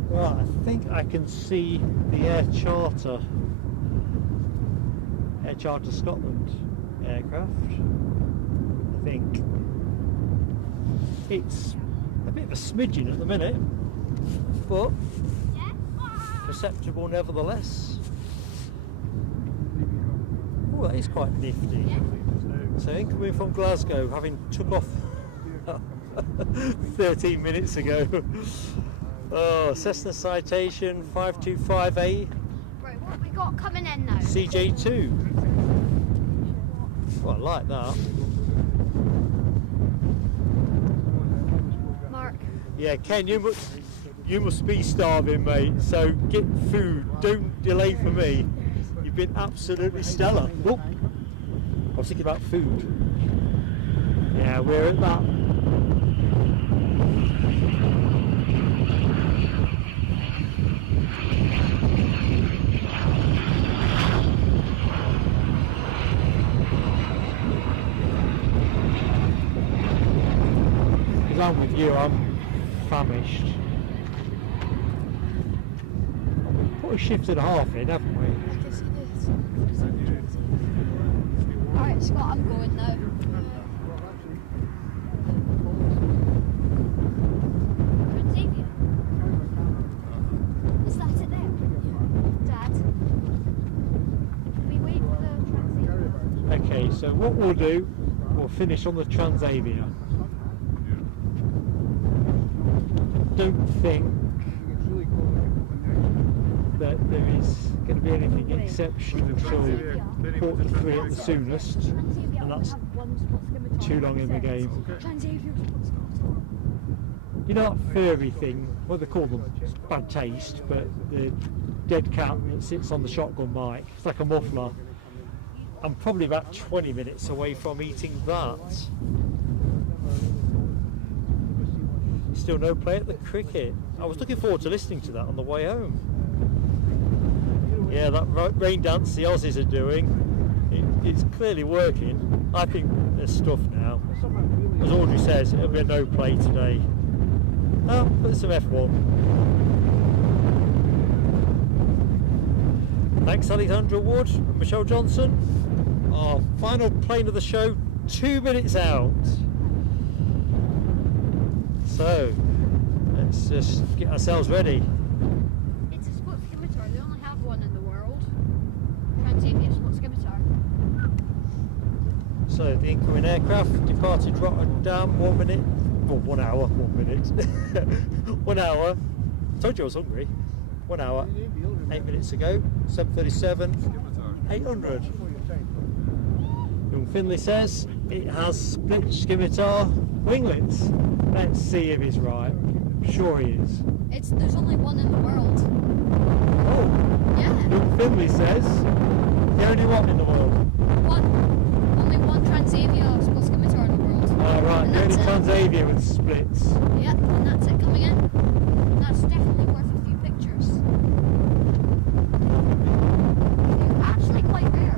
Well, I think I can see the Air Charter Scotland aircraft. I think it's a bit of a smidgen at the minute, but perceptible nevertheless. Oh, that is quite nifty. So incoming from Glasgow, having took off 13 minutes ago. Oh, Cessna citation 525A. Right, what we got coming in now? CJ2. Well, I like that. Mark. Yeah, Ken, you must be starving, mate. So get food. Don't delay for me. You've been absolutely stellar. Oh, I was thinking about food. Yeah, we're at that. I'm with you, I'm famished. We've put a shift and a half in, haven't we? Alright, Scott, I'm going now. Transavia? Is that it there? Dad? We wait for the Transavia. Okay, so what we'll do, we'll finish on the Transavia. Don't think that there is going to be anything exceptional until 43 at the soonest, and that's too long in the game. You know that furry thing, what do they call them? It's bad taste, but the dead cat that sits on the shotgun mic, it's like a muffler. I'm probably about 20 minutes away from eating that. Still no play at the cricket. I was looking forward to listening to that on the way home. Yeah, that rain dance the Aussies are doing, it's clearly working. I think there's stuff now. As Audrey says, it'll be a no play today. Oh, but some F1. Thanks Alexandra Wood and Michelle Johnson. Our final plane of the show, 2 minutes out. So, let's just get ourselves ready. It's a split scimitar. They only have one in the world. Transavia split scimitar. So, the incoming aircraft departed Rotterdam, 1 minute. Oh, 1 hour, 1 minute. 1 hour. Told you I was hungry. 1 hour, 8 minutes ago. 737, 800. Young Finley says it has split scimitar winglets. Let's see if he's right. I'm sure he is. There's only one in the world. Oh, Yeah. Young Finley says the only one in the world. Only one Transavia split scimitar in the world. Right, And the only that's it. Transavia with splits. Yeah, and that's it coming in. That's definitely worth a few pictures. They're actually quite rare.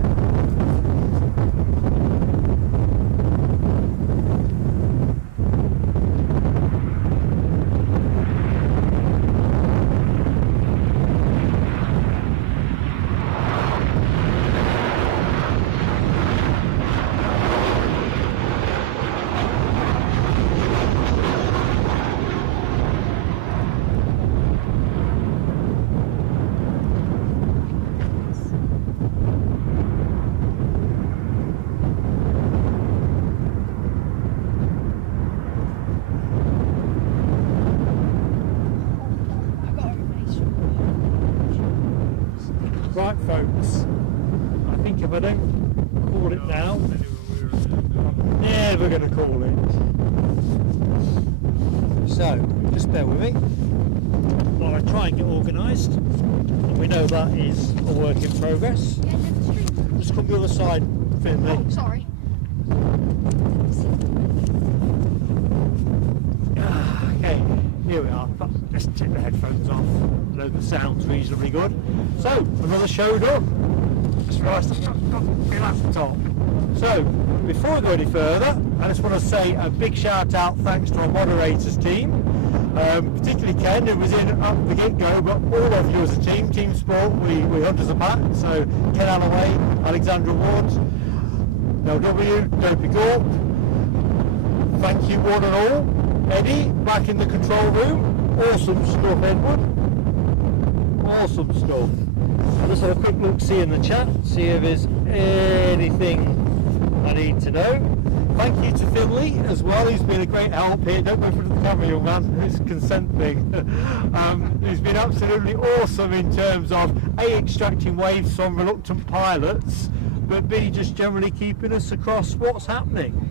Right, folks. I think if I don't call it now, I'm never going to call it. So, just bear with me while I try and get organised. And we know that is a work in progress. Yeah, never street. Just come the other side, Finley. Oh, sorry. Okay, here we are. Let's take the headphones off. I know the sound's reasonably good. So, another show done. That's right, I've got my laptop. So, before I go any further, I just want to say a big shout out thanks to our moderators team, particularly Ken, who was in at the get-go, but all of you as a team, Team Sport, we hunters a pack. So, Ken Alloway, Alexandra Ward, Nell W, Dopey Gorp. Thank you one and all. Eddie, back in the control room. Awesome stuff, Edward. Awesome stuff. I'll just have a quick look, see in the chat, see if there's anything I need to know. Thank you to Finley as well, he's been a great help here. Don't go for the camera, young man, it's a consent thing. He's been absolutely awesome in terms of A, extracting waves from reluctant pilots, but B, just generally keeping us across what's happening.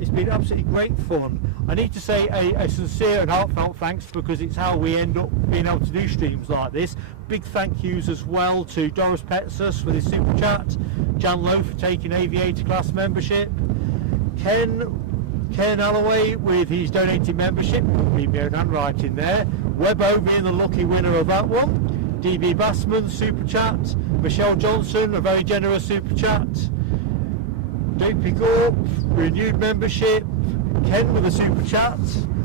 It's been absolutely great fun. I need to say a sincere and heartfelt thanks, because it's how we end up being able to do streams like this. Big thank yous as well to Doris Petsus for his super chat, Jan Lowe for taking aviator class membership, Ken Alloway with his donated membership, read my own handwriting there, Webbo being the lucky winner of that one, DB Bassman super chat, Michelle Johnson a very generous super chat, Dopey Gorp, renewed membership, Ken with a super chat.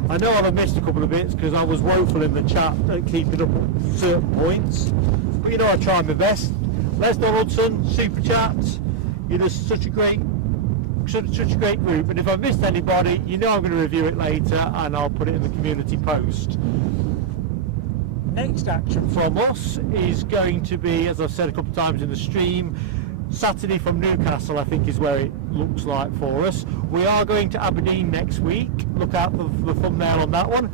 I know I'll have missed a couple of bits because I was woeful in the chat at keeping up at certain points, but you know I try my best. Les Donaldson, super chat. You're just such a great group, and if I've missed anybody, you know I'm going to review it later and I'll put it in the community post. Next action from us is going to be, as I've said a couple of times in the stream, Saturday from Newcastle, I think is where it looks like for us. We are going to Aberdeen next week. Look out for the thumbnail on that one.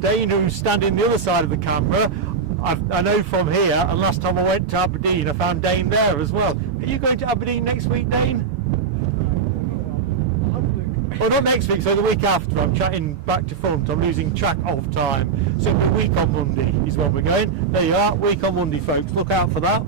Dane, who's standing the other side of the camera, I know from here, and last time I went to Aberdeen I found Dane there as well. Are you going to Aberdeen next week, Dane? Well, not next week, so the week after. I'm chatting back to front, I'm losing track of time. So it'll be week on Monday is when we're going. There you are, week on Monday, folks. Look out for that.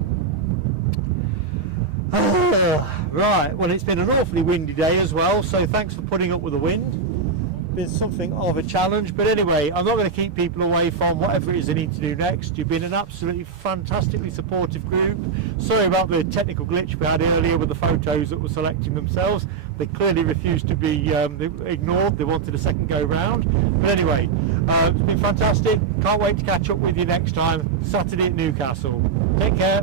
Right, well, it's been an awfully windy day as well, so thanks for putting up with the wind. Been something of a challenge, but anyway, I'm not going to keep people away from whatever it is they need to do next. You've been an absolutely fantastically supportive group. Sorry about the technical glitch we had earlier with the photos that were selecting themselves. They clearly refused to be ignored. They wanted a second go round. But anyway, it's been fantastic. Can't wait to catch up with you next time, Saturday at Newcastle. Take care.